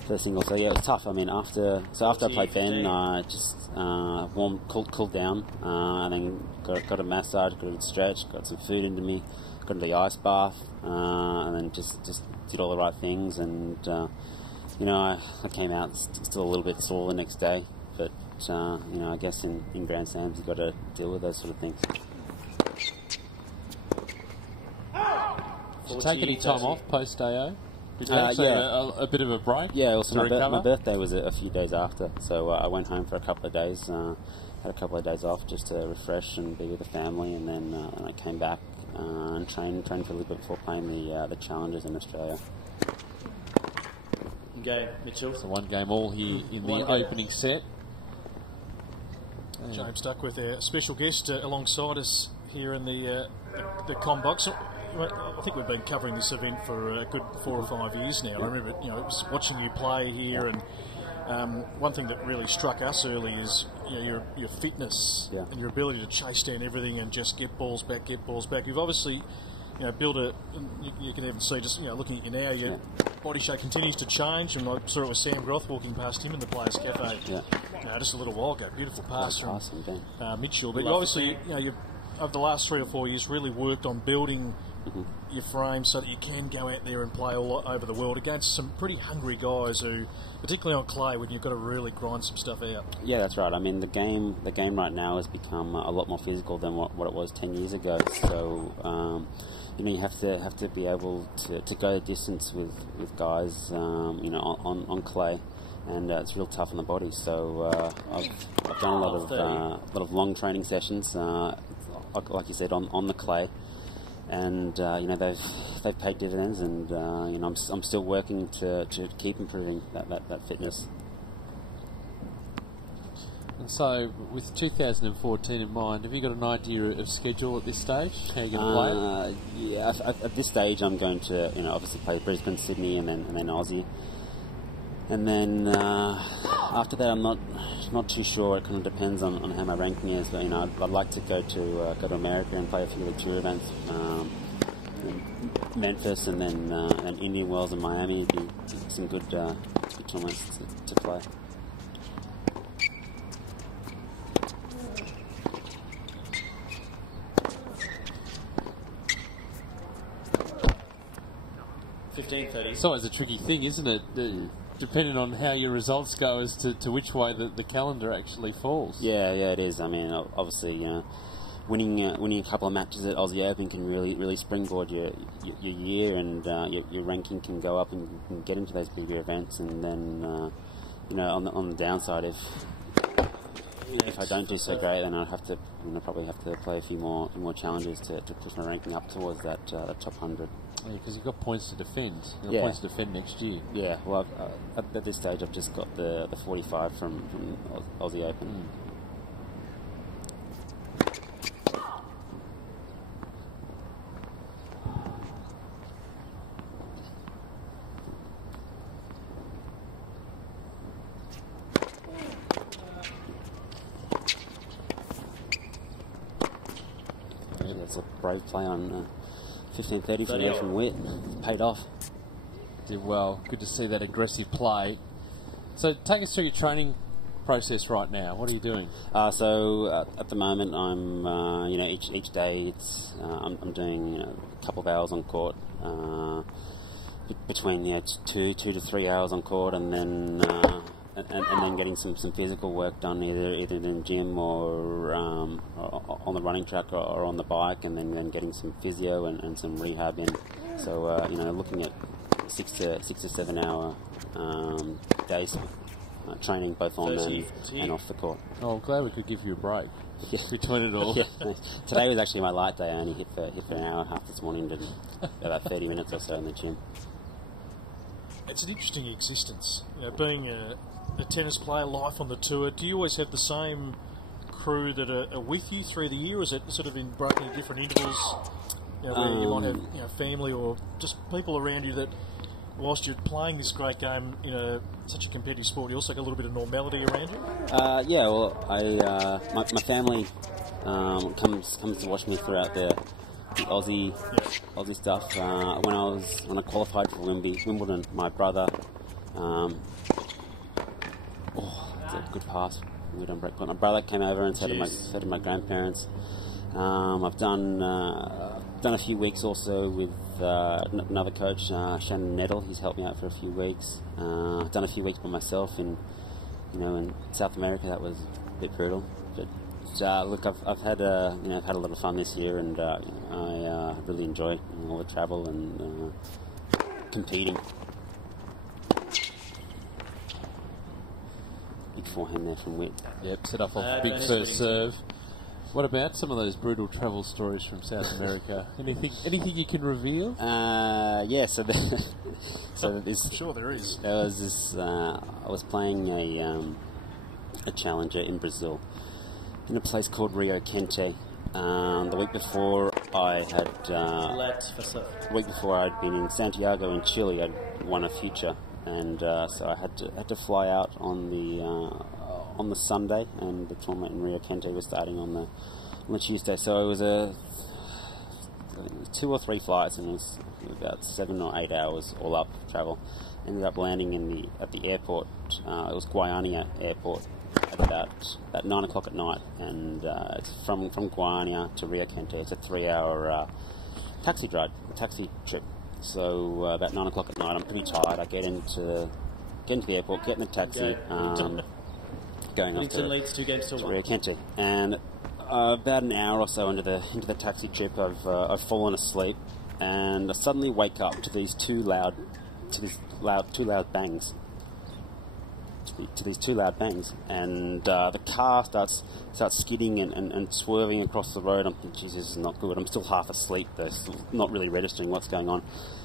the singles. So yeah, it was tough. I mean, after I played Ben, I just cooled down, and then got a massage, got a good stretch, got some food into me, got into the ice bath, and then just did all the right things, and I came out still a little bit sore the next day, but I guess in Grand Slams you've got to deal with those sort of things. Did you take any time off post-AO? Did you have a bit of a break? Yeah, also my birthday was a few days after, so I went home for a couple of days, had a couple of days off just to refresh and be with the family, and then I came back and trained for a little bit before playing the challenges in Australia. Go, Mitchell. So 1 game all here in the opening set. James Duckworth, our special guest, alongside us here in the com box. I think we've been covering this event for a good 4 or 5 years now. I remember, watching you play here, and one thing that really struck us early is your fitness and your ability to chase down everything and just get balls back. You've obviously built you can even see just looking at you now, your body shape continues to change, and I saw it with Sam Groth walking past him in the Players Cafe just a little while ago. Beautiful pass from Mitchell. But obviously, you've over the last 3 or 4 years really worked on building your frame so that you can go out there and play all over the world against some pretty hungry guys who, particularly on clay, when you've got to really grind some stuff out. Yeah, that's right. I mean, the game right now has become a lot more physical than what it was 10 years ago. So, you have to be able to go the distance with guys, on clay, and it's real tough on the body. So I've done a lot of long training sessions, like you said, on the clay. And they've paid dividends, and I'm still working to keep improving that fitness. And so, with 2014 in mind, have you got an idea of schedule at this stage? How are you going to play it? Yeah, at this stage, I'm going to obviously play Brisbane, Sydney, and then Aussie. And then after that, I'm not too sure. It kind of depends on how my ranking is. But I'd like to go to America and play a few of the tour events, Memphis, and then Indian Wells and Miami. It'd be some good tournaments to play. It's always a tricky thing, isn't it? Depending on how your results go as to which way the calendar actually falls. Yeah, it is. I mean, obviously, winning a couple of matches at Aussie Open can really springboard your year, and your ranking can go up, and you can get into those bigger events. And then, on the downside, if I don't do so great, then I'd have to probably have to play a few more challenges to push my ranking up towards that top 100. Yeah, because you've got points to defend. You've got points to defend next year. Yeah, well, at this stage, I've just got the 45 from Aussie Open. That's a brave play on 15-30 from Witt. Paid off. Did well. Good to see that aggressive play. So take us through your training process right now. What are you doing? So at the moment, I'm each day I'm doing a couple of hours on court, between 2 to 3 hours on court, and then getting some physical work done either in the gym or on the running track or on the bike, and then getting some physio and some rehab in. So looking at 6 to 7 hour days training both on and off the court. Oh, I'm glad we could give you a break between it all. Today was actually my light day. I only hit for an hour and a half this morning, and about 30 minutes or so in the gym. It's an interesting existence, being a tennis player, life on the tour. Do you always have the same crew that are with you through the year, or is it sort of been broken in different intervals, where you might have family or just people around you that, whilst you're playing this great game in such a competitive sport, you also got a little bit of normality around you? My family comes to watch me throughout the Aussie stuff. When I qualified for Wimbledon, my brother, it's a good pass. We don't break point. My brother came over and said to my grandparents. I've done a few weeks also with another coach, Shannon Nettle. He's helped me out for a few weeks. I've done a few weeks by myself in South America. That was a bit brutal, but look, I've had a lot of fun this year, and I really enjoy all the travel and competing. Big forehand there from Witt. Yep, set up off big first serve. What about some of those brutal travel stories from South America? Anything you can reveal? So I'm sure there is. There was this. I was playing a challenger in Brazil, in a place called Rio Quente, The week before I had I'd been in Santiago in Chile. I'd won a future, and so I had to fly out on the Sunday, and the tournament in Rio Kente was starting on the Tuesday. So it was I think it was 2 or 3 flights, and it was about 7 or 8 hours all up travel. Ended up landing at the airport. It was Guayana Airport at about 9 o'clock at night, and it's from Guayana to Rio Kente. It's a 3-hour taxi trip. So about 9 o'clock at night, I'm pretty tired. I get into the airport, get in the taxi, going up to Rio Kente, and about an hour or so into the taxi trip, I've fallen asleep, and I suddenly wake up to these two loud bangs. To these two loud bangs, and the car starts skidding and swerving across the road. I'm thinking, Jesus, this is not good. I'm still half asleep. They're still not really registering what's going on.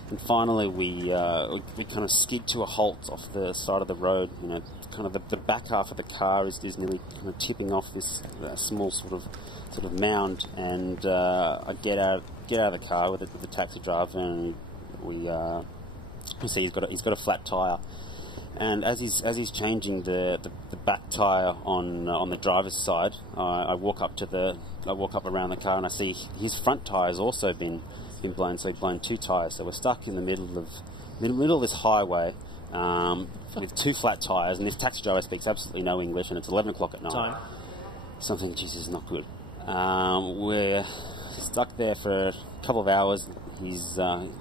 And finally, we kind of skid to a halt off the side of the road. You know, kind of the back half of the car is nearly kind of tipping off this small sort of mound. And I get out of the car with the taxi driver, and we see he's got a flat tire. And as he's changing the back tire on the driver's side, I walk up around the car, and I see his front tire has also been blown. So he's blown 2 tires. So we're stuck in the middle of this highway with 2 flat tires, and this taxi driver speaks absolutely no English, and it's 11 o'clock at night. Something just is not good. We're stuck there for a couple of hours. His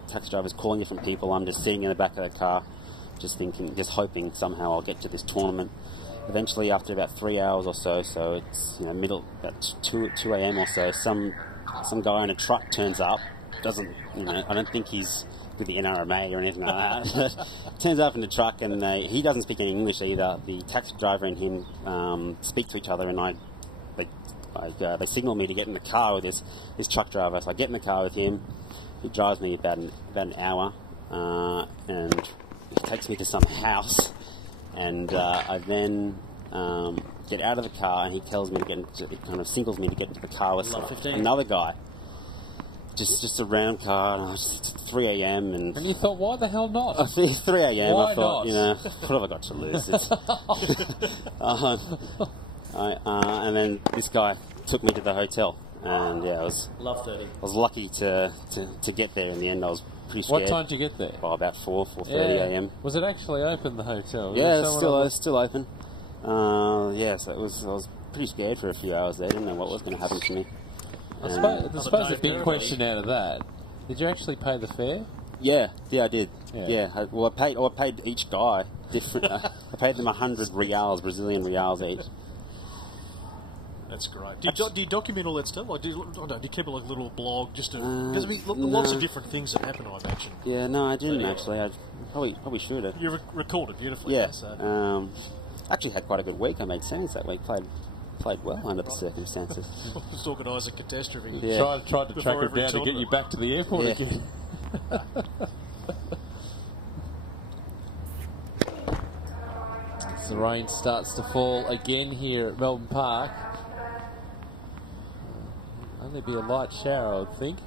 taxi driver's calling different people. I'm just sitting in the back of the car, just hoping somehow I'll get to this tournament. Eventually, after about 3 hours or so it's about 2 a.m. or so, some guy in a truck turns up. I don't think he's with the NRMA or anything like that. Turns up in the truck, and he doesn't speak any English either. The taxi driver and him speak to each other, and they signal me to get in the car with this truck driver. So I get in the car with him. He drives me about an hour, and he takes me to some house, and I then get out of the car, and he tells me it kind of signals me to get into the car with another guy. Just a round car, and it's 3 a.m. And you thought, why the hell not? 3 a.m. Why I thought, not? What have I got to lose? And then this guy took me to the hotel, and I was lucky to get there in the end. I was pretty scared. What time did you get there? By about 4:30 a.m. Was it actually open, the hotel? Yeah, it's still open. So I was pretty scared for a few hours there. Didn't know what was going to happen to me. I suppose the big question out of that, did you actually pay the fare? Yeah, I did. Yeah. I paid each guy different. I paid them 100 reals, Brazilian reals each. That's great. Do you document all that stuff? Like, do you keep a little blog? Just because lots of different things that happen, I imagine. Yeah, no, I didn't actually. I probably should have. You recorded beautifully. Yeah. Actually had quite a good week. I made sense that week. Played well under the circumstances. Just organise a catastrophe. Yeah. Tried to track it down to get you back to the airport again. As the rain starts to fall again here at Melbourne Park. Only be a light shower, I would think.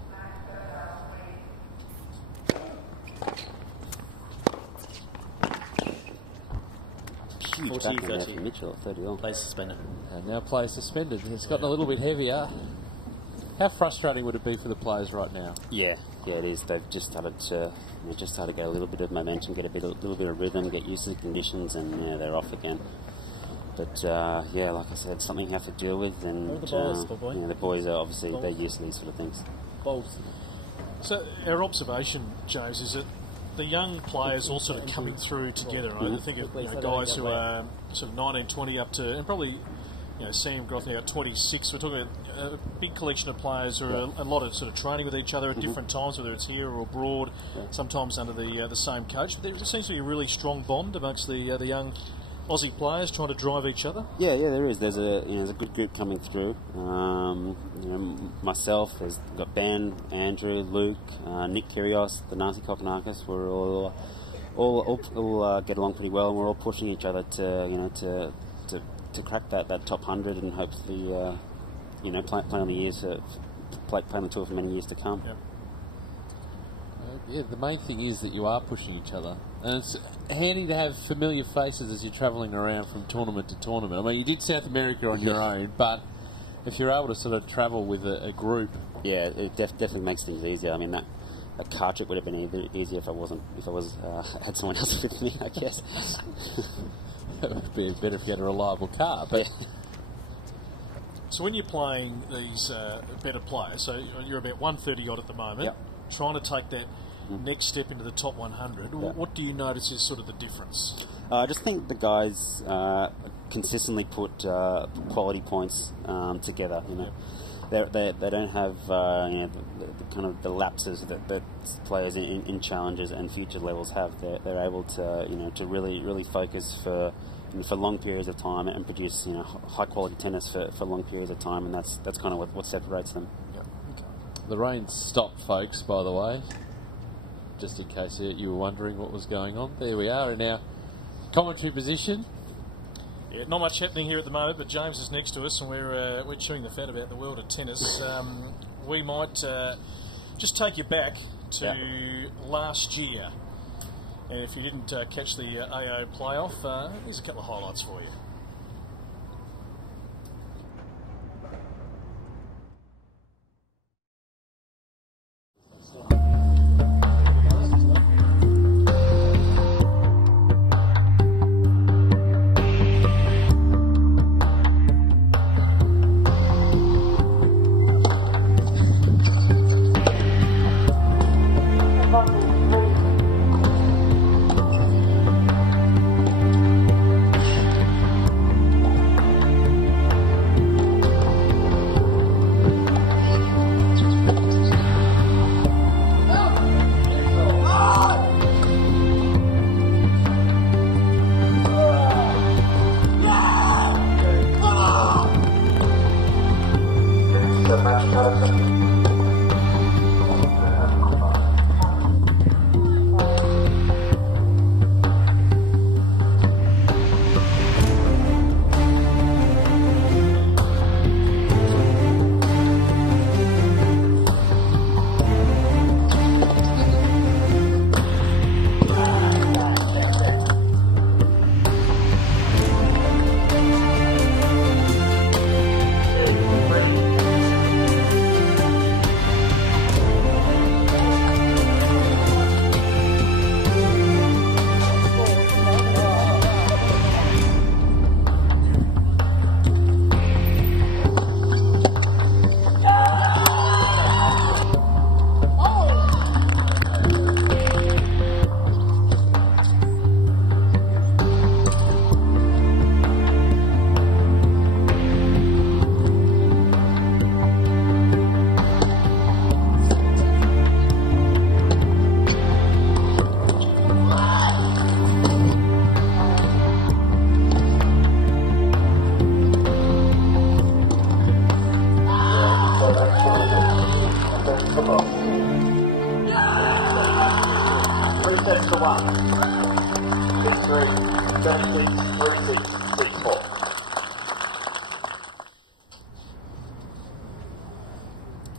Huge 30 Mitchell, 30 Play suspended. And now play suspended. It's gotten a little bit heavier. How frustrating would it be for the players right now? Yeah, it is. They've just started to get a little bit of momentum, get a little bit of rhythm, get used to the conditions, and they're off again. But like I said, something you have to deal with, and the boys are obviously they're used to these sort of things. So our observation, James, is that the young players all sort of coming through together. I think of guys who are sort of 19, 20 up to, and probably Sam Groth now 26. We're talking about a big collection of players who are a lot of sort of training with each other at different times, whether it's here or abroad, sometimes under the same coach. But there seems to be a really strong bond amongst the young Aussie players trying to drive each other. Yeah, there is. There's a good group coming through. Myself, there's got Ben, Andrew, Luke, Nick Kyrgios, the Nasi Kokkinakis. We're all get along pretty well, and we're all pushing each other to crack that top 100 and hopefully play on the years, play on the tour for many years to come. Yep. Yeah, the main thing is that you are pushing each other, and it's handy to have familiar faces as you're travelling around from tournament to tournament. I mean, you did South America on your own, but if you're able to sort of travel with a group, yeah, it definitely makes things easier. I mean, that a car trip would have been easier if I had someone else with me, I guess. That would be better if you had a reliable car, but. So when you're playing these better players, so you're about 130 odd at the moment, yep. trying to take that next step into the top 100, yep. what do you notice is sort of the difference? I just think the guys consistently put quality points together. They don't have the kind of the lapses that players in challenges and future levels have. They're able to to really focus for long periods of time and produce high quality tennis for long periods of time, and that's kind of what separates them. Yep. Okay. The rain stopped, folks, by the way, just in case you were wondering what was going on. There we are in our commentary position. Yeah, not much happening here at the moment, but James is next to us, and we're chewing the fat about the world of tennis. We might just take you back to last year. And if you didn't catch the AO playoff, here's a couple of highlights for you.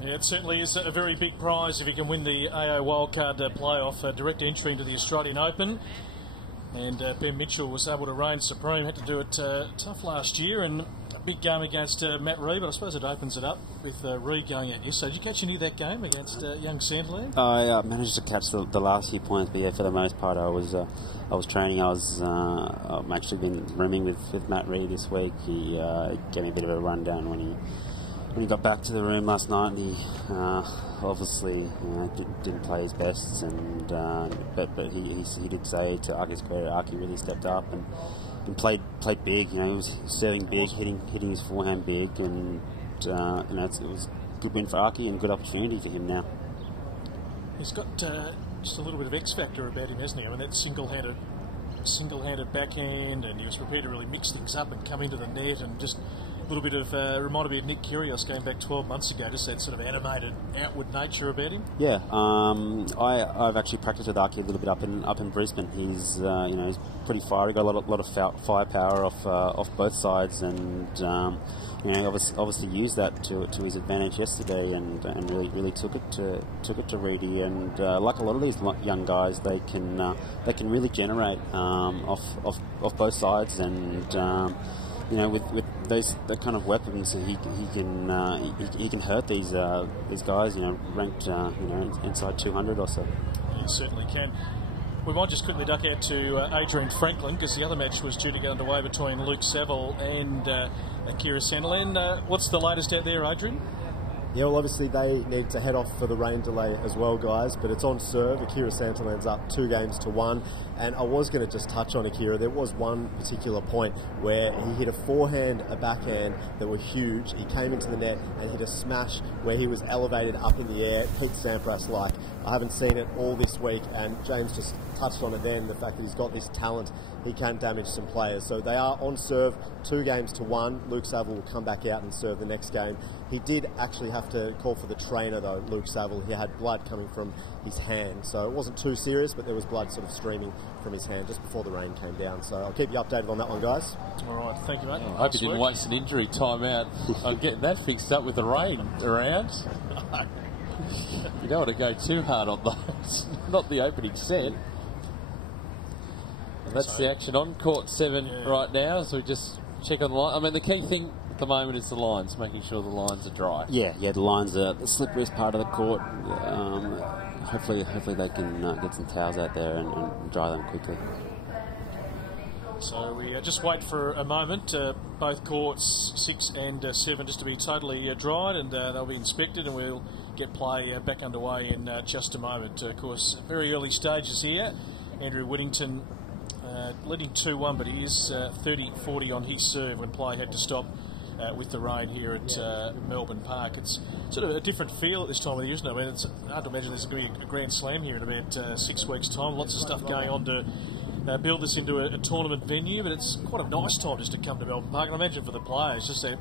Yeah, it certainly is a very big prize if you can win the AO Wildcard playoff, direct entry into the Australian Open. And Ben Mitchell was able to reign supreme, had to do it tough last year, and a big game against Matt Reid, but I suppose it opens it up with Reid going out yesterday. Did you catch any of that game against young Sandland? I managed to catch the last few points, but yeah, for the most part I was training. I've actually been rooming with Matt Reid this week. He gave me a bit of a rundown when he got back to the room last night. He obviously didn't play his best, and but he did say to Aki's credit, Aki really stepped up and played big. He was serving big, hitting his forehand big, and it was a good win for Aki and good opportunity for him now. He's got just a little bit of X factor about him, hasn't he? I mean, that single-handed backhand, and he was prepared to really mix things up and come into the net and just little bit of reminded me of Nick Kyrgios going back 12 months ago, just that sort of animated outward nature about him. Yeah, I've actually practiced with Aki a little bit up in Brisbane. He's he's pretty fiery, got a lot of firepower off both sides, and obviously used that to his advantage yesterday, and really took it to Reedy. And like a lot of these young guys, they can really generate off both sides, and with that kind of weapons, he can hurt these guys. Ranked inside 200 or so. He certainly can. We might just quickly duck out to Adrian Franklin, because the other match was due to get underway between Luke Saville and Akira Sandilands. What's the latest out there, Adrian? Yeah, well, obviously they need to head off for the rain delay as well, guys, but it's on serve. Akira Sandilands up 2-1. And I was going to just touch on Akira. There was one particular point where he hit a forehand, a backhand that were huge. He came into the net and hit a smash where he was elevated up in the air. Pete Sampras-like. I haven't seen it all this week, and James just touched on it then, the fact that he's got this talent, he can damage some players. So they are on serve, 2-1. Luke Saville will come back out and serve the next game. He did actually have to call for the trainer, though, Luke Saville. He had blood coming from his hand, so it wasn't too serious, but there was blood sort of streaming from his hand just before the rain came down. So I'll keep you updated on that one, guys. All right, thank you, mate. I hope you didn't waste an injury time out on getting that fixed up with the rain around. You don't want to go too hard on those. Not the opening set. And that's the action on court 7 right now, so we just check on the line. I mean, the key thing at the moment is the lines, making sure the lines are dry. Yeah, the lines are the slipperiest part of the court. Hopefully they can get some towels out there and dry them quickly. So we just wait for a moment, both courts 6 and 7 just to be totally dried, and they'll be inspected, and we'll get play back underway in just a moment. Of course, very early stages here. Andrew Whittington leading 2-1, but he is 30-40 on his serve when play had to stop with the rain here at Melbourne Park. It's sort of a different feel at this time of the year, isn't it? I mean, it's hard to imagine there's going to be a Grand Slam here in about 6 weeks' time. Lots of stuff going on to build this into a tournament venue, but it's quite a nice time just to come to Melbourne Park. And I imagine for the players, just that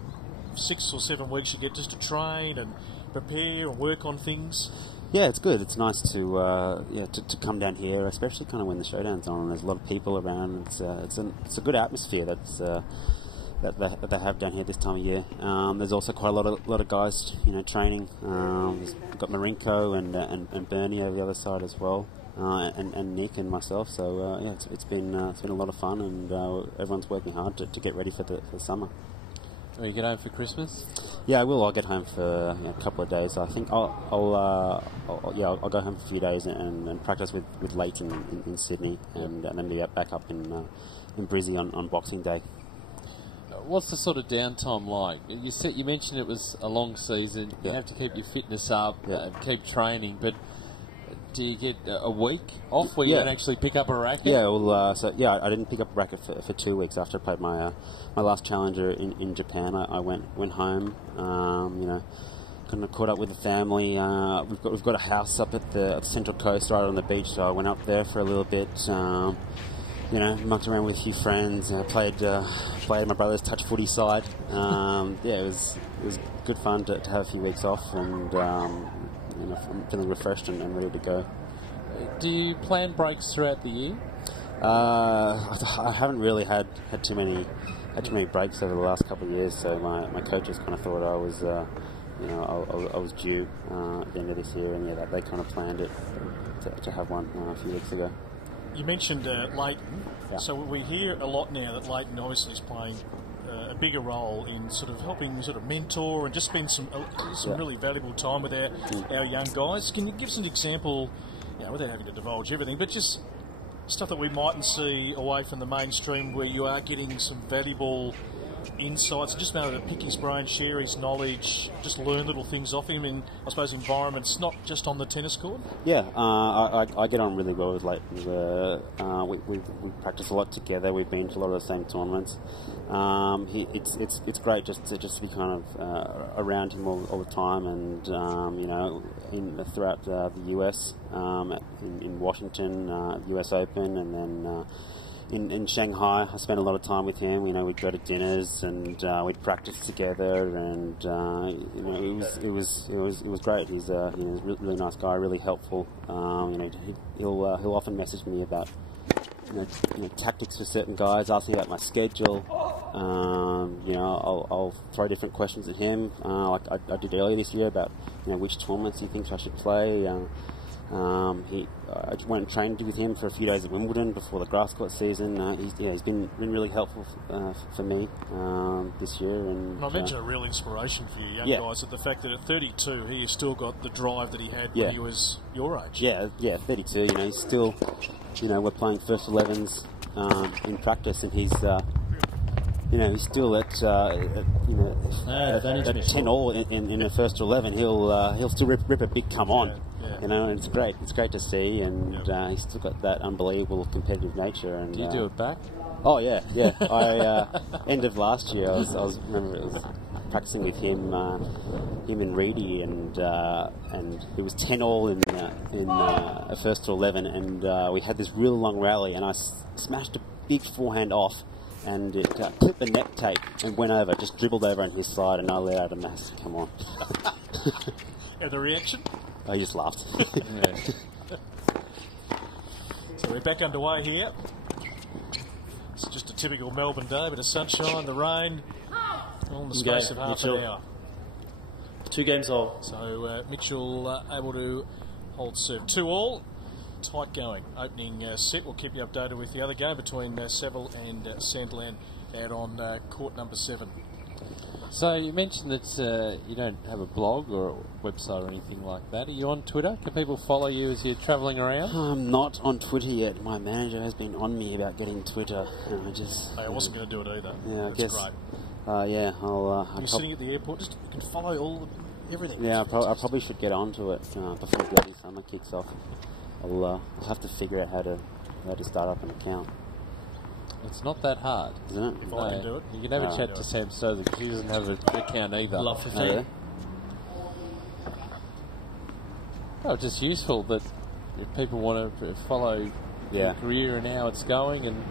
6 or 7 weeks you get just to train and prepare and work on things. Yeah, it's good. It's nice to come down here, especially kind of when the showdown's on and there's a lot of people around. It's a good atmosphere that they have down here this time of year. There's also quite a lot of guys, training. We've got Marinko and Bernie over the other side as well, and Nick and myself. So it's been a lot of fun, and everyone's working hard to get ready for the summer. Will you get home for Christmas? Yeah, I will. I'll get home for a couple of days. I think I'll go home for a few days and practice with Leighton in Sydney, and then be back up in Brizzy on Boxing Day. What's the sort of downtime like? You mentioned it was a long season. You have to keep your fitness up, keep training, but do you get a week off where you can actually pick up a racket? Yeah, well, I didn't pick up a racket for 2 weeks after I played my last challenger in Japan. I went home, kind of caught up with the family. We've got a house up at the Central Coast right on the beach, so I went up there for a little bit. Mucked around with a few friends. Played my brother's touch footy side. It was good fun to have a few weeks off, and I'm feeling refreshed and ready to go. Do you plan breaks throughout the year? I haven't really had too many breaks over the last couple of years. So my coaches kind of thought I was I was due at the end of this year, and they kind of planned it to have one a few weeks ago. You mentioned Leighton, so we hear a lot now that Leighton obviously is playing a bigger role in sort of helping sort of mentor and just spend some really valuable time with our young guys. Can you give us an example, without having to divulge everything, but just stuff that we mightn't see away from the mainstream where you are getting some valuable insights, just be able to pick his brain, share his knowledge, just learn little things off him in, I suppose, environments not just on the tennis court? Yeah, I get on really well with Leighton. We practice a lot together. We've been to a lot of the same tournaments. It's great just to be kind of around him all the time, and throughout the US, in Washington, US Open, and then in Shanghai. I spent a lot of time with him. You know, we'd go to dinners and we'd practice together, and you know, it was great. He's you know, a really nice guy, really helpful. You know, he'll often message me about you know, tactics for certain guys, ask me about my schedule. You know, I'll throw different questions at him, like I did earlier this year about which tournaments he thinks I should play. I went and trained with him for a few days at Wimbledon before the grass court season. He's been really helpful for me this year. And I mentioned a real inspiration for you young guys, that the fact that at 32 he has still got the drive that he had when he was your age. Yeah, 32. You know, he's still, we're playing first 11s in practice, and he's he's still at 10 all in the first 11. He'll still rip a big come on. And it's great. It's great to see, and he's still got that unbelievable competitive nature. And do you do it back? Oh yeah. I end of last year, I was practicing with him and Reedy, and it was 10 all in a first to 11, and we had this real long rally, and I smashed a big forehand off, and it clipped the net tape and went over, just dribbled over on his side, and I let out a massive come on. And the reaction? I just laughed. So we're back underway here. It's just a typical Melbourne day, bit of sunshine, the rain, all in the space of half an hour. 2 games all. So Mitchell able to hold serve. 2 all. Tight going. Opening set. We'll keep you updated with the other game between Seville and Sandland out on court number 7. So you mentioned that you don't have a blog or a website or anything like that. Are you on Twitter? Can people follow you as you're travelling around? I'm not on Twitter yet. My manager has been on me about getting Twitter. I wasn't going to do it either. Yeah, that's great. You're sitting at the airport, just you can follow everything. Yeah, I probably should get onto it before the bloody summer kicks off. I'll have to figure out how to start up an account. It's not that hard, isn't it? If I can do it. You can have a chat to Sam Stowe, because she doesn't have an account either. Love 15. Oh, just useful that if people want to follow your career and how it's going, and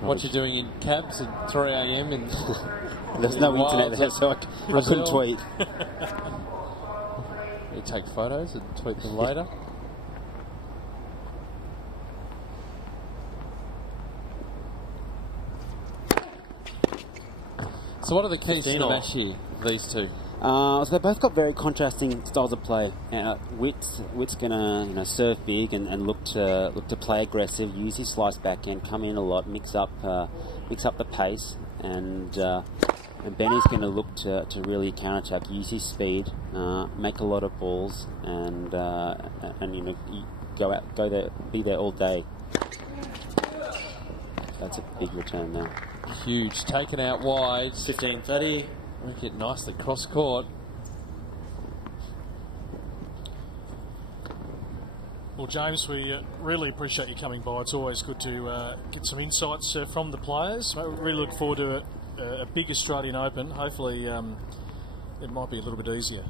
what you're doing in cabs at 3 a.m. and there's no internet there, so I couldn't tweet. You take photos and tweet them later. So what are the keys to the match here, these two? So they both got very contrasting styles of play. Witt's gonna serve big and look to play aggressive, use his slice backhand, come in a lot, mix up the pace, and Benny's gonna look to really counterattack, use his speed, make a lot of balls, and go there, be there all day. That's a big return now. Huge, taken out wide. 15-30. Make it nicely cross court. Well, James, we really appreciate you coming by. It's always good to get some insights from the players. We really look forward to a big Australian Open. Hopefully it might be a little bit easier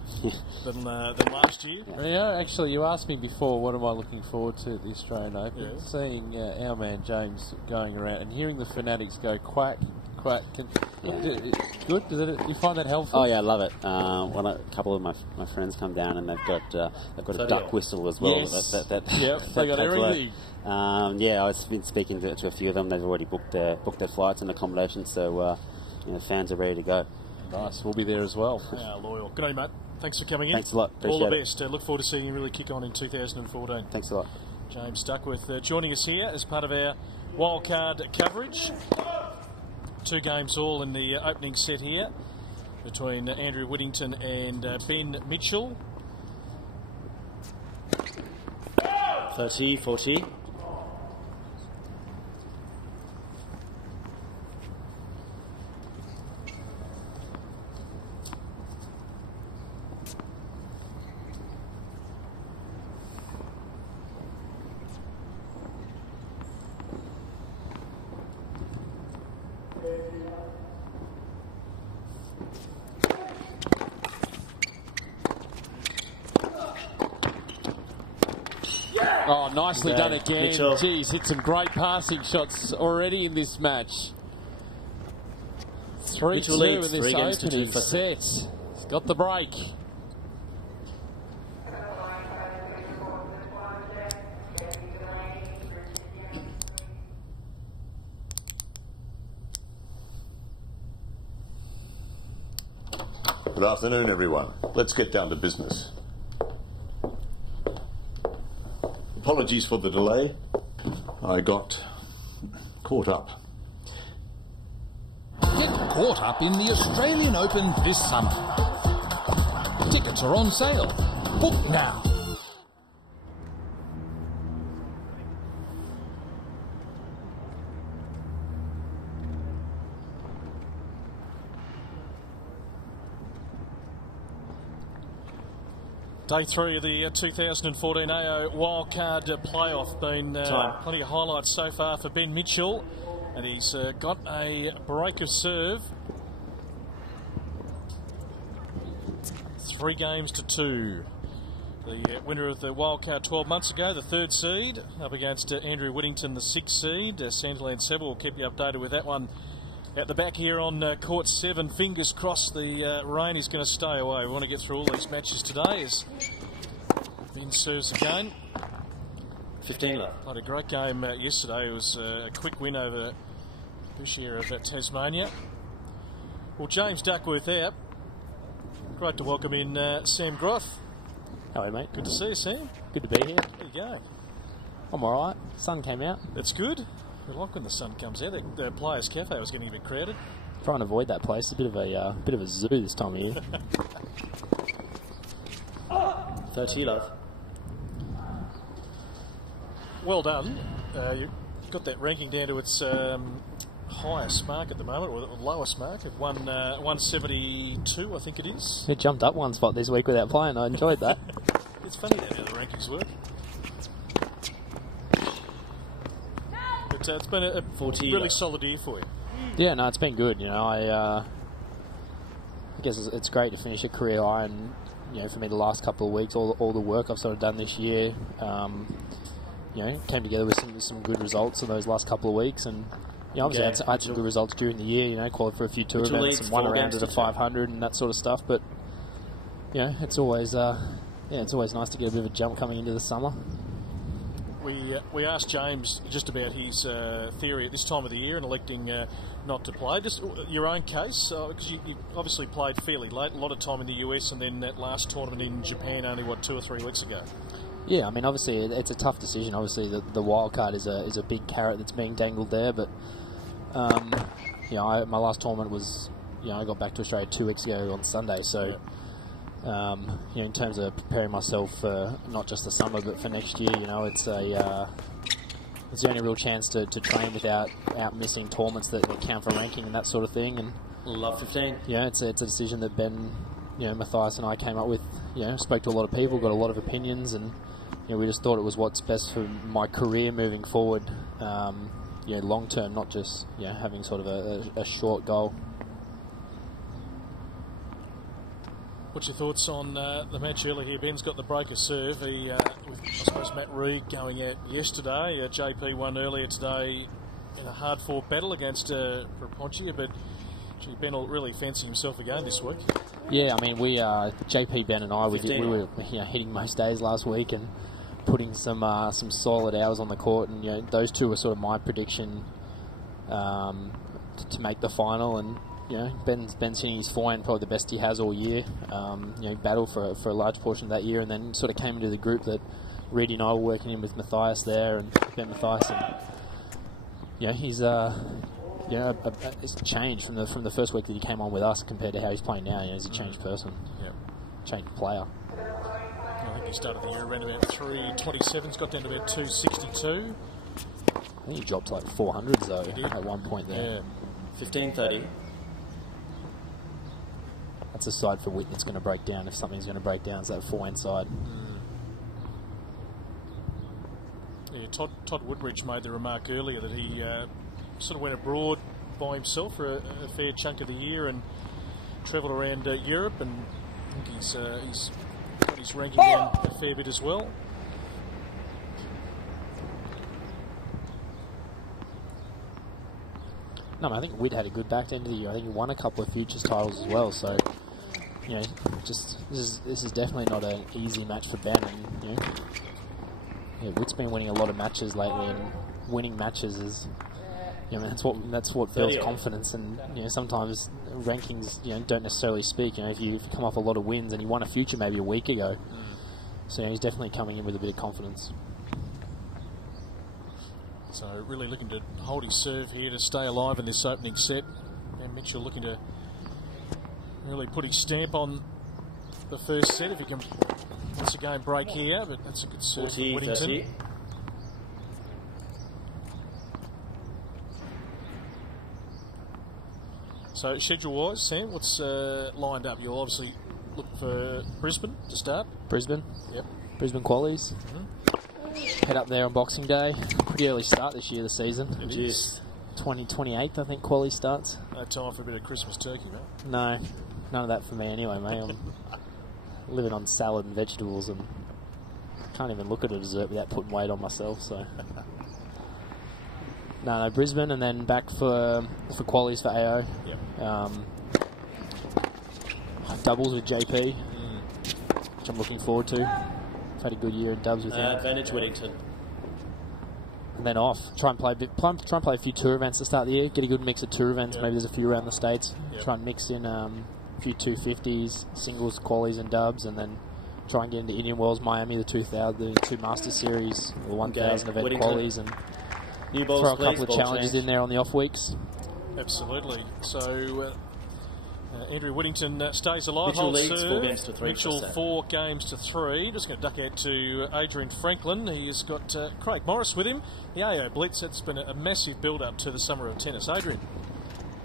than last year. Yeah, actually, you asked me before, what am I looking forward to at the Australian Open? Yeah. Seeing our man James going around and hearing the fanatics go quack, quack. Good? You find that helpful? Oh yeah, I love it. A couple of my friends come down and they've got a duck whistle as well. Yes. They got everything. I've been speaking to a few of them. They've already booked their flights and accommodation, so fans are ready to go. Nice, we'll be there as well. Loyal. Good day, mate. Thanks for coming in. Thanks a lot. All the best. Look forward to seeing you really kick on in 2014. Thanks a lot. James Duckworth joining us here as part of our Wildcard coverage. 2 games all in the opening set here between Andrew Whittington and Ben Mitchell. 30-40. Oh, Oh, nicely done again. Mitchell. Geez, hit some great passing shots already in this match. 3-2 in this opening set. He's got the break. Good afternoon, everyone. Let's get down to business. Apologies for the delay. I got caught up. Get caught up in the Australian Open this summer. Tickets are on sale. Book now. Day 3 of the 2014 AO Wildcard playoff. Been plenty of highlights so far for Ben Mitchell, and he's got a break of serve. 3 games to 2. The winner of the Wildcard 12 months ago, the 3rd seed, up against Andrew Whittington, the 6th seed. Sandilands Seb will keep you updated with that one. At the back here on court 7, fingers crossed the rain is going to stay away. We want to get through all these matches today as Ben serves again. 15 left. Had a great game yesterday. It was a quick win over Bouchier of Tasmania. Well, James Duckworth out. Great to welcome in Sam Groth. Hello, mate. Good to see you, Sam. Good to be here. There you go. I'm alright. Sun came out. That's good. I like when the sun comes out. The Players Cafe was getting a bit crowded. Trying to avoid that place. A bit of a zoo this time of year. 30 love. Well done. You've got that ranking down to its highest mark at the moment, or lowest mark at 172, I think it is. It jumped up one spot this week without playing. I enjoyed that. It's funny how the rankings work. But it's been a really solid year for you. Yeah, no, it's been good. You know, I guess it's great to finish a career high, and you know, for me, the last couple of weeks, all the work I've sort of done this year, you know, came together with some good results in those last couple of weeks, and you know, obviously I had some good results during the year. You know, qualified for a few tour events and won around at a 500 and that sort of stuff. But you know, it's always nice to get a bit of a jump coming into the summer. We asked James just about his theory at this time of the year and electing not to play. Just your own case, because you obviously played fairly late, a lot of time in the US, and then that last tournament in Japan only, 2 or 3 weeks ago. Yeah, I mean, obviously it's a tough decision. Obviously the wild card is a big carrot that's being dangled there, but you know, my last tournament was, you know, I got back to Australia 2 weeks ago on Sunday, so. You know, in terms of preparing myself for not just the summer but for next year, you know, it's the only real chance to train without missing tournaments that count for ranking and that sort of thing. And love 15. Yeah, it's a decision that Ben, you know, Matthias and I came up with. You know, spoke to a lot of people, got a lot of opinions, and you know, we just thought it was what's best for my career moving forward. You know, long term, not just, you know, having sort of a short goal. What's your thoughts on the match earlier here? Ben's got the break of serve. He, with, I suppose, Matt Reid going out yesterday. JP won earlier today in a hard-fought battle against Raponchia, but gee, Ben will really fancy himself again this week. Yeah, I mean, JP, Ben and I, we were you know, hitting most days last week and putting some solid hours on the court, and you know, those two were sort of my prediction to make the final. And you know, Ben's hitting his forehand probably the best he has all year. You know, battled for a large portion of that year, and then sort of came into the group that Reedy and I were working in with Matthias there, and Ben Matthias, and you know, he's you know, it's changed from the first week that he came on with us compared to how he's playing now. You know, he's a changed person, changed player. I think he started the year around about 327's, got down to about 262. I think he dropped like 400s though at one point there. Yeah. 15:30. That's a side for Whit that's going to break down. If something's going to break down, it's that forehand side. Yeah, Todd Woodbridge made the remark earlier that he sort of went abroad by himself for a fair chunk of the year and travelled around Europe, and I think he's got his ranking down a fair bit as well. No, I think Witt had a good back end of the year. I think he won a couple of futures titles as well. So, you know, just this is definitely not an easy match for Ben. And you know, yeah, Witt's been winning a lot of matches lately, and winning matches is, you know, that's what builds confidence. And you know, sometimes rankings, you know, don't necessarily speak. You know, if you come off a lot of wins and you won a future maybe a week ago, so you know, he's definitely coming in with a bit of confidence. So really looking to hold his serve here to stay alive in this opening set. And Mitchell looking to really put his stamp on the first set if he can. It's a game break here, but that's a good serve for Whittington. So schedule-wise, Sam, what's lined up? You'll obviously look for Brisbane to start. Brisbane. Yep. Brisbane qualies. Head up there on Boxing Day. Pretty early start this year, the season. It is. 28th, I think, quali starts. No time for a bit of Christmas turkey, mate. No, none of that for me anyway, mate. I'm living on salad and vegetables and can't even look at a dessert without putting weight on myself, so... No, Brisbane, and then back for qualies for AO. Yep. Doubles with JP, which I'm looking forward to. I've had a good year in dubs with him. Advantage Whittington. And then off. Try and play a few tour events to start the year. Get a good mix of tour events. Yep. Maybe there's a few around the States. Yep. Try and mix in a few 250s, singles, qualies and dubs, and then try and get into Indian Wells, Miami, the 2000, the 2 Master Series, the 1000 event qualies, and new balls, throw a couple of challenges in there on the off weeks. Absolutely. So Andrew Whittington stays alive. Mitchell leads 4 games to 3. Mitchell 4 games to 3. Just going to duck out to Adrian Franklin. He's got Craig Morris with him. The AO Blitz, it's been a massive build-up to the summer of tennis. Adrian.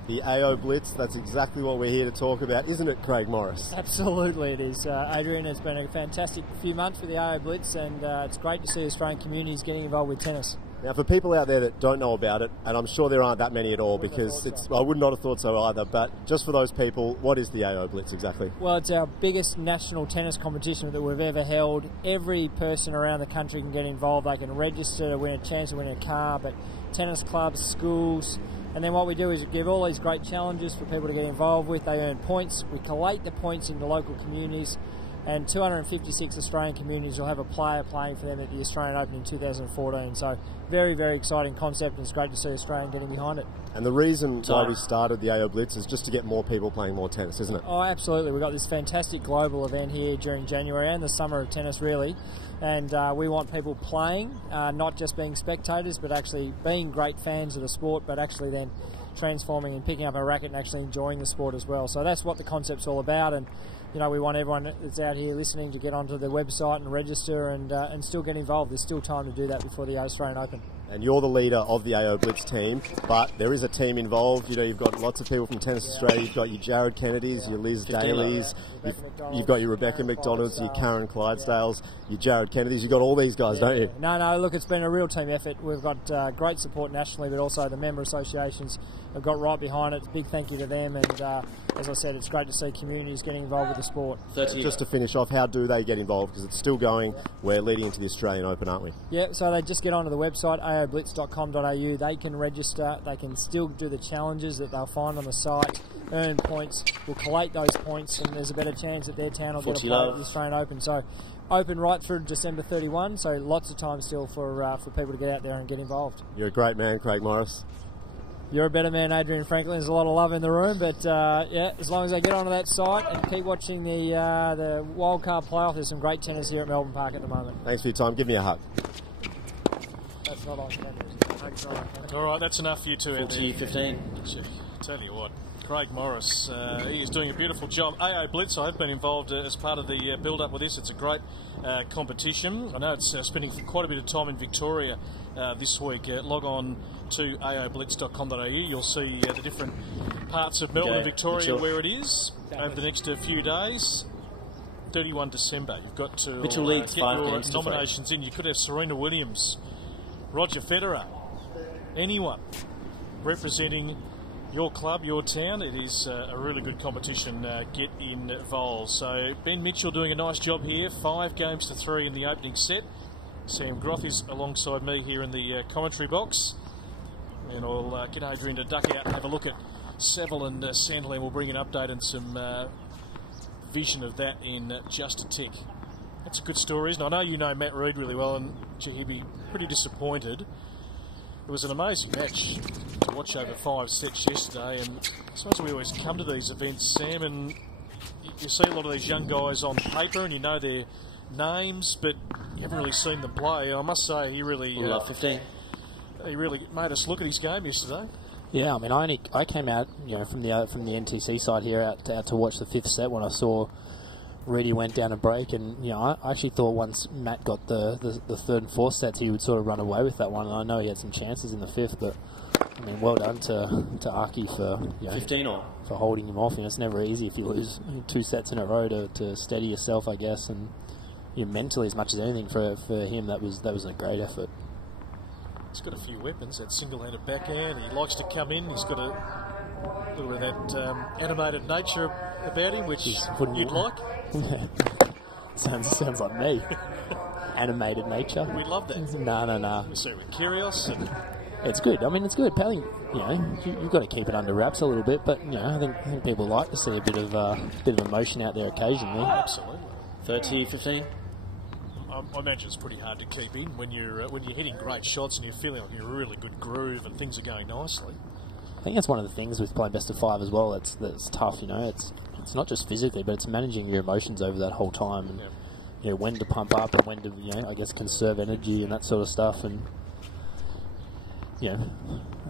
The AO Blitz, that's exactly what we're here to talk about, isn't it, Craig Morris? Absolutely it is. Adrian, has been a fantastic few months for the AO Blitz, and it's great to see Australian communities getting involved with tennis. Now, for people out there that don't know about it, and I'm sure there aren't that many at all, because I would not have thought so either, but just for those people, what is the AO Blitz exactly? Well, it's our biggest national tennis competition that we've ever held. Every person around the country can get involved. They can register to win a chance to win a car, but tennis clubs, schools, and then what we do is give all these great challenges for people to get involved with. They earn points. We collate the points into local communities, and 256 Australian communities will have a player playing for them at the Australian Open in 2014. So very, very exciting concept, and it's great to see Australian getting behind it. And the reason why we started the AO Blitz is just to get more people playing more tennis, isn't it? Oh, absolutely. We've got this fantastic global event here during January and the summer of tennis, really. And we want people playing, not just being spectators, but actually being great fans of the sport, but actually then transforming and picking up a racket and actually enjoying the sport as well. So that's what the concept's all about. And you know, we want everyone that's out here listening to get onto the website and register and still get involved. There's still time to do that before the Australian Open. And you're the leader of the AO Blitz team, but there is a team involved. You know, you've got lots of people from Tennis Australia. You've got your Jared Kennedys, your Liz Dailies, you've got your Rebecca McDonalds, your Karen Clydesdales, your Jared Kennedys. You've got all these guys, don't you? No, look, it's been a real team effort. We've got great support nationally, but also the member associations have got right behind it. Big thank you to them, and as I said, it's great to see communities getting involved with the sport. Just to finish off, how do they get involved? Because it's still going. We're leading into the Australian Open, aren't we? Yeah, so they just get onto the website, aoblitz.com.au. They can register. They can still do the challenges that they'll find on the site, earn points. We'll collate those points, and there's a better chance that their town will get a play at the Australian Open. So open right through December 31, so lots of time still for people to get out there and get involved. You're a great man, Craig Morris. You're a better man, Adrian Franklin. There's a lot of love in the room, but yeah, as long as they get onto that site and keep watching the Wildcard playoff, there's some great tennis here at Melbourne Park at the moment. Thanks for your time. Give me a hug. That's not on camera. All right, that's enough for you two. 15. Tell you what, Craig Morris, he is doing a beautiful job. AO Blitz, I've been involved as part of the build-up with this. It's a great competition. I know it's spending quite a bit of time in Victoria this week. Log on to aoblitz.com.au. You'll see the different parts of Melbourne and Victoria where it is over the next few days. 31 December. You've got to get your nominations in. You could have Serena Williams, Roger Federer, anyone representing your club, your town. It is a really good competition. Get involved. So Ben Mitchell doing a nice job here. 5 games to 3 in the opening set. Sam Groth is alongside me here in the commentary box. And I'll get Adrian to duck out and have a look at Saville and Sandilands. We'll bring an update and some vision of that in just a tick. That's a good story, isn't it? I know you know Matt Reid really well, and he'd be pretty disappointed. It was an amazing match to watch over 5 sets yesterday, and I suppose we always come to these events, Sam, and you see a lot of these young guys on paper, and you know their names, but you haven't really seen them play. I must say, he really... Love 15. He really made us look at his game yesterday. Yeah, I mean, I came out, you know, from the NTC side here out to watch the 5th set when I saw Reedy went down a break, and you know, I actually thought once Matt got the 3rd and 4th sets, he would sort of run away with that one. And I know he had some chances in the 5th, but I mean, well done to Aki for 15 all. for holding him off. You know, it's never easy if you lose 2 sets in a row to steady yourself, I guess, and you know, mentally as much as anything for him, that was a great effort. He's got a few weapons, that single-handed backhand. He likes to come in. He's got a little bit of that animated nature about him, which you'd like. sounds like me. Animated nature. We love that. No. We see we're curious. And it's good. I mean, it's good. Pelling, you know, you've got to keep it under wraps a little bit, but you know, I think people like to see a bit of emotion out there occasionally. Absolutely. 30, 15. I imagine it's pretty hard to keep in when you're hitting great shots and you're feeling like you're in a really good groove and things are going nicely. I think that's one of the things with playing best of 5 as well. That's tough, you know. It's not just physically, but it's managing your emotions over that whole time, and you know, when to pump up and when to, you know, I guess conserve energy and that sort of stuff. And you know,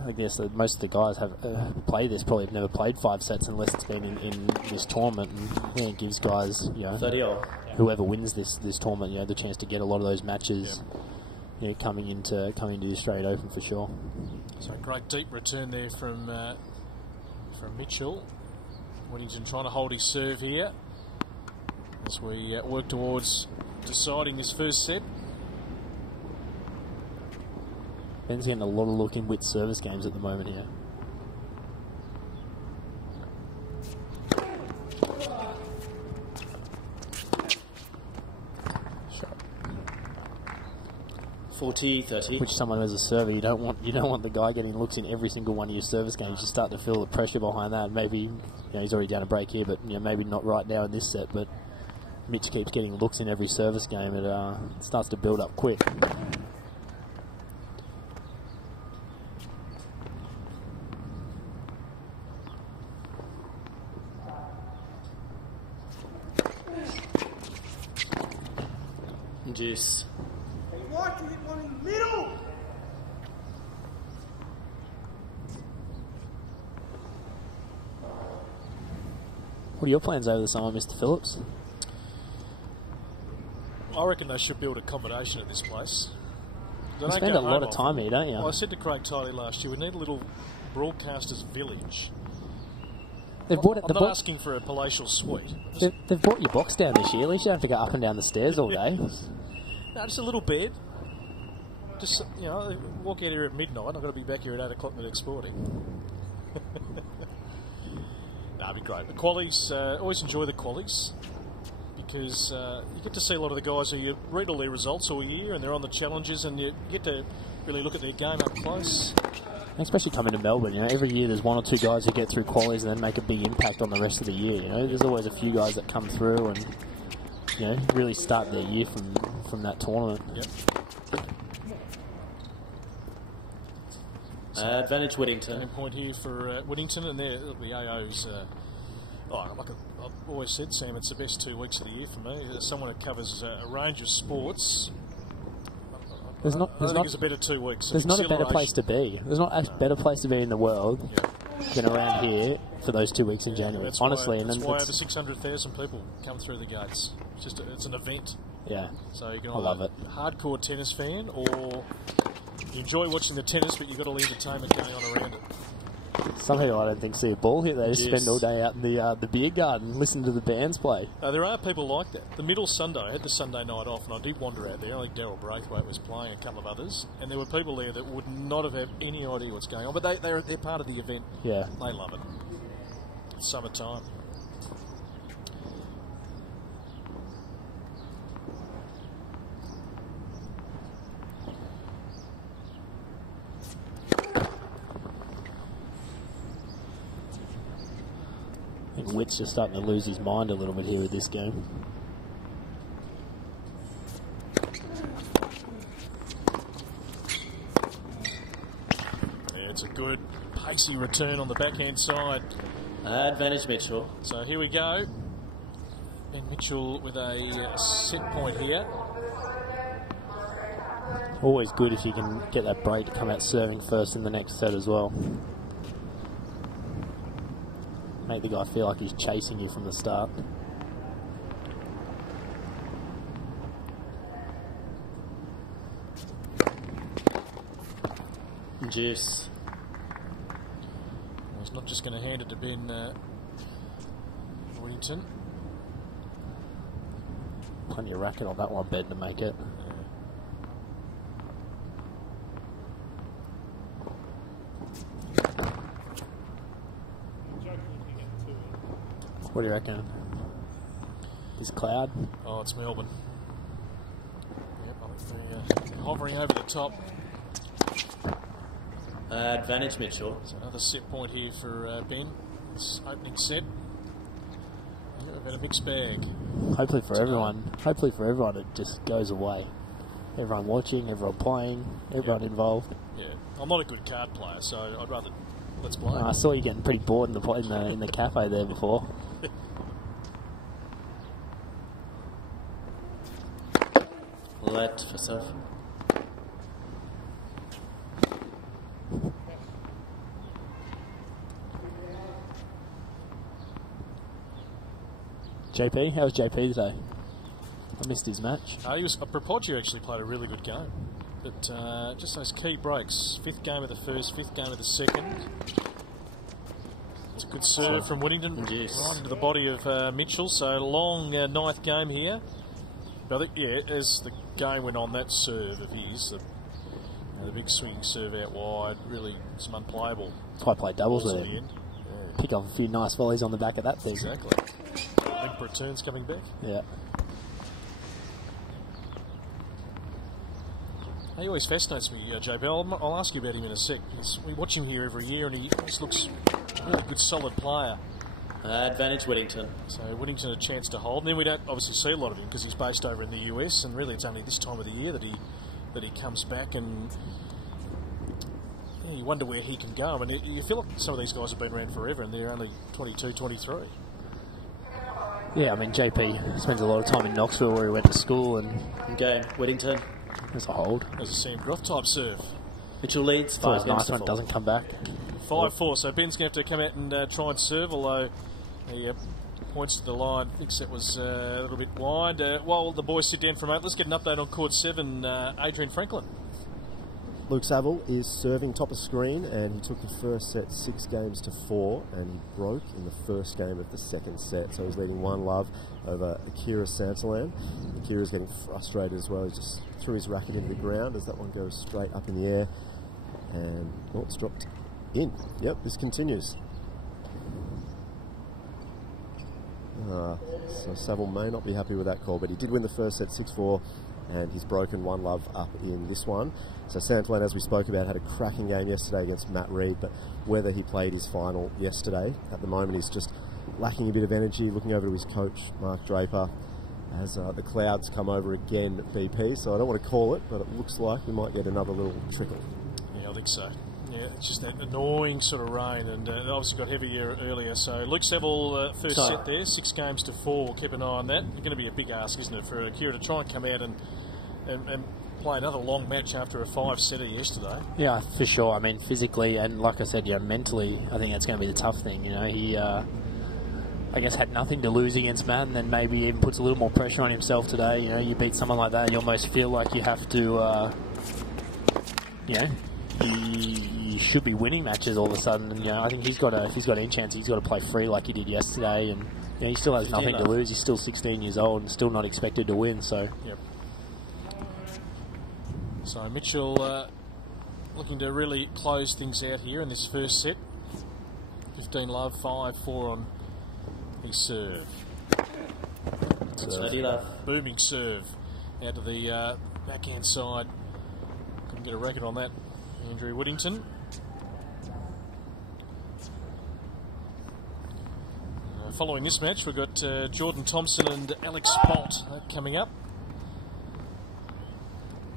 I guess that most of the guys have played this probably have never played 5 sets unless it's been in this tournament, and I think it gives guys, you know, 30 all. Whoever wins this tournament, you know, the chance to get a lot of those matches, you know, coming into the Australian Open for sure. So a great deep return there from Mitchell. Whittington trying to hold his serve here as we work towards deciding this first set. Ben's getting a lot of look in with service games at the moment here. Shot. 40, 30. Which someone who has a server, you don't want the guy getting looks in every single one of your service games. You start to feel the pressure behind that. Maybe, you know, he's already down a break here, but you know, maybe not right now in this set. But Mitch keeps getting looks in every service game. It starts to build up quick. Juice. What? You hit one in the middle. What are your plans over the summer, Mr. Phillips? I reckon they should build accommodation at this place. You spend a lot of time here, don't you? Well, I said to Craig Tiley last year, we need a little broadcaster's village. I'm not asking for a palatial suite. They've brought your box down this year. At least you don't have to go up and down the stairs all day. No, just a little bed. Just, you know, walk out here at midnight. I've got to be back here at 8 o'clock the next morning. That'd be great. The qualies, always enjoy the qualies because you get to see a lot of the guys who you read all their results all year and they're on the challenges and you get to really look at their game up close. Especially coming to Melbourne, you know, every year there's 1 or 2 guys who get through qualies and then make a big impact on the rest of the year. You know, there's always a few guys that come through and, you know, really start their year from that tournament. Yep. Advantage Whittington. Turning point here for Whittington, and there the AO's. Like I've always said, Sam, it's the best 2 weeks of the year for me. As someone who covers a range of sports. I think it's a better 2 weeks. There's not a better place to be. There's not a better place to be in the world than around here for those 2 weeks in January. That's honestly, that's why over 600,000 people come through the gates. It's just it's an event. Yeah, so you can I love it. Hardcore tennis fan, or you enjoy watching the tennis, but you've got all the entertainment going on around it. Some people I don't think see a ball here. They just spend all day out in the beer garden listening to the bands play. There are people like that. The middle Sunday, I had the Sunday night off and I did wander out there. Only Daryl Braithwaite was playing, a couple of others, and there were people there that would not have had any idea what's going on, but they're part of the event. Yeah. They love it. It's summertime. Witt's just starting to lose his mind a little bit here with this game. Yeah, it's a good pacey return on the backhand side. Advantage Mitchell. So here we go. Ben Mitchell with a set point here. Always good if you can get that break to come out serving first in the next set as well. Make the guy feel like he's chasing you from the start. Juice. He's not just going to hand it to Ben Whittington. Plenty of racket on that one, Ben, to make it. What do you reckon? Is Cloud? Oh, it's Melbourne. Yep, I think they're hovering over the top. Advantage Mitchell. So another set point here for Ben. This opening set. Yeah, we've had a mixed bag. Hopefully for everyone, it just goes away. Everyone watching, everyone playing, everyone involved. Yeah, I'm not a good card player, so I'd rather let's play. I saw you getting pretty bored in the cafe there before. Let for serve. JP, how was JP today? I missed his match. Propoggi actually played a really good game. But just those key breaks. 5th game of the first, 5th game of the second. It's a good serve from Whittington. Yes. Right into the body of Mitchell. So long 9th game here. But I think, yeah, as the game went on, that serve of his, the big swinging serve out wide, really some unplayable. That's why I played doubles with him. Yeah. Pick off a few nice volleys on the back of that thing. Exactly. Link returns coming back. Yeah. He always fascinates me, JP. I'll ask you about him in a sec. We watch him here every year and he just looks a really good, solid player. Advantage Whittington. So Whittington a chance to hold. And then we don't obviously see a lot of him because he's based over in the US, and really it's only this time of the year that he comes back, and yeah, you wonder where he can go. I mean, you feel like some of these guys have been around forever and they're only 22, 23. Yeah, I mean, JP spends a lot of time in Knoxville where he went to school. And game, Whittington. There's a hold. There's a Sam Groff type serve. Mitchell leads 5 nice when it doesn't come back. 5-4, so Ben's going to have to come out and try and serve, although he points to the line, thinks that was a little bit wide. While the boys sit down for a moment, let's get an update on court 7, Adrian Franklin. Luke Saville is serving top of screen, and he took the first set 6 games to 4, and he broke in the first game of the second set. So he's leading 1-love over Akira Santalan. Akira's getting frustrated as well. He just threw his racket into the ground as that one goes straight up in the air, and it's dropped in. Yep, this continues. So Saville may not be happy with that call, but he did win the first set 6-4, and he's broken 1-love up in this one. So Santalan, as we spoke about, had a cracking game yesterday against Matt Reed, but whether he played his final yesterday, at the moment he's just lacking a bit of energy, looking over to his coach, Mark Draper, as the clouds come over again at BP. So I don't want to call it, but it looks like we might get another little trickle. Yeah, I think so. Yeah, it's just that annoying sort of rain, and it obviously got heavier earlier. So Luke Saville, first set there, 6 games to 4. Keep an eye on that. It's going to be a big ask, isn't it, for Akira to try and come out and play another long match after a 5-setter yesterday. Yeah, for sure. I mean, physically and like I said, mentally, I think that's going to be the tough thing. He, I guess, had nothing to lose against Matt, and then maybe even puts a little more pressure on himself today. You beat someone like that, you almost feel like you have to, you should be winning matches all of a sudden. And I think if he's got any chance, he's got to play free like he did yesterday. And he still has nothing to lose. He's still 16 years old and still not expected to win. So. Yep. So Mitchell looking to really close things out here in this first set. 15-love, 5-4 on his serve. Booming serve out to the backhand side. Couldn't get a racket on that. Andrew Whittington. following this match, we've got Jordan Thompson and Alex Bolt coming up.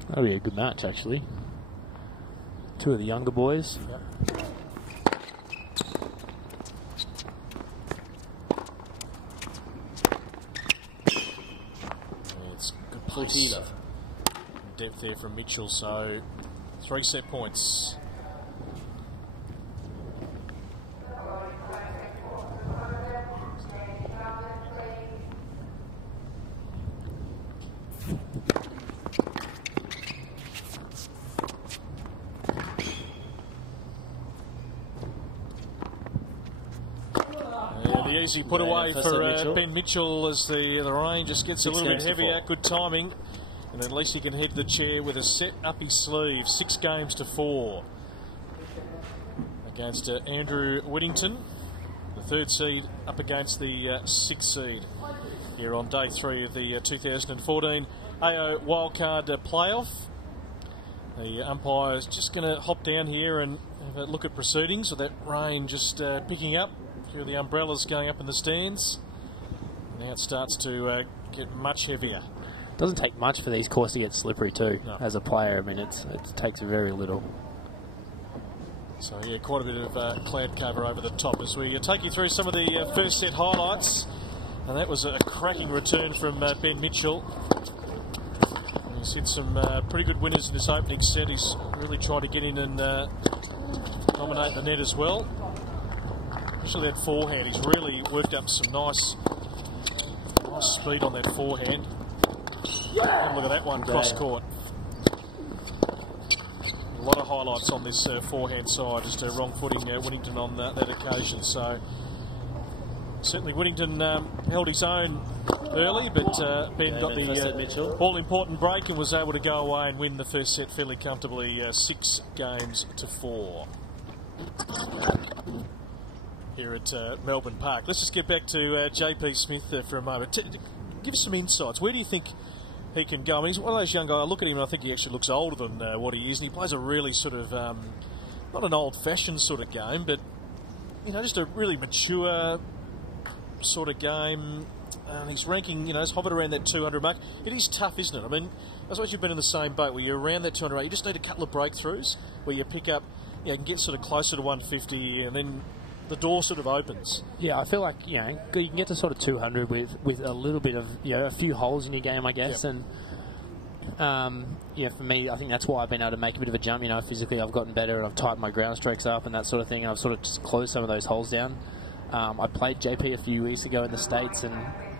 That'll be a good match, actually. Two of the younger boys. Yep. It's good pace. Depth there from Mitchell, so 3 set points. The easy put away for Ben Mitchell as the rain just gets a little bit heavier. Good timing. And at least he can head the chair with a set up his sleeve. 6 games to 4 against Andrew Whittington, the 3rd seed, up against the 6th seed here on day 3 of the 2014 AO Wildcard playoff. The umpire is just going to hop down here and have a look at proceedings with that rain just picking up. A few of the umbrellas going up in the stands. Now it starts to get much heavier. Doesn't take much for these courses to get slippery too. No. As a player, I mean, it takes very little. So yeah, quite a bit of cloud cover over the top as we take you through some of the first set highlights. And that was a cracking return from Ben Mitchell. He's hit some pretty good winners in this opening set. He's really tried to get in and dominate the net as well. Especially that forehand. He's really worked up some nice speed on that forehand. And look at that one, cross court. A lot of highlights on this forehand side, just a wrong footing Whittington on that occasion. So certainly Whittington held his own early, but Ben got the all-important break and was able to go away and win the first set fairly comfortably, 6 games to 4. Here at Melbourne Park. Let's just get back to JP Smith for a moment. Give us some insights. Where do you think he can go? I mean, he's one of those young guys. I look at him and I think he actually looks older than what he is, and he plays a really sort of not an old-fashioned sort of game, but you know, just a really mature sort of game. He's ranking, you know, he's hovered around that 200 mark. It is tough, isn't it? I mean, I suppose you've been in the same boat where you're around that 200 mark. You just need a couple of breakthroughs where you pick up, you can get sort of closer to 150, and then the door sort of opens. Yeah, I feel like, you know, you can get to sort of 200 with a little bit of, you know, a few holes in your game, I guess. Yep. And yeah, for me, I think that's why I've been able to make a bit of a jump. You know, physically I've gotten better and I've tightened my ground strokes up and that sort of thing, and I've sort of just closed some of those holes down. I played JP a few weeks ago in the States, and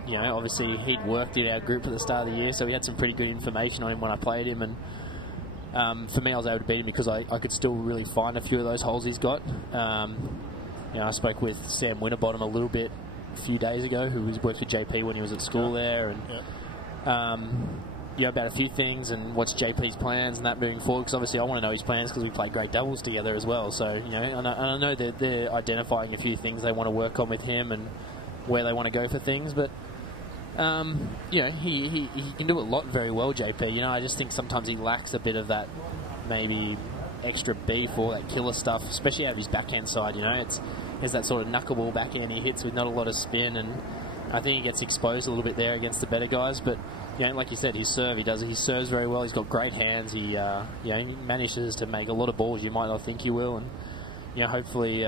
you know, obviously he'd worked in our group at the start of the year, so we had some pretty good information on him when I played him. And for me, I was able to beat him because I could still really find a few of those holes he's got. You know, I spoke with Sam Winterbottom a little bit a few days ago, who worked with JP when he was at school there, and you know, about a few things and what's JP's plans and that moving forward. Because obviously I want to know his plans because we played great doubles together as well. So you know, and I know that they're identifying a few things they want to work on with him and where they want to go for things, but. You know, he can do a lot very well, JP. You know, I just think sometimes he lacks a bit of that maybe extra beef or that killer stuff, especially out of his backhand side. You know, there's that sort of knuckleball backhand he hits with not a lot of spin, and I think he gets exposed a little bit there against the better guys. But you know, like you said, his serve, he serves very well. He's got great hands. He you know, he manages to make a lot of balls you might not think he will, and you know, hopefully.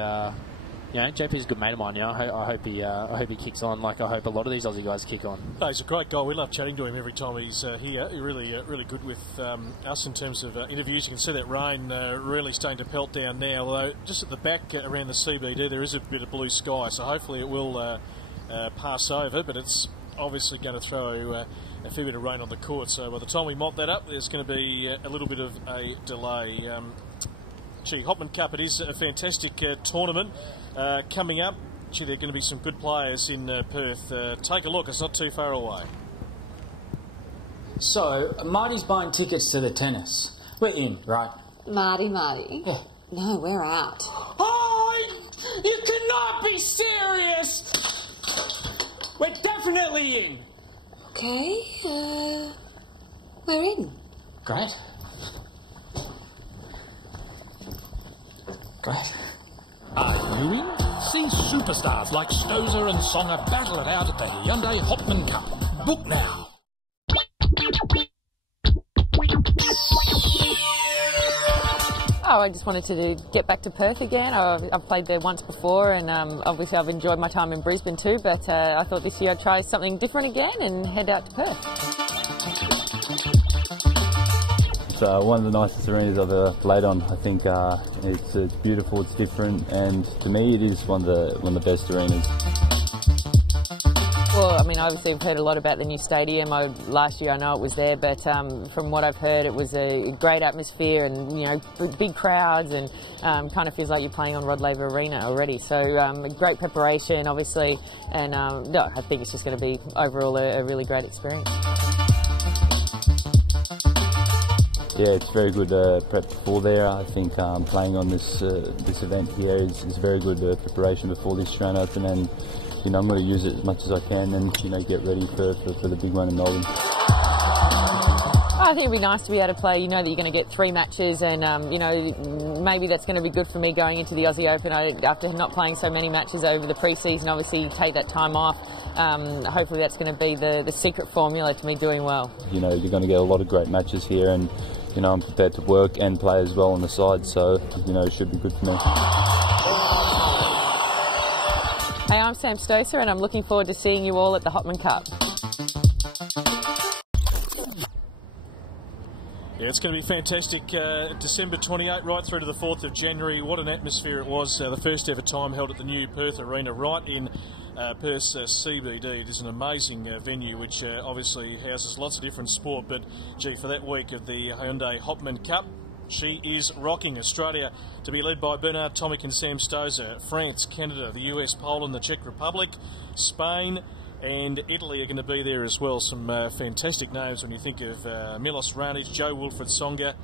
You know, JP's a good mate of mine. You know, I hope he kicks on like I hope a lot of these Aussie guys kick on. No, he's a great guy. We love chatting to him every time he's here. He's really good with us in terms of interviews. You can see that rain really starting to pelt down now. Although just at the back around the CBD there is a bit of blue sky, so hopefully it will pass over. But it's obviously going to throw a fair bit of rain on the court. So by the time we mop that up, there's going to be a little bit of a delay. Gee, Hopman Cup, it is a fantastic tournament. Coming up, gee, there are going to be some good players in Perth. Take a look, it's not too far away. So, Marty's buying tickets to the tennis. We're in, right? Marty. Yeah. No, we're out. Oh, you cannot be serious! We're definitely in! Okay, we're in. Great. Great. Are you in? See superstars like Stozer and Songer battle it out at the Hyundai Hopman Cup. Book now. Oh, I just wanted to get back to Perth again. I've played there once before, and obviously I've enjoyed my time in Brisbane too, but I thought this year I'd try something different again and head out to Perth. It's one of the nicest arenas I've ever played on. I think it's beautiful, it's different, and to me it is one of the best arenas. Well, I mean, obviously I've heard a lot about the new stadium. Last year I know it was there, but from what I've heard, it was a great atmosphere and, you know, big crowds, and kind of feels like you're playing on Rod Laver Arena already. So great preparation, obviously, and no, I think it's just going to be overall a really great experience. Yeah, it's very good prep before there. I think playing on this event here is very good preparation before the Australian Open, and you know, I'm going to use it as much as I can and, you know, get ready for the big one in Melbourne. I think it'd be nice to be able to play. You know that you're going to get 3 matches, and you know, maybe that's going to be good for me going into the Aussie Open. After not playing so many matches over the pre-season, obviously take that time off. Hopefully that's going to be the secret formula to me doing well. You know, you're going to get a lot of great matches here, and you know, I'm prepared to work and play as well on the side, so you know, it should be good for me. Hey, I'm Sam Stocer, and I'm looking forward to seeing you all at the Hopman Cup. Yeah, it's going to be fantastic. December 28 right through to the 4th of January. What an atmosphere it was. The first ever time held at the new Perth Arena right in Perth's CBD. It is an amazing venue which obviously houses lots of different sport, but gee, for that week of the Hyundai Hopman Cup, she is rocking. Australia to be led by Bernard Tomic and Sam Stozer. France, Canada, the US, Poland, the Czech Republic, Spain and Italy are going to be there as well. Some fantastic names when you think of Milos Raonic, Joe Wilfried Tsonga,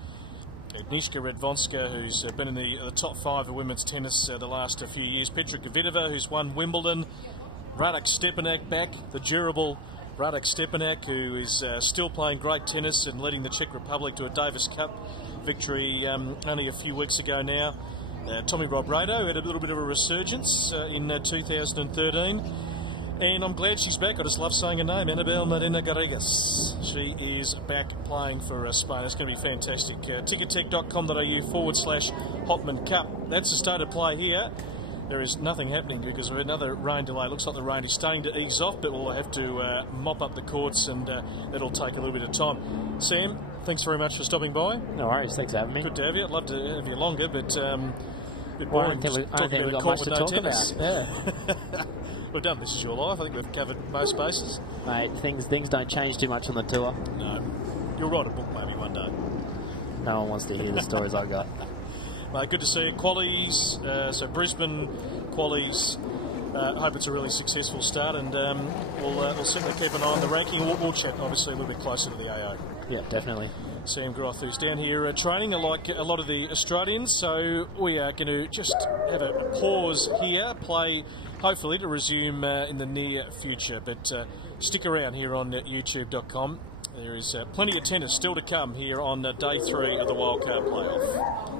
Agnieszka Radwanska, who's been in the top 5 of women's tennis the last few years, Petra Kvitova, who's won Wimbledon, Radek Stepanek back, the durable Radek Stepanek, who is still playing great tennis and leading the Czech Republic to a Davis Cup victory only a few weeks ago now. Tommy Robredo had a little bit of a resurgence in 2013, and I'm glad she's back. I just love saying her name, Anabel Marina Garrigas. She is back playing for Spain. It's going to be fantastic. tickettech.com.au/Hopman Cup. That's the state of play here. There is nothing happening because of another rain delay. Looks like the rain is starting to ease off, but we'll have to mop up the courts, and that'll take a little bit of time. Sam, thanks very much for stopping by. No worries, thanks for having me. Good to have you. I'd love to have you longer, but a bit boring. I don't think we've got much to talk about. Yeah. We've done This Is Your Life. I think we've covered most bases. Mate, things don't change too much on the tour. No. You'll write a book maybe one day. No one wants to hear the stories I got. Mate, good to see you. Qualies, so Brisbane qualies. Hope it's a really successful start, and we'll certainly keep an eye on the ranking. We'll chat obviously a little bit closer to the AO. Yeah, definitely. Sam Groth, who's down here training, like a lot of the Australians, so we are going to just have a pause here, play hopefully to resume in the near future, but stick around here on youtube.com. There is plenty of tennis still to come here on day 3 of the Wildcard playoff.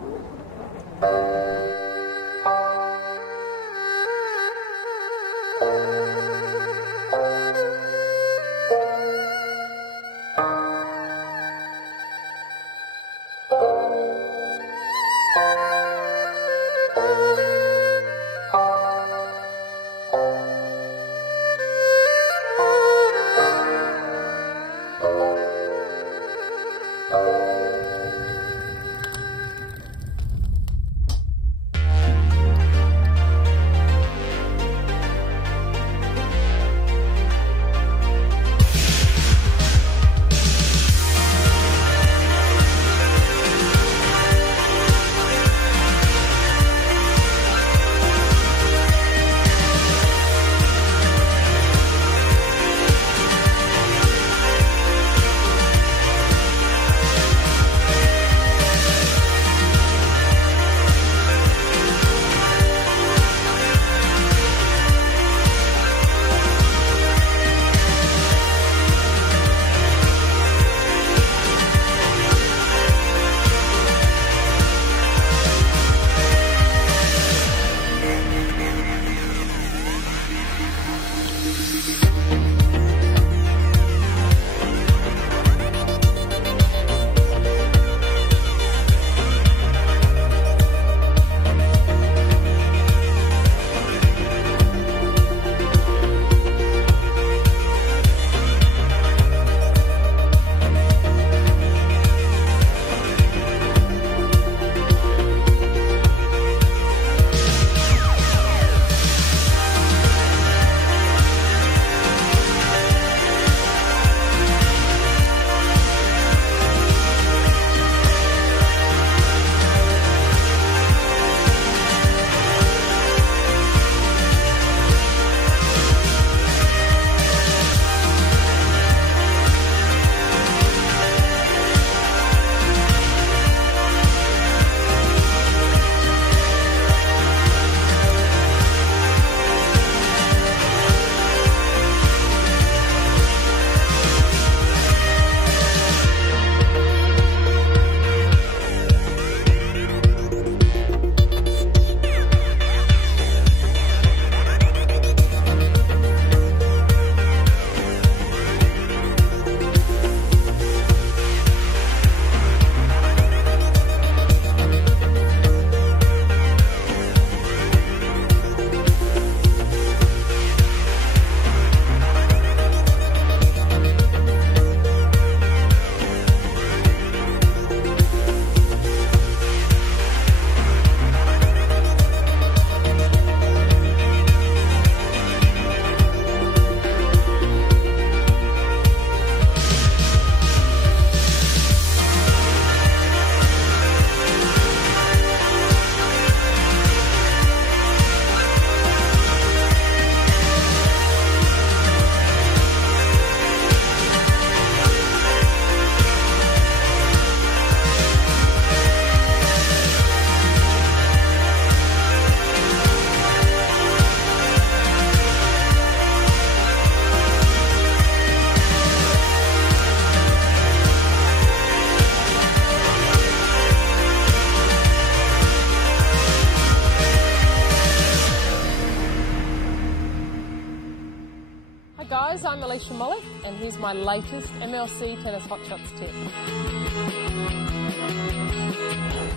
guys, I'm Alicia Mollick and here's my latest MLC Tennis Hotshots tip.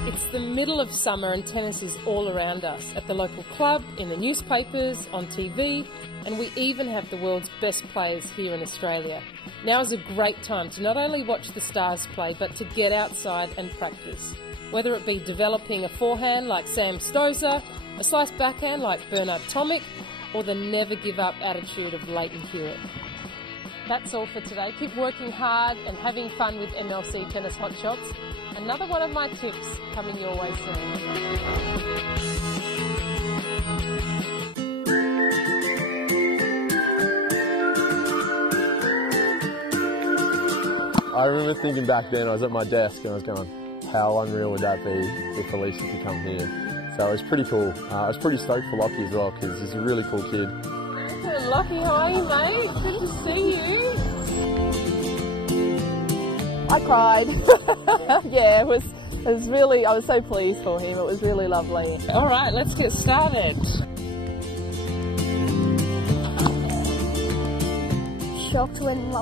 It's the middle of summer and tennis is all around us, at the local club, in the newspapers, on TV, and we even have the world's best players here in Australia. Now is a great time to not only watch the stars play, but to get outside and practice. Whether it be developing a forehand like Sam Stosur, a slice backhand like Bernard Tomic, or the never give up attitude of Leighton Hewitt. That's all for today. Keep working hard and having fun with MLC Tennis Hotshots. Another one of my tips coming your way soon. I remember thinking back then, I was at my desk and I was going, how unreal would that be if Alicia could come here? So it was pretty cool. I was pretty stoked for Lockie as well because he's a really cool kid. Lockie, how are you, mate? Good to see you. I cried. Yeah, it was really, I was so pleased for him. It was really lovely. All right, let's get started. Shocked when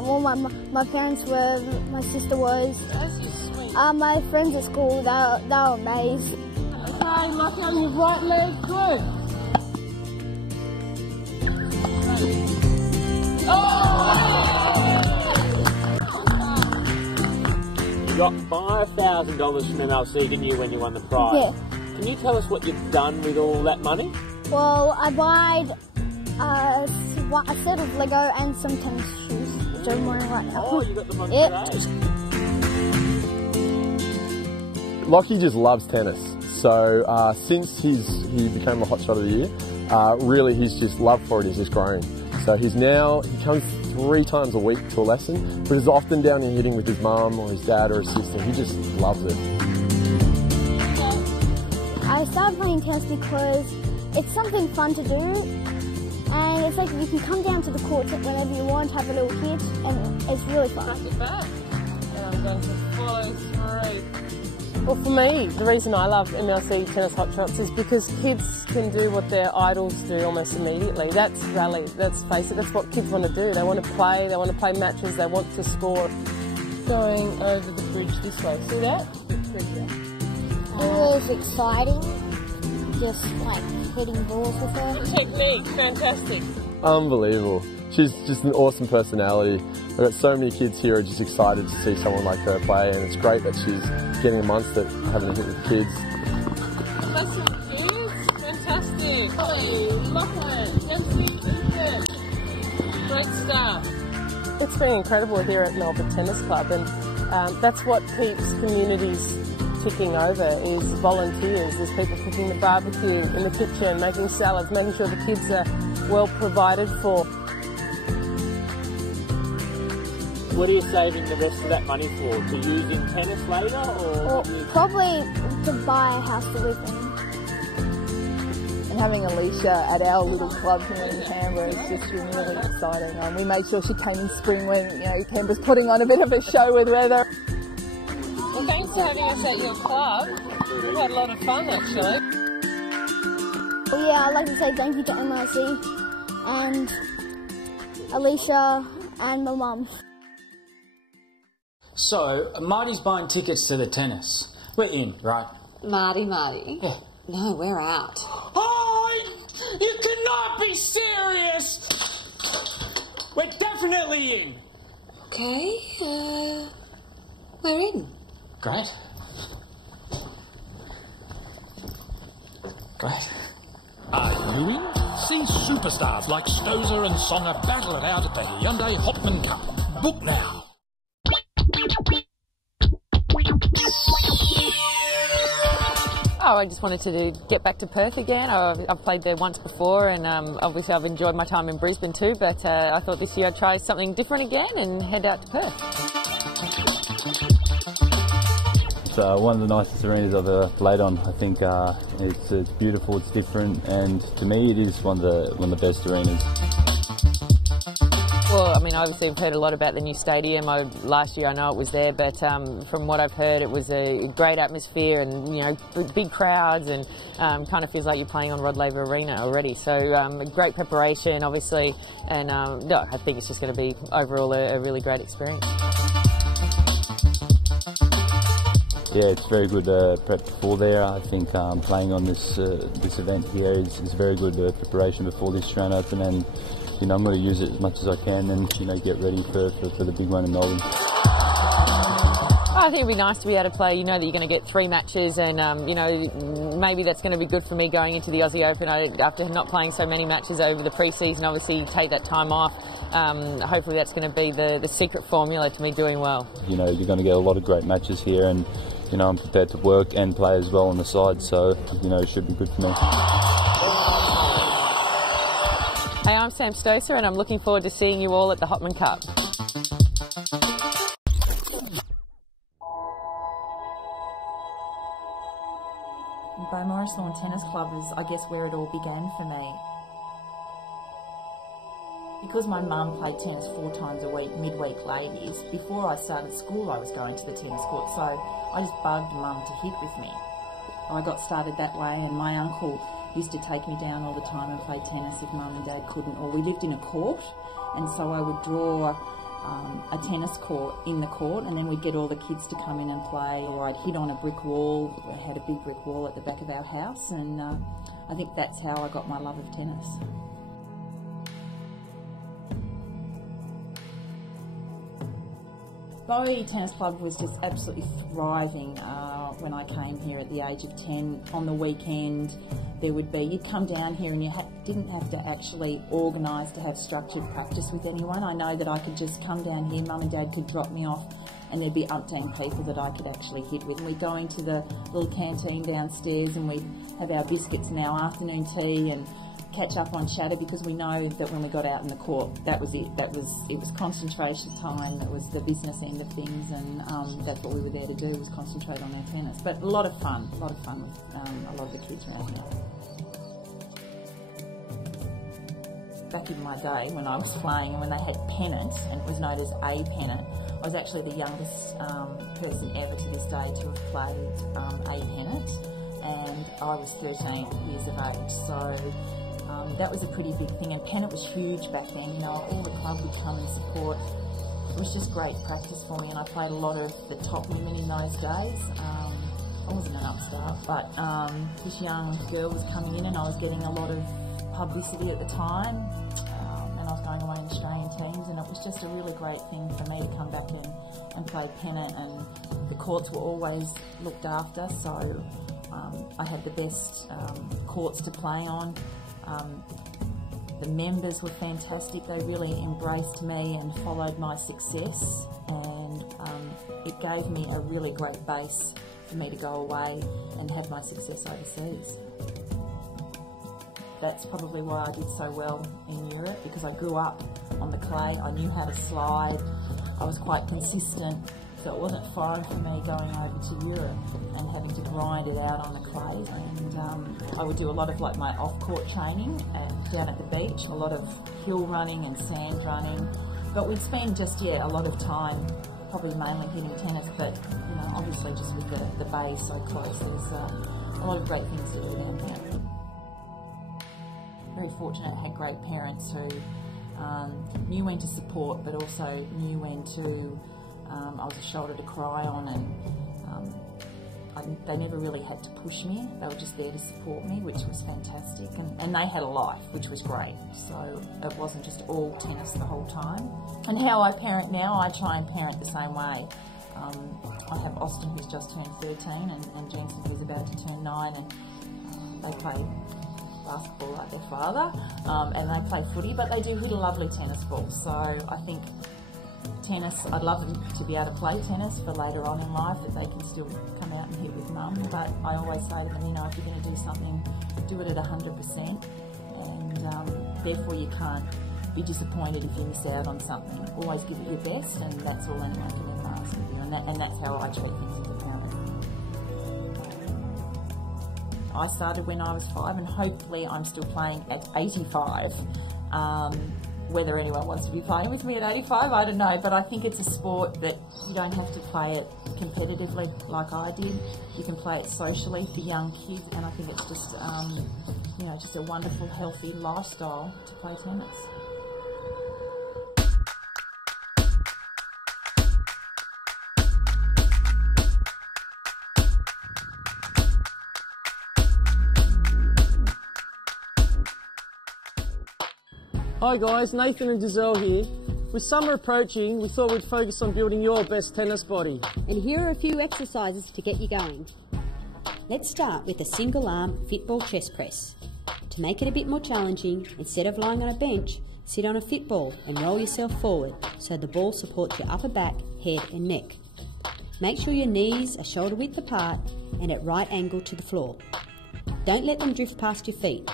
my parents were, my sister was. That's just sweet. My friends at school, they were amazed. Okay, Lockie, on your right leg, good. You got $5,000 from MLC, didn't you, when you won the prize? Yeah. Can you tell us what you've done with all that money? Well, I bought a set of Lego and some tennis shoes, which I'm wearing right now. Oh, you got them on today. Lockie just loves tennis. So since he became a hotshot of the year, really his just love for it is just growing. So he comes 3 times a week to a lesson, but is often down here hitting with his mum or his dad or his sister. He just loves it. I started playing tennis because it's something fun to do, and it's like you can come down to the courts whenever you want, have a little hit, and it's really fun. Back it back. And I'm going to follow through. Well, for me, the reason I love MLC Tennis Hotshots is because kids can do what their idols do almost immediately. That's rally, let's face it, that's what kids want to do. They want to play matches, they want to score. Going over the bridge this way, see that? It was exciting, just like hitting balls with her. Technique, fantastic. Unbelievable. She's just an awesome personality. We've got so many kids here who are just excited to see someone like her play, and it's great that she's getting amongst it, having a hit with kids. That's your kids? Fantastic. Holly, Lachlan, Dempsey, Ethan. Great stuff. It's been incredible here at Melbourne Tennis Club, and that's what keeps communities ticking over, is volunteers. There's people cooking the barbecue in the kitchen, making salads, making sure the kids are well provided for. What are you saving the rest of that money for? To use in tennis later, or? Well, probably to buy a house to live in. And having Alicia at our little club here in Canberra has just been really exciting. We made sure she came in spring when Canberra's putting on a bit of a show with weather. Well, thanks for having us at your club. We've had a lot of fun, actually. Well, yeah, I'd like to say thank you to MLC and Alicia and my mum. So, Marty's buying tickets to the tennis. We're in, right? Marty. Yeah. No, we're out. Oh, you cannot be serious! We're definitely in. Okay, we're in. Great. Are you in? See superstars like Stosur and Songer battle it out at the Hyundai Hopman Cup. Book now. Oh, I just wanted to get back to Perth again. I've played there once before, and obviously I've enjoyed my time in Brisbane too, but I thought this year I'd try something different again and head out to Perth. It's one of the nicest arenas I've ever played on. I think it's beautiful, it's different, and to me it is one of the best arenas. Well, I mean, obviously I've heard a lot about the new stadium. Last year I know it was there, but from what I've heard, it was a great atmosphere and, you know, big crowds, and kind of feels like you're playing on Rod Laver Arena already. So great preparation, obviously, and no, I think it's just going to be overall a really great experience. Yeah, it's very good prep before there. I think playing on this event here is very good preparation before this Australian Open, and you know, I'm going to use it as much as I can and, you know, get ready for the big one in Melbourne. I think it'd be nice to be able to play. You know that you're going to get 3 matches, and you know, maybe that's going to be good for me going into the Aussie Open. After not playing so many matches over the pre-season, obviously take that time off. Hopefully that's going to be the secret formula to me doing well. You know, you're going to get a lot of great matches here, and you know, I'm prepared to work and play as well on the side, so you know, it should be good for me. Hey, I'm Sam Stocer, and I'm looking forward to seeing you all at the Hopman Cup. Beaumaris Lawn Tennis Club is, I guess, where it all began for me. Because my mum played tennis 4 times a week, midweek ladies, before I started school I was going to the tennis court, so I just bugged mum to hit with me. I got started that way, and my uncle used to take me down all the time and play tennis if mum and dad couldn't, or we lived in a court, and so I would draw a tennis court in the court, and then we'd get all the kids to come in and play, or I'd hit on a brick wall. We had a big brick wall at the back of our house, and I think that's how I got my love of tennis. Bowie Tennis Club was just absolutely thriving when I came here at the age of 10. On the weekend, you'd come down here and you didn't have to actually organise to have structured practice with anyone. I know that I could just come down here, mum and dad could drop me off, and there'd be umpteen people that I could actually hit with. And we'd go into the little canteen downstairs and we'd have our biscuits and our afternoon tea and catch up on chatter, because we know that when we got out in the court, that was it. It was concentration time. It was the business end of things, and that's what we were there to do, was concentrate on our tennis. But a lot of fun with a lot of the kids around here. Back in my day when I was playing and when they had pennants, and it was known as a pennant, I was actually the youngest person ever to this day to have played a pennant, and I was 13 years of age. So that was a pretty big thing, and pennant was huge back then. You know, all the club would come and support. It was just great practice for me, and I played a lot of the top women in those days. I wasn't an upstart, but this young girl was coming in, and I was getting a lot of publicity at the time, and I was going away in Australian teams, and it was just a really great thing for me to come back in and play pennant, and the courts were always looked after, so I had the best courts to play on. The members were fantastic. They really embraced me and followed my success, and it gave me a really great base for me to go away and have my success overseas. That's probably why I did so well in Europe, because I grew up on the clay. I knew how to slide. I was quite consistent, so it wasn't foreign for me going over to Europe and having to grind it out on the clay. And I would do a lot of like my off-court training down at the beach, a lot of hill running and sand running. But we'd spend a lot of time probably mainly hitting tennis, but you know, obviously just with the bay so close, there's a lot of great things to do down here. Very fortunate, I had great parents who knew when to support, but also knew when to I was a shoulder to cry on, and they never really had to push me. They were just there to support me, which was fantastic, and they had a life, which was great, so it wasn't just all tennis the whole time. And how I parent now, I try and parent the same way. I have Austin, who's just turned 13, and Jensen, who's about to turn 9, and they play basketball like their father, and they play footy, but they do hit a lovely tennis ball. So I think tennis, I'd love them to be able to play tennis for later on in life, that they can still come out and hit with mum, but I always say to them, you know, if you're going to do something, do it at 100%, and therefore you can't be disappointed if you miss out on something. Always give it your best, and that's all anyone can ever ask of you, and that's how I treat things as a parent. I started when I was 5, and hopefully I'm still playing at 85. Whether anyone wants to be playing with me at 85, I don't know, but I think it's a sport that you don't have to play it competitively like I did. You can play it socially for young kids, and I think it's just, just a wonderful, healthy lifestyle to play tennis. Hi guys, Nathan and Giselle here. With summer approaching, we thought we'd focus on building your best tennis body. And here are a few exercises to get you going. Let's start with a single arm fitball chest press. To make it a bit more challenging, instead of lying on a bench, sit on a fitball and roll yourself forward so the ball supports your upper back, head and neck. Make sure your knees are shoulder width apart and at right angle to the floor. Don't let them drift past your feet.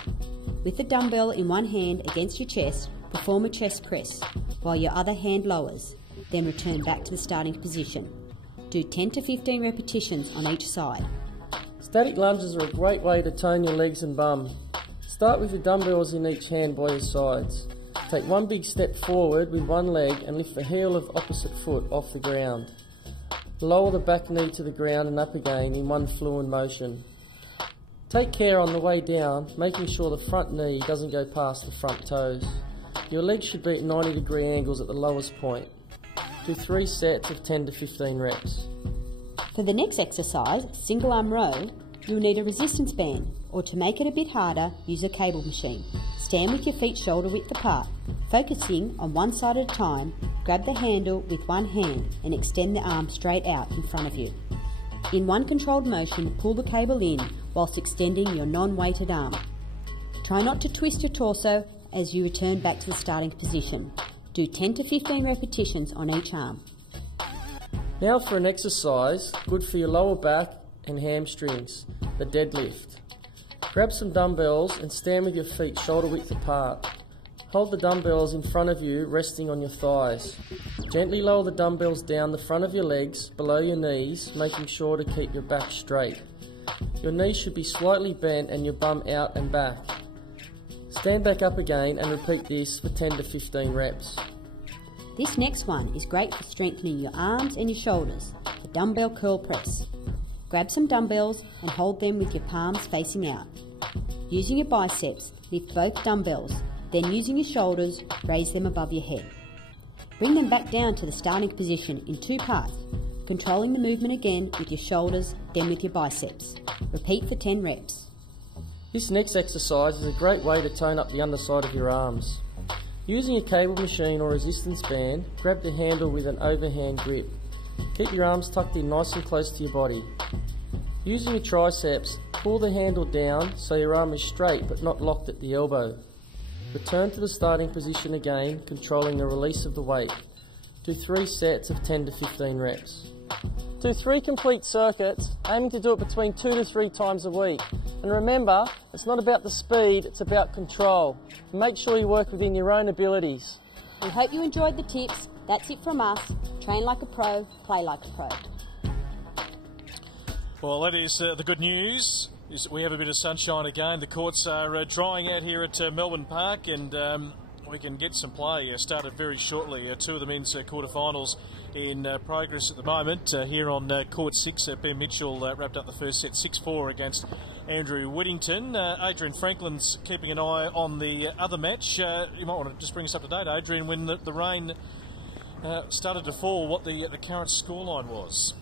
With the dumbbell in one hand against your chest, perform a chest press while your other hand lowers, then return back to the starting position. Do 10 to 15 repetitions on each side. Static lunges are a great way to tone your legs and bum. Start with your dumbbells in each hand by your sides. Take one big step forward with one leg and lift the heel of opposite foot off the ground. Lower the back knee to the ground and up again in one fluid motion. Take care on the way down, making sure the front knee doesn't go past the front toes. Your legs should be at 90-degree angles at the lowest point. Do 3 sets of 10 to 15 reps. For the next exercise, single arm row, you'll need a resistance band, or to make it a bit harder, use a cable machine. Stand with your feet shoulder width apart. Focusing on one side at a time, grab the handle with one hand and extend the arm straight out in front of you. In one controlled motion, pull the cable in whilst extending your non-weighted arm. Try not to twist your torso as you return back to the starting position. Do 10 to 15 repetitions on each arm. Now for an exercise good for your lower back and hamstrings, the deadlift. Grab some dumbbells and stand with your feet shoulder width apart. Hold the dumbbells in front of you, resting on your thighs. Gently lower the dumbbells down the front of your legs, below your knees, making sure to keep your back straight. Your knees should be slightly bent and your bum out and back. Stand back up again and repeat this for 10 to 15 reps. This next one is great for strengthening your arms and your shoulders, the dumbbell curl press. Grab some dumbbells and hold them with your palms facing out. Using your biceps, lift both dumbbells, then using your shoulders, raise them above your head. Bring them back down to the starting position in 2 parts, controlling the movement again with your shoulders, then with your biceps. Repeat for 10 reps. This next exercise is a great way to tone up the underside of your arms. Using a cable machine or resistance band, grab the handle with an overhand grip. Keep your arms tucked in nice and close to your body. Using your triceps, pull the handle down so your arm is straight but not locked at the elbow. Return to the starting position again, controlling the release of the weight. Do 3 sets of 10 to 15 reps. Do 3 complete circuits, aiming to do it between 2 to 3 times a week. And remember, it's not about the speed, it's about control. Make sure you work within your own abilities. We hope you enjoyed the tips. That's it from us. Train like a pro, play like a pro. Well, that is the good news. Is we have a bit of sunshine again. The courts are drying out here at Melbourne Park, and we can get some play started very shortly. 2 of the men's quarterfinals in progress at the moment. Here on court 6, Ben Mitchell wrapped up the first set 6-4 against Andrew Whittington. Adrian Franklin's keeping an eye on the other match. You might want to just bring us up to date, Adrian, when the rain started to fall, what the current scoreline was.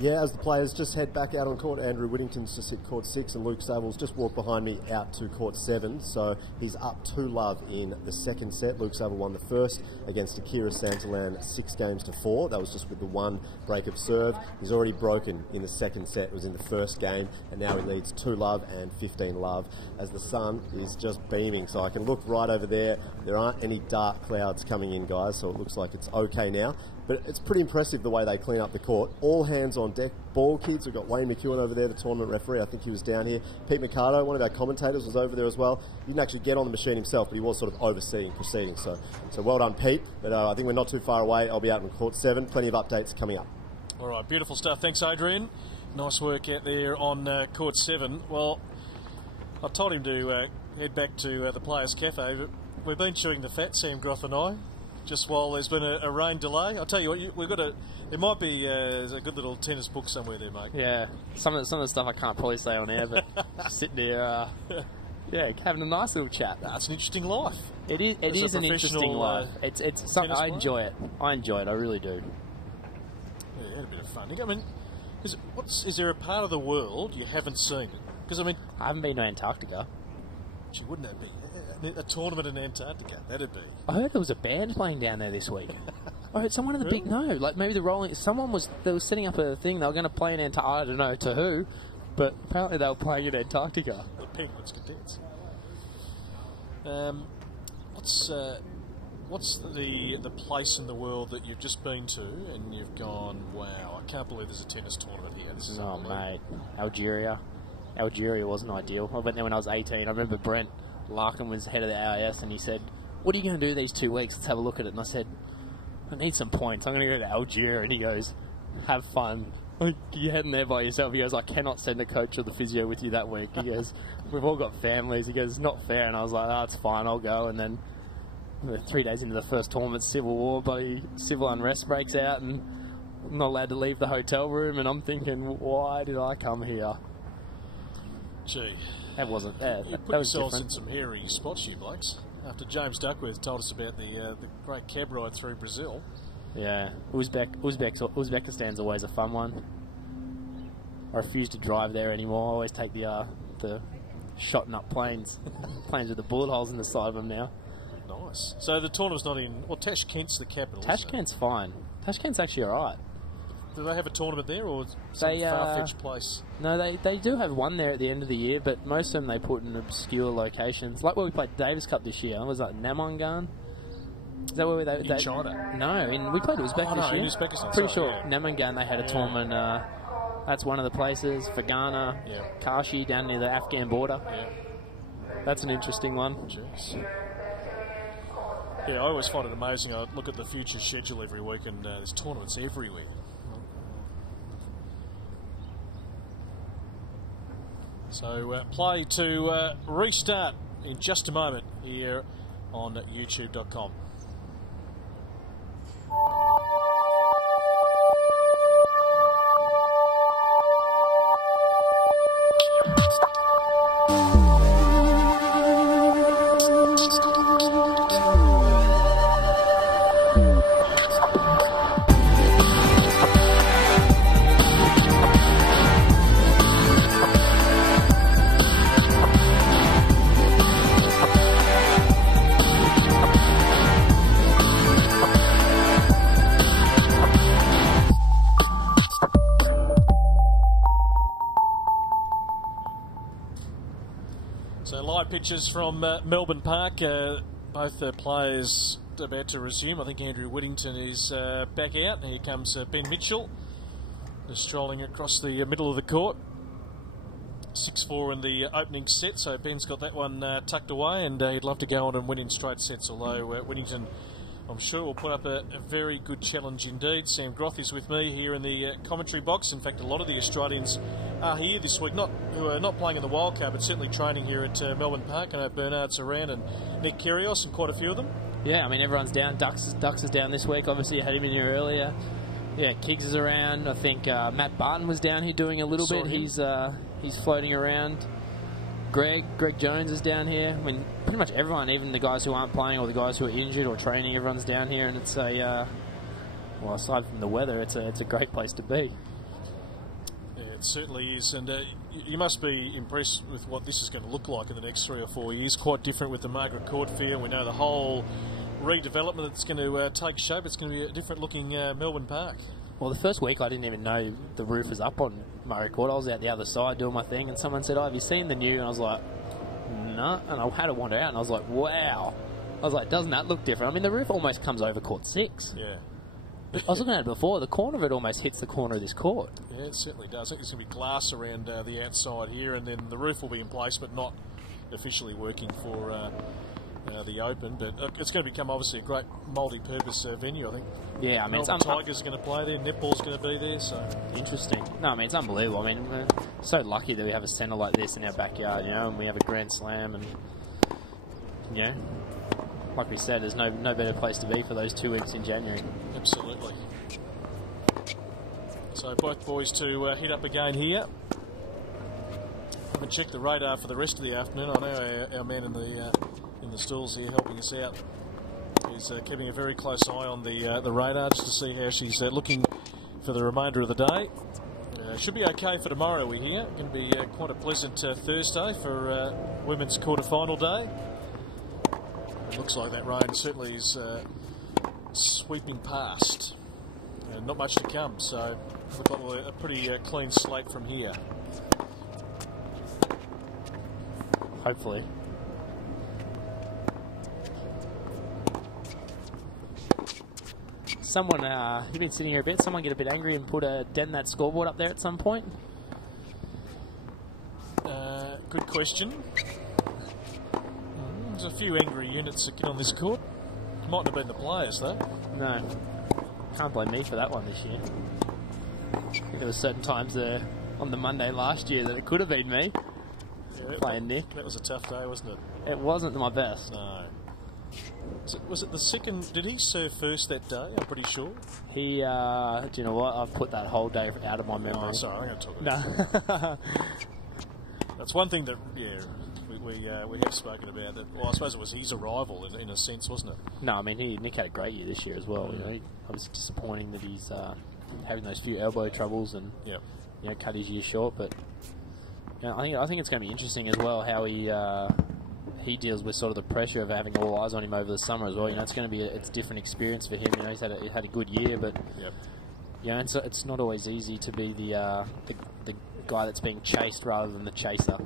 Yeah, as the players just head back out on court, Andrew Whittington's just hit court 6 and Luke Saville's just walked behind me out to court 7. So he's up 2-love in the second set. Luke Saville won the first against Akira Santalan 6-4. That was just with the 1 break of serve. He's already broken in the second set. It was in the first game, and now he leads 2-love and 15-love as the sun is just beaming. So I can look right over there. There aren't any dark clouds coming in, guys, so it looks like it's okay now. But it's pretty impressive the way they clean up the court. All hands on deck. Ball kids. We've got Wayne McEwen over there, the tournament referee. I think he was down here. Pete Mercado, one of our commentators, was over there as well. He didn't actually get on the machine himself, but he was sort of overseeing proceedings. So well done, Pete. But I think we're not too far away. I'll be out in court 7. Plenty of updates coming up. All right, beautiful stuff. Thanks, Adrian. Nice work out there on court 7. Well, I told him to head back to the Players Cafe, but we've been chewing the fat, Sam Groff and I, just while there's been a rain delay. I'll tell you what, we've got there might be there's a good little tennis book somewhere there, mate. Yeah, some of the stuff I can't probably say on air, but just sitting there, yeah, having a nice little chat. That's an interesting life. It is an interesting life. It's something I enjoy it. I enjoy it. I really do. Yeah, had a bit of fun. I mean, is there a part of the world you haven't seen? Because I mean, I haven't been to Antarctica. Gee, wouldn't that be a tournament in Antarctica? That'd be. I heard there was a band playing down there this week. I heard someone of the big like maybe the Rolling. Someone was setting up a thing. They were going to play in Antarctica. I don't know to who, but apparently they were playing in Antarctica. The penguins could dance. What's the place in the world that you've just been to and you've gone, wow, I can't believe there's a tennis tournament here. This is mate, Algeria. Algeria wasn't ideal. I went there when I was 18. I remember Brent Larkin was head of the AEST and he said, what are you going to do these 2 weeks? Let's have a look at it. And I said, I need some points. I'm going to go to Algeria. And he goes, have fun. Like, you're heading there by yourself. He goes, I cannot send a coach or the physio with you that week. He goes, we've all got families. He goes, it's not fair. And I was like, oh, it's fine, I'll go. And then 3 days into the first tournament, civil war, civil unrest breaks out and I'm not allowed to leave the hotel room. And I'm thinking, why did I come here? Gee. That wasn't you put yourselves in some hairy spots, you blokes. After James Duckworth told us about the great cab ride through Brazil. Yeah, Uzbekistan's always a fun one. I refuse to drive there anymore. I always take the shotting up planes with the bullet holes in the side of them now. Nice. So the tournament's not in. Well, Tashkent's the capital. Tashkent's fine. Tashkent's actually alright. Do they have a tournament there, or some far-fetched place? No, they do have one there at the end of the year, but most of them they put in obscure locations. Like where we played Davis Cup this year. Was that Namangan? Is that where they in China? No, we played Uzbek this year. In Uzbekistan. Pretty sure Namangan they had a tournament. That's one of the places. Fergana, Kashi down near the Afghan border. Yeah. That's an interesting one. Jeez. Yeah, I always find it amazing. I look at the future schedule every week, and there's tournaments everywhere. So play to restart in just a moment here on YouTube.com. Pictures from Melbourne Park. Both players about to resume. I think Andrew Whittington is back out. Here comes Ben Mitchell, just strolling across the middle of the court. 6-4 in the opening set, so Ben's got that one tucked away, and he'd love to go on and win in straight sets, although Whittington, I'm sure, will put up a very good challenge indeed. Sam Groth is with me here in the commentary box. In fact, a lot of the Australians are here this week, who are not playing in the Wildcard, but certainly training here at Melbourne Park. I know Bernard's around and Nick Kyrgios and quite a few of them. Yeah, I mean, everyone's down. Dux is down this week. Obviously, you had him in here earlier. Yeah, Kiggs is around. I think Matt Barton was down here doing a little bit. He's floating around. Greg Jones is down here. I mean, pretty much everyone, even the guys who aren't playing or the guys who are injured or training, everyone's down here, and it's well, aside from the weather, it's a great place to be. Yeah, it certainly is, and you must be impressed with what this is going to look like in the next 3 or 4 years. Quite different with the Margaret Court field. We know the whole redevelopment that's going to take shape. It's going to be a different looking Melbourne Park. Well, the first week I didn't even know the roof was up on Murray Court. I was out the other side doing my thing, and someone said, "Oh, have you seen the new?" And I was like, "No." And I had to wander out, and I was like, "Wow." I was like, "Doesn't that look different?" I mean, the roof almost comes over court 6. Yeah. I was looking at it before. The corner of it almost hits the corner of this court. Yeah, it certainly does. I think there's going to be glass around the outside here, and then the roof will be in place, but not officially working for the Open. But it's going to become obviously a great multi-purpose venue, I think. Yeah, I mean, Tigers are going to play there, netball's going to be there, so interesting. No, I mean, it's unbelievable. I mean, we're so lucky that we have a centre like this in our backyard, you know, and we have a Grand Slam, and you know, like we said, there's no better place to be for those 2 weeks in January. Absolutely. So both boys to hit up again here. Haven't checked the radar for the rest of the afternoon. I know our man in the stalls here helping us out is keeping a very close eye on the radar just to see how she's looking for the remainder of the day. Should be okay for tomorrow, we hear. Going to be quite a pleasant Thursday for women's quarter-final day. It looks like that rain certainly is sweeping past. And not much to come, so we've got a pretty clean slate from here. Hopefully. Someone, you've been sitting here a bit, someone get a bit angry and put a dent in that scoreboard up there at some point? Good question. There's a few angry units that get on this court. Mightn't have been the players, though. No. Can't blame me for that one this year. I think there were certain times on the Monday last year that it could have been me playing Nick. That was a tough day, wasn't it? It wasn't my best. No. Was it the second? Did he serve first that day? I'm pretty sure. He, do you know what? I've put that whole day out of my memory. Oh, sorry, I'm going to talk about it. That's one thing that, yeah, we have spoken about. That. Well, I suppose it was his arrival in a sense, wasn't it? No, I mean Nick had a great year this year as well. You know, I was disappointing that he's having those few elbow troubles and cut his year short. But you know, I think it's going to be interesting as well how he deals with sort of the pressure of having all eyes on him over the summer as well. You know, it's going to be it's a different experience for him. You know, he's had a good year, but you know, it's not always easy to be the guy that's being chased rather than the chaser.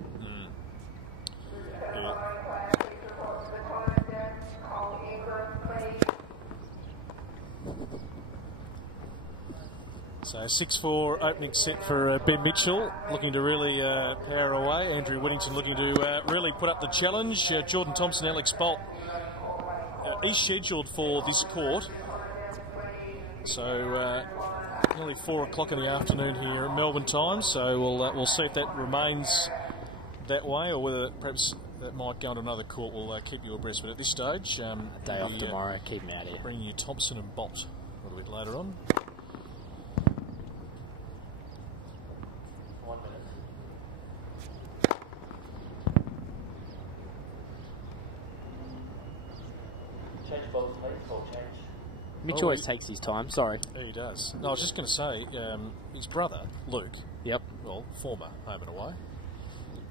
So 6-4 opening set for Ben Mitchell, looking to really power away. Andrew Whittington looking to really put up the challenge. Jordan Thompson, Alex Bolt is scheduled for this court. So nearly 4 o'clock in the afternoon here at Melbourne time. So we'll see if that remains that way or whether perhaps that might go on another court. We'll keep you abreast. But at this stage, a day off tomorrow, keep him out here. Bringing you Thompson and Bolt a little bit later on. Mitch always takes his time, sorry. Yeah, he does. No, I was just going to say, his brother, Luke, well, former home and away,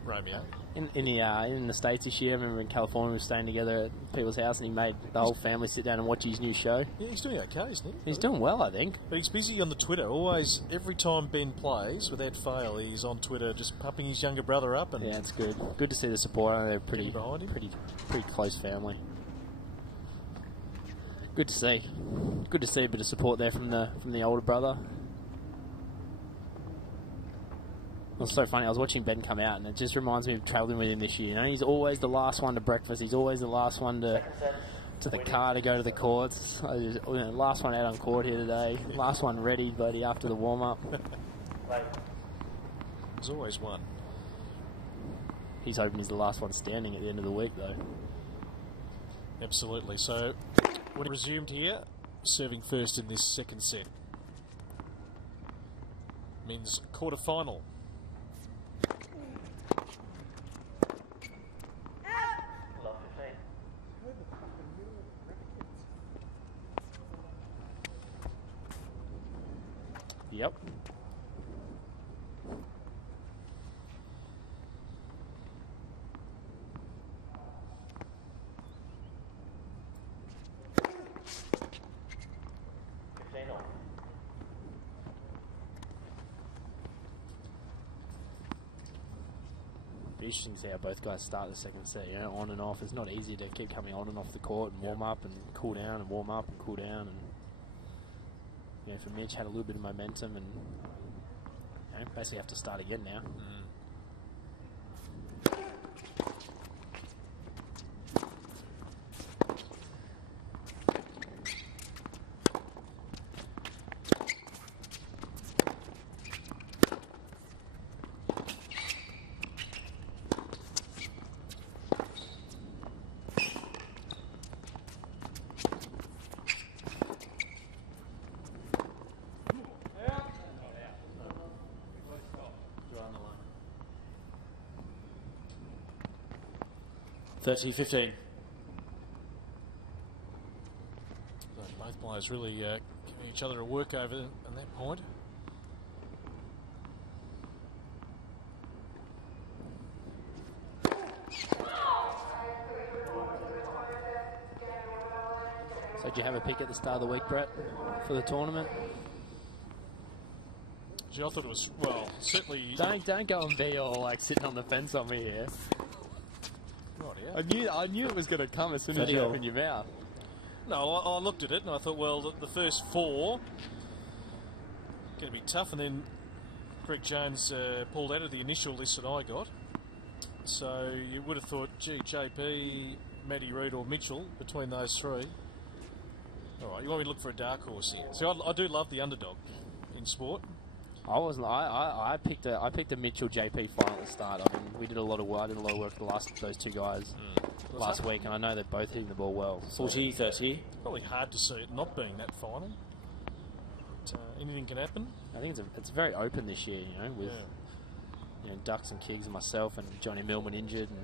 Romeo. In the States this year, I remember in California we were staying together at people's house and he made the whole family sit down and watch his new show. Yeah, he's doing okay, isn't he? He's doing well, I think. But he's busy on the Twitter. Always, every time Ben plays, without fail, he's on Twitter just pumping his younger brother up. And yeah, it's good. Good to see the support. They're pretty close family. Good to see. Good to see a bit of support there from the older brother. It was so funny. I was watching Ben come out, and it just reminds me of travelling with him this year. You know, he's always the last one to breakfast. He's always the last one to the car to go to the courts. Last one out on court here today. Last one ready, buddy, after the warm up. There's always one. He's hoping he's the last one standing at the end of the week, though. Absolutely. So, we're resumed here, serving first in this second set. Men's quarter-final. Yep. Be interesting to see how both guys start the second set, you know, on and off. It's not easy to keep coming on and off the court and warm up and cool down and warm up and cool down. And you know, for Mitch, had a little bit of momentum and you know, basically have to start again now. 30-15. Both players really giving each other a work over at that point. So did you have a pick at the start of the week, Brett, for the tournament? Gee, I thought it was, well, certainly... Don't go and be all like sitting on the fence on me here. Right, yeah. I knew it was going to come as soon as you opened your mouth. No, I looked at it and I thought, well, the first four going to be tough, and then Greg Jones pulled out of the initial list that I got. So you would have thought, gee, JP, Matty Reid or Mitchell, between those three. All right, you want me to look for a dark horse here? So I do love the underdog in sport. I wasn't. I picked a Mitchell JP final at the start. I mean, we did a lot of work. I did a lot of work with those two guys last week, and I know they're both hitting the ball well. 40-30. Probably hard to see it not being that final. But, anything can happen. I think it's very open this year. You know, with Ducks and Kiggs and myself and Johnny Millman injured. And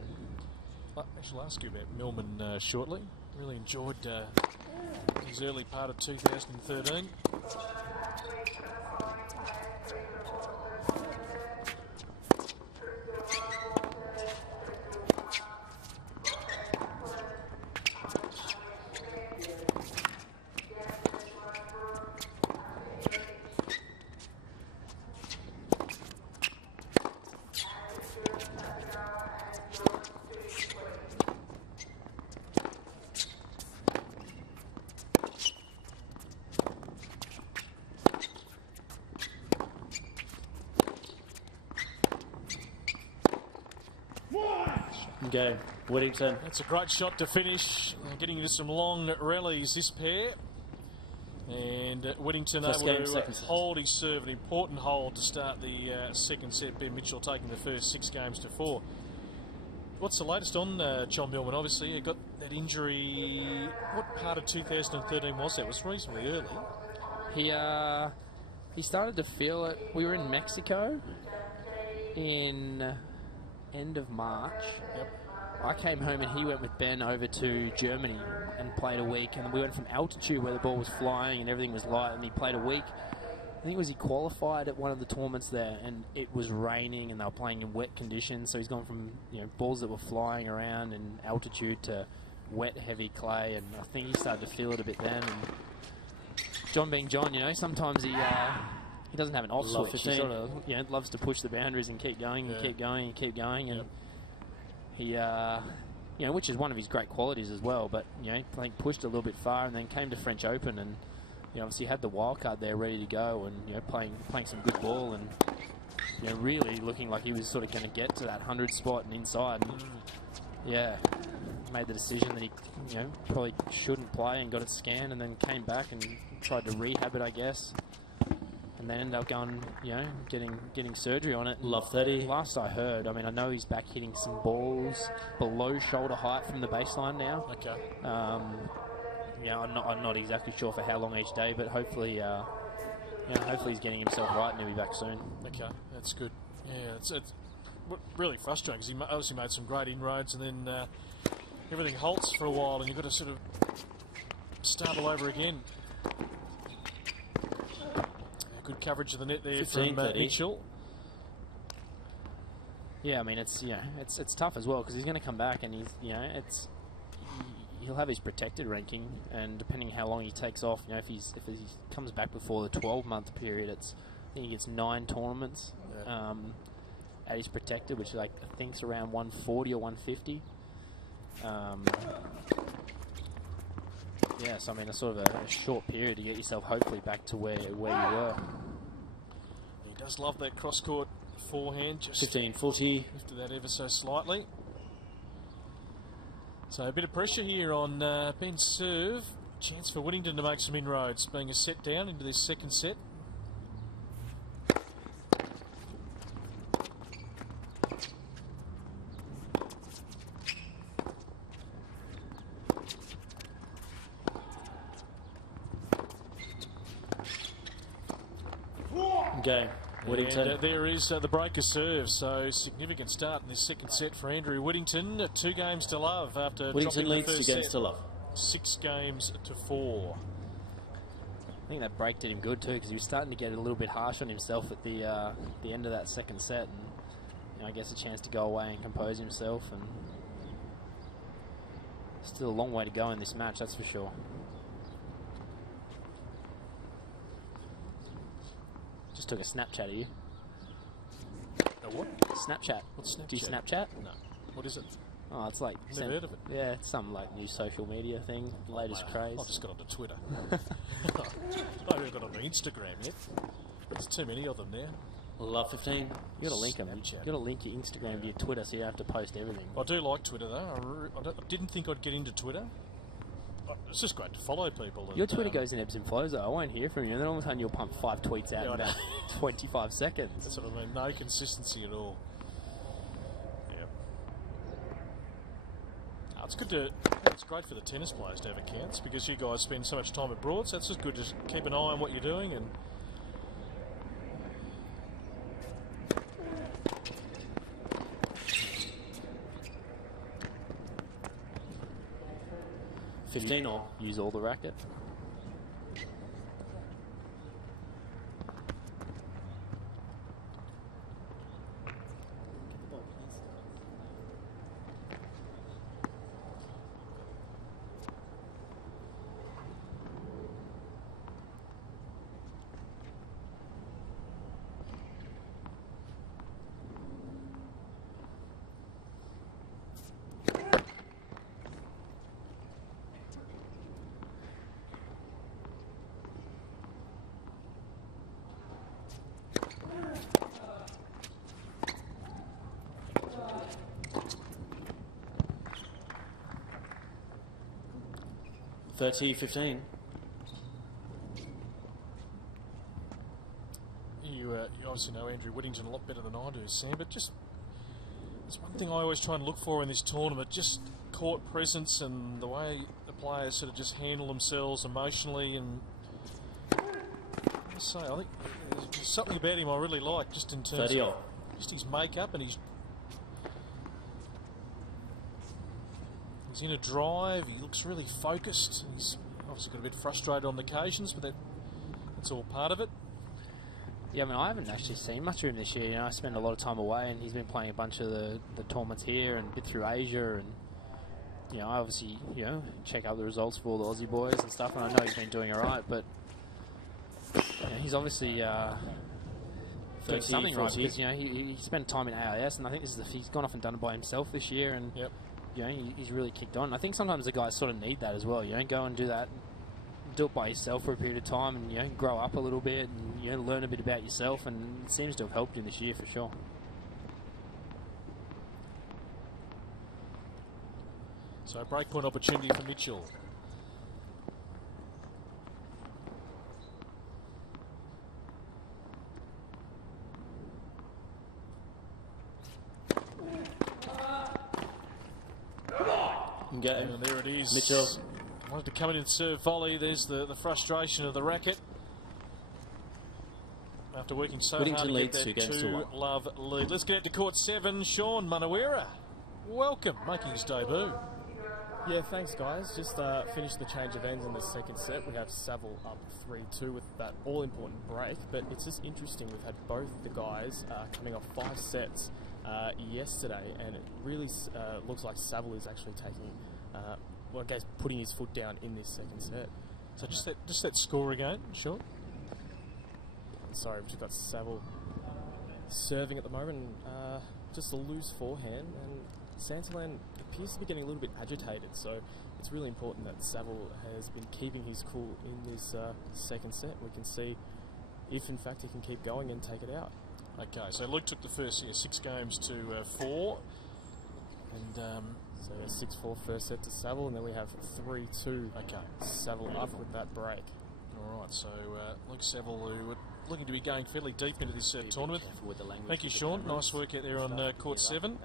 I'll ask you about Millman shortly. Really enjoyed his early part of 2013. Go, Whittington. That's a great shot to finish. Getting into some long rallies, this pair. And Whittington able to hold his serve, an important hold to start the second set. Ben Mitchell taking the first 6 games to 4. What's the latest on John Millman? Obviously, he got that injury. What part of 2013 was that? It was reasonably early. He started to feel it. We were in Mexico in end of March. Yep. I came home and he went with Ben over to Germany and played a week, and we went from altitude where the ball was flying and everything was light, and he played a week. I think he qualified at one of the tournaments there, and it was raining and they were playing in wet conditions, so he's gone from balls that were flying around in altitude to wet heavy clay, and I think he started to feel it a bit then. And John being John, sometimes he doesn't have an off switch. He sort of loves to push the boundaries and keep going and keep going and keep going. And he, which is one of his great qualities as well. But I think pushed a little bit far and then came to French Open and obviously had the wildcard there ready to go and playing some good ball and really looking like he was sort of going to get to that 100 spot and inside. And, made the decision that he probably shouldn't play and got it scanned and then came back and tried to rehab it, I guess. And then ended up going, getting surgery on it. Love 30. Last I heard, I mean, I know he's back hitting some balls below shoulder height from the baseline now. Okay. I'm not exactly sure for how long each day, but hopefully, hopefully he's getting himself right and he'll be back soon. Okay, that's good. Yeah, it's really frustrating because he obviously made some great inroads and then everything halts for a while and you've got to sort of start all over again. Good coverage of the net there from Mitchell. Yeah, I mean it's tough as well because he's going to come back and he'll have his protected ranking, and depending how long he takes off, if he comes back before the 12-month period, I think he gets 9 tournaments at his protected, which I think is around 140 or 150. So I mean, a sort of a short period to get yourself hopefully back to where you were. He does love that cross-court forehand. Just 15-40. Lifted that ever so slightly. So a bit of pressure here on Ben's serve. Chance for Whittington to make some inroads, being a set down into this second set. Game. Whittington. And there is the breaker serve, so significant start in this second set for Andrew Whittington. 2 games to love after Whittington dropping leads the first 2 games set. to love. 6 games to 4. I think that break did him good too, because he was starting to get a little bit harsh on himself at the end of that second set, and I guess a chance to go away and compose himself. And still a long way to go in this match, that's for sure. Just took a Snapchat of you. A what? Snapchat. What's Snapchat? Do you Snapchat? No. What is it? Oh, it's like... Never heard of it. Yeah, it's some like new social media thing, latest craze. I've just got onto Twitter. I haven't got onto Instagram yet. There's too many of them now. Love 15. You got to link them. You got to link your Instagram to your Twitter, so you have to post everything. I do like Twitter though. I didn't think I'd get into Twitter. It's just great to follow people. Your Twitter goes in ebbs and flows though. I won't hear from you, and then all of a sudden you'll pump 5 tweets out in about 25 seconds. That's what I mean. No consistency at all. Yeah. It's good to. It's great for the tennis players to have accounts, because you guys spend so much time abroad. So it's just good to keep an eye on what you're doing and. 15 or use all the racket. $30-15. You obviously know Andrew Whittington a lot better than I do, Sam, but just it's one thing I always try and look for in this tournament, just court presence and the way the players sort of just handle themselves emotionally. And I must say, I think there's something about him I really like, just in terms of just his makeup and his in a drive. He looks really focused. He's obviously got a bit frustrated on occasions, but that's all part of it. Yeah, I mean, I haven't actually seen much of him this year. You know, I spend a lot of time away, and he's been playing a bunch of the tournaments here and a bit through Asia. And you know, I obviously check out the results for all the Aussie boys and stuff. And I know he's been doing all right, but he's obviously doing something right, because he spent time in AEST, and I think he's gone off and done it by himself this year. And he's really kicked on. I think sometimes the guys sort of need that as well. Go and do that, do it by yourself for a period of time, and grow up a little bit, and learn a bit about yourself. And it seems to have helped him this year for sure. So breakpoint opportunity for Mitchell. And there it is. Mitchell wanted to come in and serve volley. There's the frustration of the racket. After working so hard to get that 2-love lead. Let's get out to court 7. Sean Manawira, welcome, making his debut. Yeah, thanks guys. Just finished the change of ends in the second set. We have Saville up 3-2 with that all-important break. But it's just interesting, we've had both the guys coming off 5 sets yesterday, and it really looks like Saville is actually taking, well, I guess, putting his foot down in this second set. So just that score again, Sean. Sorry, we've just got Saville serving at the moment. Just a loose forehand, and Santalan appears to be getting a little bit agitated. So it's really important that Saville has been keeping his cool in this second set. We can see if, in fact, he can keep going and take it out. Okay, so Luke took the first 6 games to 4. And so 6-4 first set to Saville, and then we have 3-2. Okay, Saville up with that break. All right, so Luke Saville, who are looking to be going fairly deep into this tournament. Thank you, Sean. Nice work out there on court 7.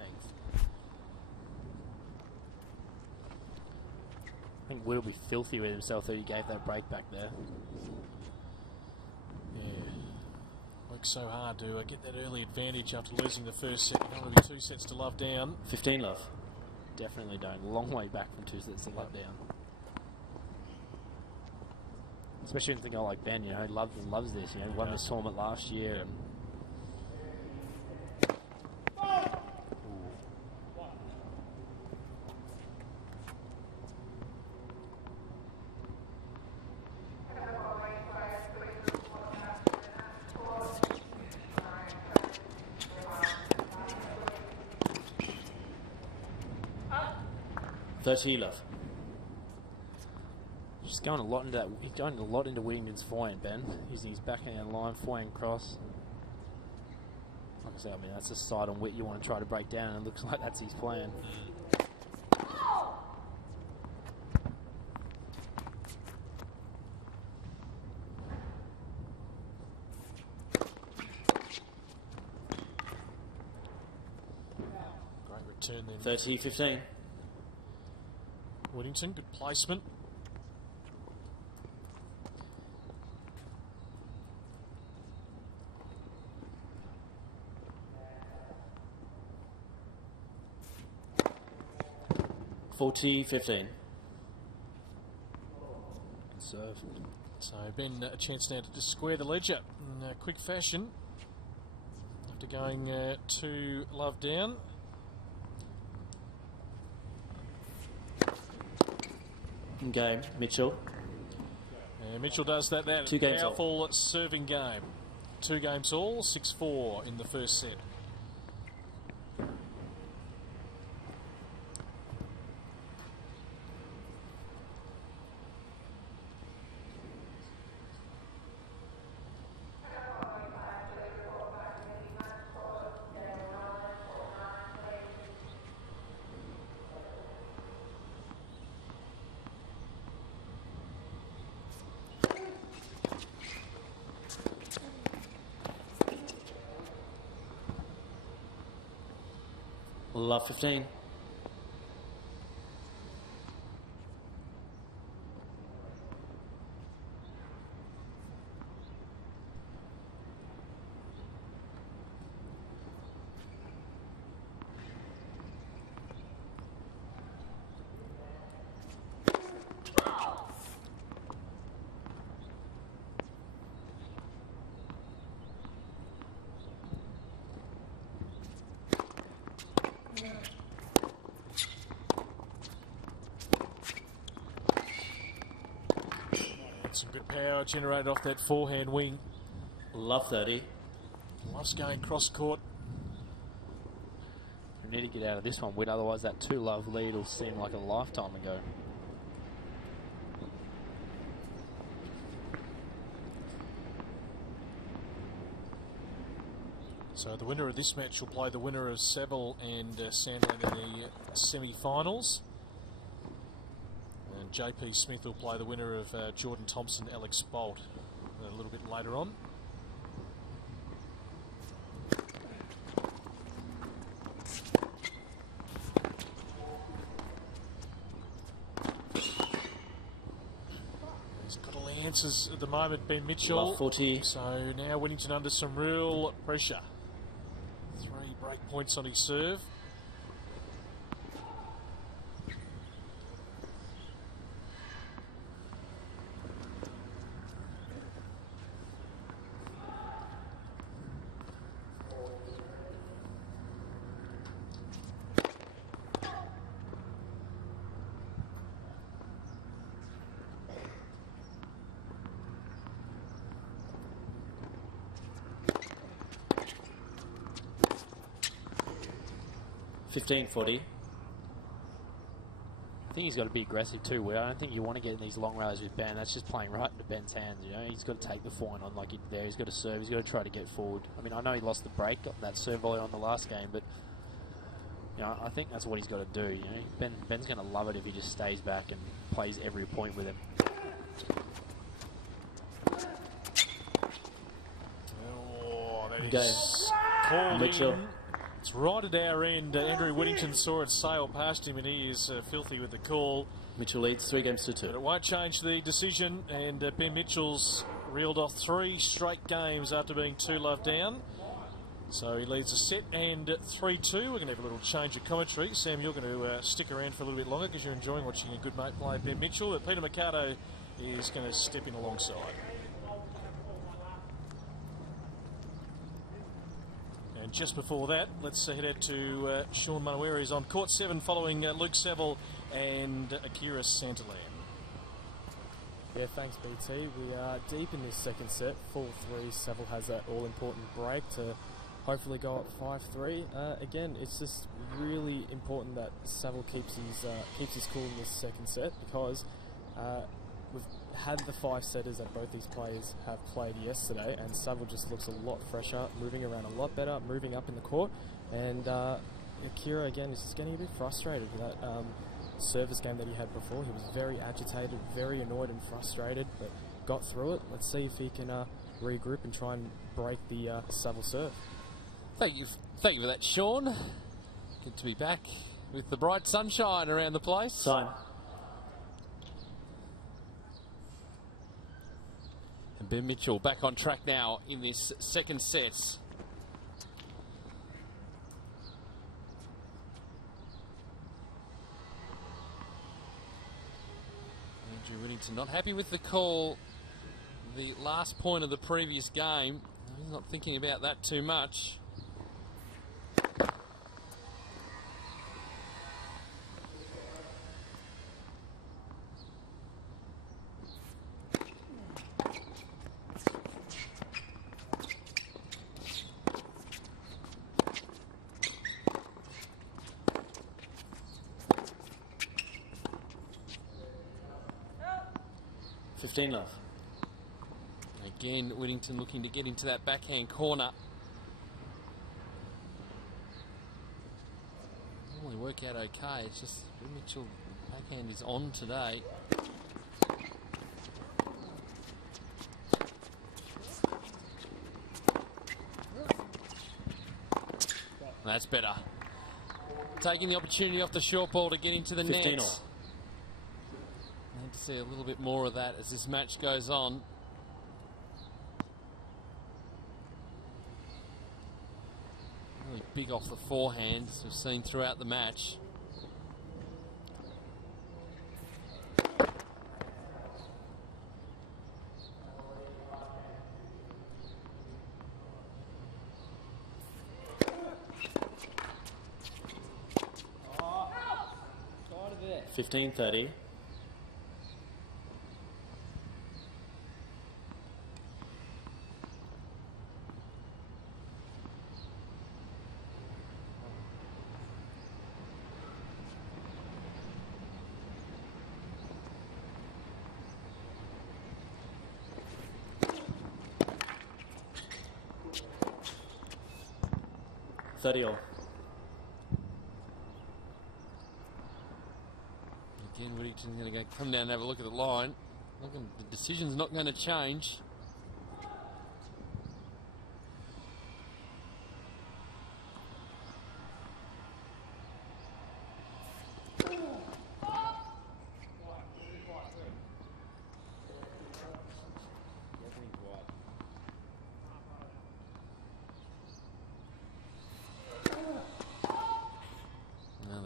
I think Will will be filthy with himself that he gave that break back there. Yeah. worked so hard to get that early advantage after losing the first set. You're going to be 2 sets to love down. 15 love. Definitely don't. Long way back from 2 sets to love down. Especially with a guy like Ben, you know, who loves this. You know, won this tournament last year. And love. Just going a lot into that. He's going a lot into Whittington's forehand, Ben, using his backhand line, forehand cross. Like I say, I mean that's a side on wit you want to try to break down, and it looks like that's his plan. Great return then. 30-15. Whittington, good placement. $40-15. Serve. So Ben, a chance now to just square the ledger in a quick fashion. After going 2 love down. Game, Mitchell. Mitchell does that. 2 games powerful serving game. 2 games all, 6-4 in the first set. Love 15. Some good power generated off that forehand wing. Love 30. Loves going cross court. We need to get out of this one, Whit, otherwise that 2 love lead will seem like a lifetime ago. So the winner of this match will play the winner of Saville and Sandland in the semi-finals. And JP Smith will play the winner of Jordan Thompson, Alex Bolt a little bit later on. He's got all the answers at the moment, Ben Mitchell. Love 40. So now Whittington under some real pressure. 3 break points on his serve. $15.40. I think he's got to be aggressive too, Will. I don't think you want to get in these long rallies with Ben. That's just playing right into Ben's hands, you know. He's got to take the forehand on like there. He's got to serve. He's got to try to get forward. I mean, I know he lost the break, got that serve volley on the last game, but you know, I think that's what he's got to do. You know, Ben's going to love it if he just stays back and plays every point with him. Oh, that is called Mitchell. in. It's right at our end. Andrew Whittington saw it sail past him, and he is filthy with the call. Mitchell leads 3 games to 2. But it won't change the decision, and Ben Mitchell's reeled off 3 straight games after being 2-love down. So he leads a set and 3-2. We're going to have a little change of commentary. Sam, you're going to stick around for a little bit longer because you're enjoying watching a good mate play Ben Mitchell. But Peter Mercado is going to step in alongside. And just before that, let's head out to Sean Manawari. He's on court 7 following Luke Saville and Akira Santalam. Yeah, thanks BT. We are deep in this second set. 4-3. Saville has that all-important break to hopefully go up 5-3. Again, it's just really important that Saville keeps his cool in this second set because we've had the 5-setters that both these players have played yesterday, and Saville just looks a lot fresher, moving around a lot better, moving up in the court, and Akira again is just getting a bit frustrated with that service game that he had before. He was very agitated, very annoyed and frustrated, but got through it. Let's see if he can regroup and try and break the Saville serve. Thank you for that, Sean. Good to be back with the bright sunshine around the place. Sign. And Ben Mitchell back on track now in this second set. Andrew Whittington not happy with the call. The last point of the previous game. He's not thinking about that too much. Love. Again, Whittington looking to get into that backhand corner. Normally work out okay. It's just Mitchell backhand is on today. That's better. Taking the opportunity off the short ball to get into the net. 15 all. Need to see a little bit more of that as this match goes on. Really big off the forehand, as we've seen throughout the match. Oh, 15-30. All. Again, Whittington's going to come down and have a look at the line. The decision's not going to change.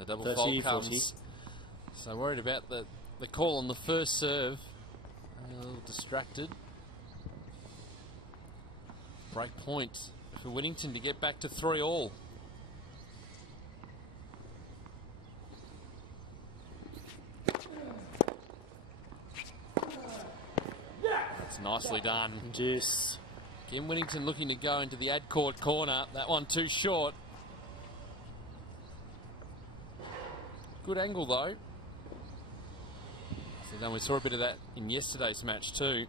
Double 30, fault 40. comes. So worried about the call on the first serve. A little distracted. Break point for Whittington to get back to 3-all. That's nicely done. Yes. Again, Whittington looking to go into the ad court corner. That one too short. Good angle though. So then we saw a bit of that in yesterday's match too.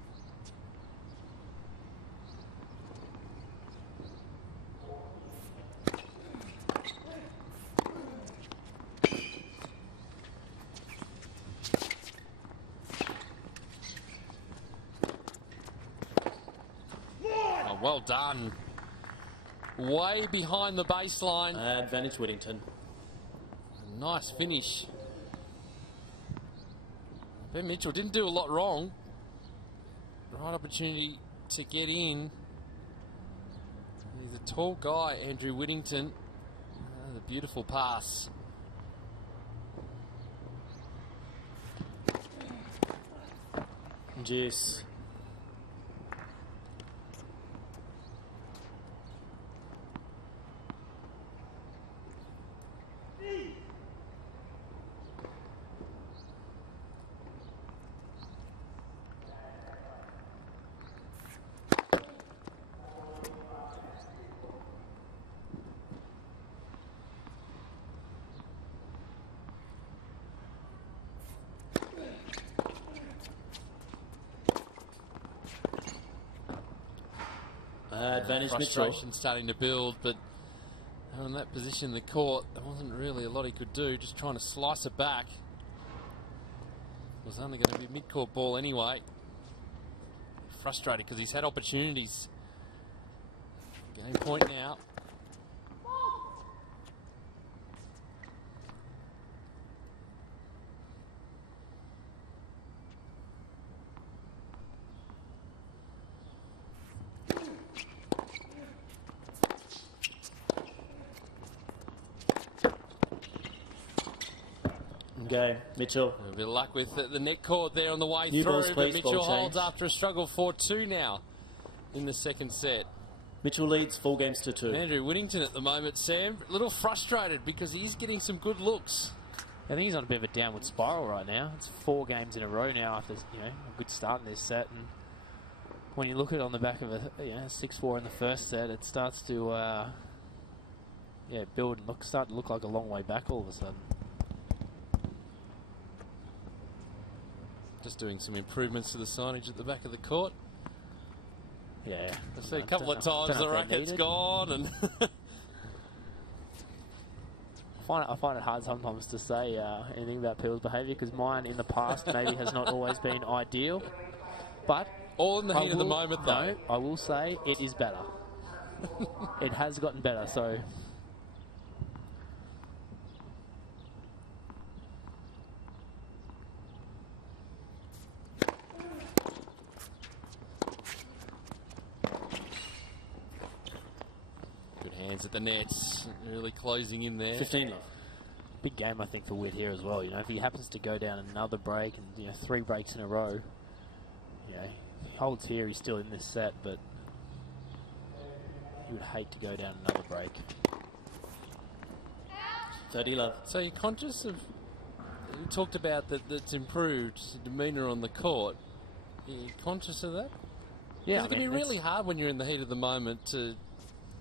Oh, well done. Way behind the baseline. Advantage Whittington. Nice finish. Ben Mitchell didn't do a lot wrong. Right opportunity to get in. He's a tall guy, Andrew Whittington. The beautiful pass. Yes. Advantage Mitchell. Frustration starting to build, but in that position in the court, there wasn't really a lot he could do, just trying to slice it back. It was only going to be a mid-court ball anyway. Frustrated because he's had opportunities. Game point now. Go, Mitchell. A bit of luck with the net cord there on the way New through, balls, but please, Mitchell ball holds change. after a struggle 4-2 now in the second set. Mitchell leads 4 games to 2. Andrew Whittington at the moment, Sam, a little frustrated because he's getting some good looks. I think he's on a bit of a downward spiral right now. It's 4 games in a row now after a good start in this set, and when you look at it on the back of a 6-4 in the first set, it starts to build and start to look like a long way back all of a sudden. Just doing some improvements to the signage at the back of the court. Yeah, I see a couple of times the racket's gone, and I find it hard sometimes to say anything about people's behaviour because mine in the past maybe has not always been ideal. But all in the heat of the moment, though. No, I will say it is better. It has gotten better, so. Good hands at the nets, really closing in there. 15 love. Big game, I think, for Whit here as well. You know, if he happens to go down another break and 3 breaks in a row, if he holds here, he's still in this set, but he would hate to go down another break. 30 love. So you're conscious of, you talked about that it's improved demeanour on the court. Are you conscious of that? Yeah, it can be really hard when you're in the heat of the moment to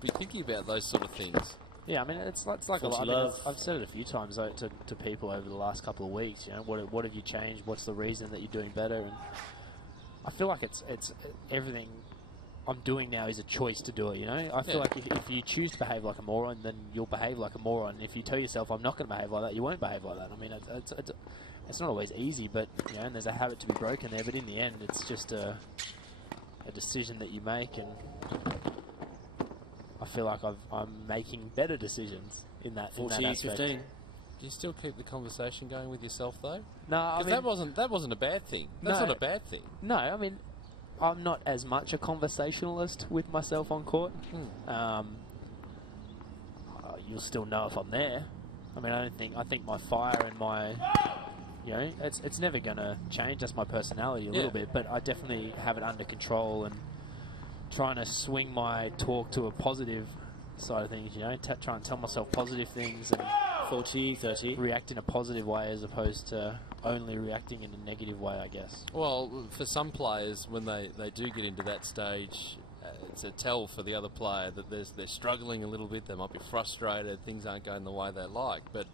be thinking about those sort of things. Yeah, I mean, it's like a lot. I've said it a few times to people over the last couple of weeks. You know, what have you changed? What's the reason that you're doing better? And I feel like it's everything I'm doing now is a choice to do it. You know, I feel like if you choose to behave like a moron, then you'll behave like a moron. If you tell yourself I'm not going to behave like that, you won't behave like that. I mean, it's not always easy, but and there's a habit to be broken there. But in the end, it's just a decision that you make, and I feel like I'm making better decisions in that. 14-15. Do you still keep the conversation going with yourself though? No, I mean, that wasn't a bad thing. That's not a bad thing. No, I mean, I'm not as much a conversationalist with myself on court. You'll still know if I'm there. I mean, I think my fire and my, it's never going to change. That's my personality a little bit, but I definitely have it under control and trying to swing my talk to a positive side of things, try and tell myself positive things and 40-30. React in a positive way as opposed to only reacting in a negative way, I guess. Well, for some players, when they do get into that stage, it's a tell for the other player that they're struggling a little bit, they might be frustrated, things aren't going the way they like, but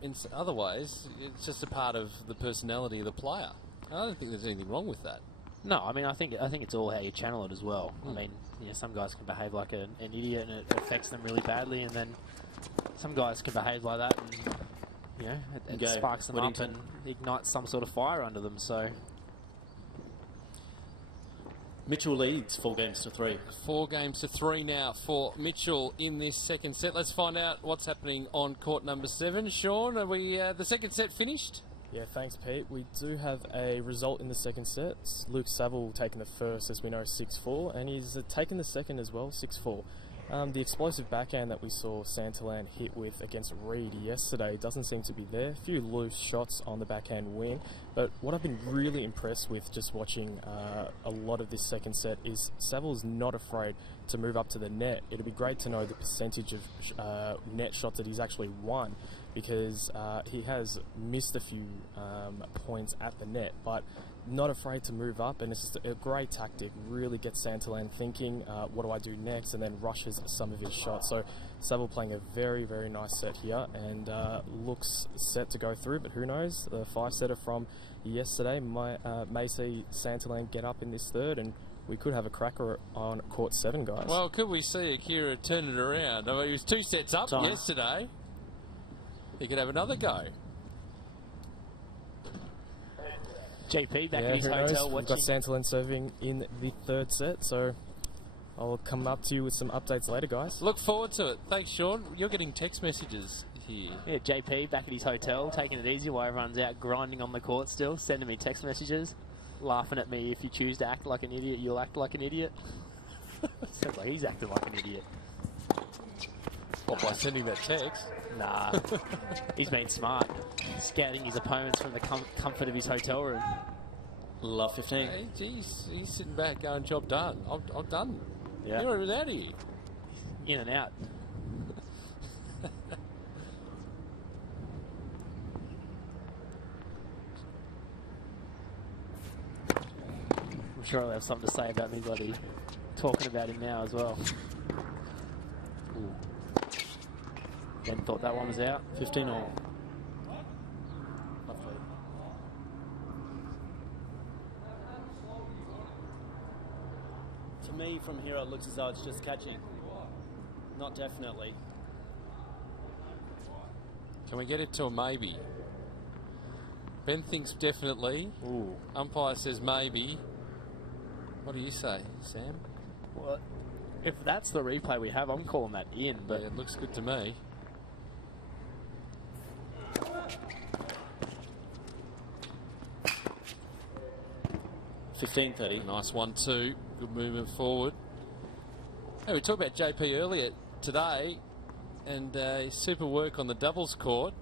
in other ways, it's just a part of the personality of the player. I don't think there's anything wrong with that. No, I mean, I think it's all how you channel it as well. I mean, some guys can behave like an idiot and it affects them really badly, and then some guys can behave like that and it sparks them up and ignites some sort of fire under them. So Mitchell leads 4-3. 4-3 now for Mitchell in this second set. Let's find out what's happening on court number 7. Sean, are we the second set finished? Yeah, thanks, Pete. We do have a result in the second set. Luke Saville taking the first, as we know, 6-4, and he's taken the second as well, 6-4. The explosive backhand that we saw Santalan hit with against Reed yesterday doesn't seem to be there. A few loose shots on the backhand wing, but what I've been really impressed with just watching a lot of this second set is Saville's not afraid to move up to the net. It'd be great to know the percentage of net shots that he's actually won, because he has missed a few points at the net, but not afraid to move up, and it's just a great tactic. Really gets Santalan thinking, what do I do next, and then rushes some of his shots. So Saville playing a very, very nice set here, and looks set to go through, but who knows? The 5-setter from yesterday may see Santalan get up in this third, and we could have a cracker on court 7, guys. Well, could we see Akira turn it around? I mean, he was 2 sets up yesterday. He could have another go. JP back yeah, in his hotel We've watching. got Santalan serving in the third set, so I'll come up to you with some updates later, guys. Look forward to it. Thanks, Sean. You're getting text messages here. Yeah, JP back at his hotel, taking it easy while everyone's out grinding on the court still, sending me text messages, laughing at me. If you choose to act like an idiot, you'll act like an idiot. Sounds like he's acting like an idiot. What, by sending that text? Nah, he's been smart, scouting his opponents from the comfort of his hotel room. Love 15. Hey, geez, he's sitting back going, job done. I'm done. Yeah. You're out of here. In and out. I'm sure I'll have something to say about me, bloody talking about him now as well. Ooh. Ben thought that one was out. 15 all. To me, from here, it looks as though it's just catching. Not definitely. Can we get it to a maybe? Ben thinks definitely. Ooh. Umpire says maybe. What do you say, Sam? Well, if that's the replay we have, I'm calling that in. But yeah, it looks good to me. $15.30. Nice 1-2. Good movement forward. Hey, we talked about JP earlier today, and his super work on the doubles court.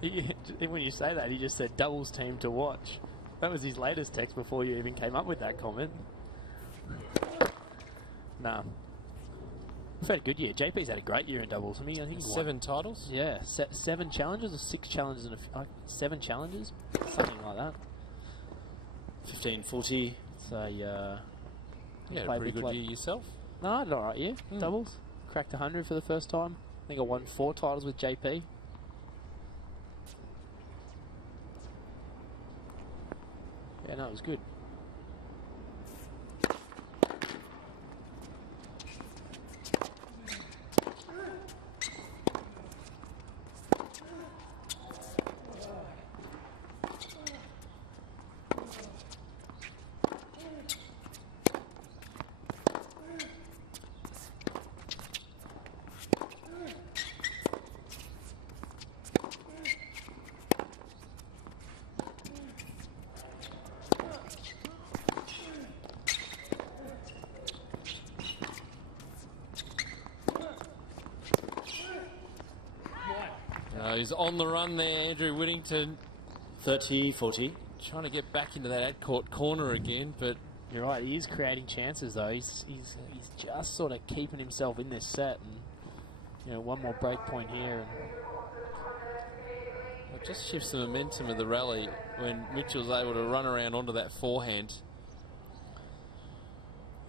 When you say that, he just said doubles team to watch. That was his latest text before you even came up with that comment. Nah. We've had a good year. JP's had a great year in doubles. I mean, I think he won 7 titles? Yeah, 7 challenges or 6 challenges and 7 challenges, something like that. 15.40. So yeah, a pretty good year yourself. No, I had an alright year. Doubles. Cracked 100 for the first time. I think I won 4 titles with JP. Yeah, no, it was good. He's on the run there, Andrew Whittington. 30-40. Trying to get back into that ad-court corner again, but... You're right, he is creating chances though. He's just sort of keeping himself in this set, and you know, one more break point here. And it just shifts the momentum of the rally when Mitchell's able to run around onto that forehand.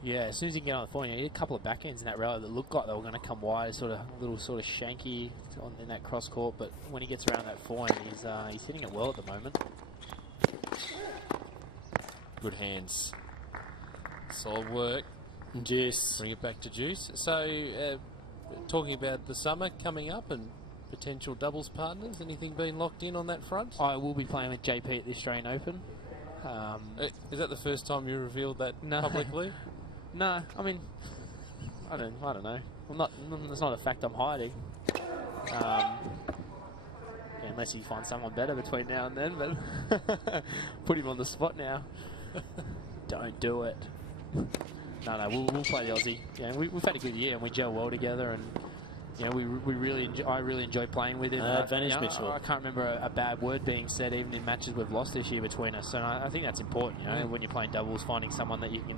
Yeah, as soon as he can get on the forehand, he had a couple of backhands in that rally that looked like they were going to come wide, sort of little sort of shanky in that cross court. But when he gets around that forehand, he's hitting it well at the moment. Good hands. Solid work. Juice. Bring it back to Juice. So, talking about the summer coming up and potential doubles partners, anything been locked in on that front? I will be playing with JP at the Australian Open. Is that the first time you revealed that publicly? No, I mean, I don't know. It's not a fact I'm hiding. unless you find someone better between now and then. But put him on the spot now. Don't do it. No, we'll play the Aussie. Yeah, we've had a good year and we gel well together, and you know, I really enjoy playing with him. Advantage, Mitchell. I can't remember a bad word being said even in matches we've lost this year between us, and I think that's important. You know, when you're playing doubles, finding someone that you can,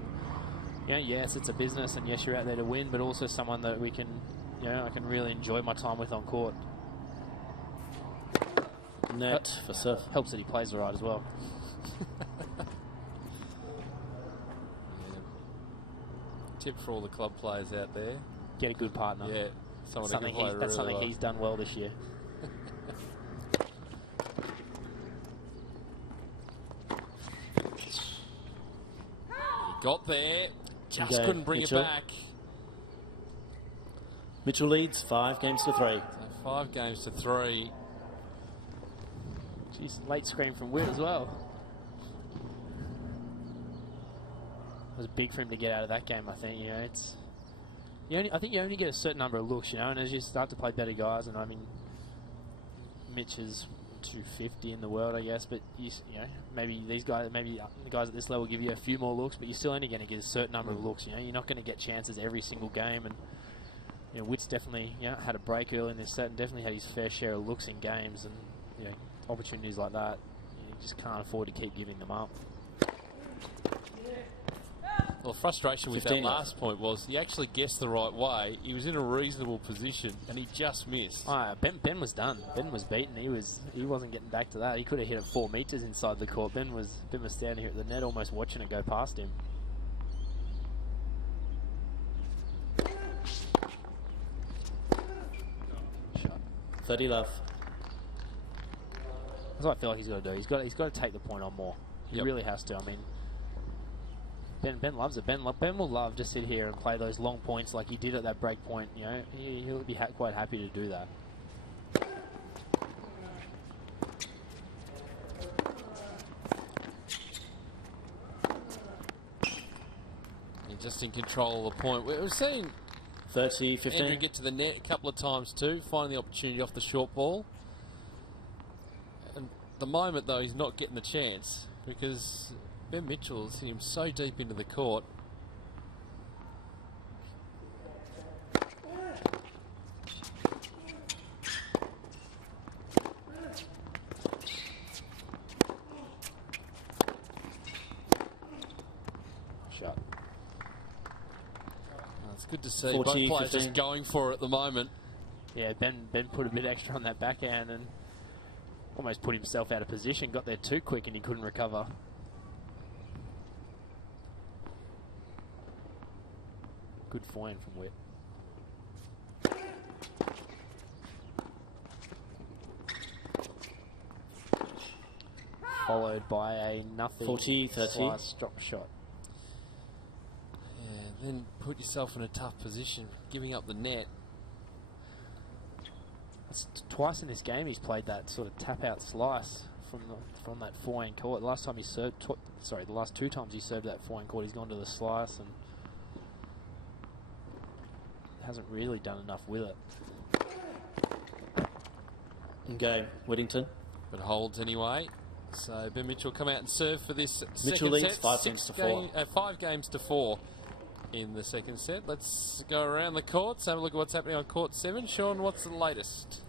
you know, yes, it's a business, and yes, you're out there to win, but also someone that we can, you know, I can really enjoy my time with on court. Net for serve. Helps that he plays all right as well. Tip for all the club players out there: get a good partner. Yeah, that's something he's done well this year. He got there, just couldn't bring Mitchell. it back. Mitchell leads 5 games to 3. So 5 games to 3. Jeez, late screen from Witt as well. It was big for him to get out of that game, I think. You know, I think you only get a certain number of looks, you know, and as you start to play better guys, and I mean, Mitch is 250 in the world, I guess, but you know, maybe the guys at this level give you a few more looks, but you're still only going to get a certain number of looks. You know, you're not going to get chances every single game, and you know, Witt's definitely, you know, had a break early in this set and definitely had his fair share of looks in games, and you know, opportunities like that, you just can't afford to keep giving them up. Well, the frustration with that last point was he actually guessed the right way. He was in a reasonable position and he just missed. Ben was done. Ben was beaten. He wasn't getting back to that. He could have hit it 4 meters inside the court. Ben was standing here at the net, almost watching it go past him. 30 love. That's what I feel like he's got to do. He's got to take the point on more. He really has to. I mean, Ben loves it. Ben will love to sit here and play those long points like he did at that break point. You know, he'll be quite happy to do that. He's just in control of the point. We've seen 30, 15. Andrew get to the net a couple of times too, finding the opportunity off the short ball. And at the moment, though, he's not getting the chance because Ben Mitchell's hit him so deep into the court. Shot. It's good to see both players just going for it at the moment. Yeah, Ben put a bit extra on that backhand and almost put himself out of position. Got there too quick and he couldn't recover. Good forehand from Witt. Followed by a nothing 40, 30. slice drop shot. Yeah, then put yourself in a tough position, giving up the net. It's twice in this game he's played that sort of tap out slice from that forehand court. The last time he served, the last 2 times he served that forehand court, he's gone to the slice and hasn't really done enough with it. In game, Whittington. But holds anyway. So Ben Mitchell come out and serve for this Mitchell second leads set. 5 games to 4. 5 games to 4 in the second set. Let's go around the courts, have a look at what's happening on court 7. Sean, what's the latest?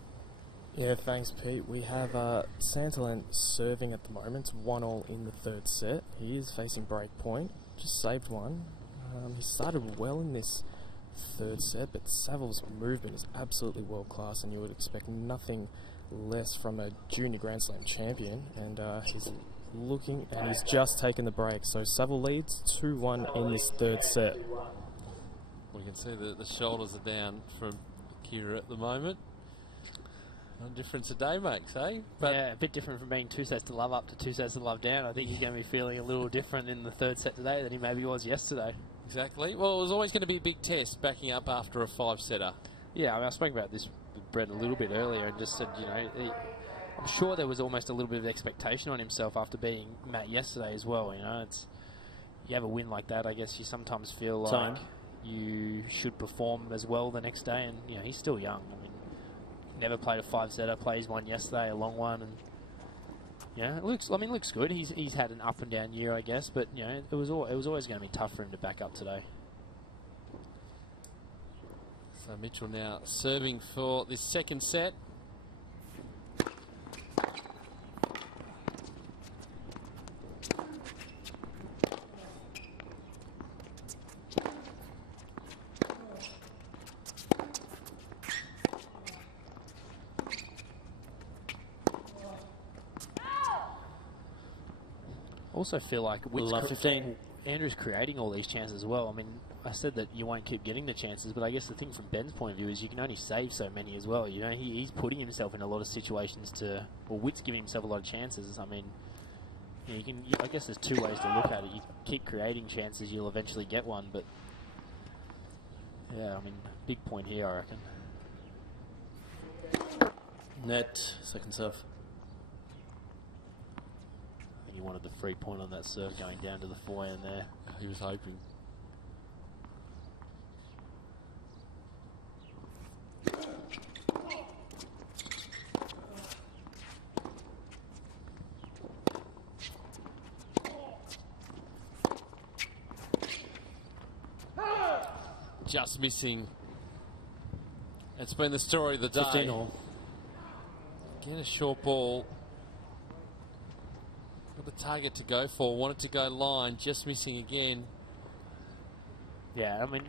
Yeah, thanks, Pete. We have Santalan serving at the moment. 1-1 in the 3rd set. He is facing break point. Just saved one. He started well in this 3rd set, but Savil's movement is absolutely world class, and you would expect nothing less from a junior Grand Slam champion. And he's looking, and he's just taken the break. So Savil leads 2-1 in this 3rd set. We can see that the shoulders are down from Kira at the moment. No difference a day makes, eh? But yeah, a bit different from being 2 sets to love up to 2 sets to love down. I think he's going to be feeling a little different in the 3rd set today than he maybe was yesterday. Exactly. Well, it was always going to be a big test backing up after a 5-setter. Yeah, I mean, I spoke about this with Brett a little bit earlier and just said, you know, I'm sure there was almost a little bit of expectation on himself after beating Matt yesterday as well. You know, you have a win like that, I guess you sometimes feel like you should perform as well the next day, and you know, he's still young. I mean, never played a 5-setter, plays one yesterday, a long one, and yeah, it looks good. He's had an up and down year, I guess, but you know, it was always going to be tough for him to back up today. So Mitchell now serving for this second set. Also feel like Andrew's creating all these chances as well. I mean, I said that you won't keep getting the chances, but I guess the thing from Ben's point of view is you can only save so many as well. You know, he's putting himself in a lot of situations Witt's giving himself a lot of chances. I mean, you know, I guess there's two ways to look at it. You keep creating chances, you'll eventually get one, but yeah, I mean, big point here, I reckon. Net, second serve. He wanted the free point on that serve going down to the forehand there. He was hoping. Just missing. It's been the story of the day. 15 all. Again, a short ball. Got the target to go for, wanted to go line, just missing again. Yeah, I mean,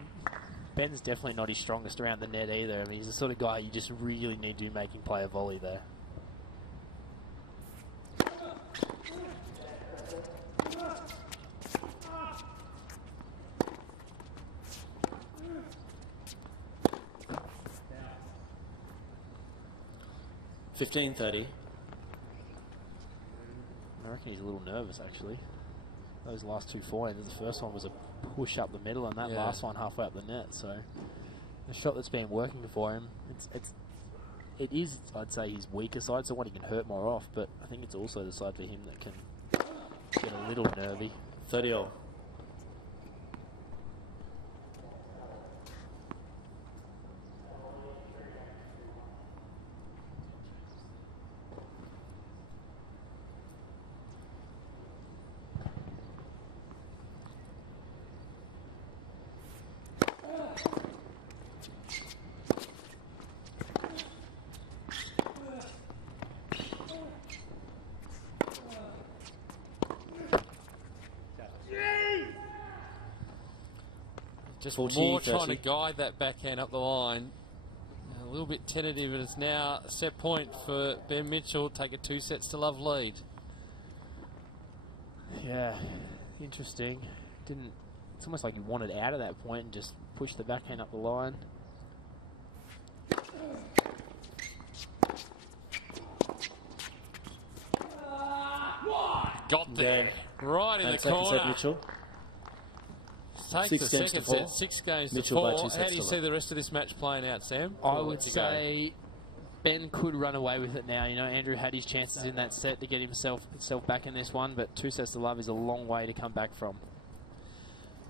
Ben's definitely not his strongest around the net either. I mean, he's the sort of guy you just really need to be making play a volley there. $15.30. I reckon he's a little nervous, actually. Those last two forehands, the first one was a push up the middle, and that last one halfway up the net. So the shot that's been working for him, it is, I'd say, his weaker side, so one he can hurt more off. But I think it's also the side for him that can get a little nervy. 30 all. Just 40, more 30. trying to guide that backhand up the line. A little bit tentative, and it's now a set point for Ben Mitchell. Take a 2 sets to love lead. Yeah, interesting. It's almost like he wanted out of that point and just pushed the backhand up the line. Got there. Right in the corner. Mitchell. Takes the second set, 6 games to 4. How do you see the rest of this match playing out, Sam? I would say Ben could run away with it now. You know, Andrew had his chances in that set to get himself back in this one, but 2 sets to love is a long way to come back from.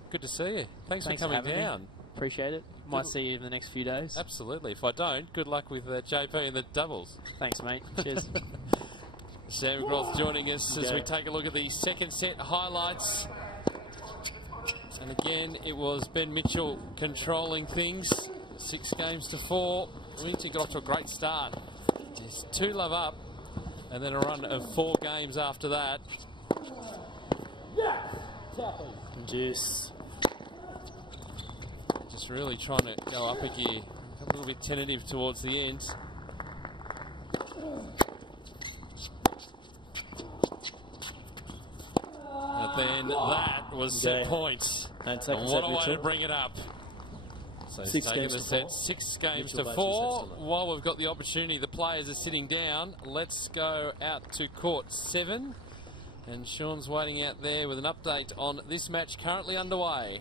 Good to see you. Thanks for coming down. Me. Appreciate it. Might see you in the next few days. Absolutely. If I don't, good luck with JP in the doubles. Thanks, mate. Cheers. Sam McGrath joining us as we take a look at the second set highlights. And again, it was Ben Mitchell controlling things. 6 games to 4. Winter got off to a great start. Just 2 love up, and then a run of 4 games after that. Juice. Just really trying to go up a gear. A little bit tentative towards the end. And then that was set points. And what a way to bring it up. So 6 games the set, 6 games to 4. While we've got the opportunity, the players are sitting down. Let's go out to court 7. And Sean's waiting out there with an update on this match currently underway.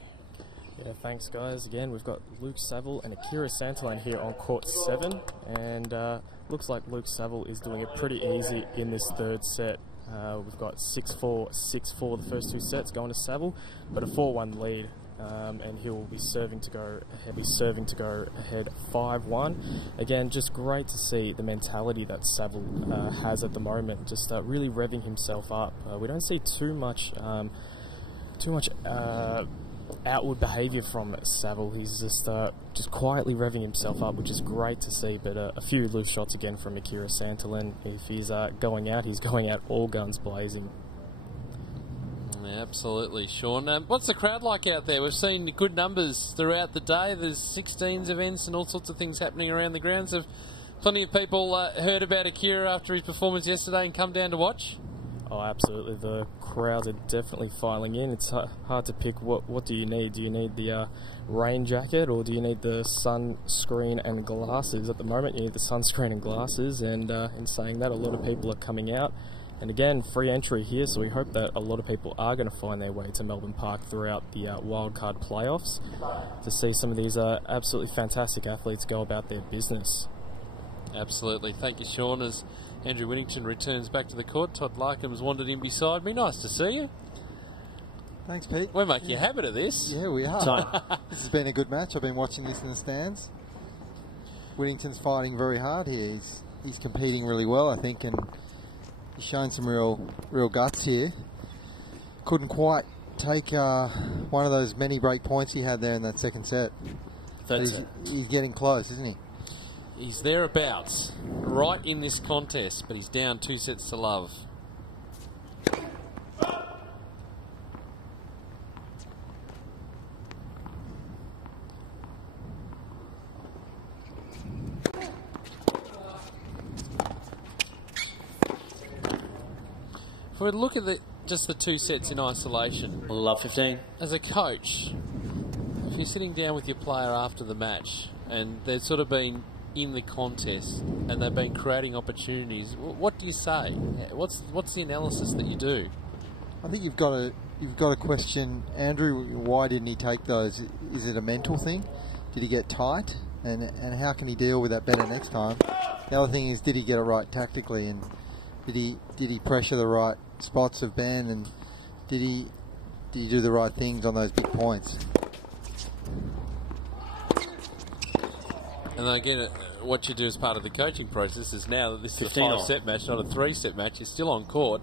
Yeah, thanks guys. Again, we've got Luke Saville and Akira Santaline here on court 7. And looks like Luke Saville is doing it pretty easy in this third set. We've got 6-4, 6-4 the first 2 sets going to Saville, but a 4-1 lead and he'll be serving to go ahead 5-1. Again, just great to see the mentality that Saville has at the moment, just really revving himself up. We don't see too much outward behaviour from Saville. He's just quietly revving himself up, which is great to see. But a few loose shots again from Akira Santalin. If he's going out, he's going out all guns blazing. Yeah, absolutely, Sean. What's the crowd like out there? We've seen good numbers throughout the day. There's 16s events and all sorts of things happening around the grounds. Have plenty of people heard about Akira after his performance yesterday and come down to watch? Oh, absolutely. The crowds are definitely filing in. It's hard to pick what do you need. Do you need the rain jacket, or do you need the sunscreen and glasses? At the moment, you need the sunscreen and glasses, and in saying that, a lot of people are coming out. And again, free entry here, so we hope that a lot of people are going to find their way to Melbourne Park throughout the Wildcard playoffs to see some of these absolutely fantastic athletes go about their business. Absolutely. Thank you, Sean. As Andrew Whittington returns back to the court, Todd Larkham's wandered in beside me. Nice to see you. Thanks, Pete. We're making a habit of this. Yeah, we are. This has been a good match. I've been watching this in the stands. Whittington's fighting very hard here. He's competing really well, I think, and he's shown some real guts here. Couldn't quite take one of those many break points he had there in that second set. He's getting close, isn't he? He's thereabouts, right in this contest, but he's down 2 sets to love. If we look at just the 2 sets in isolation, love 15. As a coach, if you're sitting down with your player after the match and they've sort of been in the contest and they've been creating opportunities, what do you say? What's the analysis that you do? I think you've got to question Andrew. Why didn't he take those? Is it a mental thing? Did he get tight? And how can he deal with that better next time? The other thing is, did he get it right tactically? And did he pressure the right spots of Ben? And did he do the right things on those big points? And again, what you do as part of the coaching process is, now that this is a 5-set match, not a 3-set match, you're still on court.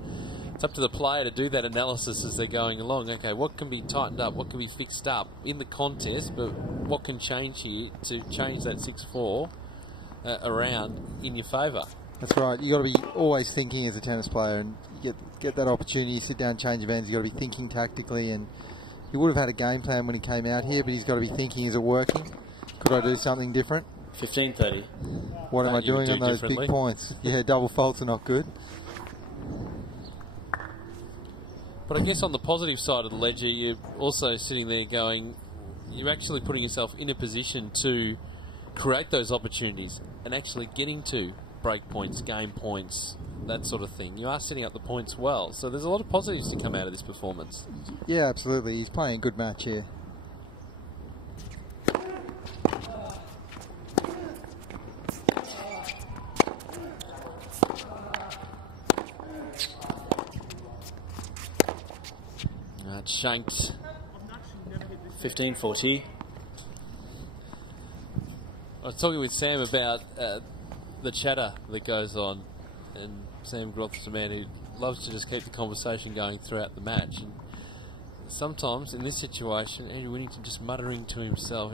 It's up to the player to do that analysis as they're going along. Okay, what can be tightened up? What can be fixed up in the contest? But what can change here to change that 6-4 around in your favour? That's right. You've got to be always thinking as a tennis player, and you get that opportunity, you sit down, change of ends, you've got to be thinking tactically. And he would have had a game plan when he came out here, but he's got to be thinking, is it working? Could I do something different? 15-30. What am I doing on those big points? Yeah, double faults are not good. But I guess on the positive side of the ledger, you're also sitting there going, you're actually putting yourself in a position to create those opportunities and actually getting to break points, game points, that sort of thing. You are setting up the points well. So there's a lot of positives to come out of this performance. Yeah, absolutely. He's playing a good match here. Shanked. 15-40. I was talking with Sam about the chatter that goes on, and Sam Groth's a man who loves to just keep the conversation going throughout the match. And sometimes in this situation, Andrew Whittington just muttering to himself,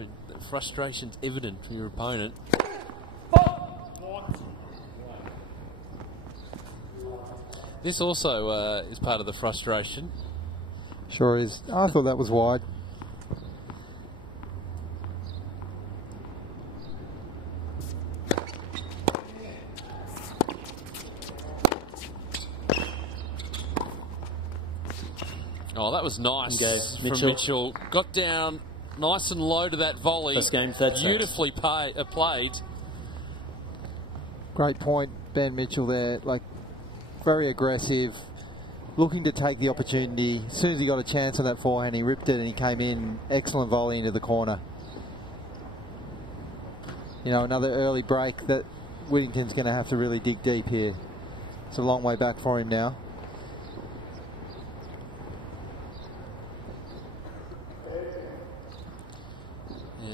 frustration's evident from your opponent. This also is part of the frustration. Sure is. I thought that was wide. Oh, that was nice from Mitchell. Got down nice and low to that volley. First game, third set. Beautifully played. Great point, Ben Mitchell there. Like, very aggressive. Looking to take the opportunity. As soon as he got a chance on that forehand, he ripped it and he came in. Excellent volley into the corner. You know, another early break that Whittington's going to have to really dig deep here. It's a long way back for him now.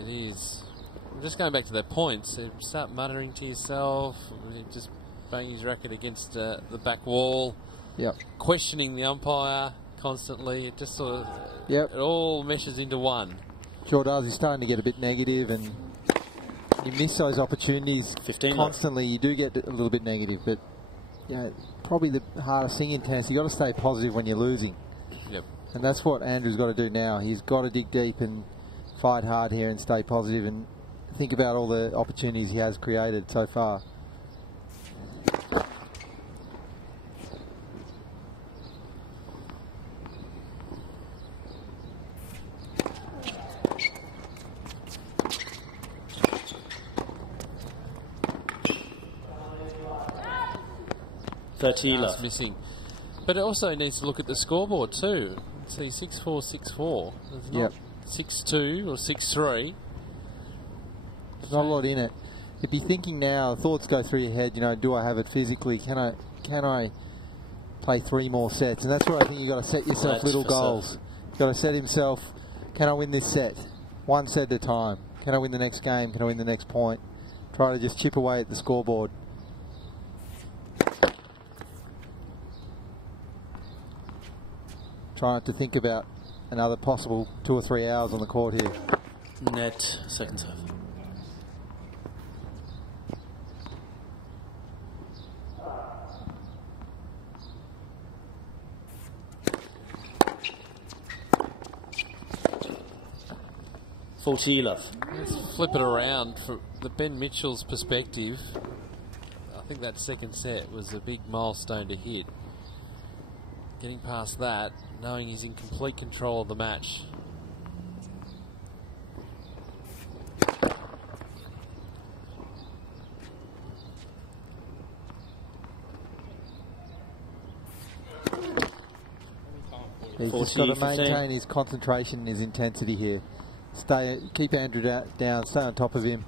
It is. Just going back to that point, so start muttering to yourself, just banging his racket against the back wall, questioning the umpire constantly. It just sort of, it all meshes into one. Sure does. He's starting to get a bit negative, and you miss those opportunities 15 constantly. You do get a little bit negative, but you know, probably the hardest thing in tennis, you've got to stay positive when you're losing. Yep. And that's what Andrew's got to do now. He's got to dig deep and fight hard here and stay positive and think about all the opportunities he has created so far. That's missing. But it also needs to look at the scoreboard too. See 6-4, 6-4. There's not 6-2 or 6-3. There's not a lot in it. If you're thinking now, thoughts go through your head, you know, do I have it physically? Can I play 3 more sets? And that's where I think you've got to set yourself little goals. You've got to set himself, can I win this set? 1 set at a time. Can I win the next game? Can I win the next point? Try to just chip away at the scoreboard. Try not to think about another possible 2 or 3 hours on the court here. Net, second serve. Let's flip it around from the Ben Mitchell's perspective. I think that second set was a big milestone to hit. Getting past that, knowing he's in complete control of the match. He's just got to maintain his concentration and his intensity here. Keep Andrew down, stay on top of him.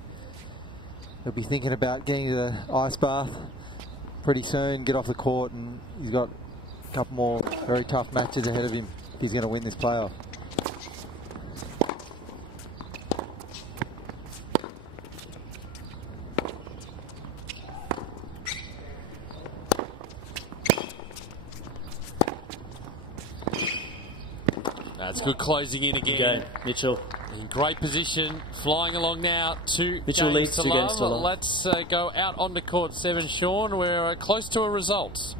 He'll be thinking about getting to the ice bath pretty soon, get off the court, and he's got a couple more very tough matches ahead of him if he's going to win this playoff. That's good closing in again. Mitchell. In great position, flying along now. Mitchell leads 2 games to love. Let's go out onto court 7, Sean. We're close to a result.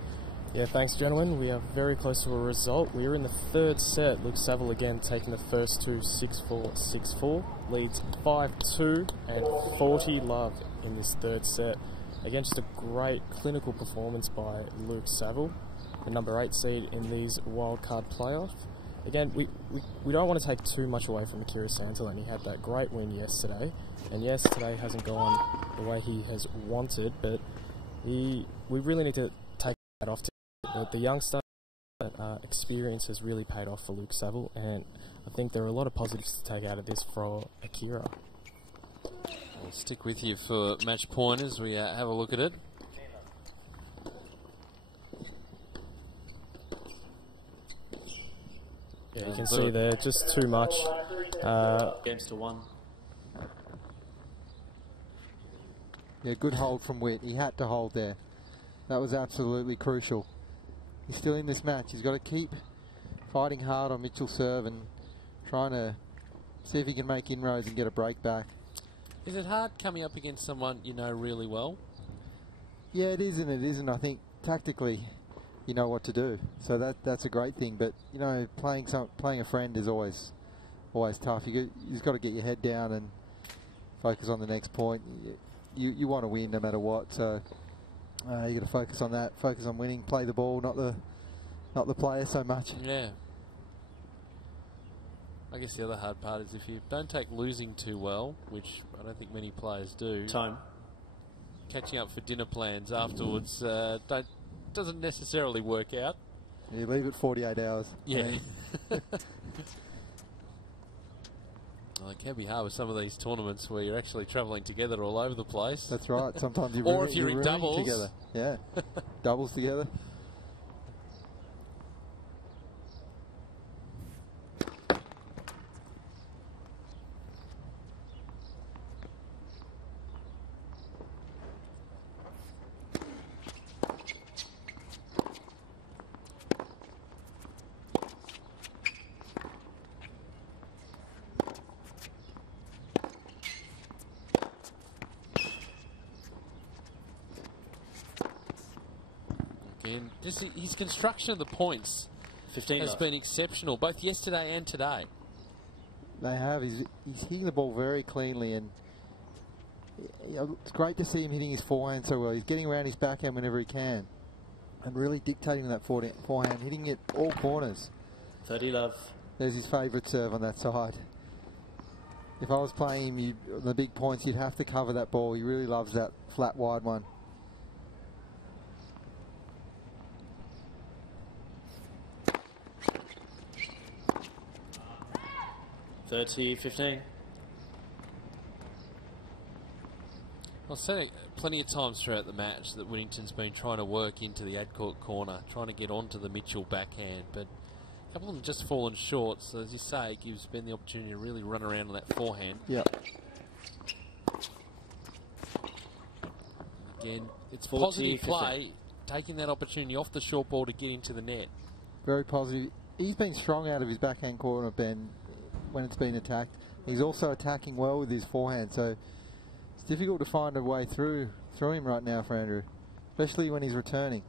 Yeah, thanks, gentlemen. We are very close to a result. We are in the 3rd set. Luke Saville again taking the first 2, 6-4, 6-4. Leads 5-2 and 40 love in this 3rd set. Again, just a great clinical performance by Luke Saville, the number 8 seed in these wildcard playoffs. Again, we don't want to take too much away from Akira Santillan. He had that great win yesterday, and yes, today hasn't gone the way he has wanted, but we really need to take that off. The youngster experience has really paid off for Luke Saville, and I think there are a lot of positives to take out of this for Akira. I'll stick with you for match point as we have a look at it. Yeah, you can see there, just too much. Games to 1. Yeah, good hold from Witt. He had to hold there. That was absolutely crucial. He's still in this match. He's got to keep fighting hard on Mitchell's serve and trying to see if he can make inroads and get a break back. Is it hard coming up against someone you know really well? Yeah, it is and it isn't. I think tactically you know what to do, so that's a great thing. But you know, playing a friend is always tough. You've got to get your head down and focus on the next point. You want to win no matter what, so you got to focus on that. Focus on winning. Play the ball, not the player so much. Yeah. I guess the other hard part is if you don't take losing too well, which I don't think many players do. Catching up for dinner plans afterwards doesn't necessarily work out. You leave it 48 hours. Yeah. Well, it can be hard with some of these tournaments where you're actually travelling together all over the place. That's right. Sometimes you or if you're in doubles together. Yeah, doubles together. And just his construction of the points 15 has been exceptional, both yesterday and today. They have. He's hitting the ball very cleanly, and it's great to see him hitting his forehand so well. He's getting around his backhand whenever he can, and really dictating that forehand, hitting it all corners. 30 love. There's his favourite serve on that side. If I was playing him on the big points, you'd have to cover that ball. He really loves that flat, wide one. $30-15. I've said it plenty of times throughout the match that Whittington's been trying to work into the Adcourt corner, trying to get onto the Mitchell backhand, but a couple of them just fallen short. So as you say, it gives Ben the opportunity to really run around on that forehand. Yeah. Again, it's positive play, taking that opportunity off the short ball to get into the net. Very positive. He's been strong out of his backhand corner, Ben, when it's been attacked. He's also attacking well with his forehand, so it's difficult to find a way through him right now for Andrew, especially when he's returning.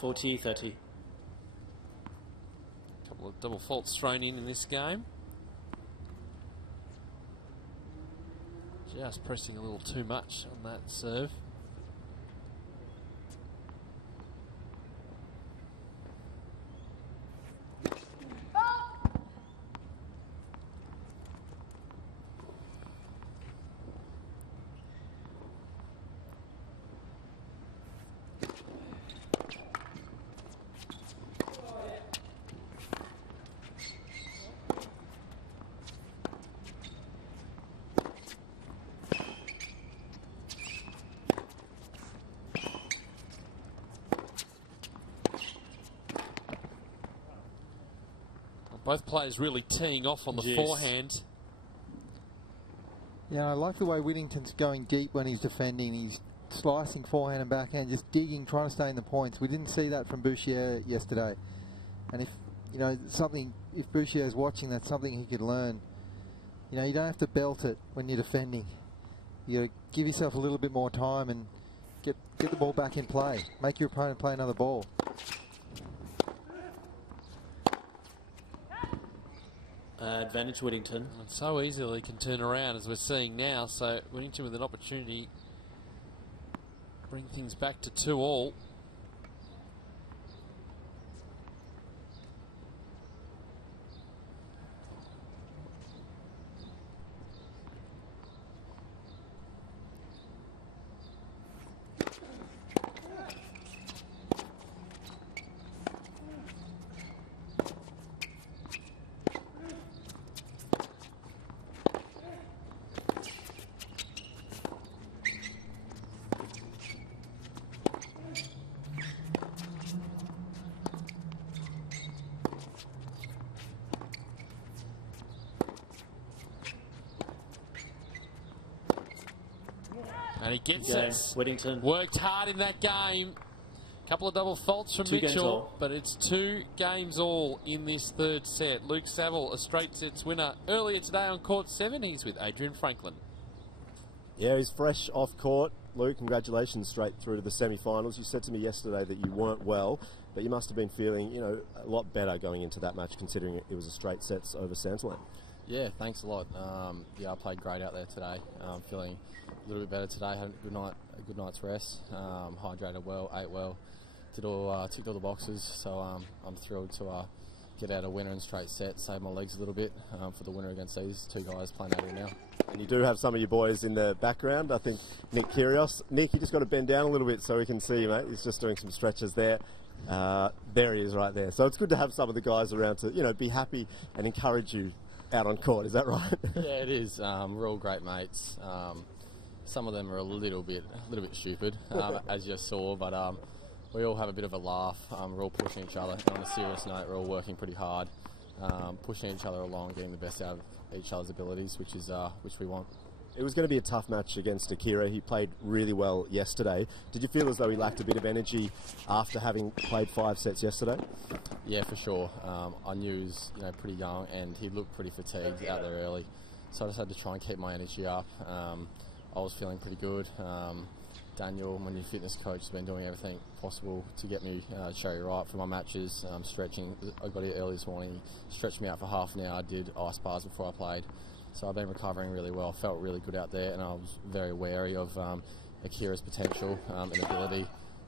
$40-30. Couple of double faults thrown in this game. Just pressing a little too much on that serve. Both players really teeing off on the forehand. Yeah, I like the way Whittington's going deep when he's defending. He's slicing forehand and backhand, just digging, trying to stay in the points. We didn't see that from Bouchier yesterday. And if, you know, if Bouchier's watching, that's something he could learn. You know, you don't have to belt it when you're defending. You got to give yourself a little bit more time and get the ball back in play. Make your opponent play another ball. Advantage Whittington. And so easily can turn around as we're seeing now. So Whittington with an opportunity to bring things back to 2-all. And he gets it. Whittington worked hard in that game. Couple of double faults from Mitchell, but it's 2 games all in this third set. Luke Saville, a straight sets winner earlier today on court 7. He's with Adrian Franklin. Yeah, he's fresh off court. Luke, congratulations straight through to the semi-finals. You said to me yesterday that you weren't well, but you must have been feeling, you know, a lot better going into that match, considering it was a straight sets over Santalan. Yeah, thanks a lot. Yeah, I played great out there today. Feeling a little bit better today. Had a good night's rest. Hydrated well, ate well, ticked all the boxes. So I'm thrilled to get out a winner in straight set, save my legs a little bit for the winner against these 2 guys playing out here now. And you do have some of your boys in the background. I think Nick Kyrgios. Nick, you just got to bend down a little bit so we can see you, mate. He's just doing some stretches there. There he is right there. So it's good to have some of the guys around to, you know, be happy and encourage you out on court. Is that right? Yeah, it is. We're all great mates. Some of them are a little bit stupid, as you saw, but we all have a bit of a laugh. We're all pushing each other. And on a serious note, we're all working pretty hard, pushing each other along, getting the best out of each other's abilities, which we want. It was going to be a tough match against Akira. He played really well yesterday. Did you feel as though he lacked a bit of energy after having played 5 sets yesterday? Yeah, for sure. I knew he was pretty young and he looked pretty fatigued out there early. So I just had to try and keep my energy up. I was feeling pretty good. Daniel, my new fitness coach, has been doing everything possible to get me show right for my matches. Stretching, I got here early this morning, he stretched me out for half an hour. I did ice bars before I played. So I've been recovering really well, felt really good out there, and I was very wary of Akira's potential and ability.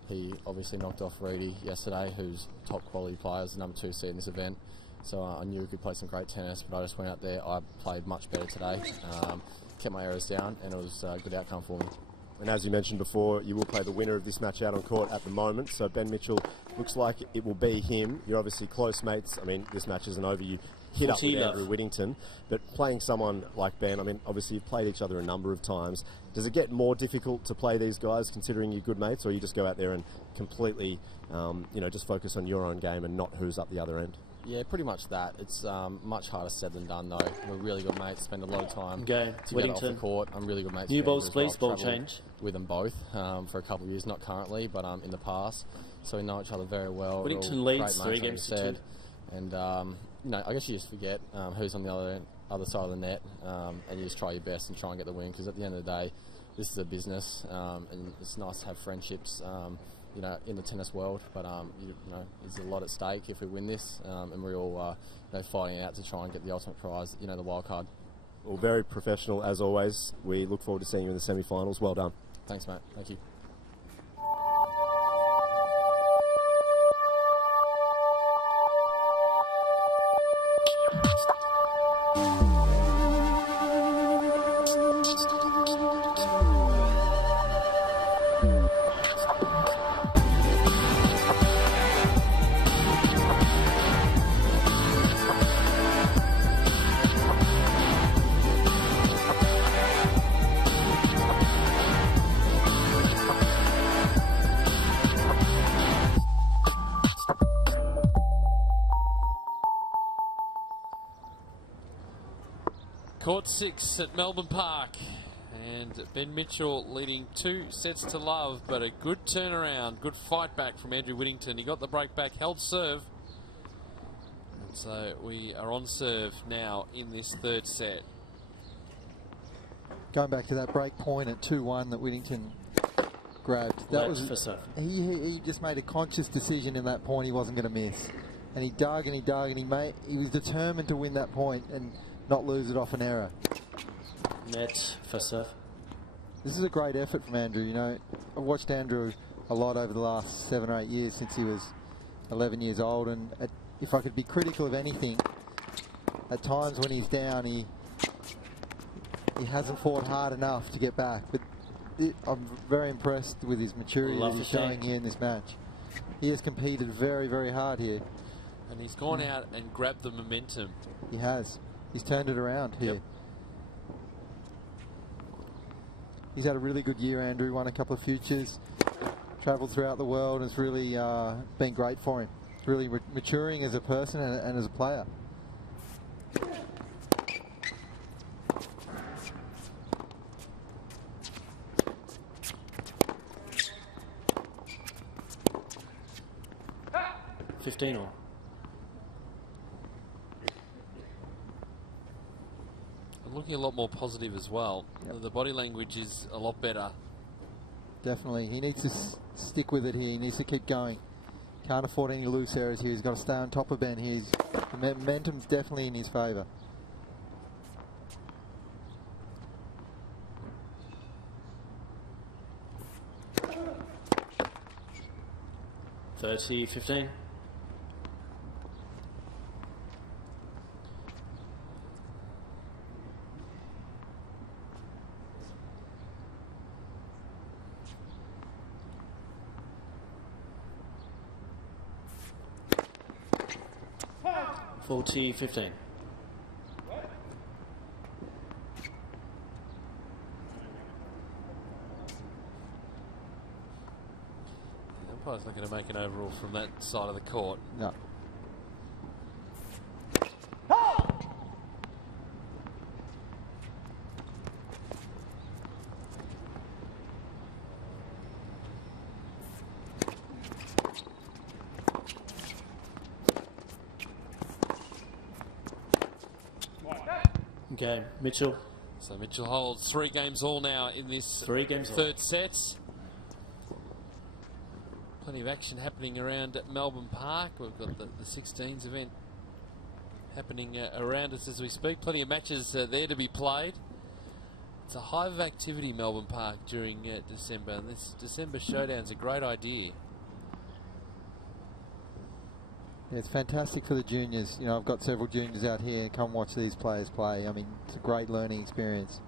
He obviously knocked off Reedy yesterday, who's top quality player, is the number 2 seed in this event. So I knew he could play some great tennis, but I just went out there, I played much better today, kept my errors down, and it was a good outcome for me. And as you mentioned before, you will play the winner of this match out on court at the moment. So Ben Mitchell, looks like it will be him. You're obviously close mates. I mean, this match isn't over. You hit up with Andrew Whittington. But playing someone like Ben, I mean, obviously you've played each other a number of times. Does it get more difficult to play these guys considering you're good mates, or you just go out there and completely, just focus on your own game and not who's up the other end? Yeah, pretty much that. It's much harder said than done, though. We're really good mates, spend a lot of time together off the court. I'm really good mates. New balls, please, ball change. With them both for a couple of years, not currently, but in the past. So we know each other very well. Whittington leads 3 games to 2. And, I guess you just forget who's on the other side of the net, and you just try your best and try and get the win, because at the end of the day, this is a business, and it's nice to have friendships, in the tennis world, but there's a lot at stake if we win this, and we're all fighting out to try and get the ultimate prize, the wildcard. Well, very professional as always. We look forward to seeing you in the semi-finals. Well done. Thanks, mate. Thank you. Court 6 at Melbourne Park, and Ben Mitchell leading 2 sets to love, but a good turnaround, good fight back from Andrew Whittington. He got the break back, held serve, and so we are on serve now in this 3rd set. Going back to that break point at 2-1 that Whittington grabbed, that was he just made a conscious decision in that point he wasn't going to miss, and he dug and he dug and he was determined to win that point and not lose it off an error. Net for serve. This is a great effort from Andrew. I've watched Andrew a lot over the last 7 or 8 years since he was 11 years old, and if I could be critical of anything, at times when he's down, he hasn't fought hard enough to get back. But I'm very impressed with his maturity that he's showing here in this match. He has competed very, very hard here. And he's gone out and grabbed the momentum. He has. He's turned it around here. Yep. He's had a really good year, Andrew. Won a couple of futures, travelled throughout the world, and it's really been great for him. It's really maturing as a person and as a player. $15 all. Looking a lot more positive as well. Yep. The body language is a lot better. Definitely. He needs to stick with it here. He needs to keep going. Can't afford any loose errors here. He's got to stay on top of Ben here. The momentum's definitely in his favour. $30-15. $40-15. The umpire's not going to make an overall from that side of the court. No. Okay, Mitchell. So Mitchell holds 3 games all now in this 3 games third set. Plenty of action happening around at Melbourne Park. We've got the 16s event happening around us as we speak. Plenty of matches there to be played. It's a hive of activity, Melbourne Park, during December, and this December showdown's a great idea. Yeah, it's fantastic for the juniors. You know, I've got several juniors out here and come watch these players play. I mean, it's a great learning experience.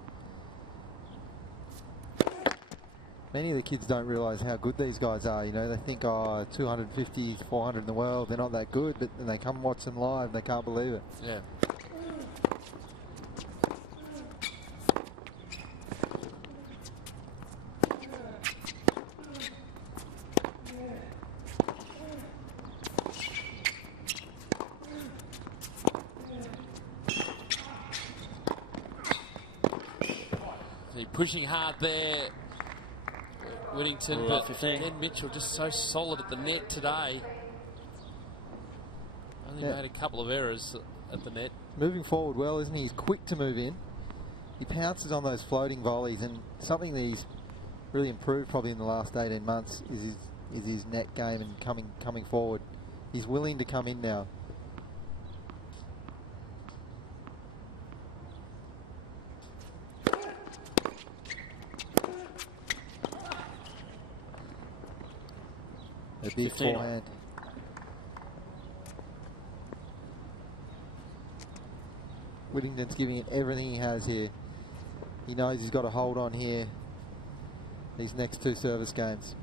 Many of the kids don't realise how good these guys are. You know, they think, oh, 250, 400 in the world, they're not that good, but then they come and watch them live, they can't believe it. Yeah. Pushing hard there, Whittington, but again Mitchell just so solid at the net today. Only made a couple of errors at the net. Moving forward well, isn't he? He's quick to move in. He pounces on those floating volleys, and something that he's really improved probably in the last 18 months is his net game and coming forward. He's willing to come in now. A big forehand. Whittington's giving it everything he has here. He knows he's got to hold on here these next 2 service games.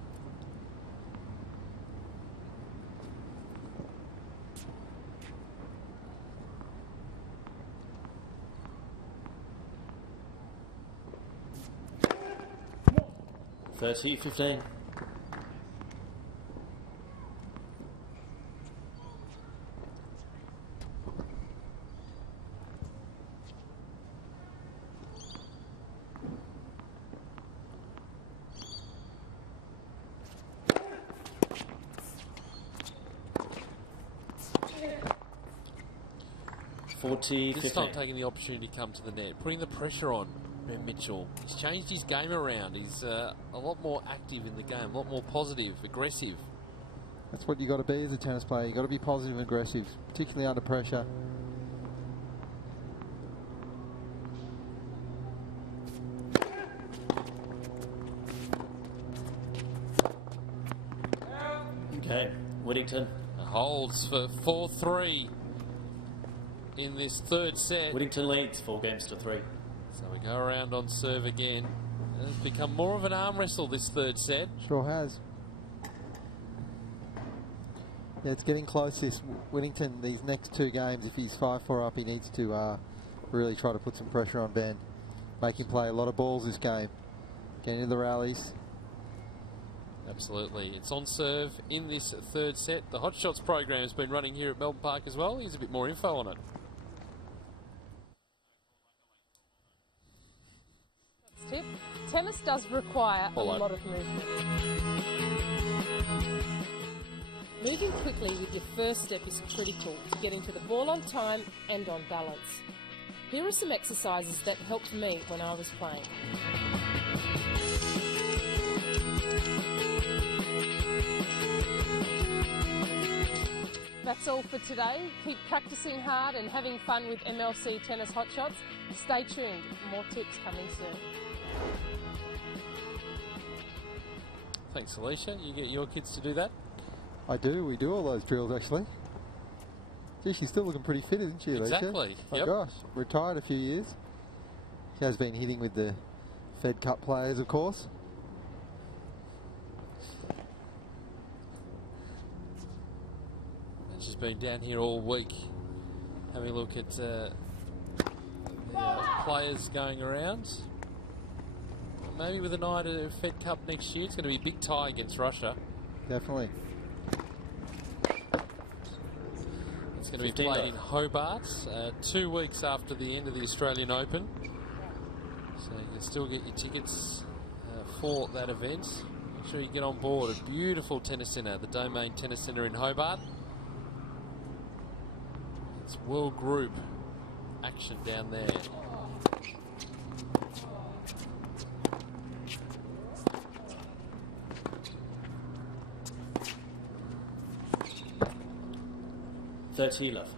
$30-15. This time taking the opportunity to come to the net, putting the pressure on Ben Mitchell. He's changed his game around. He's a lot more active in the game, a lot more positive, aggressive. That's what you got to be as a tennis player. You got to be positive and aggressive, particularly under pressure. Okay, Whittington holds for 4-3. In this third set. Whittington leads 4 games to 3. So we go around on serve again. It's become more of an arm wrestle this third set. Sure has. Yeah, it's getting close. This Whittington, these next 2 games, if he's 5-4 up, he needs to really try to put some pressure on Ben. Make him play a lot of balls this game. Get into the rallies. Absolutely. It's on serve in this third set. The Hot Shots program has been running here at Melbourne Park as well. Here's a bit more info on it. Tip. Tennis does require a lot of movement. Moving quickly with your first step is critical to getting to the ball on time and on balance. Here are some exercises that helped me when I was playing. That's all for today. Keep practicing hard and having fun with MLC Tennis Hot Shots. Stay tuned, more tips coming soon. Thanks, Alicia. You get your kids to do that? I do. We do all those drills, actually. Gee, she's still looking pretty fit, isn't she, Alicia? Exactly. Oh, gosh. Retired a few years. She has been hitting with the Fed Cup players, of course. And she's been down here all week having a look at the players going around. Maybe with an eye to Fed Cup next year. It's going to be a big tie against Russia. Definitely. It's going to be played in Hobart 2 weeks after the end of the Australian Open. So you can still get your tickets for that event. Make sure you get on board. A beautiful tennis centre, the Domain Tennis Centre in Hobart. It's World Group action down there. 30 love.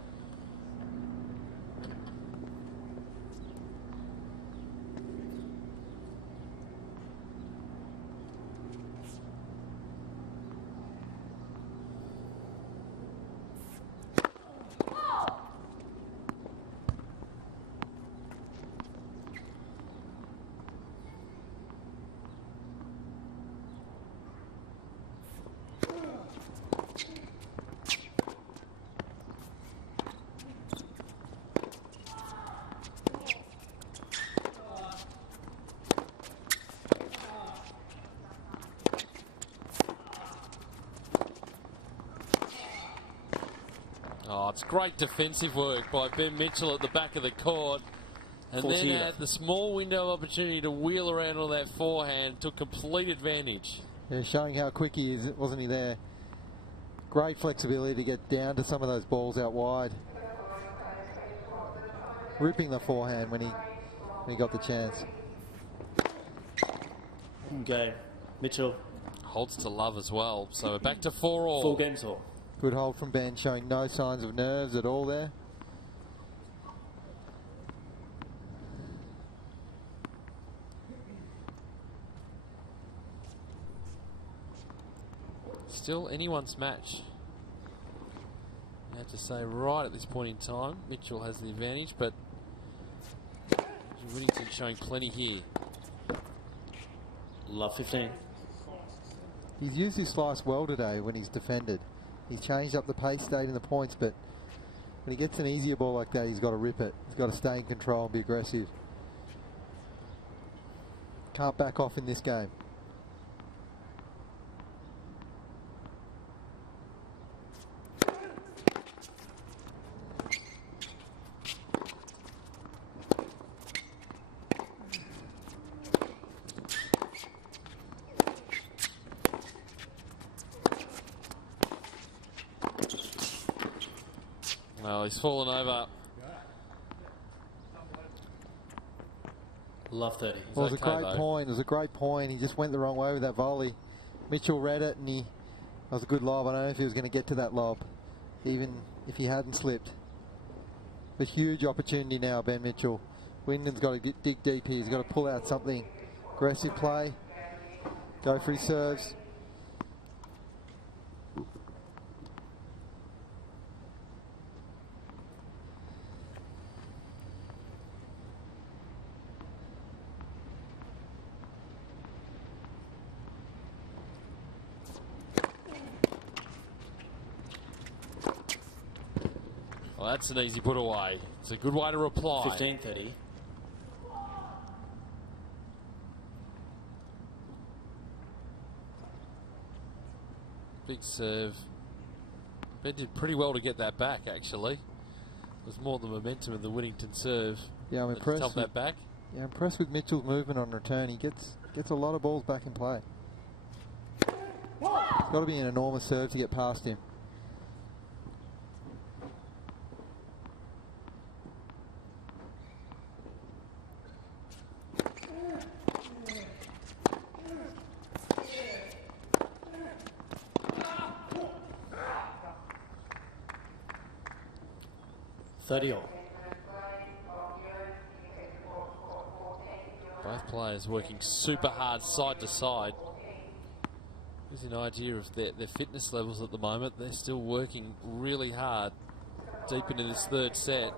Oh, it's great defensive work by Ben Mitchell at the back of the court. And then had the small window of opportunity to wheel around on that forehand, took complete advantage. Yeah, showing how quick he is, wasn't he there? Great flexibility to get down to some of those balls out wide. Ripping the forehand when he got the chance. Okay, Mitchell. Holds to love as well, so we're back to 4-all. 4 games all. Good hold from Ben, showing no signs of nerves at all there. Still anyone's match. I have to say, right at this point in time, Mitchell has the advantage, but Whittington showing plenty here. Love 15. He's used his slice well today when he's defended. He's changed up the pace, stayed in the points, but when he gets an easier ball like that, he's got to rip it. He's got to stay in control and be aggressive. Can't back off in this game. Well, he's fallen over. Love 30. Well, it was a great point. It was a great point. He just went the wrong way with that volley. Mitchell read it, and that was a good lob. I don't know if he was going to get to that lob, even if he hadn't slipped. A huge opportunity now, Ben Mitchell. Wyndham's got to dig deep here. He's got to pull out something. Aggressive play. Go for his serves. Well, that's an easy put away. It's a good way to reply. 15-30. Big serve. Ben did pretty well to get that back, actually. It was more the momentum of the Whittington serve. Yeah, I'm impressed. Held that back. Yeah, impressed with Mitchell's movement on return. He gets a lot of balls back in play. It's got to be an enormous serve to get past him. Both players working super hard side to side. Gives you an idea of their fitness levels at the moment. They're still working really hard deep into this third set.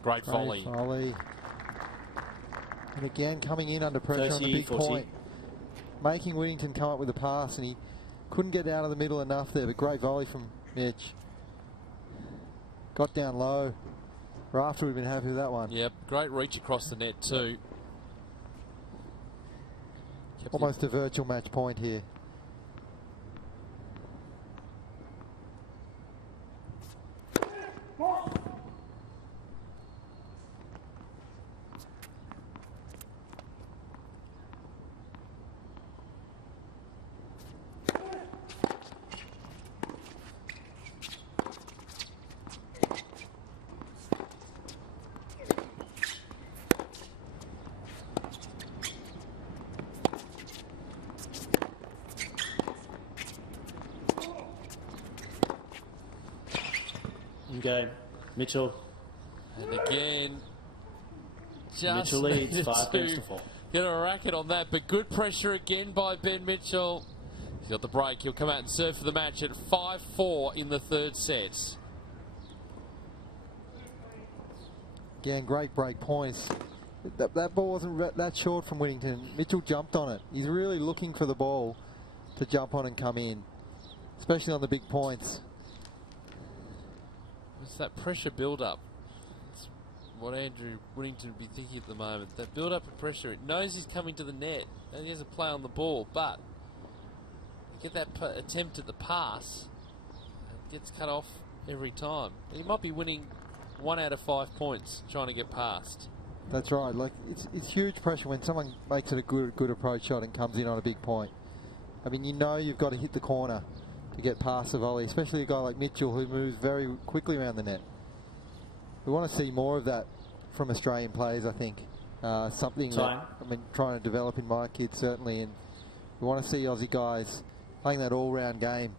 Great volley. And again, coming in under pressure on the big 40. point. Making Whittington come up with a pass, and he couldn't get out of the middle enough there, but great volley from Mitch. Got down low. Rafter would have been happy with that one. Yep, great reach across the net too. Almost a virtual match point here. In game, Mitchell. And again, just Mitchell leads needed 5 games to 4. Get a racket on that, but good pressure again by Ben Mitchell. He's got the break. He'll come out and serve for the match at 5-4 in the third set. Again, great break points. That ball wasn't that short from Whittington. Mitchell jumped on it. He's really looking for the ball to jump on and come in, especially on the big points. It's that pressure build-up. It's what Andrew Whittington would be thinking at the moment. That build-up of pressure. It knows he's coming to the net and he has a play on the ball, but you get that attempt at the pass, it gets cut off every time. He might be winning 1 out of 5 points trying to get past. That's right. Like it's huge pressure when someone makes it a good approach shot and comes in on a big point. I mean, you know you've got to hit the corner to get past the volley, especially a guy like Mitchell who moves very quickly around the net. We want to see more of that from Australian players, I think. Something that I've been trying to develop in my kids, certainly, and we want to see Aussie guys playing that all-round game,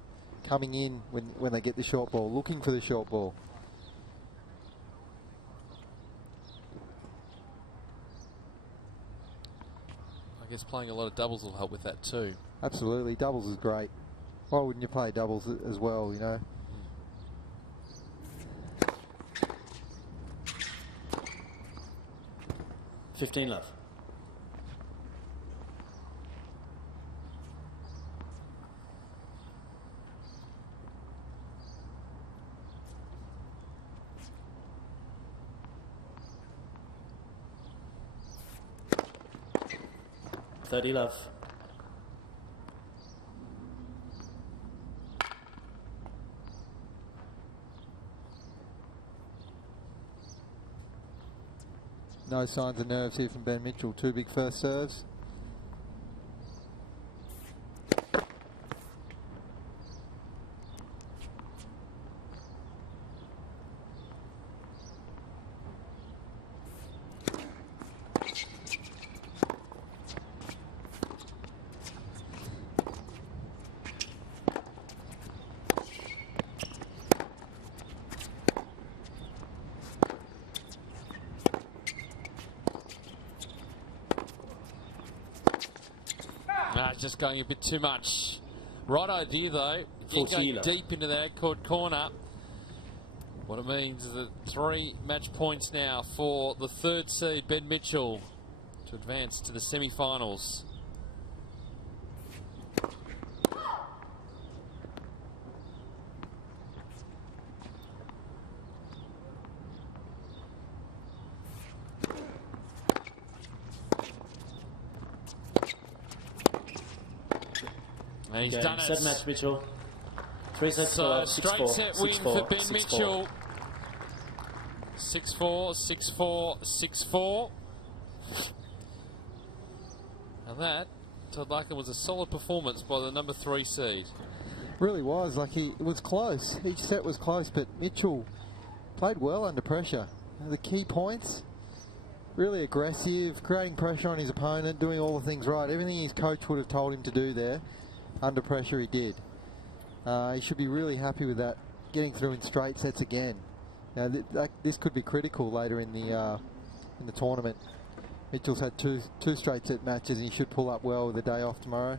coming in when they get the short ball, looking for the short ball. I guess playing a lot of doubles will help with that too. Absolutely, doubles is great. Why wouldn't you play doubles as well, you know? Mm. 15 left. $30 left. No signs of nerves here from Ben Mitchell. 2 big first serves. Just going a bit too much. Right idea though. Going deep into that court corner. What it means is that 3 match points now for the third seed Ben Mitchell to advance to the semi-finals. And he's done it. Set match, Mitchell. 3 sets so straight set win for Ben Mitchell. 6-4, 6-4, 6-4. And that, Todd Larkin, was a solid performance by the number 3 seed. Really was. Like, it was close. Each set was close, but Mitchell played well under pressure. The key points, really aggressive, creating pressure on his opponent, doing all the things right. Everything his coach would have told him to do there. Under pressure, he did. He should be really happy with that, getting through in straight sets again. Now, this could be critical later in the tournament. Mitchell's had two straight set matches, and he should pull up well with the day off tomorrow.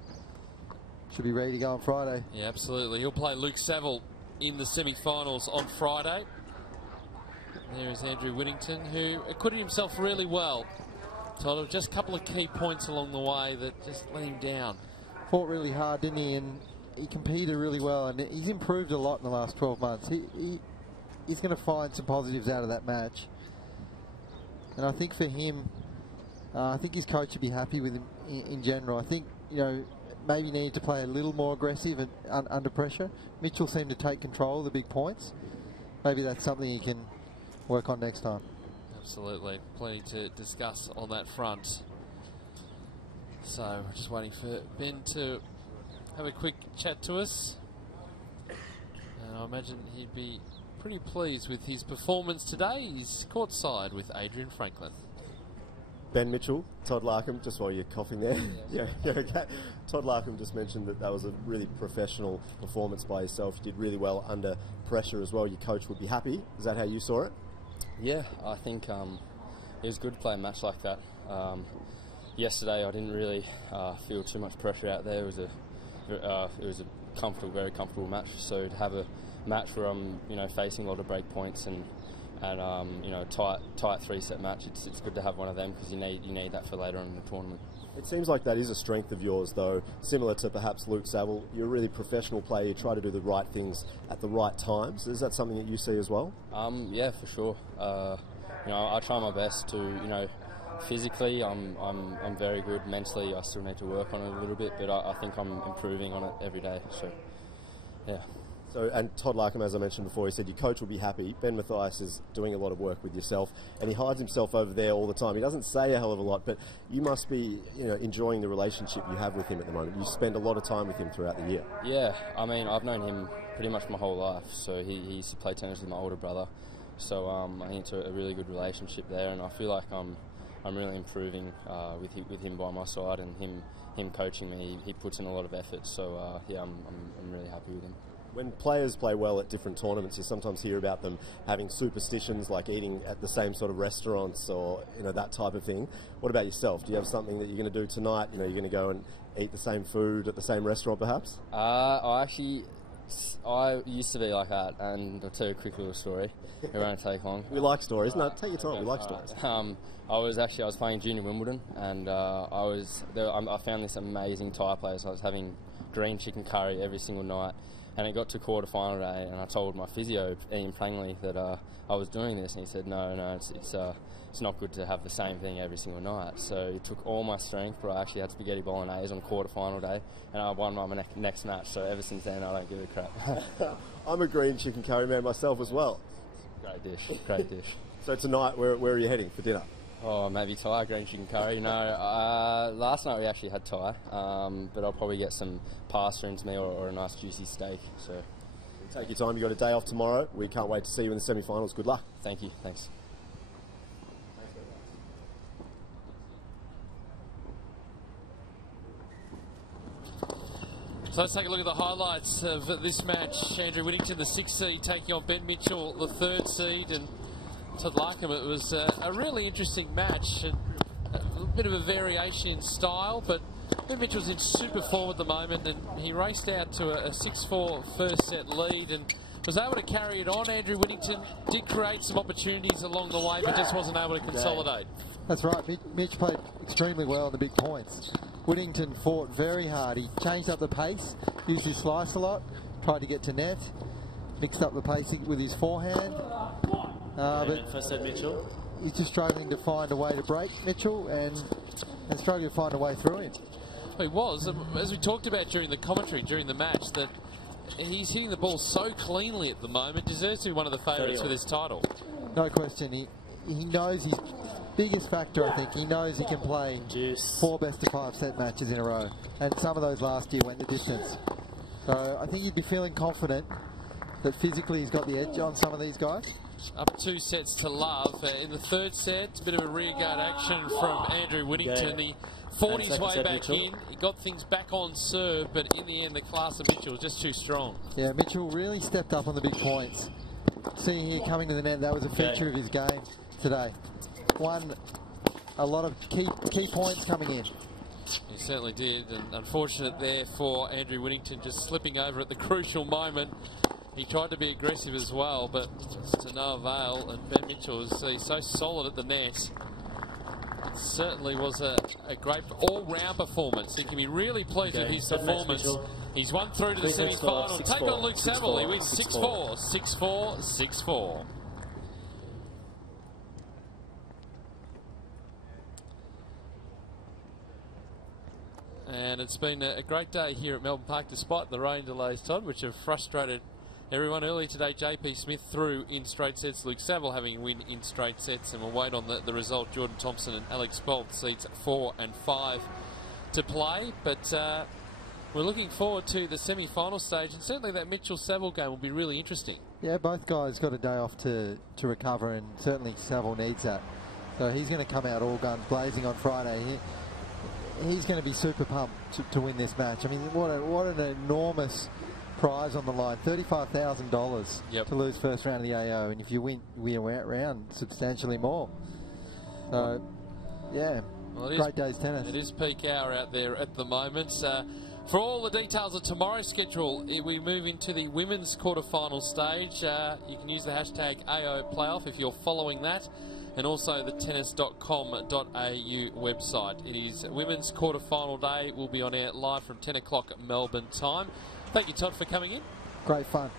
Should be ready to go on Friday. Yeah, absolutely. He'll play Luke Saville in the semi-finals on Friday. There is Andrew Whittington, who acquitted himself really well. Todd, just a couple of key points along the way that just let him down. Fought really hard, didn't he? And he competed really well, and he's improved a lot in the last 12 months. He's going to find some positives out of that match. And I think for him, I think his coach should be happy with him in general. I think, you know, maybe need to play a little more aggressive and under pressure. Mitchell seemed to take control of the big points. Maybe that's something he can work on next time. Absolutely. Plenty to discuss on that front. So we're just waiting for Ben to have a quick chat to us. And I imagine he'd be pretty pleased with his performance today. He's courtside with Adrian Franklin. Ben Mitchell, Todd Larkham, just while you're coughing there. Yeah, okay. Todd Larkham just mentioned that was a really professional performance by yourself. You did really well under pressure as well. Your coach would be happy. Is that how you saw it? Yeah, I think it was good to play a match like that. Yesterday, I didn't really feel too much pressure out there. It was a comfortable, very comfortable match. So to have a match where I'm, facing a lot of break points and tight three-set match, it's good to have one of them because you need that for later on in the tournament. It seems like that is a strength of yours, though, similar to perhaps Luke Saville. You're a really professional player. You try to do the right things at the right times. Is that something that you see as well? Yeah, for sure. I try my best to, physically, I'm very good. Mentally, I still need to work on it a little bit, but I think I'm improving on it every day. So, yeah. So, and Todd Larkham, as I mentioned before, he said your coach will be happy. Ben Mathias is doing a lot of work with yourself, and he hides himself over there all the time. He doesn't say a hell of a lot, but you must be, enjoying the relationship you have with him at the moment. You spend a lot of time with him throughout the year. Yeah, I mean, I've known him pretty much my whole life. So he used to play tennis with my older brother. So I think it's a really good relationship there, and I feel like I'm really improving with him by my side, and him coaching me. He puts in a lot of effort. So yeah, I'm really happy with him. When players play well at different tournaments, you sometimes hear about them having superstitions like eating at the same sort of restaurants or that type of thing. What about yourself? Do you have something that you're going to do tonight? You're going to go and eat the same food at the same restaurant perhaps? I used to be like that, and I'll tell you a quick little story. It won't take long. We like stories. No, take your time. We like stories. I was playing junior Wimbledon, and I found this amazing Thai place. I was having green chicken curry every single night. And it got to quarter-final day, and I told my physio, Ian Prangley, that I was doing this, and he said, no, it's not good to have the same thing every single night. So it took all my strength, but I actually had spaghetti bolognese on quarter-final day, and I won my next match. So ever since then, I don't give a crap. I'm a green chicken curry man myself as well. Great dish, great dish. So tonight, where are you heading for dinner? Oh, maybe Thai, green chicken curry. No, last night we actually had Thai, but I'll probably get some pasta into me or a nice juicy steak. So, take your time. You got a day off tomorrow. We can't wait to see you in the semi-finals. Good luck. Thank you. Thanks. So let's take a look at the highlights of this match. Andrew Whittington, the 6th seed, taking on Ben Mitchell, the 3rd seed, and Todd Larkham. It was a really interesting match, and a bit of a variation in style, but Ben Mitchell's in super form at the moment, and he raced out to a 6-4 first set lead and was able to carry it on. Andrew Whittington did create some opportunities along the way, but just wasn't able to consolidate. That's right. Mitch played extremely well on the big points. Whittington fought very hard. He changed up the pace, used his slice a lot, tried to get to net, mixed up the pace with his forehand. But first set, Mitchell. He's just struggling to find a way to break Mitchell and struggling to find a way through him. Well, he was, as we talked about during the commentary, during the match, that he's hitting the ball so cleanly at the moment, deserves to be one of the favourites for this title. No question. He knows his biggest factor, I think. He knows he can play 4 best-of-5 set matches in a row. And some of those last year went the distance. So I think he'd be feeling confident that physically he's got the edge on some of these guys. Up 2 sets to love. In the 3rd set, a bit of a rearguard action from Andrew Whittington. He fought his way back in. He got things back on serve, but in the end, the class of Mitchell was just too strong. Yeah, Mitchell really stepped up on the big points. Seeing here coming to the net, that was a feature of his game today. Won a lot of key points coming in. He certainly did, and unfortunate there for Andrew Whittington, just slipping over at the crucial moment. He tried to be aggressive as well, but just to no avail, and Ben Mitchell is so solid at the net. It certainly was a great all-round performance. He can be really pleased with his performance. He's won through to the semi-final. Take on Luke Saville. He wins 6-4, 6-4, 6-4. And it's been a great day here at Melbourne Park, despite the rain delays, Todd, which have frustrated everyone. Earlier today, JP Smith threw in straight sets. Luke Saville having win in straight sets, and we'll wait on the result. Jordan Thompson and Alex Bolt seats 4 and 5 to play. But we're looking forward to the semi-final stage, and certainly that Mitchell-Saville game will be really interesting. Yeah, both guys got a day off to recover, and certainly Saville needs that. So he's going to come out all guns blazing on Friday. He's going to be super pumped to win this match. I mean, what an enormous prize on the line, $35,000 to lose first round of the AO, and if you win round, substantially more. So, yeah, well, great day's tennis. It is peak hour out there at the moment. For all the details of tomorrow's schedule, we move into the women's quarterfinal stage. You can use the hashtag AO Playoff if you're following that, and also the tennis.com.au website. It is women's quarterfinal day. We'll be on air live from 10 o'clock Melbourne time. Thank you, Todd, for coming in. Great fun.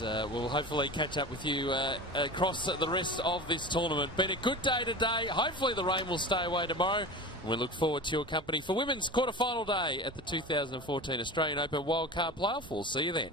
And we'll hopefully catch up with you across the rest of this tournament. Been a good day today. Hopefully the rain will stay away tomorrow. We look forward to your company for women's quarterfinal day at the 2014 Australian Open Wildcard Playoff. We'll see you then.